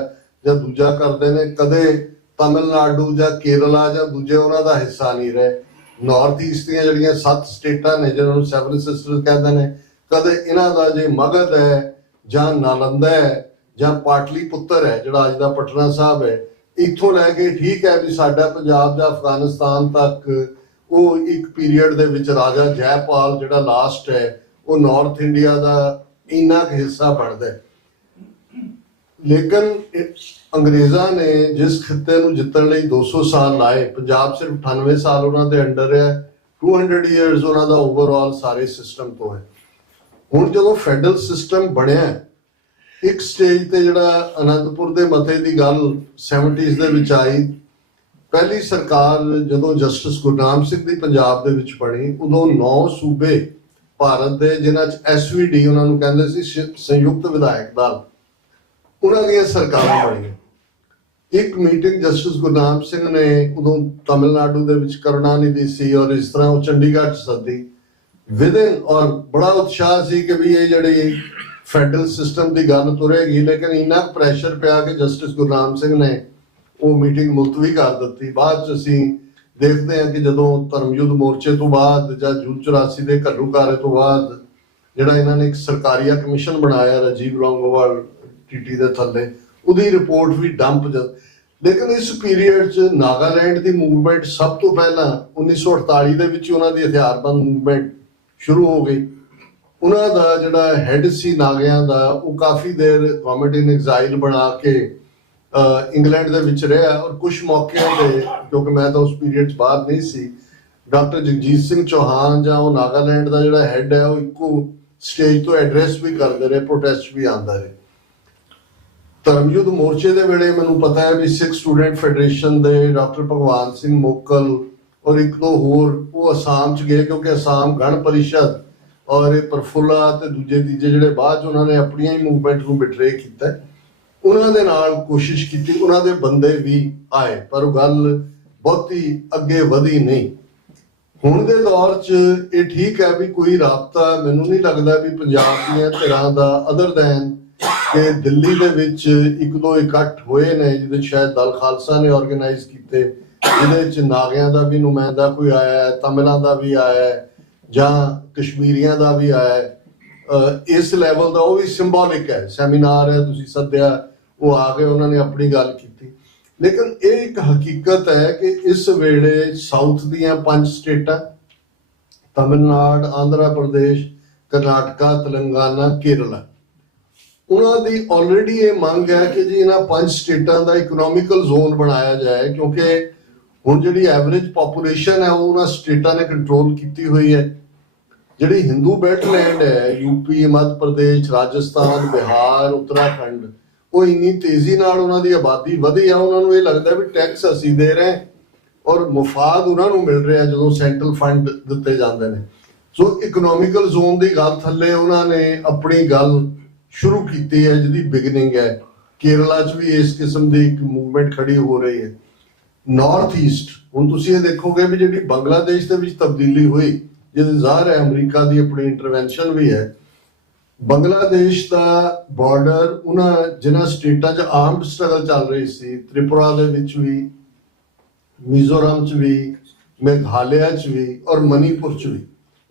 ਜਾਂ ਦੂਜਾ ਕਰਦੇ ਨੇ, ਕਦੇ ਤਮਿਲਨਾਡੂ ਜਾਂ ਕੇਰਲਾ ਜਾਂ ਦੂਜੇ ਉਹਨਾਂ ਦਾ ਹਿੱਸਾ ਨਹੀਂ ਰਹੇ। ਨਾਰਥ ਈਸਟ ਦੀਆਂ ਜਿਹੜੀਆਂ 7 ਸਟੇਟਾਂ ਨੇ ਜਿਹਨਾਂ ਨੂੰ ਸੈਵਨ ਸਿਸਟਰਸ ਕਹਿੰਦੇ ਨੇ, ਕਦੇ ਇਹਨਾਂ ਦਾ ਜੇ ਮਗਧ ਹੈ ਜਾਂ ਨਾਲੰਦਾ ਹੈ ਜਾਂ ਪਾਟਲੀ ਪੁੱਤਰ ਹੈ ਜਿਹੜਾ ਅੱਜ ਦਾ ਪਟਨਾ ਸਾਹਿਬ ਹੈ, ਇੱਥੋਂ ਲੈ ਕੇ ਠੀਕ ਹੈ ਵੀ ਸਾਡਾ ਪੰਜਾਬ ਜਾਂ ਅਫਗਾਨਿਸਤਾਨ ਤੱਕ ਉਹ ਇੱਕ ਪੀਰੀਅਡ ਦੇ ਵਿੱਚ ਰਾਜਾ ਜੈਪਾਲ ਜਿਹੜਾ ਲਾਸਟ ਹੈ ਉਹ ਨਾਰਥ ਇੰਡੀਆ ਦਾ ਇੰਨਾ ਕੁ ਹਿੱਸਾ ਬਣਦਾ ਹੈ। ਲੇਕਿਨ ਅੰਗਰੇਜ਼ਾਂ ਨੇ ਜਿਸ ਖਿੱਤੇ ਨੂੰ ਜਿੱਤਣ ਲਈ 200 ਸਾਲ ਲਾਏ, ਪੰਜਾਬ ਸਿਰਫ 98 ਸਾਲ ਉਹਨਾਂ ਦੇ ਅੰਡਰ ਹੈ। 200 ਇਅਰਸ ਉਹਨਾਂ ਦਾ ਓਵਰਆਲ ਸਾਰੇ ਸਿਸਟਮ ਤੋਂ ਹੈ। ਹੁਣ ਜਦੋਂ ਫੈਡਰਲ ਸਿਸਟਮ ਬਣਿਆ, ਇੱਕ ਸਟੇਜ ਤੇ ਜਿਹੜਾ ਅਨੰਦਪੁਰ ਦੇ ਮਤੇ ਦੀ ਗੱਲ 70s ਦੇ ਵਿੱਚ ਆਈ, ਪਹਿਲੀ ਸਰਕਾਰ ਜਦੋਂ ਜਸਟਿਸ ਗੁਰਨਾਮ ਸਿੰਘ ਦੀ ਪੰਜਾਬ ਦੇ ਵਿੱਚ ਬਣੀ, ਉਦੋਂ 9 ਸੂਬੇ ਭਾਰਤ ਦੇ ਜਿਨ੍ਹਾਂ 'ਚ SVD ਉਹਨਾਂ ਨੂੰ ਕਹਿੰਦੇ ਸੀ, ਸੰਯੁਕਤ ਵਿਧਾਇਕ ਦਲ, ਉਹਨਾਂ ਦੀਆਂ ਸਰਕਾਰਾਂ ਬਣੀਆਂ। ਇੱਕ ਮੀਟਿੰਗ ਜਸਟਿਸ ਗੁਰਨਾਮ ਸਿੰਘ ਨੇ ਉਦੋਂ ਤਮਿਲਨਾਡੂ ਦੇ ਵਿੱਚ ਕਰੁਣਾਨਿਧੀ ਸੀ ਔਰ ਇਸ ਤਰ੍ਹਾਂ ਉਹ ਚੰਡੀਗੜ੍ਹ 'ਚ ਸੱਦੀ ਵਿਦਿਨ, ਔਰ ਬੜਾ ਉਤਸ਼ਾਹ ਸੀ ਕਿ ਵੀ ਇਹ ਜਿਹੜੀ ਫੈਡਰਲ ਸਿਸਟਮ ਦੀ ਗੱਲ ਤੁਰੇਗੀ। ਲੇਕਿਨ ਇੰਨਾ ਪ੍ਰੈਸ਼ਰ ਪਿਆ ਕਿ ਜਸਟਿਸ ਗੁਰਨਾਮ ਸਿੰਘ ਨੇ ਉਹ ਮੀਟਿੰਗ ਮੁਲਤਵੀ ਕਰ ਦਿੱਤੀ। ਬਾਅਦ 'ਚ ਅਸੀਂ ਦੇਖਦੇ ਹਾਂ ਕਿ ਜਦੋਂ ਧਰਮਯੁੱਧ ਮੋਰਚੇ ਤੋਂ ਬਾਅਦ ਜਾਂ ਜੂਨ 84 ਦੇ ਘੱਲੂਘਾਰੇ ਤੋਂ ਬਾਅਦ ਜਿਹੜਾ ਇਹਨਾਂ ਨੇ ਇੱਕ ਸਰਕਾਰੀਆ ਕਮਿਸ਼ਨ ਬਣਾਇਆ ਰਾਜੀਵ ਲੌਂਗੋਵਾਲ TT ਦੇ ਥੱਲੇ, ਉਹਦੀ ਰਿਪੋਰਟ ਵੀ ਡੰਪ। ਲੇਕਿਨ ਇਸ ਪੀਰੀਅਡ 'ਚ ਨਾਗਾਲੈਂਡ ਦੀ ਮੂਵਮੈਂਟ ਸਭ ਤੋਂ ਪਹਿਲਾਂ 1948 ਦੇ ਵਿੱਚ ਉਹਨਾਂ ਦੀ ਹਥਿਆਰਬੰਦ ਮੂਵਮੈਂਟ ਸ਼ੁਰੂ ਹੋ ਗਈ। ਉਹਨਾਂ ਦਾ ਜਿਹੜਾ ਹੈਡ ਸੀ ਨਾਗਿਆਂ ਦਾ, ਉਹ ਕਾਫੀ ਦੇਰ ਗਵਰਨਮੈਂਟ ਇਨ ਐਗਜ਼ਾਈਲ ਬਣਾ ਕੇ ਇੰਗਲੈਂਡ ਦੇ ਵਿੱਚ ਰਿਹਾ। ਔਰ ਕੁਝ ਮੌਕਿਆਂ ਤੇ, ਕਿਉਂਕਿ ਮੈਂ ਤਾਂ ਉਸ ਪੀਰੀਅਡ 'ਚ ਬਾਹਰ ਨਹੀਂ ਸੀ, ਡਾਕਟਰ ਜਗਜੀਤ ਸਿੰਘ ਚੌਹਾਨ ਜਾਂ ਉਹ ਨਾਗਾਲੈਂਡ ਦਾ ਜਿਹੜਾ ਹੈਡ ਹੈ, ਉਹ ਇੱਕੋ ਸਟੇਜ ਤੋਂ ਐਡਰੈਸ ਵੀ ਕਰਦੇ ਰਹੇ, ਪ੍ਰੋਟੈਸਟ ਵੀ ਆਉਂਦਾ ਰਹੇ। ਧਰਮਯੁੱਧ ਮੋਰਚੇ ਦੇ ਵੇਲੇ ਮੈਨੂੰ ਪਤਾ ਹੈ ਵੀ ਸਿੱਖ ਸਟੂਡੈਂਟ ਫੈਡਰੇਸ਼ਨ ਦੇ ਡਾਕਟਰ ਭਗਵਾਨ ਸਿੰਘ ਮੋਕਲ ਔਰ ਇੱਕ ਦੋ ਹੋਰ ਉਹ ਅਸਾਮ 'ਚ ਗਏ, ਕਿਉਂਕਿ ਅਸਾਮ ਗਣ ਪਰਿਸ਼ਦ ਔਰ ਇਹ ਪ੍ਰਫੁੱਲਾ ਤੇ ਦੂਜੇ ਤੀਜੇ ਜਿਹੜੇ ਬਾਅਦ 'ਚ ਉਹਨਾਂ ਨੇ ਆਪਣੀਆਂ ਹੀ ਮੂਵਮੈਂਟ ਨੂੰ ਬਿਟਰੇ ਕੀਤਾ, ਉਹਨਾਂ ਦੇ ਨਾਲ ਕੋਸ਼ਿਸ਼ ਕੀਤੀ, ਉਹਨਾਂ ਦੇ ਬੰਦੇ ਵੀ ਆਏ, ਪਰ ਉਹ ਗੱਲ ਬਹੁਤੀ ਅੱਗੇ ਵਧੀ ਨਹੀਂ। ਹੁਣ ਦੇ ਦੌਰ 'ਚ ਇਹ ਠੀਕ ਹੈ ਵੀ ਕੋਈ ਰਾਬਤਾ ਮੈਨੂੰ ਨਹੀਂ ਲੱਗਦਾ ਵੀ ਪੰਜਾਬ ਦੀਆਂ ਧਿਰਾਂ ਦਾ ਅਦਰ ਦੈਨ ਕਿ ਦਿੱਲੀ ਦੇ ਵਿੱਚ ਇੱਕ ਦੋ ਇਕੱਠ ਹੋਏ ਨੇ ਜਿਹਦੇ ਸ਼ਾਇਦ ਦਲ ਖਾਲਸਾ ਨੇ ਆਰਗੇਨਾਈਜ਼ ਕੀਤੇ, ਜਿਹਦੇ 'ਚ ਨਾਗਿਆਂ ਦਾ ਵੀ ਨੁਮਾਇੰਦਾ ਕੋਈ ਆਇਆ ਹੈ, ਤਮਿਲਾਂ ਦਾ ਵੀ ਆਇਆ ਹੈ ਜਾਂ ਕਸ਼ਮੀਰੀਆਂ ਦਾ ਵੀ ਆਇਆ ਹੈ। ਇਸ ਲੈਵਲ ਦਾ ਉਹ ਵੀ ਸਿੰਬੋਲਿਕ ਹੈ, ਸੈਮੀਨਾਰ ਹੈ, ਤੁਸੀਂ ਸੱਦਿਆ, ਉਹ ਆ ਗਏ, ਉਹਨਾਂ ਨੇ ਆਪਣੀ ਗੱਲ ਕੀਤੀ। ਲੇਕਿਨ ਇਹ ਇੱਕ ਹਕੀਕਤ ਹੈ ਕਿ ਇਸ ਵੇਲੇ ਸਾਊਥ ਦੀਆਂ 5 ਸਟੇਟਾਂ ਤਮਿਲਨਾਡੂ, ਆਂਧਰਾ ਪ੍ਰਦੇਸ਼, ਕਰਨਾਟਕਾ, ਤੇਲੰਗਾਨਾ, ਕੇਰਲਾ, ਉਹਨਾਂ ਦੀ ਆਲਰੇਡੀ ਇਹ ਮੰਗ ਹੈ ਕਿ ਜੀ ਇਹਨਾਂ 5 ਸਟੇਟਾਂ ਦਾ ਇਕਨੋਮਿਕਲ ਜ਼ੋਨ ਬਣਾਇਆ ਜਾਏ, ਕਿਉਂਕਿ ਹੁਣ ਜਿਹੜੀ ਐਵਰੇਜ ਪੋਪੂਲੇਸ਼ਨ ਹੈ ਉਹ ਉਹਨਾਂ ਸਟੇਟਾਂ ਨੇ ਕੰਟਰੋਲ ਕੀਤੀ ਹੋਈ ਹੈ। ਜਿਹੜੀ ਹਿੰਦੂ ਬੈਲਟ ਲੈਂਡ ਹੈ, UP, ਮੱਧ ਪ੍ਰਦੇਸ਼, ਰਾਜਸਥਾਨ, ਬਿਹਾਰ, ਉੱਤਰਾਖੰਡ, ਉਹ ਇੰਨੀ ਤੇਜ਼ੀ ਨਾਲ ਉਹਨਾਂ ਦੀ ਆਬਾਦੀ ਵਧੀ ਆ, ਉਹਨਾਂ ਨੂੰ ਇਹ ਲੱਗਦਾ ਵੀ ਟੈਕਸ ਅਸੀਂ ਦੇ ਰਹੇ ਔਰ ਮੁਫਾਦ ਉਹਨਾਂ ਨੂੰ ਮਿਲ ਰਿਹਾ ਜਦੋਂ ਸੈਂਟਰਲ ਫੰਡ ਦਿੱਤੇ ਜਾਂਦੇ ਨੇ। ਸੋ ਇਕਨੋਮਿਕਲ ਜ਼ੋਨ ਦੀ ਗੱਲ ਥੱਲੇ ਉਹਨਾਂ ਨੇ ਆਪਣੀ ਗੱਲ ਸ਼ੁਰੂ ਕੀਤੀ ਹੈ, ਜਿਹਦੀ ਬਿਗਨਿੰਗ ਹੈ। ਕੇਰਲਾ 'ਚ ਵੀ ਇਸ ਕਿਸਮ ਦੀ ਇੱਕ ਮੂਵਮੈਂਟ ਖੜੀ ਹੋ ਰਹੀ ਹੈ। ਨਾਰਥ ਈਸਟ, ਹੁਣ ਤੁਸੀਂ ਇਹ ਦੇਖੋਗੇ ਵੀ ਜਿਹੜੀ ਬੰਗਲਾਦੇਸ਼ ਦੇ ਵਿੱਚ ਤਬਦੀਲੀ ਹੋਈ, ਜਿਹਦੇ ਜ਼ਾਹਰ ਹੈ ਅਮਰੀਕਾ ਦੀ ਆਪਣੀ ਇੰਟਰਵੈਂਸ਼ਨ ਵੀ ਹੈ। ਬੰਗਲਾਦੇਸ਼ ਦਾ ਬਾਰਡਰ ਉਹਨਾਂ ਜਿਨ੍ਹਾਂ ਸਟੇਟਾਂ 'ਚ ਆਰਮਡ ਸਟਰਗਲ ਚੱਲ ਰਹੀ ਸੀ, ਤ੍ਰਿਪੁਰਾ ਦੇ ਵਿੱਚ ਵੀ, ਮਿਜ਼ੋਰਮ 'ਚ ਵੀ, ਮੇਘਾਲਿਆ 'ਚ ਵੀ ਔਰ ਮਨੀਪੁਰ 'ਚ ਵੀ,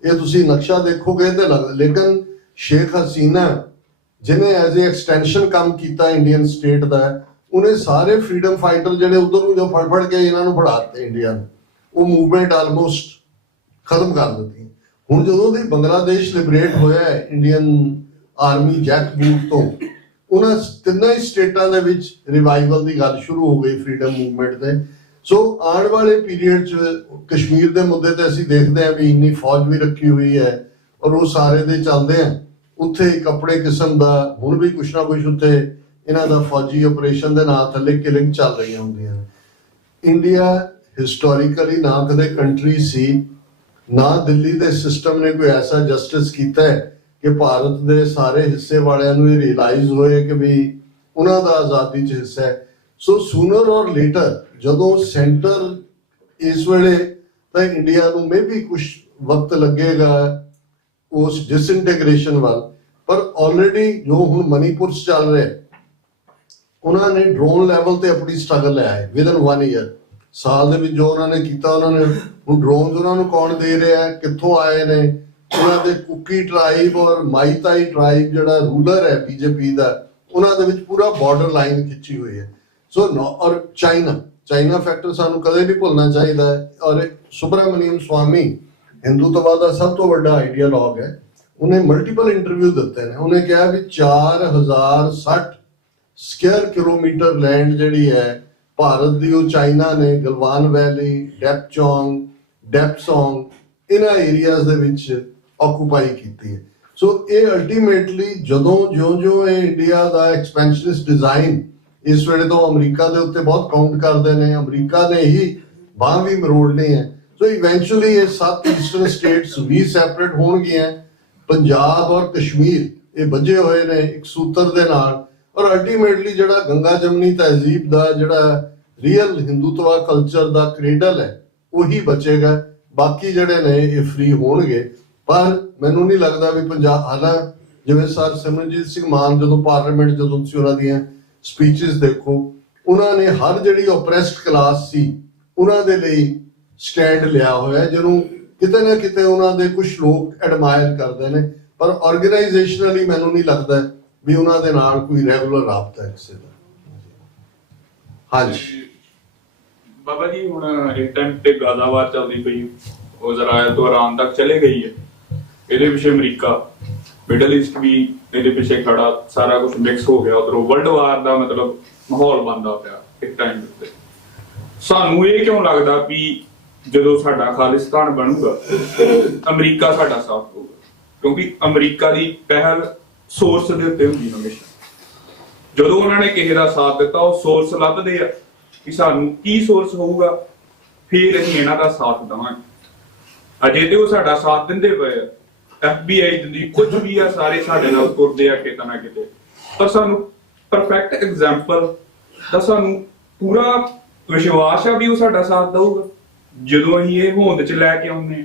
ਇਹ ਤੁਸੀਂ ਨਕਸ਼ਾ ਦੇਖੋਗੇ ਤੇ ਲੇਕਿਨ ਸ਼ੇਖ ਹਸੀਨਾ ਜਿਹਨੇ ਐਜ਼ ਏ ਐਕਸਟੈਂਸ਼ਨ ਕੰਮ ਕੀਤਾ ਇੰਡੀਅਨ ਸਟੇਟ ਦਾ, ਉਹਨੇ ਸਾਰੇ ਫਰੀडम ਫਾਈਟਰ ਜਿਹੜੇ ਉਧਰ ਨੂੰ ਜੋ ਫੜ ਕੇ ਇਹਨਾਂ ਨੂੰ ਫੜਾਤੇ ਇੰਡੀਆ ਨੂੰ, ਉਹ ਮੂਵਮੈਂਟ ਆਲਮੋਸਟ ਖਤਮ ਕਰ ਦਿੱਤੀ। ਹੁਣ ਜਦੋਂ ਦੀ ਬੰਗਲਾਦੇਸ਼ ਲਿਬਰੇਟ ਹੋਇਆ ਹੈ ਇੰਡੀਅਨ ਆਰਮੀ ਜੈਕ ਬੂਟ ਤੋਂ, ਉਹਨਾਂ ਤਿੰਨਾਂ ਹੀ ਸਟੇਟਾਂ ਦੇ ਵਿੱਚ ਰਿਵਾਈਵਲ ਦੀ ਗੱਲ ਸ਼ੁਰੂ ਹੋ ਗਈ ਫਰੀडम ਮੂਵਮੈਂਟ ਤੇ। ਸੋ ਆਉਣ ਵਾਲੇ ਪੀਰੀਅਡ 'ਚ ਕਸ਼ਮੀਰ ਦੇ ਮੁੱਦੇ ਤੇ ਅਸੀਂ ਦੇਖਦੇ ਹਾਂ ਵੀ ਇੰਨੀ ਫੌਜ ਵੀ ਰੱਖੀ ਹੋਈ ਹੈ ਔਰ ਉਹ ਸਾਰੇ ਦੇ ਚੱਲਦੇ ਆ। ਉੱਥੇ ਇੱਕ ਆਪਣੇ ਕਿਸਮ ਦਾ ਹੁਣ ਵੀ ਕੁਛ ਨਾ ਕੁਛ ਉੱਥੇ ਇਹਨਾਂ ਦਾ ਫੌਜੀ ਆਪਰੇਸ਼ਨ ਦੇ ਨਾਂ ਥੱਲੇ ਕਿਲਿੰਗ ਚੱਲ ਰਹੀਆਂ ਹੁੰਦੀਆਂ ਨੇ। ਇੰਡੀਆ ਹਿਸਟੋਰੀਕਲੀ ਨਾ ਕਦੇ ਕੰਟਰੀ ਸੀ, ਨਾ ਦਿੱਲੀ ਦੇ ਸਿਸਟਮ ਨੇ ਕੋਈ ਐਸਾ ਜਸਟਿਸ ਕੀਤਾ ਹੈ ਕਿ ਭਾਰਤ ਦੇ ਸਾਰੇ ਹਿੱਸੇ ਵਾਲਿਆਂ ਨੂੰ ਇਹ ਰਿਅਲਾਈਜ਼ ਹੋਏ ਕਿ ਵੀ ਉਹਨਾਂ ਦਾ ਆਜ਼ਾਦੀ 'ਚ ਹਿੱਸਾ ਹੈ। ਸੋ ਸੂਨਰ ਔਰ ਲੇਟਰ ਜਦੋਂ ਸੈਂਟਰ ਇਸ ਵੇਲੇ ਤਾਂ ਇੰਡੀਆ ਨੂੰ ਮੇ ਵੀ ਕੁਝ ਵਕਤ ਲੱਗੇਗਾ ਉਸ ਡਿਸਇੰਟੀਗ੍ਰੇਸ਼ਨ ਵੱਲ, ਪਰ ਆਲਰੇਡੀ ਜੋ ਹੁਣ ਮਨੀਪੁਰ 'ਚ ਚੱਲ ਰਿਹਾ, ਉਹਨਾਂ ਨੇ ਡਰੋਨ ਲੈਵਲ ਤੇ ਆਪਣੀ ਸਟਰਗਲ ਲਿਆ ਹੈ ਵਿਦਨ 1 ਈਅਰ। ਸਾਲ ਦੇ ਵਿੱਚ ਜੋ ਉਹਨਾਂ ਨੇ ਕੀਤਾ, ਉਹਨਾਂ ਨੇ ਹੁਣ ਡਰੋਨਸ ਉਹਨਾਂ ਨੂੰ ਕੌਣ ਦੇ ਰਿਹਾ, ਕਿੱਥੋਂ ਆਏ ਨੇ, ਉਹਨਾਂ ਦੇ ਕੁਕੀ ਟ੍ਰਾਈਬ ਔਰ ਮਾਈਤਾਈ ਟ੍ਰਾਈਬ ਜਿਹੜਾ ਰੂਲਰ ਹੈ ਬੀਜੇਪੀ ਦਾ, ਉਹਨਾਂ ਦੇ ਵਿੱਚ ਪੂਰਾ ਬਾਰਡਰ ਲਾਈਨ ਖਿੱਚੀ ਹੋਈ ਹੈ। ਸੋ ਔਰ ਚਾਈਨਾ ਫੈਕਟਰ ਸਾਨੂੰ ਕਦੇ ਨਹੀਂ ਭੁੱਲਣਾ ਚਾਹੀਦਾ ਹੈ। ਔਰ ਸੁਬਰਾਮਨੀਅਮ ਸਵਾਮੀ ਹਿੰਦੂਤਵਾ ਦਾ ਸਭ ਤੋਂ ਵੱਡਾ ਆਈਡੀਆਲੌਗ ਹੈ, ਉਹਨੇ ਮਲਟੀਪਲ ਇੰਟਰਵਿਊ ਦਿੱਤੇ ਨੇ। ਉਹਨੇ ਕਿਹਾ ਵੀ 4060 ਸਕੁਅਰ ਕਿਲੋਮੀਟਰ ਲੈਂਡ ਜਿਹੜੀ ਹੈ ਭਾਰਤ ਦੀ, ਉਹ ਚਾਈਨਾ ਨੇ ਗਲਵਾਨ ਵੈਲੀ, ਡੈਪਚੌਂਗ, ਡੈਪਸੌਂਗ ਇਹਨਾਂ ਏਰੀਆਜ਼ ਦੇ ਵਿੱਚ ਆਕੂਪਾਈ ਕੀਤੀ ਹੈ। ਸੋ ਇਹ ਅਲਟੀਮੇਟਲੀ ਜਦੋਂ ਜਿਉਂ ਇਹ ਇੰਡੀਆ ਦਾ ਐਕਸਪੈਂਸ਼ਨਿਸਟ ਡਿਜ਼ਾਈਨ ਇਸ ਵੇਲੇ ਤੋਂ ਅਮਰੀਕਾ ਦੇ ਉੱਤੇ ਬਹੁਤ ਕਾਊਂਟ ਕਰਦੇ ਨੇ, ਅਮਰੀਕਾ ਨੇ ਹੀ ਬਾਂਹ ਵੀ ਮਰੋੜਨੀ ਹੈ। ਸੋ ਇਵੈਂਚੁਅਲੀ ਇਹ 7 ਈਸਟਰਨ ਸਟੇਟਸ ਵੀ ਸੈਪਰੇਟ ਹੋਣਗੀਆਂ। ਪੰਜਾਬ ਔਰ ਕਸ਼ਮੀਰ ਇਹ ਬੱਝੇ ਹੋਏ ਨੇ ਇੱਕ ਸੂਤਰ ਦੇ ਨਾਲ, ਔਰ ਅਲਟੀਮੇਟਲੀ ਜਿਹੜਾ ਗੰਗਾ ਜਮਨੀ ਤਹਿਜ਼ੀਬ ਦਾ ਜਿਹੜਾ ਰੀਅਲ ਹਿੰਦੂਤਵਾ ਕਲਚਰ ਦਾ ਕ੍ਰੇਡਲ ਹੈ ਉਹੀ ਬਚੇਗਾ। ਬਾਕੀ ਜਿਹੜੇ ਨੇ ਇਹ ਫ੍ਰੀ ਹੋਣਗੇ। ਪਰ ਮੈਨੂੰ ਨਹੀਂ ਲੱਗਦਾ ਵੀ ਪੰਜਾਬ, ਹਾਲਾਂ ਜਿਵੇਂ ਸਰ ਸਿਮਰਨਜੀਤ ਸਿੰਘ ਮਾਨ ਜਦੋਂ ਪਾਰਲੀਮੈਂਟ, ਜਦੋਂ ਤੁਸੀਂ ਉਹਨਾਂ ਦੀਆਂ ਸਪੀਚਸ ਦੇਖੋ, ਉਹਨਾਂ ਨੇ ਹਰ ਜਿਹੜੀ ਓਪਰੈਸਡ ਕਲਾਸ ਸੀ ਉਹਨਾਂ ਦੇ ਲਈ ਸਟੈਂਡ ਲਿਆ ਹੋਇਆ, ਜਿਹਨੂੰ ਕਿਤੇ ਨਾ ਕਿਤੇ ਉਹਨਾਂ ਦੇ ਕੁਝ ਲੋਕ ਐਡਮਾਇਰ ਕਰਦੇ ਨੇ, ਪਰ ਆਰਗੇਨਾਈਜੇਸ਼ਨਲੀ ਮੈਨੂੰ ਨਹੀਂ ਲੱਗਦਾ ਵੀ ਉਹਨਾਂ ਦੇ ਨਾਲ ਕੋਈ ਰੈਗੂਲਰ ਰਾਬਤਾ ਹੈ ਕਿਸੇ ਦਾ। ਹਾਂਜੀ ਬਾਬਾ ਜੀ, ਹੁਣ ਇਸ ਟਾਈਮ ਤੇ ਗਾਜ਼ਾਵਾਰ ਚੱਲਦੀ ਪਈ, ਉਹ ਇਜ਼ਰਾਈਲ ਤੋਂ ਇਰਾਨ ਤੱਕ ਚਲੇ ਗਈ ਹੈ। ਇਹਦੇ ਪਿੱਛੇ ਅਮਰੀਕਾ, ਮਿਡਲ ਈਸਟ ਵੀ ਇਹਦੇ ਪਿੱਛੇ ਖੜਾ, ਸਾਰਾ ਕੁਝ ਮਿਕਸ ਹੋ ਗਿਆ। ਉਧਰੋਂ ਵਰਲਡ ਵਾਰ ਦਾ ਮਤਲਬ ਮਾਹੌਲ ਬਣਦਾ ਪਿਆ ਇੱਕ ਟਾਈਮ ਤੇ। ਸਾਨੂੰ ਇਹ ਕਿਉਂ ਲੱਗਦਾ ਵੀ ਜਦੋਂ ਸਾਡਾ ਖਾਲਿਸਤਾਨ ਬਣੂਗਾ ਅਮਰੀਕਾ ਸਾਡਾ ਸਾਥ ਹੋਊਗਾ? ਕਿਉਂਕਿ ਅਮਰੀਕਾ ਦੀ ਪਹਿਲ ਸੋਰਸ ਦੇ ਉੱਤੇ ਹੁੰਦੀ ਹਮੇਸ਼ਾ। ਜਦੋਂ ਉਹਨਾਂ ਨੇ ਕਿਸੇ ਦਾ ਸਾਥ ਦਿੱਤਾ, ਉਹ ਸੋਰਸ ਲੱਭਦੇ ਆ ਕਿ ਸਾਨੂੰ ਕੀ ਸੋਰਸ ਹੋਊਗਾ, ਫਿਰ ਅਸੀਂ ਇਹਨਾਂ ਦਾ ਸਾਥ ਦੇਵਾਂਗੇ। ਅਜੇ ਤੇ ਉਹ ਸਾਡਾ ਸਾਥ ਦਿੰਦੇ ਪਏ ਆ, FBI ਦਿੰਦੀ, ਕੁਝ ਵੀ ਆ, ਸਾਰੇ ਸਾਡੇ ਨਾਲ ਤੁਰਦੇ ਆ ਕਿਤੇ ਨਾ ਕਿਤੇ, ਪਰ ਸਾਨੂੰ ਪਰਫੈਕਟ ਐਗਜ਼ਾਮਪਲ ਦਾ ਸਾਨੂੰ ਪੂਰਾ ਵਿਸ਼ਵਾਸ ਆ ਵੀ ਉਹ ਸਾਡਾ ਸਾਥ ਦਊਗਾ ਜਦੋਂ ਅਸੀਂ ਇਹ ਹੋਂਦ ਚ ਲੈ ਕੇ ਆਉਂਦੇ ਆ।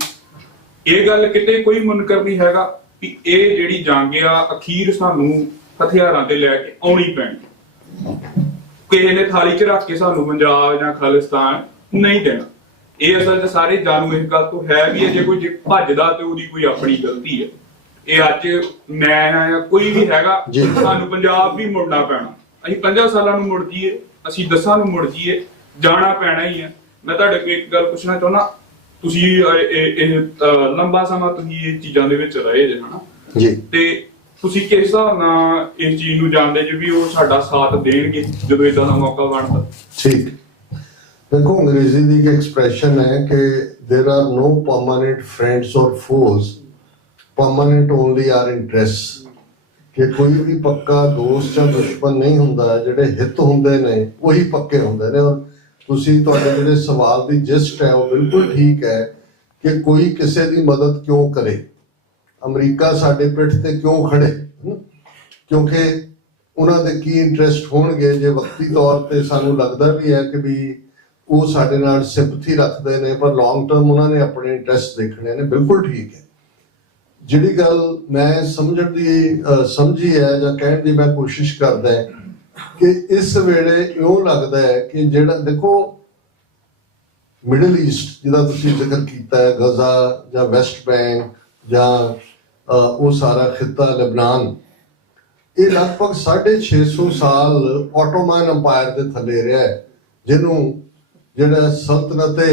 ਇਹ ਗੱਲ ਕਿਤੇ ਕੋਈ ਮੁਨਕਰ ਨਹੀਂ ਹੈਗਾ ਕਿ ਇਹ ਜਿਹੜੀ ਜੰਗ ਆ ਅਖੀਰ ਸਾਨੂੰ ਹਥਿਆਰਾਂ ਤੇ ਲੈ ਕੇ ਆਉਣੀ ਪੈਣੀ। ਕਿਸੇ ਨੇ ਥਾਲੀ 'ਚ ਰੱਖ ਕੇ ਸਾਨੂੰ ਪੰਜਾਬ ਜਾਂ ਖਾਲਿਸਤਾਨ ਨਹੀਂ ਦੇਣਾ। ਇਹ ਅਸਲ 'ਚ ਸਾਰੇ ਜਾਣੂ ਇਸ ਗੱਲ ਤੋਂ ਹੈ ਵੀ ਜੇ ਕੋਈ ਭੱਜਦਾ ਤੇ ਉਹਦੀ ਕੋਈ ਆਪਣੀ ਗਲਤੀ ਹੈ। ਇਹ ਅੱਜ ਮੈਂ ਜਾਂ ਕੋਈ ਵੀ ਹੈਗਾ, ਸਾਨੂੰ ਪੰਜਾਬ ਵੀ ਮੁੜਨਾ ਪੈਣਾ। ਅਸੀਂ 50 ਸਾਲਾਂ ਨੂੰ ਮੁੜ ਜੀਏ, ਅਸੀਂ 10 ਨੂੰ ਮੁੜ ਜੀਏ, ਜਾਣਾ ਪੈਣਾ ਹੀ ਹੈ। ਮੈਂ ਤੁਹਾਡੇ ਕੋਲ ਇੱਕ ਗੱਲ ਪੁੱਛਣਾ ਚਾਹੁੰਦਾ, ਤੁਸੀਂ ਇਹ ਲੰਬਾ ਸਮਾਂ ਤੁਸੀਂ ਇਹ ਚੀਜ਼ਾਂ ਦੇ ਵਿੱਚ ਰਹੇ ਜੇ, ਹਨਾ ਜੀ, ਤੇ ਤੁਸੀਂ ਕਿਸ ਹਿਸਾਬ ਨਾਲ ਇਸ ਚੀਜ਼ ਨੂੰ ਜਾਣਦੇ ਜੇ ਵੀ ਉਹ ਸਾਡਾ ਸਾਥ ਦੇਣਗੇ ਜਦੋਂ ਇਦਾਂ ਦਾ ਮੌਕਾ ਬਣਦਾ? ਠੀਕ, ਦੇਖੋ ਅੰਗਰੇਜ਼ੀ ਦੀ ਇੱਕ ਐਕਸਪ੍ਰੈਸ਼ਨ ਹੈ ਕਿ there are no permanent friends और foes, permanent only are interest. कि कोई भी पक्का दोस्त ਜਾਂ ਦੁਸ਼ਮਣ ਨਹੀਂ ਹੁੰਦਾ, ਜਿਹੜੇ ਹਿੱਤ ਹੁੰਦੇ ਨੇ ਉਹੀ ਪੱਕੇ ਹੁੰਦੇ ਨੇ। ਔਰ ਤੁਸੀਂ ਤੁਹਾਡੇ ਜਿਹੜੇ ਸਵਾਲ ਦੀ ਜਿਸਟ ਹੈ ਉਹ ਬਿਲਕੁਲ ਠੀਕ ਹੈ ਕਿ ਕੋਈ ਕਿਸੇ ਦੀ ਮਦਦ ਕਿਉਂ ਕਰੇ, ਅਮਰੀਕਾ ਸਾਡੇ ਪਿੱਠ ਤੇ ਕਿਉਂ ਖੜੇ, ਕਿਉਂਕਿ ਉਹਨਾਂ ਦੇ ਕੀ ਇੰਟਰਸਟ ਹੋਣਗੇ। ਜੇ ਵਕਤੀ ਤੌਰ ਤੇ ਸਾਨੂੰ ਲੱਗਦਾ ਵੀ ਹੈ ਕਿ ਵੀ ਉਹ ਸਾਡੇ ਨਾਲ ਸਿੰਪਥੀ ਰੱਖਦੇ ਨੇ, ਪਰ ਲੌਂਗ ਟਰਮ ਉਹਨਾਂ ਨੇ ਆਪਣੇ ਇੰਟਰਸਟ ਦੇਖਣੇ ਨੇ। ਬਿਲਕੁਲ ਠੀਕ ਹੈ। ਜਿਹੜੀ ਗੱਲ ਮੈਂ ਸਮਝੀ ਹੈ ਜਾਂ ਕਹਿਣ ਦੀ ਮੈਂ ਕੋਸ਼ਿਸ਼ ਕਰਦਾ ਕਿ ਇਸ ਵੇਲੇ ਇਉਂ ਲੱਗਦਾ ਹੈ ਕਿ ਜਿਹੜਾ ਦੇਖੋ ਮਿਡਲ ਈਸਟ ਜਿਹਦਾ ਤੁਸੀਂ ਜ਼ਿਕਰ ਕੀਤਾ ਹੈ, ਗਜ਼ਾ ਜਾਂ ਵੈਸਟ ਬੈਂਕ ਜਾਂ ਉਹ ਸਾਰਾ ਖਿੱਤਾ ਲਬਨਾਨ, ਇਹ ਲਗਭਗ 650 ਸਾਲ ਆਟੋਮਨ ਅੰਪਾਇਰ ਦੇ ਥੱਲੇ ਰਿਹਾ ਹੈ, ਜਿਹਨੂੰ ਜਿਹੜਾ ਸਲਤਨਤੇ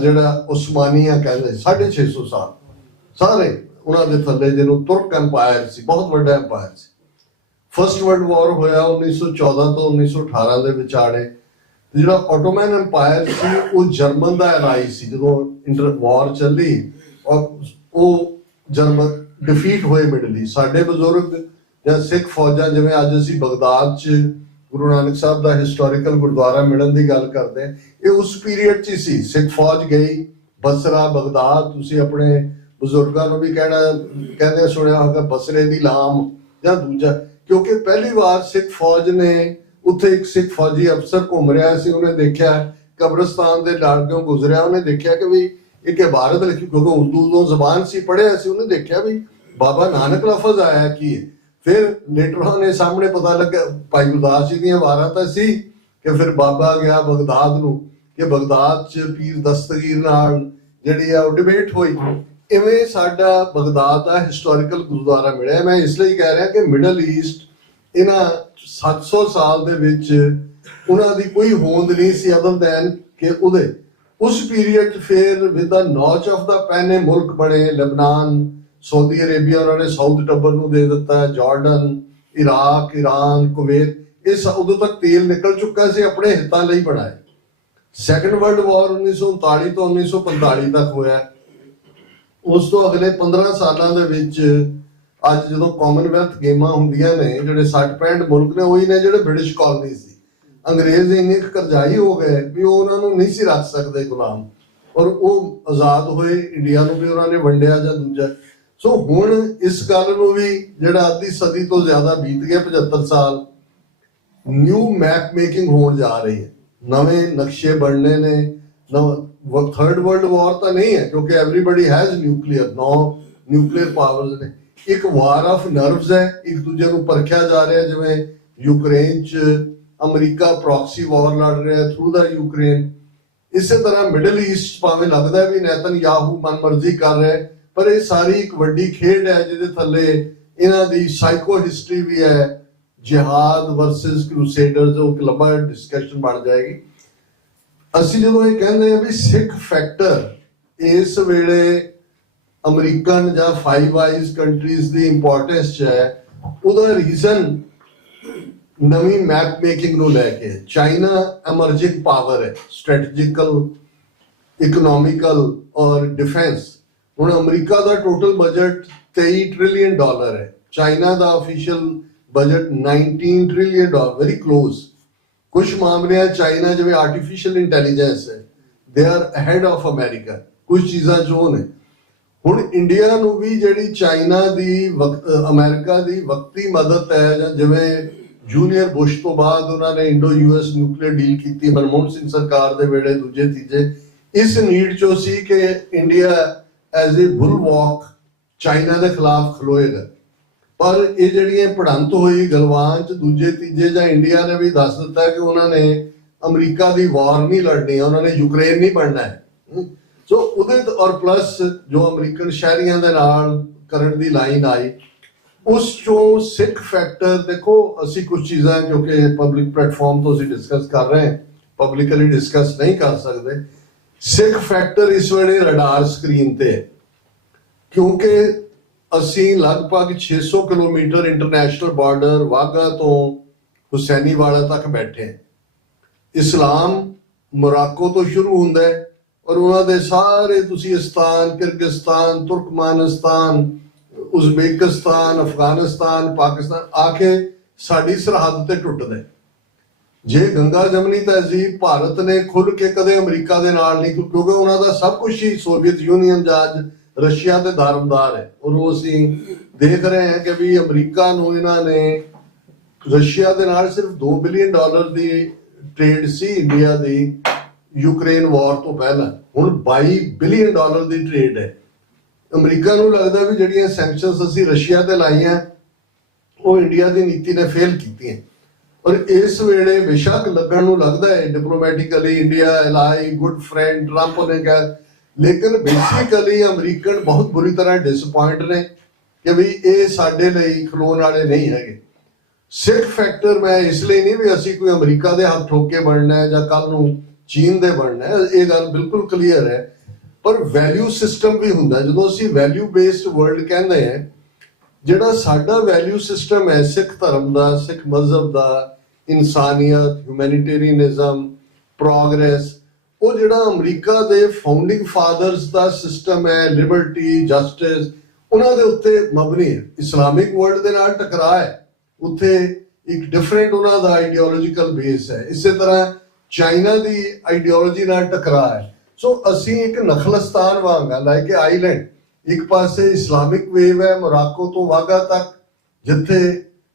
ਜਿਹੜਾ ਉਸਮਾਨੀਆ ਕਹਿੰਦੇ 650 ਸਾਲ ਸਾਰੇ ਉਹਨਾਂ ਦੇ ਥੱਲੇ, ਜਿਹਨੂੰ ਤੁਰਕ ਅੰਪਾਇਰ ਸੀ, ਬਹੁਤ ਵੱਡਾ ਅੰਪਾਇਰ ਸੀ। ਫਸਟ ਵਰਲਡ ਵਾਰ ਹੋਇਆ 1914 ਤੋਂ 1918 ਦੇ ਵਿਚਾਲੇ। ਜਿਹੜਾ ਆਟੋਮਨ ਅੰਪਾਇਰ ਸੀ ਉਹ ਜਰਮਨ ਦਾ ਐਲਾਈ ਸੀ। ਜਦੋਂ ਇੰਟਰ ਵਾਰ ਚੱਲੀ ਔਰ ਉਹ ਜਰਮਨ ਡਿਫੀਟ ਹੋਏ ਮਿਡਲ ਈਸਟ। ਸਾਡੇ ਬਜ਼ੁਰਗ ਜਾਂ ਸਿੱਖ ਫੌਜਾਂ, ਜਿਵੇਂ ਅੱਜ ਅਸੀਂ ਬਗਦਾਦ 'ਚ ਗੁਰੂ ਨਾਨਕ ਸਾਹਿਬ ਦਾ ਹਿਸਟੋਰੀਕਲ ਗੁਰਦੁਆਰਾ ਮਿਲਣ ਦੀ ਗੱਲ ਕਰਦੇ ਹਾਂ, ਇਹ ਉਸ ਪੀਰੀਅਡ 'ਚ ਹੀ ਸੀ। ਸਿੱਖ ਫੌਜ ਗਈ ਬਸਰਾ, ਬਗਦਾਦ। ਤੁਸੀਂ ਆਪਣੇ ਬਜ਼ੁਰਗਾਂ ਨੂੰ ਵੀ ਕਹਿੰਦੇ ਸੁਣਿਆ ਹੋਗਾ ਬਸਰੇ ਦੀ ਲਾਮ ਜਾਂ ਦੂਜਾ, ਕਿਉਂਕਿ ਪਹਿਲੀ ਵਾਰ ਸਿੱਖ ਫੌਜ ਨੇ ਉੱਥੇ ਇੱਕ ਸਿੱਖ ਫੌਜੀ ਅਫਸਰ ਘੁੰਮ ਰਿਹਾ ਸੀ, ਉਹਨੇ ਦੇਖਿਆ ਕਬਰਸਤਾਨ ਦੇ ਲਾਗੋਂ ਗੁਜ਼ਰਿਆ, ਉਹਨੇ ਦੇਖਿਆ ਕਿ ਵੀ ਇੱਕ ਇਬਾਰਤ ਲਿਖੀ, ਕਿਉਂਕਿ ਉਰਦੂ ਤੋਂ ਜ਼ਬਾਨ ਸੀ, ਪੜ੍ਹਿਆ ਸੀ, ਉਹਨੇ ਦੇਖਿਆ ਵੀ ਬਾਬਾ ਨਾਨਕ ਲਫ਼ਜ਼ ਆਇਆ ਕੀ ਹੈ। ਫਿਰ ਲੇਟਰ ਉਹਨੇ ਸਾਹਮਣੇ ਪਤਾ ਲੱਗਾ ਭਾਈ ਗੁਰਦਾਸ ਜੀ ਦੀਆਂ ਵਾਰਾਂ ਸੀ ਕਿ ਫਿਰ ਬਾਬਾ ਗਿਆ ਬਗਦਾਦ ਨੂੰ, ਕਿ ਬਗਦਾਦ 'ਚ ਪੀਰ ਦਸਤਗੀਰ ਨਾਲ ਜਿਹੜੀ ਆ ਉਹ ਡਿਬੇਟ ਹੋਈ। ਇਵੇਂ ਸਾਡਾ ਬਗਦਾਦ ਦਾ ਹਿਸਟੋਰੀਕਲ ਗੁਰਦੁਆਰਾ ਮਿਲਿਆ। ਮੈਂ ਇਸ ਲਈ ਕਹਿ ਰਿਹਾ ਕਿ ਮਿਡਲ ਈਸਟ ਇਹਨਾਂ 700 ਸਾਲ ਦੇ ਵਿੱਚ ਉਹਨਾਂ ਦੀ ਕੋਈ ਹੋਂਦ ਨਹੀਂ ਸੀ ਅਦਰ ਦੈਨ ਕਿ ਉਹਦੇ ਉਸ ਪੀਰੀਅਡ 'ਚ ਫਿਰ with the notch of the pen ਇਹ ਮੁਲਕ ਬਣੇ। ਲਬਨਾਨ, ਸਾਊਦੀ ਅਰੇਬੀਆ ਉਹਨਾਂ ਨੇ ਸਾਊਥ ਟੱਬਰ ਨੂੰ ਦੇ ਦਿੱਤਾ, ਜਾਰਡਨ, ਇਰਾਕ, ਈਰਾਨ, ਕੁਵੈਤ, ਇਹ ਉਦੋਂ ਤੱਕ ਤੇਲ ਨਿਕਲ ਚੁੱਕਾ ਸੀ, ਆਪਣੇ ਹਿੱਤਾਂ ਲਈ ਬਣਾਏ। ਸੈਕੰਡ ਵਰਲਡ ਵਾਰ 1939 ਤੋਂ 1945 ਤੱਕ ਹੋਇਆ। ਉਸ ਤੋਂ ਅਗਲੇ 15 ਸਾਲਾਂ ਦੇ ਵਿੱਚ ਅੱਜ ਜਦੋਂ ਕਾਮਨਵੈਲਥ ਗੇਮਾਂ ਹੁੰਦੀਆਂ ਨੇ, ਜਿਹੜੇ 60-65 ਮੁਲਕ ਨੇ ਉਹੀ ਨੇ ਜਿਹੜੇ ਬ੍ਰਿਟਿਸ਼ ਕਾਲੋਨੀ ਸੀ। ਅੰਗਰੇਜ਼ ਇੰਨੇ ਕਰਜ਼ਾਈ ਹੋ ਗਏ ਵੀ ਉਹ ਉਹਨਾਂ ਨੂੰ ਨਹੀਂ ਸੀ ਰੱਖ ਸਕਦੇ ਗੁਲਾਮ, ਔਰ ਉਹ ਆਜ਼ਾਦ ਹੋਏ। ਇੰਡੀਆ ਨੂੰ ਵੀ ਉਹਨਾਂ ਨੇ ਵੰਡਿਆ ਜਾਂ ਦੂਜਾ। ਸੋ ਹੁਣ ਇਸ ਗੱਲ ਨੂੰ ਵੀ ਜਿਹੜਾ ਅੱਧੀ ਸਦੀ ਤੋਂ ਜ਼ਿਆਦਾ ਬੀਤ ਗਿਆ, 75 ਸਾਲ, ਨਿਊ ਮੈਪ ਮੇਕਿੰਗ ਹੋਣ ਜਾ ਰਹੀ ਹੈ, ਨਵੇਂ ਨਕਸ਼ੇ ਬਣਨੇ ਨੇ। ਥਰਡ ਵਰਲਡ ਵਾਰ ਤਾਂ ਨਹੀਂ ਹੈ ਕਿਉਂਕਿ everybody has nuclear, 9 nuclear powers ਨੇ। ਇੱਕ ਵਾਰ ਆਫ ਨਰਵਸ ਹੈ, ਇੱਕ ਦੂਜੇ ਨੂੰ ਪਰਖਿਆ ਜਾ ਰਿਹਾ, ਜਿਵੇਂ ਯੂਕਰੇਨ 'ਚ ਅਮਰੀਕਾ ਪ੍ਰੌਕਸੀ ਵਾਰ ਲੜ ਰਿਹਾ ਥਰੂ ਦਾ ਯੂਕਰੇਨ। ਇਸੇ ਤਰ੍ਹਾਂ ਮਿਡਲ ਈਸਟ ਭਾਵੇਂ ਲੱਗਦਾ ਵੀ ਨੇਤਨਯਾਹੂ ਮਨਮਰਜ਼ੀ ਕਰ ਰਿਹਾ, ਪਰ ਇਹ ਸਾਰੀ ਇੱਕ ਵੱਡੀ ਖੇਡ ਹੈ ਜਿਹਦੇ ਥੱਲੇ ਇਹਨਾਂ ਦੀ ਸਾਈਕੋ ਹਿਸਟਰੀ ਵੀ ਹੈ। ਜਿਹਾਦ ਵਰਸਸ ਕਰੂਸੇਡਰਸ, ਉਹ ਇੱਕ ਲੰਬਾ ਡਿਸਕਸ਼ਨ ਬਣ ਜਾਏਗੀ। ਅਸੀਂ ਜਦੋਂ ਇਹ ਕਹਿੰਦੇ ਆ ਵੀ ਸਿੱਖ ਫੈਕਟਰ ਇਸ ਵੇਲੇ ਅਮਰੀਕਨ ਜਾਂ ਫਾਈਵ ਆਈਜ਼ ਕੰਟਰੀਜ਼ ਦੀ ਇੰਪੋਰਟੈਂਸ 'ਚ ਹੈ, ਉਹਦਾ ਰੀਜ਼ਨ ਨਵੀਂ ਮੈਪ ਮੇਕਿੰਗ ਨੂੰ ਲੈ ਕੇ। ਚਾਈਨਾ ਐਮਰਜਿੰਗ ਪਾਵਰ ਹੈ, ਸਟ੍ਰੈਟੇਜਿਕਲ, ਇਕਨੋਮਿਕਲ ਔਰ ਡਿਫੈਂਸ। ਹੁਣ ਅਮਰੀਕਾ ਦਾ ਟੋਟਲ ਬਜਟ $23 ਟ੍ਰਿਲੀਅਨ ਹੈ, ਚਾਈਨਾ ਦਾ official budget $19 trillion, very close. ਕੁਝ ਮਾਮਲਿਆਂ ਚਾਈਨਾ ਜਿਵੇਂ ਆਰਟੀਫਿਸ਼ੀਅਲ ਇੰਟੈਲੀਜੈਂਸ ਹੈ, they are ahead of America, ਕੁਝ ਚੀਜ਼ਾਂ ਜੋ ਨੇ। ਹੁਣ ਇੰਡੀਆ ਨੂੰ ਵੀ ਜਿਹੜੀ ਚਾਈਨਾ ਦੀ ਅਮਰੀਕਾ ਦੀ ਵਕਤੀ ਮਦਦ ਹੈ, ਜਾਂ ਜਿਵੇਂ ਜੂਨੀਅਰ ਬੁਸ਼ ਤੋਂ ਬਾਅਦ ਉਹਨਾਂ ਨੇ ਇੰਡੋ US ਨਿਊਕਲੀਅਰ ਡੀਲ ਕੀਤੀ ਮਨਮੋਹਨ ਸਿੰਘ ਸਰਕਾਰ ਦੇ ਵੇਲੇ, ਦੂਜੇ ਤੀਜੇ, ਇਸ ਨੀਡ ਚੋਂ ਸੀ ਕਿ ਇੰਡੀਆ ਐਜ਼ ਏ ਬੁਲਵਾਕ ਚਾਈਨਾ ਦੇ ਖਿਲਾਫ ਖਲੋਏਗਾ। ਪਰ ਇਹ ਜਿਹੜੀਆਂ ਭੜੰਤ ਹੋਈ ਗਲਵਾਨ 'ਚ ਦੂਜੇ ਤੀਜੇ, ਜਾਂ ਇੰਡੀਆ ਨੇ ਵੀ ਦੱਸ ਦਿੱਤਾ ਕਿ ਉਹਨਾਂ ਨੇ ਅਮਰੀਕਾ ਦੀ ਵਾਰ ਨਹੀਂ ਲੜਨੀ ਹੈ, ਉਹਨਾਂ ਨੇ ਯੂਕਰੇਨ ਨਹੀਂ ਬਣਨਾ ਹੈ। ਸੋ ਉਹਦੇ ਔਰ ਪਲੱਸ ਜੋ ਅਮਰੀਕਨ ਸ਼ਹਿਰੀਆਂ ਦੇ ਨਾਲ ਕਰਨ ਦੀ ਲਾਈਨ ਆਈ, ਉਸ ਚੋਂ ਸਿੱਖ ਫੈਕਟਰ ਦੇਖੋ। ਅਸੀਂ ਕੁਝ ਚੀਜ਼ਾਂ ਕਿਉਂਕਿ ਪਬਲਿਕ ਪਲੇਟਫਾਰਮ ਤੋਂ ਅਸੀਂ ਡਿਸਕਸ ਕਰ ਰਹੇ ਹਾਂ, ਪਬਲਿਕਲੀ ਡਿਸਕਸ ਨਹੀਂ ਕਰ ਸਕਦੇ। ਸਿੱਖ ਫੈਕਟਰ ਇਸ ਵੇਲੇ ਰਡਾਰ ਸਕਰੀਨ ਤੇ ਹੈ, ਕਿਉਂਕਿ ਅਸੀਂ ਲਗਭਗ 600 ਕਿਲੋਮੀਟਰ ਇੰਟਰਨੈਸ਼ਨਲ ਬਾਰਡਰ ਵਾਘਾ ਤੋਂ ਹੁਸੈਨੀਵਾਲਾ ਤੱਕ ਬੈਠੇ। ਇਸਲਾਮ ਮੋਰਾਕੋ ਤੋਂ ਸ਼ੁਰੂ ਹੁੰਦਾ ਹੈ ਔਰ ਉਹਨਾਂ ਦੇ ਸਾਰੇ ਤੁਸੀਂਸਤਾਨ, ਕਿਰਗਿਸਤਾਨ, ਤੁਰਕਮਾਨਿਸਤਾਨ, ਉਜ਼ਬੇਕਿਸਤਾਨ, ਅਫਗਾਨਿਸਤਾਨ, ਪਾਕਿਸਤਾਨ ਆ ਕੇ ਸਾਡੀ ਸਰਹੱਦ ਤੇ ਟੁੱਟਦੇ। ਜੇ ਗੰਗਾ ਜਮਨੀ ਤਹਿਜ਼ੀਬ ਭਾਰਤ ਨੇ ਖੁੱਲ ਕੇ ਕਦੇ ਅਮਰੀਕਾ ਦੇ ਨਾਲ ਨਹੀਂ, ਕਿਉਂਕਿ ਉਹਨਾਂ ਦਾ ਸਭ ਕੁਝ ਹੀ ਸੋਵੀਅਤ ਯੂਨੀਅਨ ਜਾਂ ਰਸ਼ੀਆ ਦੇ ਦਾਰਮਦਾਰ ਹੈ। ਔਰ ਉਹ ਅਸੀਂ ਦੇਖ ਰਹੇ ਹਾਂ ਕਿ ਵੀ ਅਮਰੀਕਾ ਨੂੰ ਇਹਨਾਂ ਨੇ ਰਸ਼ੀਆ ਦੇ ਨਾਲ ਸਿਰਫ $2 ਬਿਲੀਅਨ ਦੀ ਟ੍ਰੇਡ ਸੀ ਇੰਡੀਆ ਦੀ ਯੂਕਰੇਨ ਵਾਰ ਤੋਂ ਪਹਿਲਾਂ ਹੁਣ $22 ਬਿਲੀਅਨ ਦੀ ਟ੍ਰੇਡ ਹੈ। ਅਮਰੀਕਾ ਨੂੰ ਲੱਗਦਾ ਵੀ ਜਿਹੜੀਆਂ ਸੈਂਕਸ਼ਨਸ ਅਸੀਂ ਰਸ਼ੀਆ ਤੇ ਲਾਈਆਂ ਉਹ ਇੰਡੀਆ ਦੀ ਨੀਤੀ ਨੇ ਫੇਲ ਕੀਤੀਆਂ, ਔਰ ਇਸ ਵੇਲੇ ਬੇਸ਼ੱਕ ਲੱਗਣ ਨੂੰ ਲੱਗਦਾ ਹੈ diplomatically India ਐਲਾਈ good friend Trump ਨੇ ਕਿਹਾ, ਲੇਕਿਨ ਬੇਸਿਕਲੀ ਅਮਰੀਕਨ ਬਹੁਤ ਬੁਰੀ ਤਰ੍ਹਾਂ ਡਿਸਪਾਇੰਟ ਨੇ ਕਿ ਵੀ ਇਹ ਸਾਡੇ ਲਈ ਖਲੋਣ ਵਾਲੇ ਨਹੀਂ ਹੈਗੇ। ਸਿੱਖ ਫੈਕਟਰ ਮੈਂ ਇਸ ਲਈ ਨਹੀਂ ਵੀ ਅਸੀਂ ਕੋਈ ਅਮਰੀਕਾ ਦੇ ਹੱਥ ਠੋਕ ਕੇ ਬਣਨਾ ਹੈ ਜਾਂ ਕੱਲ ਨੂੰ ਚੀਨ ਦੇ ਬਣਨਾ ਹੈ, ਇਹ ਗੱਲ ਬਿਲਕੁਲ ਕਲੀਅਰ ਹੈ, ਪਰ ਵੈਲਿਊ ਸਿਸਟਮ ਵੀ ਹੁੰਦਾ। ਜਦੋਂ ਅਸੀਂ ਵੈਲਿਊ ਬੇਸਡ ਵਰਲਡ ਕਹਿੰਦੇ ਹਾਂ, ਜਿਹੜਾ ਸਾਡਾ ਵੈਲਿਊ ਸਿਸਟਮ ਹੈ ਸਿੱਖ ਧਰਮ ਦਾ, ਸਿੱਖ ਮਜ਼ਹਬ ਦਾ, ਇਨਸਾਨੀਅਤ, ਹਿਊਮੈਨਿਟੇਰੀਅਨਿਜ਼ਮ, ਪ੍ਰੋਗਰੈਸ, ਉਹ ਜਿਹੜਾ ਅਮਰੀਕਾ ਦੇ ਫਾਊਂਡਿੰਗ ਫਾਦਰਸ ਦਾ ਸਿਸਟਮ ਹੈ, ਲਿਬਰਟੀ, ਜਸਟਿਸ, ਉਹਨਾਂ ਦੇ ਉੱਤੇ ਮਬਨੀ ਹੈ। ਇਸਲਾਮਿਕ ਵਰਲਡ ਦੇ ਨਾਲ ਟਕਰਾਅ ਹੈ, ਉੱਥੇ ਇੱਕ ਡਿਫਰੈਂਟ ਉਹਨਾਂ ਦਾ ਆਈਡੀਓਲੋਜੀਕਲ ਬੇਸ ਹੈ। ਇਸੇ ਤਰ੍ਹਾਂ ਚਾਈਨਾ ਦੀ ਆਈਡੀਓਲੋਜੀ ਨਾਲ ਟਕਰਾਅ ਹੈ। ਸੋ ਅਸੀਂ ਇੱਕ ਨਖਲਸਤਾਨ ਵਾਂਗ ਆ, ਲਾਈਕ ਆਈਲੈਂਡ, ਇੱਕ ਪਾਸੇ ਇਸਲਾਮਿਕ ਵੇਵ ਹੈ ਮੋਰਾਕੋ ਤੋਂ ਵਾਗਾ ਤੱਕ, ਜਿੱਥੇ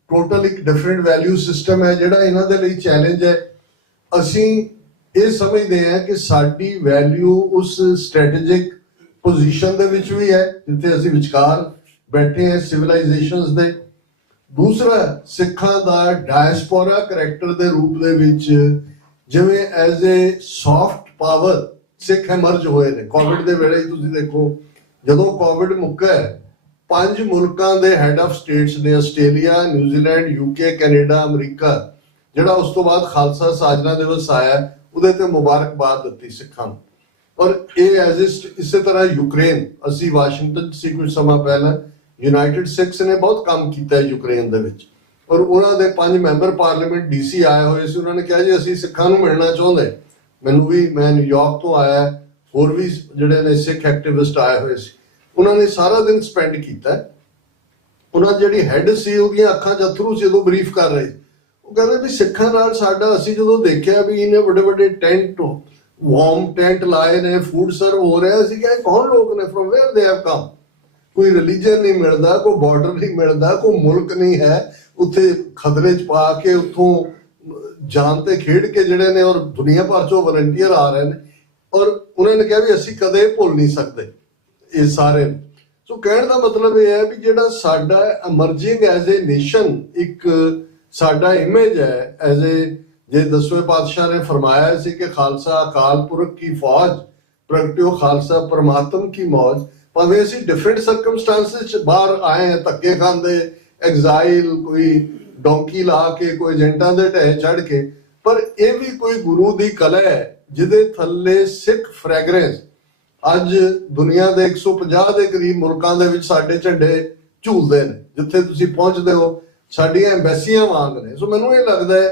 ਟੋਟਲ ਇੱਕ ਡਿਫਰੈਂਟ ਵੈਲਿਊ ਸਿਸਟਮ ਹੈ ਜਿਹੜਾ ਇਹਨਾਂ ਦੇ ਲਈ ਚੈਲੰਜ ਹੈ। ਅਸੀਂ ਇਹ ਸਮਝਦੇ ਹਾਂ ਕਿ ਸਾਡੀ ਵੈਲਿਊ ਉਸ ਸਟ੍ਰੈਟੇਜਿਕ ਪੋਜੀਸ਼ਨ ਦੇ ਵਿੱਚ ਵੀ ਹੈ ਜਿੱਥੇ ਅਸੀਂ ਵਿਚਕਾਰ ਬੈਠੇ ਹਾਂ ਸਿਵਲਾਈਜੇਸ਼ਨਸ ਦੇ। ਦੂਸਰਾ, ਸਿੱਖਾਂ ਦਾ ਡਾਇਸਪੋਰਾ ਕਰੈਕਟਰ ਦੇ ਰੂਪ ਦੇ ਵਿੱਚ ਜਿਵੇਂ ਐਜ਼ ਏ ਸੌਫਟ ਪਾਵਰ ਸਿੱਖ ਐਮਰਜ ਹੋਏ ਨੇ। ਕੋਵਿਡ ਦੇ ਵੇਲੇ ਤੁਸੀਂ ਦੇਖੋ, ਜਦੋਂ ਕੋਵਿਡ ਮੁੱਕਾ 5 ਮੁਲਕਾਂ ਦੇ ਹੈਡ ਆਫ ਸਟੇਟਸ ਨੇ, Australia, New Zealand, UK, Canada, America, ਜਿਹੜਾ ਉਸ ਤੋਂ ਬਾਅਦ ਖਾਲਸਾ ਸਾਜਨਾ ਦਿਵਸ ਆਇਆ ਉਹਦੇ ਤੇ ਮੁਬਾਰਕਬਾਦ ਦਿੱਤੀ ਸਿੱਖਾਂ ਨੂੰ। ਔਰ ਇਹ ਇਸੇ ਤਰ੍ਹਾਂ ਯੂਕਰੇਨ, ਅਸੀਂ ਵਾਸ਼ਿੰਗਟਨ ਸੀ ਕੁਝ ਸਮਾਂ ਪਹਿਲਾਂ, ਯੂਨਾਈਟਿਡ ਸਿੱਖਸ ਨੇ ਬਹੁਤ ਕੰਮ ਕੀਤਾ ਹੈ ਯੂਕਰੇਨ ਦੇ ਵਿੱਚ, ਔਰ ਉਹਨਾਂ ਦੇ 5 ਮੈਂਬਰ ਪਾਰਲੀਮੈਂਟ DC ਆਏ ਹੋਏ ਸੀ। ਉਹਨਾਂ ਨੇ ਕਿਹਾ ਜੀ ਅਸੀਂ ਸਿੱਖਾਂ ਨੂੰ ਮਿਲਣਾ ਚਾਹੁੰਦੇ। ਮੈਨੂੰ ਵੀ, ਮੈਂ ਨਿਊਯਾਰਕ ਤੋਂ ਆਇਆ, ਹੋਰ ਵੀ ਜਿਹੜੇ ਨੇ ਸਿੱਖ ਐਕਟਿਵਿਸਟ ਆਏ ਹੋਏ ਸੀ, ਉਹਨਾਂ ਨੇ ਸਾਰਾ ਦਿਨ ਸਪੈਂਡ ਕੀਤਾ। ਉਹਨਾਂ ਜਿਹੜੀ ਹੈੱਡ ਸੀ ਉਹਦੀਆਂ ਅੱਖਾਂ 'ਚ ਅਥਰੂ ਸੀ ਜਦੋਂ ਬਰੀਫ ਕਰ ਰਹੇ। ਉਹ ਕਹਿੰਦੇ ਵੀ ਸਿੱਖਾਂ ਨਾਲ ਸਾਡਾ, ਅਸੀਂ ਜਦੋਂ ਦੇਖਿਆ ਵੀ ਇਹਨੇ ਵੱਡੇ ਵੱਡੇ ਟੈਂਟ, ਵਾਰਮ ਟੈਂਟ ਲਾਏ ਨੇ, ਫੂਡ ਸਰਵ ਹੋ ਰਿਹਾ, ਅਸੀਂ ਕਿਹਾ ਕੌਣ ਲੋਕ ਨੇ, from where they have come. ਕੋਈ ਰਿਲੀਜਨ ਨਹੀਂ ਮਿਲਦਾ, ਕੋਈ ਬਾਰਡਰ ਨਹੀਂ ਮਿਲਦਾ, ਕੋਈ ਮੁਲਕ ਨਹੀਂ ਹੈ, ਉੱਥੇ ਖਤਰੇ 'ਚ ਪਾ ਕੇ ਉੱਥੋਂ ਜਾਨ ਤੇ ਖੇਡ ਕੇ ਜਿਹੜੇ ਨੇ, ਔਰ ਦੁਨੀਆ ਭਰ 'ਚੋਂ ਵਲੰਟੀਅਰ ਆ ਰਹੇ ਨੇ। ਔਰ ਉਹਨਾਂ ਨੇ ਕਿਹਾ ਵੀ ਅਸੀਂ ਕਦੇ ਭੁੱਲ ਨਹੀਂ ਸਕਦੇ ਇਹ ਸਾਰੇ। ਸੋ ਕਹਿਣ ਦਾ ਮਤਲਬ ਇਹ ਹੈ ਵੀ ਜਿਹੜਾ ਸਾਡਾ ਅਮਰਜਿੰਗ ਐਜ਼ ਏ ਨੇਸ਼ਨ ਇੱਕ ਸਾਡਾ ਇਮੇਜ ਹੈ ਐਜ਼ ਏ, ਜੇ 10ਵੇਂ ਪਾਤਸ਼ਾਹ ਨੇ ਫਰਮਾਇਆ ਸੀ ਕਿ ਖਾਲਸਾ ਅਕਾਲ ਪੁਰਖ ਕੀ ਫੌਜ, ਪ੍ਰਗਟਿਓ ਖਾਲਸਾ ਪਰਮਾਤਮ ਕੀ ਮੌਜ। ਭਾਵੇਂ ਅਸੀਂ ਡਿਫਰੈਂਟ ਸਰਕਮਸਟੈਂਸਿਸ 'ਚ ਬਾਹਰ ਆਏ ਹਾਂ, ਧੱਕੇ ਖਾਂਦੇ, ਐਗਜ਼ਾਈਲ, ਕੋਈ ਡੌਂਕੀ ਲਾ ਕੇ, ਕੋਈ ਏਜੰਟਾਂ ਦੇ ਢਹਿ ਚੜ੍ਹ ਕੇ, ਪਰ ਇਹ ਵੀ ਕੋਈ ਗੁਰੂ ਦੀ ਕਲਾ ਹੈ ਜਿਹਦੇ ਥੱਲੇ ਸਿੱਖ ਫ੍ਰੈਗਰੈਂਸ ਅੱਜ ਦੁਨੀਆ ਦੇ 150 ਦੇ ਕਰੀਬ ਮੁਲਕਾਂ ਦੇ ਵਿੱਚ ਸਾਡੇ ਝੰਡੇ ਝੂਲਦੇ ਨੇ। ਜਿੱਥੇ ਤੁਸੀਂ ਪਹੁੰਚਦੇ ਹੋ ਸਾਡੀਆਂ ਐਮਬੈਸੀਆਂ ਵਾਂਗ ਨੇ। ਸੋ ਮੈਨੂੰ ਇਹ ਲੱਗਦਾ ਹੈ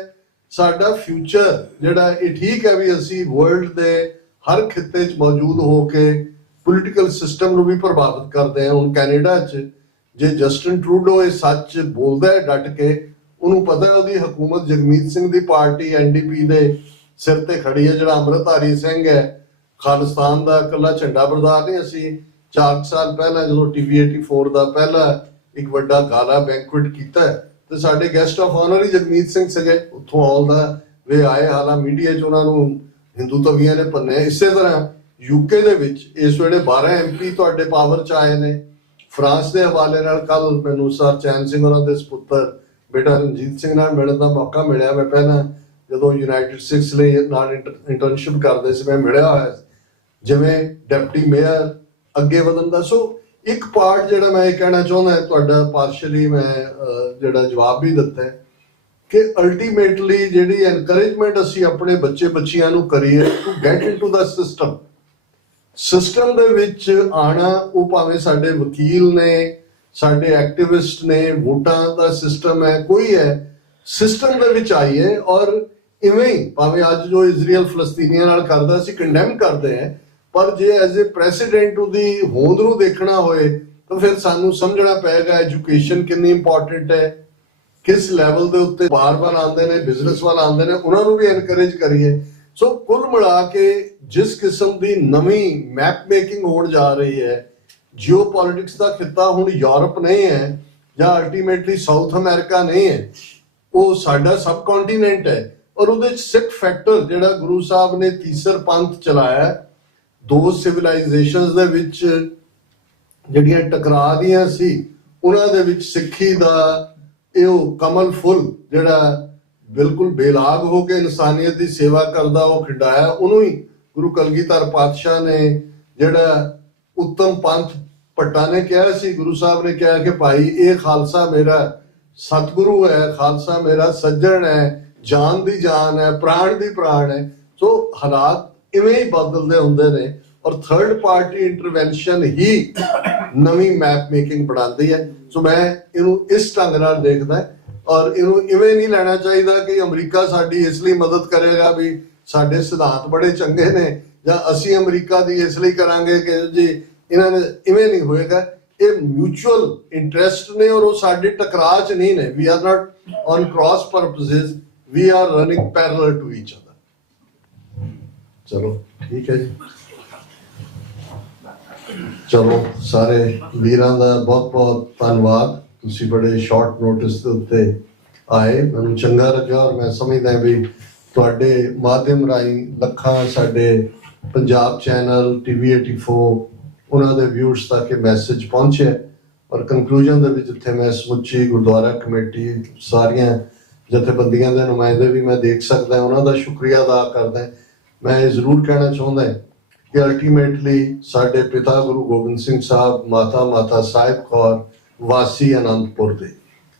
ਸਾਡਾ ਫਿਊਚਰ ਜਿਹੜਾ, ਇਹ ਠੀਕ ਹੈ ਵੀ ਅਸੀਂ ਵਰਲਡ ਦੇ ਹਰ ਖਿੱਤੇ 'ਚ ਮੌਜੂਦ ਹੋ ਕੇ ਪੋਲੀਟੀਕਲ ਸਿਸਟਮ ਨੂੰ ਵੀ ਪ੍ਰਭਾਵਿਤ ਕਰਦੇ ਹਾਂ। ਹੁਣ ਕੈਨੇਡਾ 'ਚ ਜੇ ਜਸਟਿਨ ਟਰੂਡੋ ਇਹ ਸੱਚ ਬੋਲਦਾ ਹੈ ਡਟ ਕੇ, ਉਹਨੂੰ ਪਤਾ ਉਹਦੀ ਹਕੂਮਤ ਜਗਮੀਤ ਸਿੰਘ ਦੀ ਪਾਰਟੀ NDP ਦੇ ਸਿਰ ਤੇ ਖੜੀ ਹੈ। ਜਿਹੜਾ ਅੰਮ੍ਰਿਤਧਾਰੀ ਸਿੰਘ ਹੈ, ਖਾਲਿਸਤਾਨ ਦਾ ਇਕੱਲਾ ਝੰਡਾ ਬਰਦਾਰ ਨਹੀਂ। ਅਸੀਂ 4 ਸਾਲ ਪਹਿਲਾਂ ਜਦੋਂ TV 84 ਦਾ ਪਹਿਲਾ ਇੱਕ ਵੱਡਾ ਗਾਲਾ ਬੈਂਕੁਏਟ ਕੀਤਾ ਤੇ ਸਾਡੇ ਗੈਸਟ ਆਫ ਆਨਰ ਹੀ ਜਗਮੀਤ ਸਿੰਘ ਸੀਗੇ, ਉੱਥੋਂ ਆਲ ਦਾ ਵੇ ਆਏ। ਹਾਲਾਂ ਮੀਡੀਆ 'ਚ ਉਹਨਾਂ ਨੂੰ ਹਿੰਦੂਤਵੀਆਂ ਨੇ ਭੰਨਿਆ। ਇਸੇ ਤਰ੍ਹਾਂ UK ਦੇ ਵਿੱਚ ਇਸ ਵੇਲੇ 12 MP ਤੁਹਾਡੇ ਪਾਵਰ 'ਚ ਆਏ ਨੇ। ਫਰਾਂਸ ਦੇ ਹਵਾਲੇ ਨਾਲ ਕੱਲ ਮੈਨੂੰ ਸਰ ਚੈਨ ਸਿੰਘ ਉਹਨਾਂ ਦੇ ਸਪੁੱਤਰ ਬੇਟਾ ਰਣਜੀਤ ਸਿੰਘ ਨਾਲ ਮਿਲਣ ਦਾ ਮੌਕਾ ਮਿਲਿਆ। ਮੈਂ ਪਹਿਲਾਂ ਜਦੋਂ ਯੂਨਾਈਟਿਡ ਸਿੱਖਸ ਲਈ ਨਾਲ ਇੰਟਰਨਸ਼ਿਪ ਕਰਦੇ ਸੀ, ਮੈਂ ਮਿਲਿਆ ਹੋਇਆ ਜਿਵੇਂ ਡਿਪਟੀ ਮੇਅਰ ਅੱਗੇ ਵਧਣ ਦਾ। ਸੋ ਇੱਕ ਪਾਰਟ ਜਿਹੜਾ ਮੈਂ ਇਹ ਕਹਿਣਾ ਚਾਹੁੰਦਾ, ਤੁਹਾਡਾ ਪਾਰਸ਼ਲੀ ਮੈਂ ਜਿਹੜਾ ਜਵਾਬ ਵੀ ਦਿੱਤਾ ਹੈ ਕਿ ਅਲਟੀਮੇਟਲੀ ਜਿਹੜੀ ਐਨਕਰੇਜਮੈਂਟ ਅਸੀਂ ਆਪਣੇ ਬੱਚੇ ਬੱਚੀਆਂ ਨੂੰ ਕਰੀਏ to get into the system ਦੇ ਵਿੱਚ ਆਣਾ। ਉਹ ਭਾਵੇਂ ਸਾਡੇ ਵਕੀਲ ਨੇ, ਸਾਡੇ ਐਕਟਿਵਿਸਟ ਨੇ, ਵੋਟਾਂ ਦਾ ਸਿਸਟਮ ਹੈ, ਕੋਈ ਹੈ, ਸਿਸਟਮ ਦੇ ਵਿੱਚ ਆਈਏ। ਔਰ ਇਵੇਂ ਹੀ ਭਾਵੇਂ ਅੱਜ ਜੋ ਇਜ਼ਰਾਈਲ ਫਲਸਤੀਨੀਆਂ ਨਾਲ ਕਰਦਾ ਅਸੀਂ ਕੰਡੈਮ ਕਰਦੇ ਹਾਂ, ਪਰ ਜੇ ਐਜ਼ ਏ ਪ੍ਰੈਸੀਡੈਂਟ ਉਹਦੀ ਹੋਂਦ ਨੂੰ ਦੇਖਣਾ ਹੋਏ ਤਾਂ ਫਿਰ ਸਾਨੂੰ ਸਮਝਣਾ ਪਏਗਾ ਐਜੂਕੇਸ਼ਨ ਕਿੰਨੀ ਇੰਪੋਰਟੈਂਟ ਹੈ, ਕਿਸ ਲੈਵਲ ਦੇ ਉੱਤੇ ਬਾਰ-ਬਾਰ ਆਉਂਦੇ ਨੇ, ਬਿਜ਼ਨਸ ਵਾਲ ਆਉਂਦੇ ਨੇ, ਉਹਨਾਂ ਨੂੰ ਵੀ ਐਨਕਰੇਜ ਕਰੀਏ। ਸੋ ਕੁੱਲ ਮਿਲਾ ਕੇ ਜਿਸ ਕਿਸਮ ਦੀ ਨਵੀਂ ਮੈਪ ਮੇਕਿੰਗ ਹੋਣ ਜਾ ਰਹੀ ਹੈ, ਜਿਓ ਪੋਲਿਟਿਕਸ ਦਾ ਖਿੱਤਾ ਹੁਣ ਯੂਰਪ ਨਹੀਂ ਹੈ ਜਾਂ ਅਲਟੀਮੇਟਲੀ ਸਾਊਥ ਅਮਰੀਕਾ ਨਹੀਂ ਹੈ, ਉਹ ਸਾਡਾ ਸਬ ਕੰਟੀਨੈਂਟ ਹੈ। ਔਰ ਉਹਦੇ 'ਚ ਸਿੱਖ ਫੈਕਟਰ ਜਿਹੜਾ ਗੁਰੂ ਸਾਹਿਬ ਨੇ ਤੀਸਰ ਪੰਥ ਚਲਾਇਆ, ਦੋ ਸਿਵਲਾਈਜੇਸ਼ਨਸ ਦੇ ਵਿੱਚ ਜਿਹੜੀਆਂ ਟਕਰਾ ਦੀਆਂ ਸੀ ਉਹਨਾਂ ਦੇ ਵਿੱਚ ਸਿੱਖੀ ਦਾ ਇਹ ਕਮਲ ਫੁੱਲ ਜਿਹੜਾ ਬਿਲਕੁਲ ਬੇਲਾਗ ਹੋ ਕੇ ਇਨਸਾਨੀਅਤ ਦੀ ਸੇਵਾ ਕਰਦਾ ਉਹ ਖਿੰਡਾਇਆ, ਉਹਨੂੰ ਹੀ ਗੁਰੂ ਕਲਗੀਧਰ ਪਾਤਸ਼ਾਹ ਨੇ ਜਿਹੜਾ ਉੱਤਮ ਪੰਥ ਭੱਟਾ ਨੇ ਕਿਹਾ ਸੀ, ਗੁਰੂ ਸਾਹਿਬ ਨੇ ਕਿਹਾ ਕਿ ਭਾਈ ਇਹ ਖਾਲਸਾ ਮੇਰਾ ਸਤਿਗੁਰੂ ਹੈ, ਖਾਲਸਾ ਮੇਰਾ ਸੱਜਣ ਹੈ, ਜਾਨ ਦੀ ਜਾਨ ਹੈ, ਪ੍ਰਾਣ ਦੀ ਪ੍ਰਾਣ ਹੈ। ਸੋ ਹਾਲਾਤ ਇਵੇਂ ਹੀ ਬਦਲਦੇ ਹੁੰਦੇ ਨੇ ਔਰ ਥਰਡ ਪਾਰਟੀ ਇੰਟਰਵੈਂਸ਼ਨ ਹੀ ਨਵੀਂ ਮੈਪ ਮੇਕਿੰਗ ਬਣਾਉਂਦੀ ਹੈ। ਸੋ ਮੈਂ ਇਹਨੂੰ ਇਸ ਢੰਗ ਨਾਲ ਦੇਖਦਾ ਔਰ ਇਹਨੂੰ ਇਵੇਂ ਨਹੀਂ ਲੈਣਾ ਚਾਹੀਦਾ ਕਿ ਅਮਰੀਕਾ ਸਾਡੀ ਇਸ ਲਈ ਮਦਦ ਕਰੇਗਾ ਵੀ ਸਾਡੇ ਸਿਧਾਂਤ ਬੜੇ ਚੰਗੇ ਨੇ ਜਾਂ ਅਸੀਂ ਅਮਰੀਕਾ ਦੀ ਇਸ ਲਈ ਕਰਾਂਗੇ ਕਿ ਜੀ ਇਹਨਾਂ ਨੇ, ਇਵੇਂ ਨਹੀਂ ਹੋਏਗਾ। ਇਹ ਮਿਊਚੁਅਲ ਇੰਟਰਸਟ ਨੇ ਔਰ ਉਹ ਸਾਡੇ ਟਕਰਾਅ 'ਚ ਨਹੀਂ ਨੇ। We are not on cross purposes, we are running parallel to each other. ਚਲੋ ਠੀਕ ਹੈ ਜੀ, ਚਲੋ ਸਾਰੇ ਵੀਰਾਂ ਦਾ ਬਹੁਤ ਬਹੁਤ ਧੰਨਵਾਦ। ਤੁਸੀਂ ਬੜੇ ਸ਼ਾਰਟ ਨੋਟਿਸ ਦੇ ਉੱਤੇ ਆਏ, ਮੈਨੂੰ ਚੰਗਾ ਲੱਗਾ ਔਰ ਮੈਂ ਸਮਝਦਾ ਵੀ ਤੁਹਾਡੇ ਮਾਧਿਅਮ ਰਾਹੀਂ ਲੱਖਾਂ ਸਾਡੇ ਪੰਜਾਬ ਚੈਨਲ TV 84 ਉਹਨਾਂ ਦੇ ਵਿਊਅਰਸ ਤੱਕ ਇਹ ਮੈਸੇਜ ਪਹੁੰਚਿਆ। ਔਰ ਕਨਕਲੂਜਨ ਦੇ ਵਿੱਚ ਜਿੱਥੇ ਮੈਂ ਸਮੁੱਚੀ ਗੁਰਦੁਆਰਾ ਕਮੇਟੀ, ਸਾਰੀਆਂ ਜਥੇਬੰਦੀਆਂ ਦੇ ਨੁਮਾਇੰਦੇ ਵੀ ਮੈਂ ਦੇਖ ਸਕਦਾ, ਉਹਨਾਂ ਦਾ ਸ਼ੁਕਰੀਆ ਅਦਾ ਕਰਦਾ। ਮੈਂ ਇਹ ਜ਼ਰੂਰ ਕਹਿਣਾ ਚਾਹੁੰਦਾ ਕਿ ਅਲਟੀਮੇਟਲੀ ਸਾਡੇ ਪਿਤਾ ਗੁਰੂ ਗੋਬਿੰਦ ਸਿੰਘ ਸਾਹਿਬ, ਮਾਤਾ ਸਾਹਿਬ ਕੌਰ ਵਾਸੀ ਅਨੰਦਪੁਰ ਦੇ,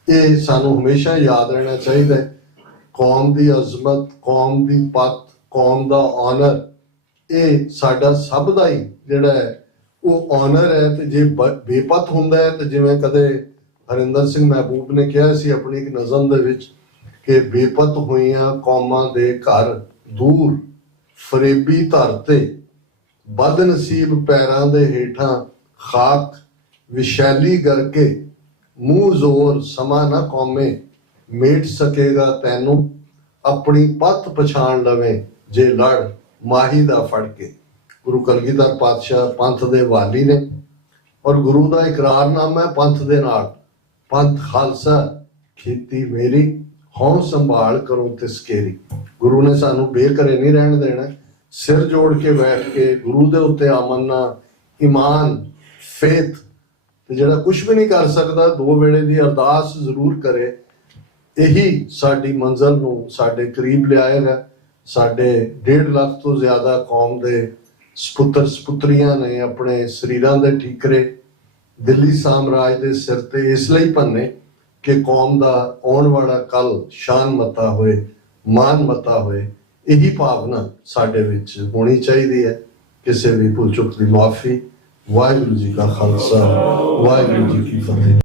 ਇਹ ਸਾਨੂੰ ਹਮੇਸ਼ਾ ਯਾਦ ਰਹਿਣਾ ਚਾਹੀਦਾ। ਕੌਮ ਦੀ ਅਜ਼ਮਤ, ਕੌਮ ਦੀ ਪੱਤ, ਕੌਮ ਦਾ ਆਨਰ, ਇਹ ਸਾਡਾ ਸਭ ਦਾ ਹੀ ਜਿਹੜਾ ਹੈ ਉਹ ਆਨਰ ਹੈ। ਤੇ ਜੇ ਬੇਪਤ ਹੁੰਦਾ ਹੈ ਤੇ ਜਿਵੇਂ ਕਦੇ ਹਰਿੰਦਰ ਸਿੰਘ ਮਹਿਬੂਬ ਨੇ ਕਿਹਾ ਸੀ ਆਪਣੀ ਇੱਕ ਨਜ਼ਮ ਦੇ ਵਿੱਚ ਕਿ ਬੇਪਤ ਹੋਈਆਂ ਕੌਮਾਂ ਦੇ ਘਰ ਦੂਰ, ਫਰੇਬੀ ਧਰ ਤੇ ਬਦਨਸੀਬ ਪੈਰਾਂ ਦੇ ਹੇਠਾਂ ਖਾਕ, ਵਿਸ਼ੈਲੀ ਕਰਕੇ ਮੂੰਹ ਜ਼ੋਰ ਸਮਾਂ ਨਾ ਕੌਮੇ, ਮੇਟ ਸਕੇਗਾ ਤੈਨੂੰ ਆਪਣੀ ਪੱਤ ਪਛਾਣ ਲਵੇਂ ਜੇ ਲੜ ਮਾਹੀ ਦਾ ਫੜ ਕੇ। ਗੁਰੂ ਕਲਗੀਧਰ ਪਾਤਸ਼ਾਹ ਪੰਥ ਦੇ ਵਾਲੀ ਨੇ ਔਰ ਗੁਰੂ ਦਾ ਇਕਰਾਰਨਾਮਾ ਹੈ ਪੰਥ ਦੇ ਨਾਲ, ਪੰਥ ਖਾਲਸਾ ਖੇਤੀ ਮੇਰੀ, ਹਉ ਸੰਭਾਲ ਕਰੋ ਤਿਸਕੇਰੀ। ਗੁਰੂ ਨੇ ਸਾਨੂੰ ਬੇਘਰੇ ਨਹੀਂ ਰਹਿਣ ਦੇਣਾ, ਸਿਰ ਜੋੜ ਕੇ ਬੈਠ ਕੇ ਗੁਰੂ ਦੇ ਉੱਤੇ ਆਮਨਾ, ਈਮਾਨ, ਫੇਥ, ਤੇ ਜਿਹੜਾ ਕੁਝ ਵੀ ਨਹੀਂ ਕਰ ਸਕਦਾ ਦੋ ਵੇਲੇ ਦੀ ਅਰਦਾਸ ਜ਼ਰੂਰ ਕਰੇ। ਇਹੀ ਸਾਡੀ ਮੰਜ਼ਿਲ ਨੂੰ ਸਾਡੇ ਕਰੀਬ ਲਿਆਏਗਾ। ਸਾਡੇ 1.5 ਲੱਖ ਤੋਂ ਜ਼ਿਆਦਾ ਕੌਮ ਦੇ ਸਪੁੱਤਰ ਸਪੁੱਤਰੀਆਂ ਨੇ ਆਪਣੇ ਸਰੀਰਾਂ ਦੇ ਠੀਕਰੇ ਦਿੱਲੀ ਸਾਮਰਾਜ ਦੇ ਸਿਰ ਤੇ ਇਸ ਲਈ ਭੰਨੇ ਕਿ ਕੌਮ ਦਾ ਆਉਣ ਵਾਲਾ ਕੱਲ ਸ਼ਾਨ ਮਤਾ ਹੋਏ, ਮਾਨ ਮਤਾ ਹੋਏ। ਇਹੀ ਭਾਵਨਾ ਸਾਡੇ ਵਿੱਚ ਹੋਣੀ ਚਾਹੀਦੀ ਹੈ। ਕਿਸੇ ਵੀ ਭੁੱਲ ਚੁੱਕ ਦੀ ਮਾਫੀ। ਵਾਹਿਗੁਰੂ ਜੀ ਕਾ ਖਾਲਸਾ, ਵਾਹਿਗੁਰੂ ਜੀ ਕੀ ਫਤਿਹ।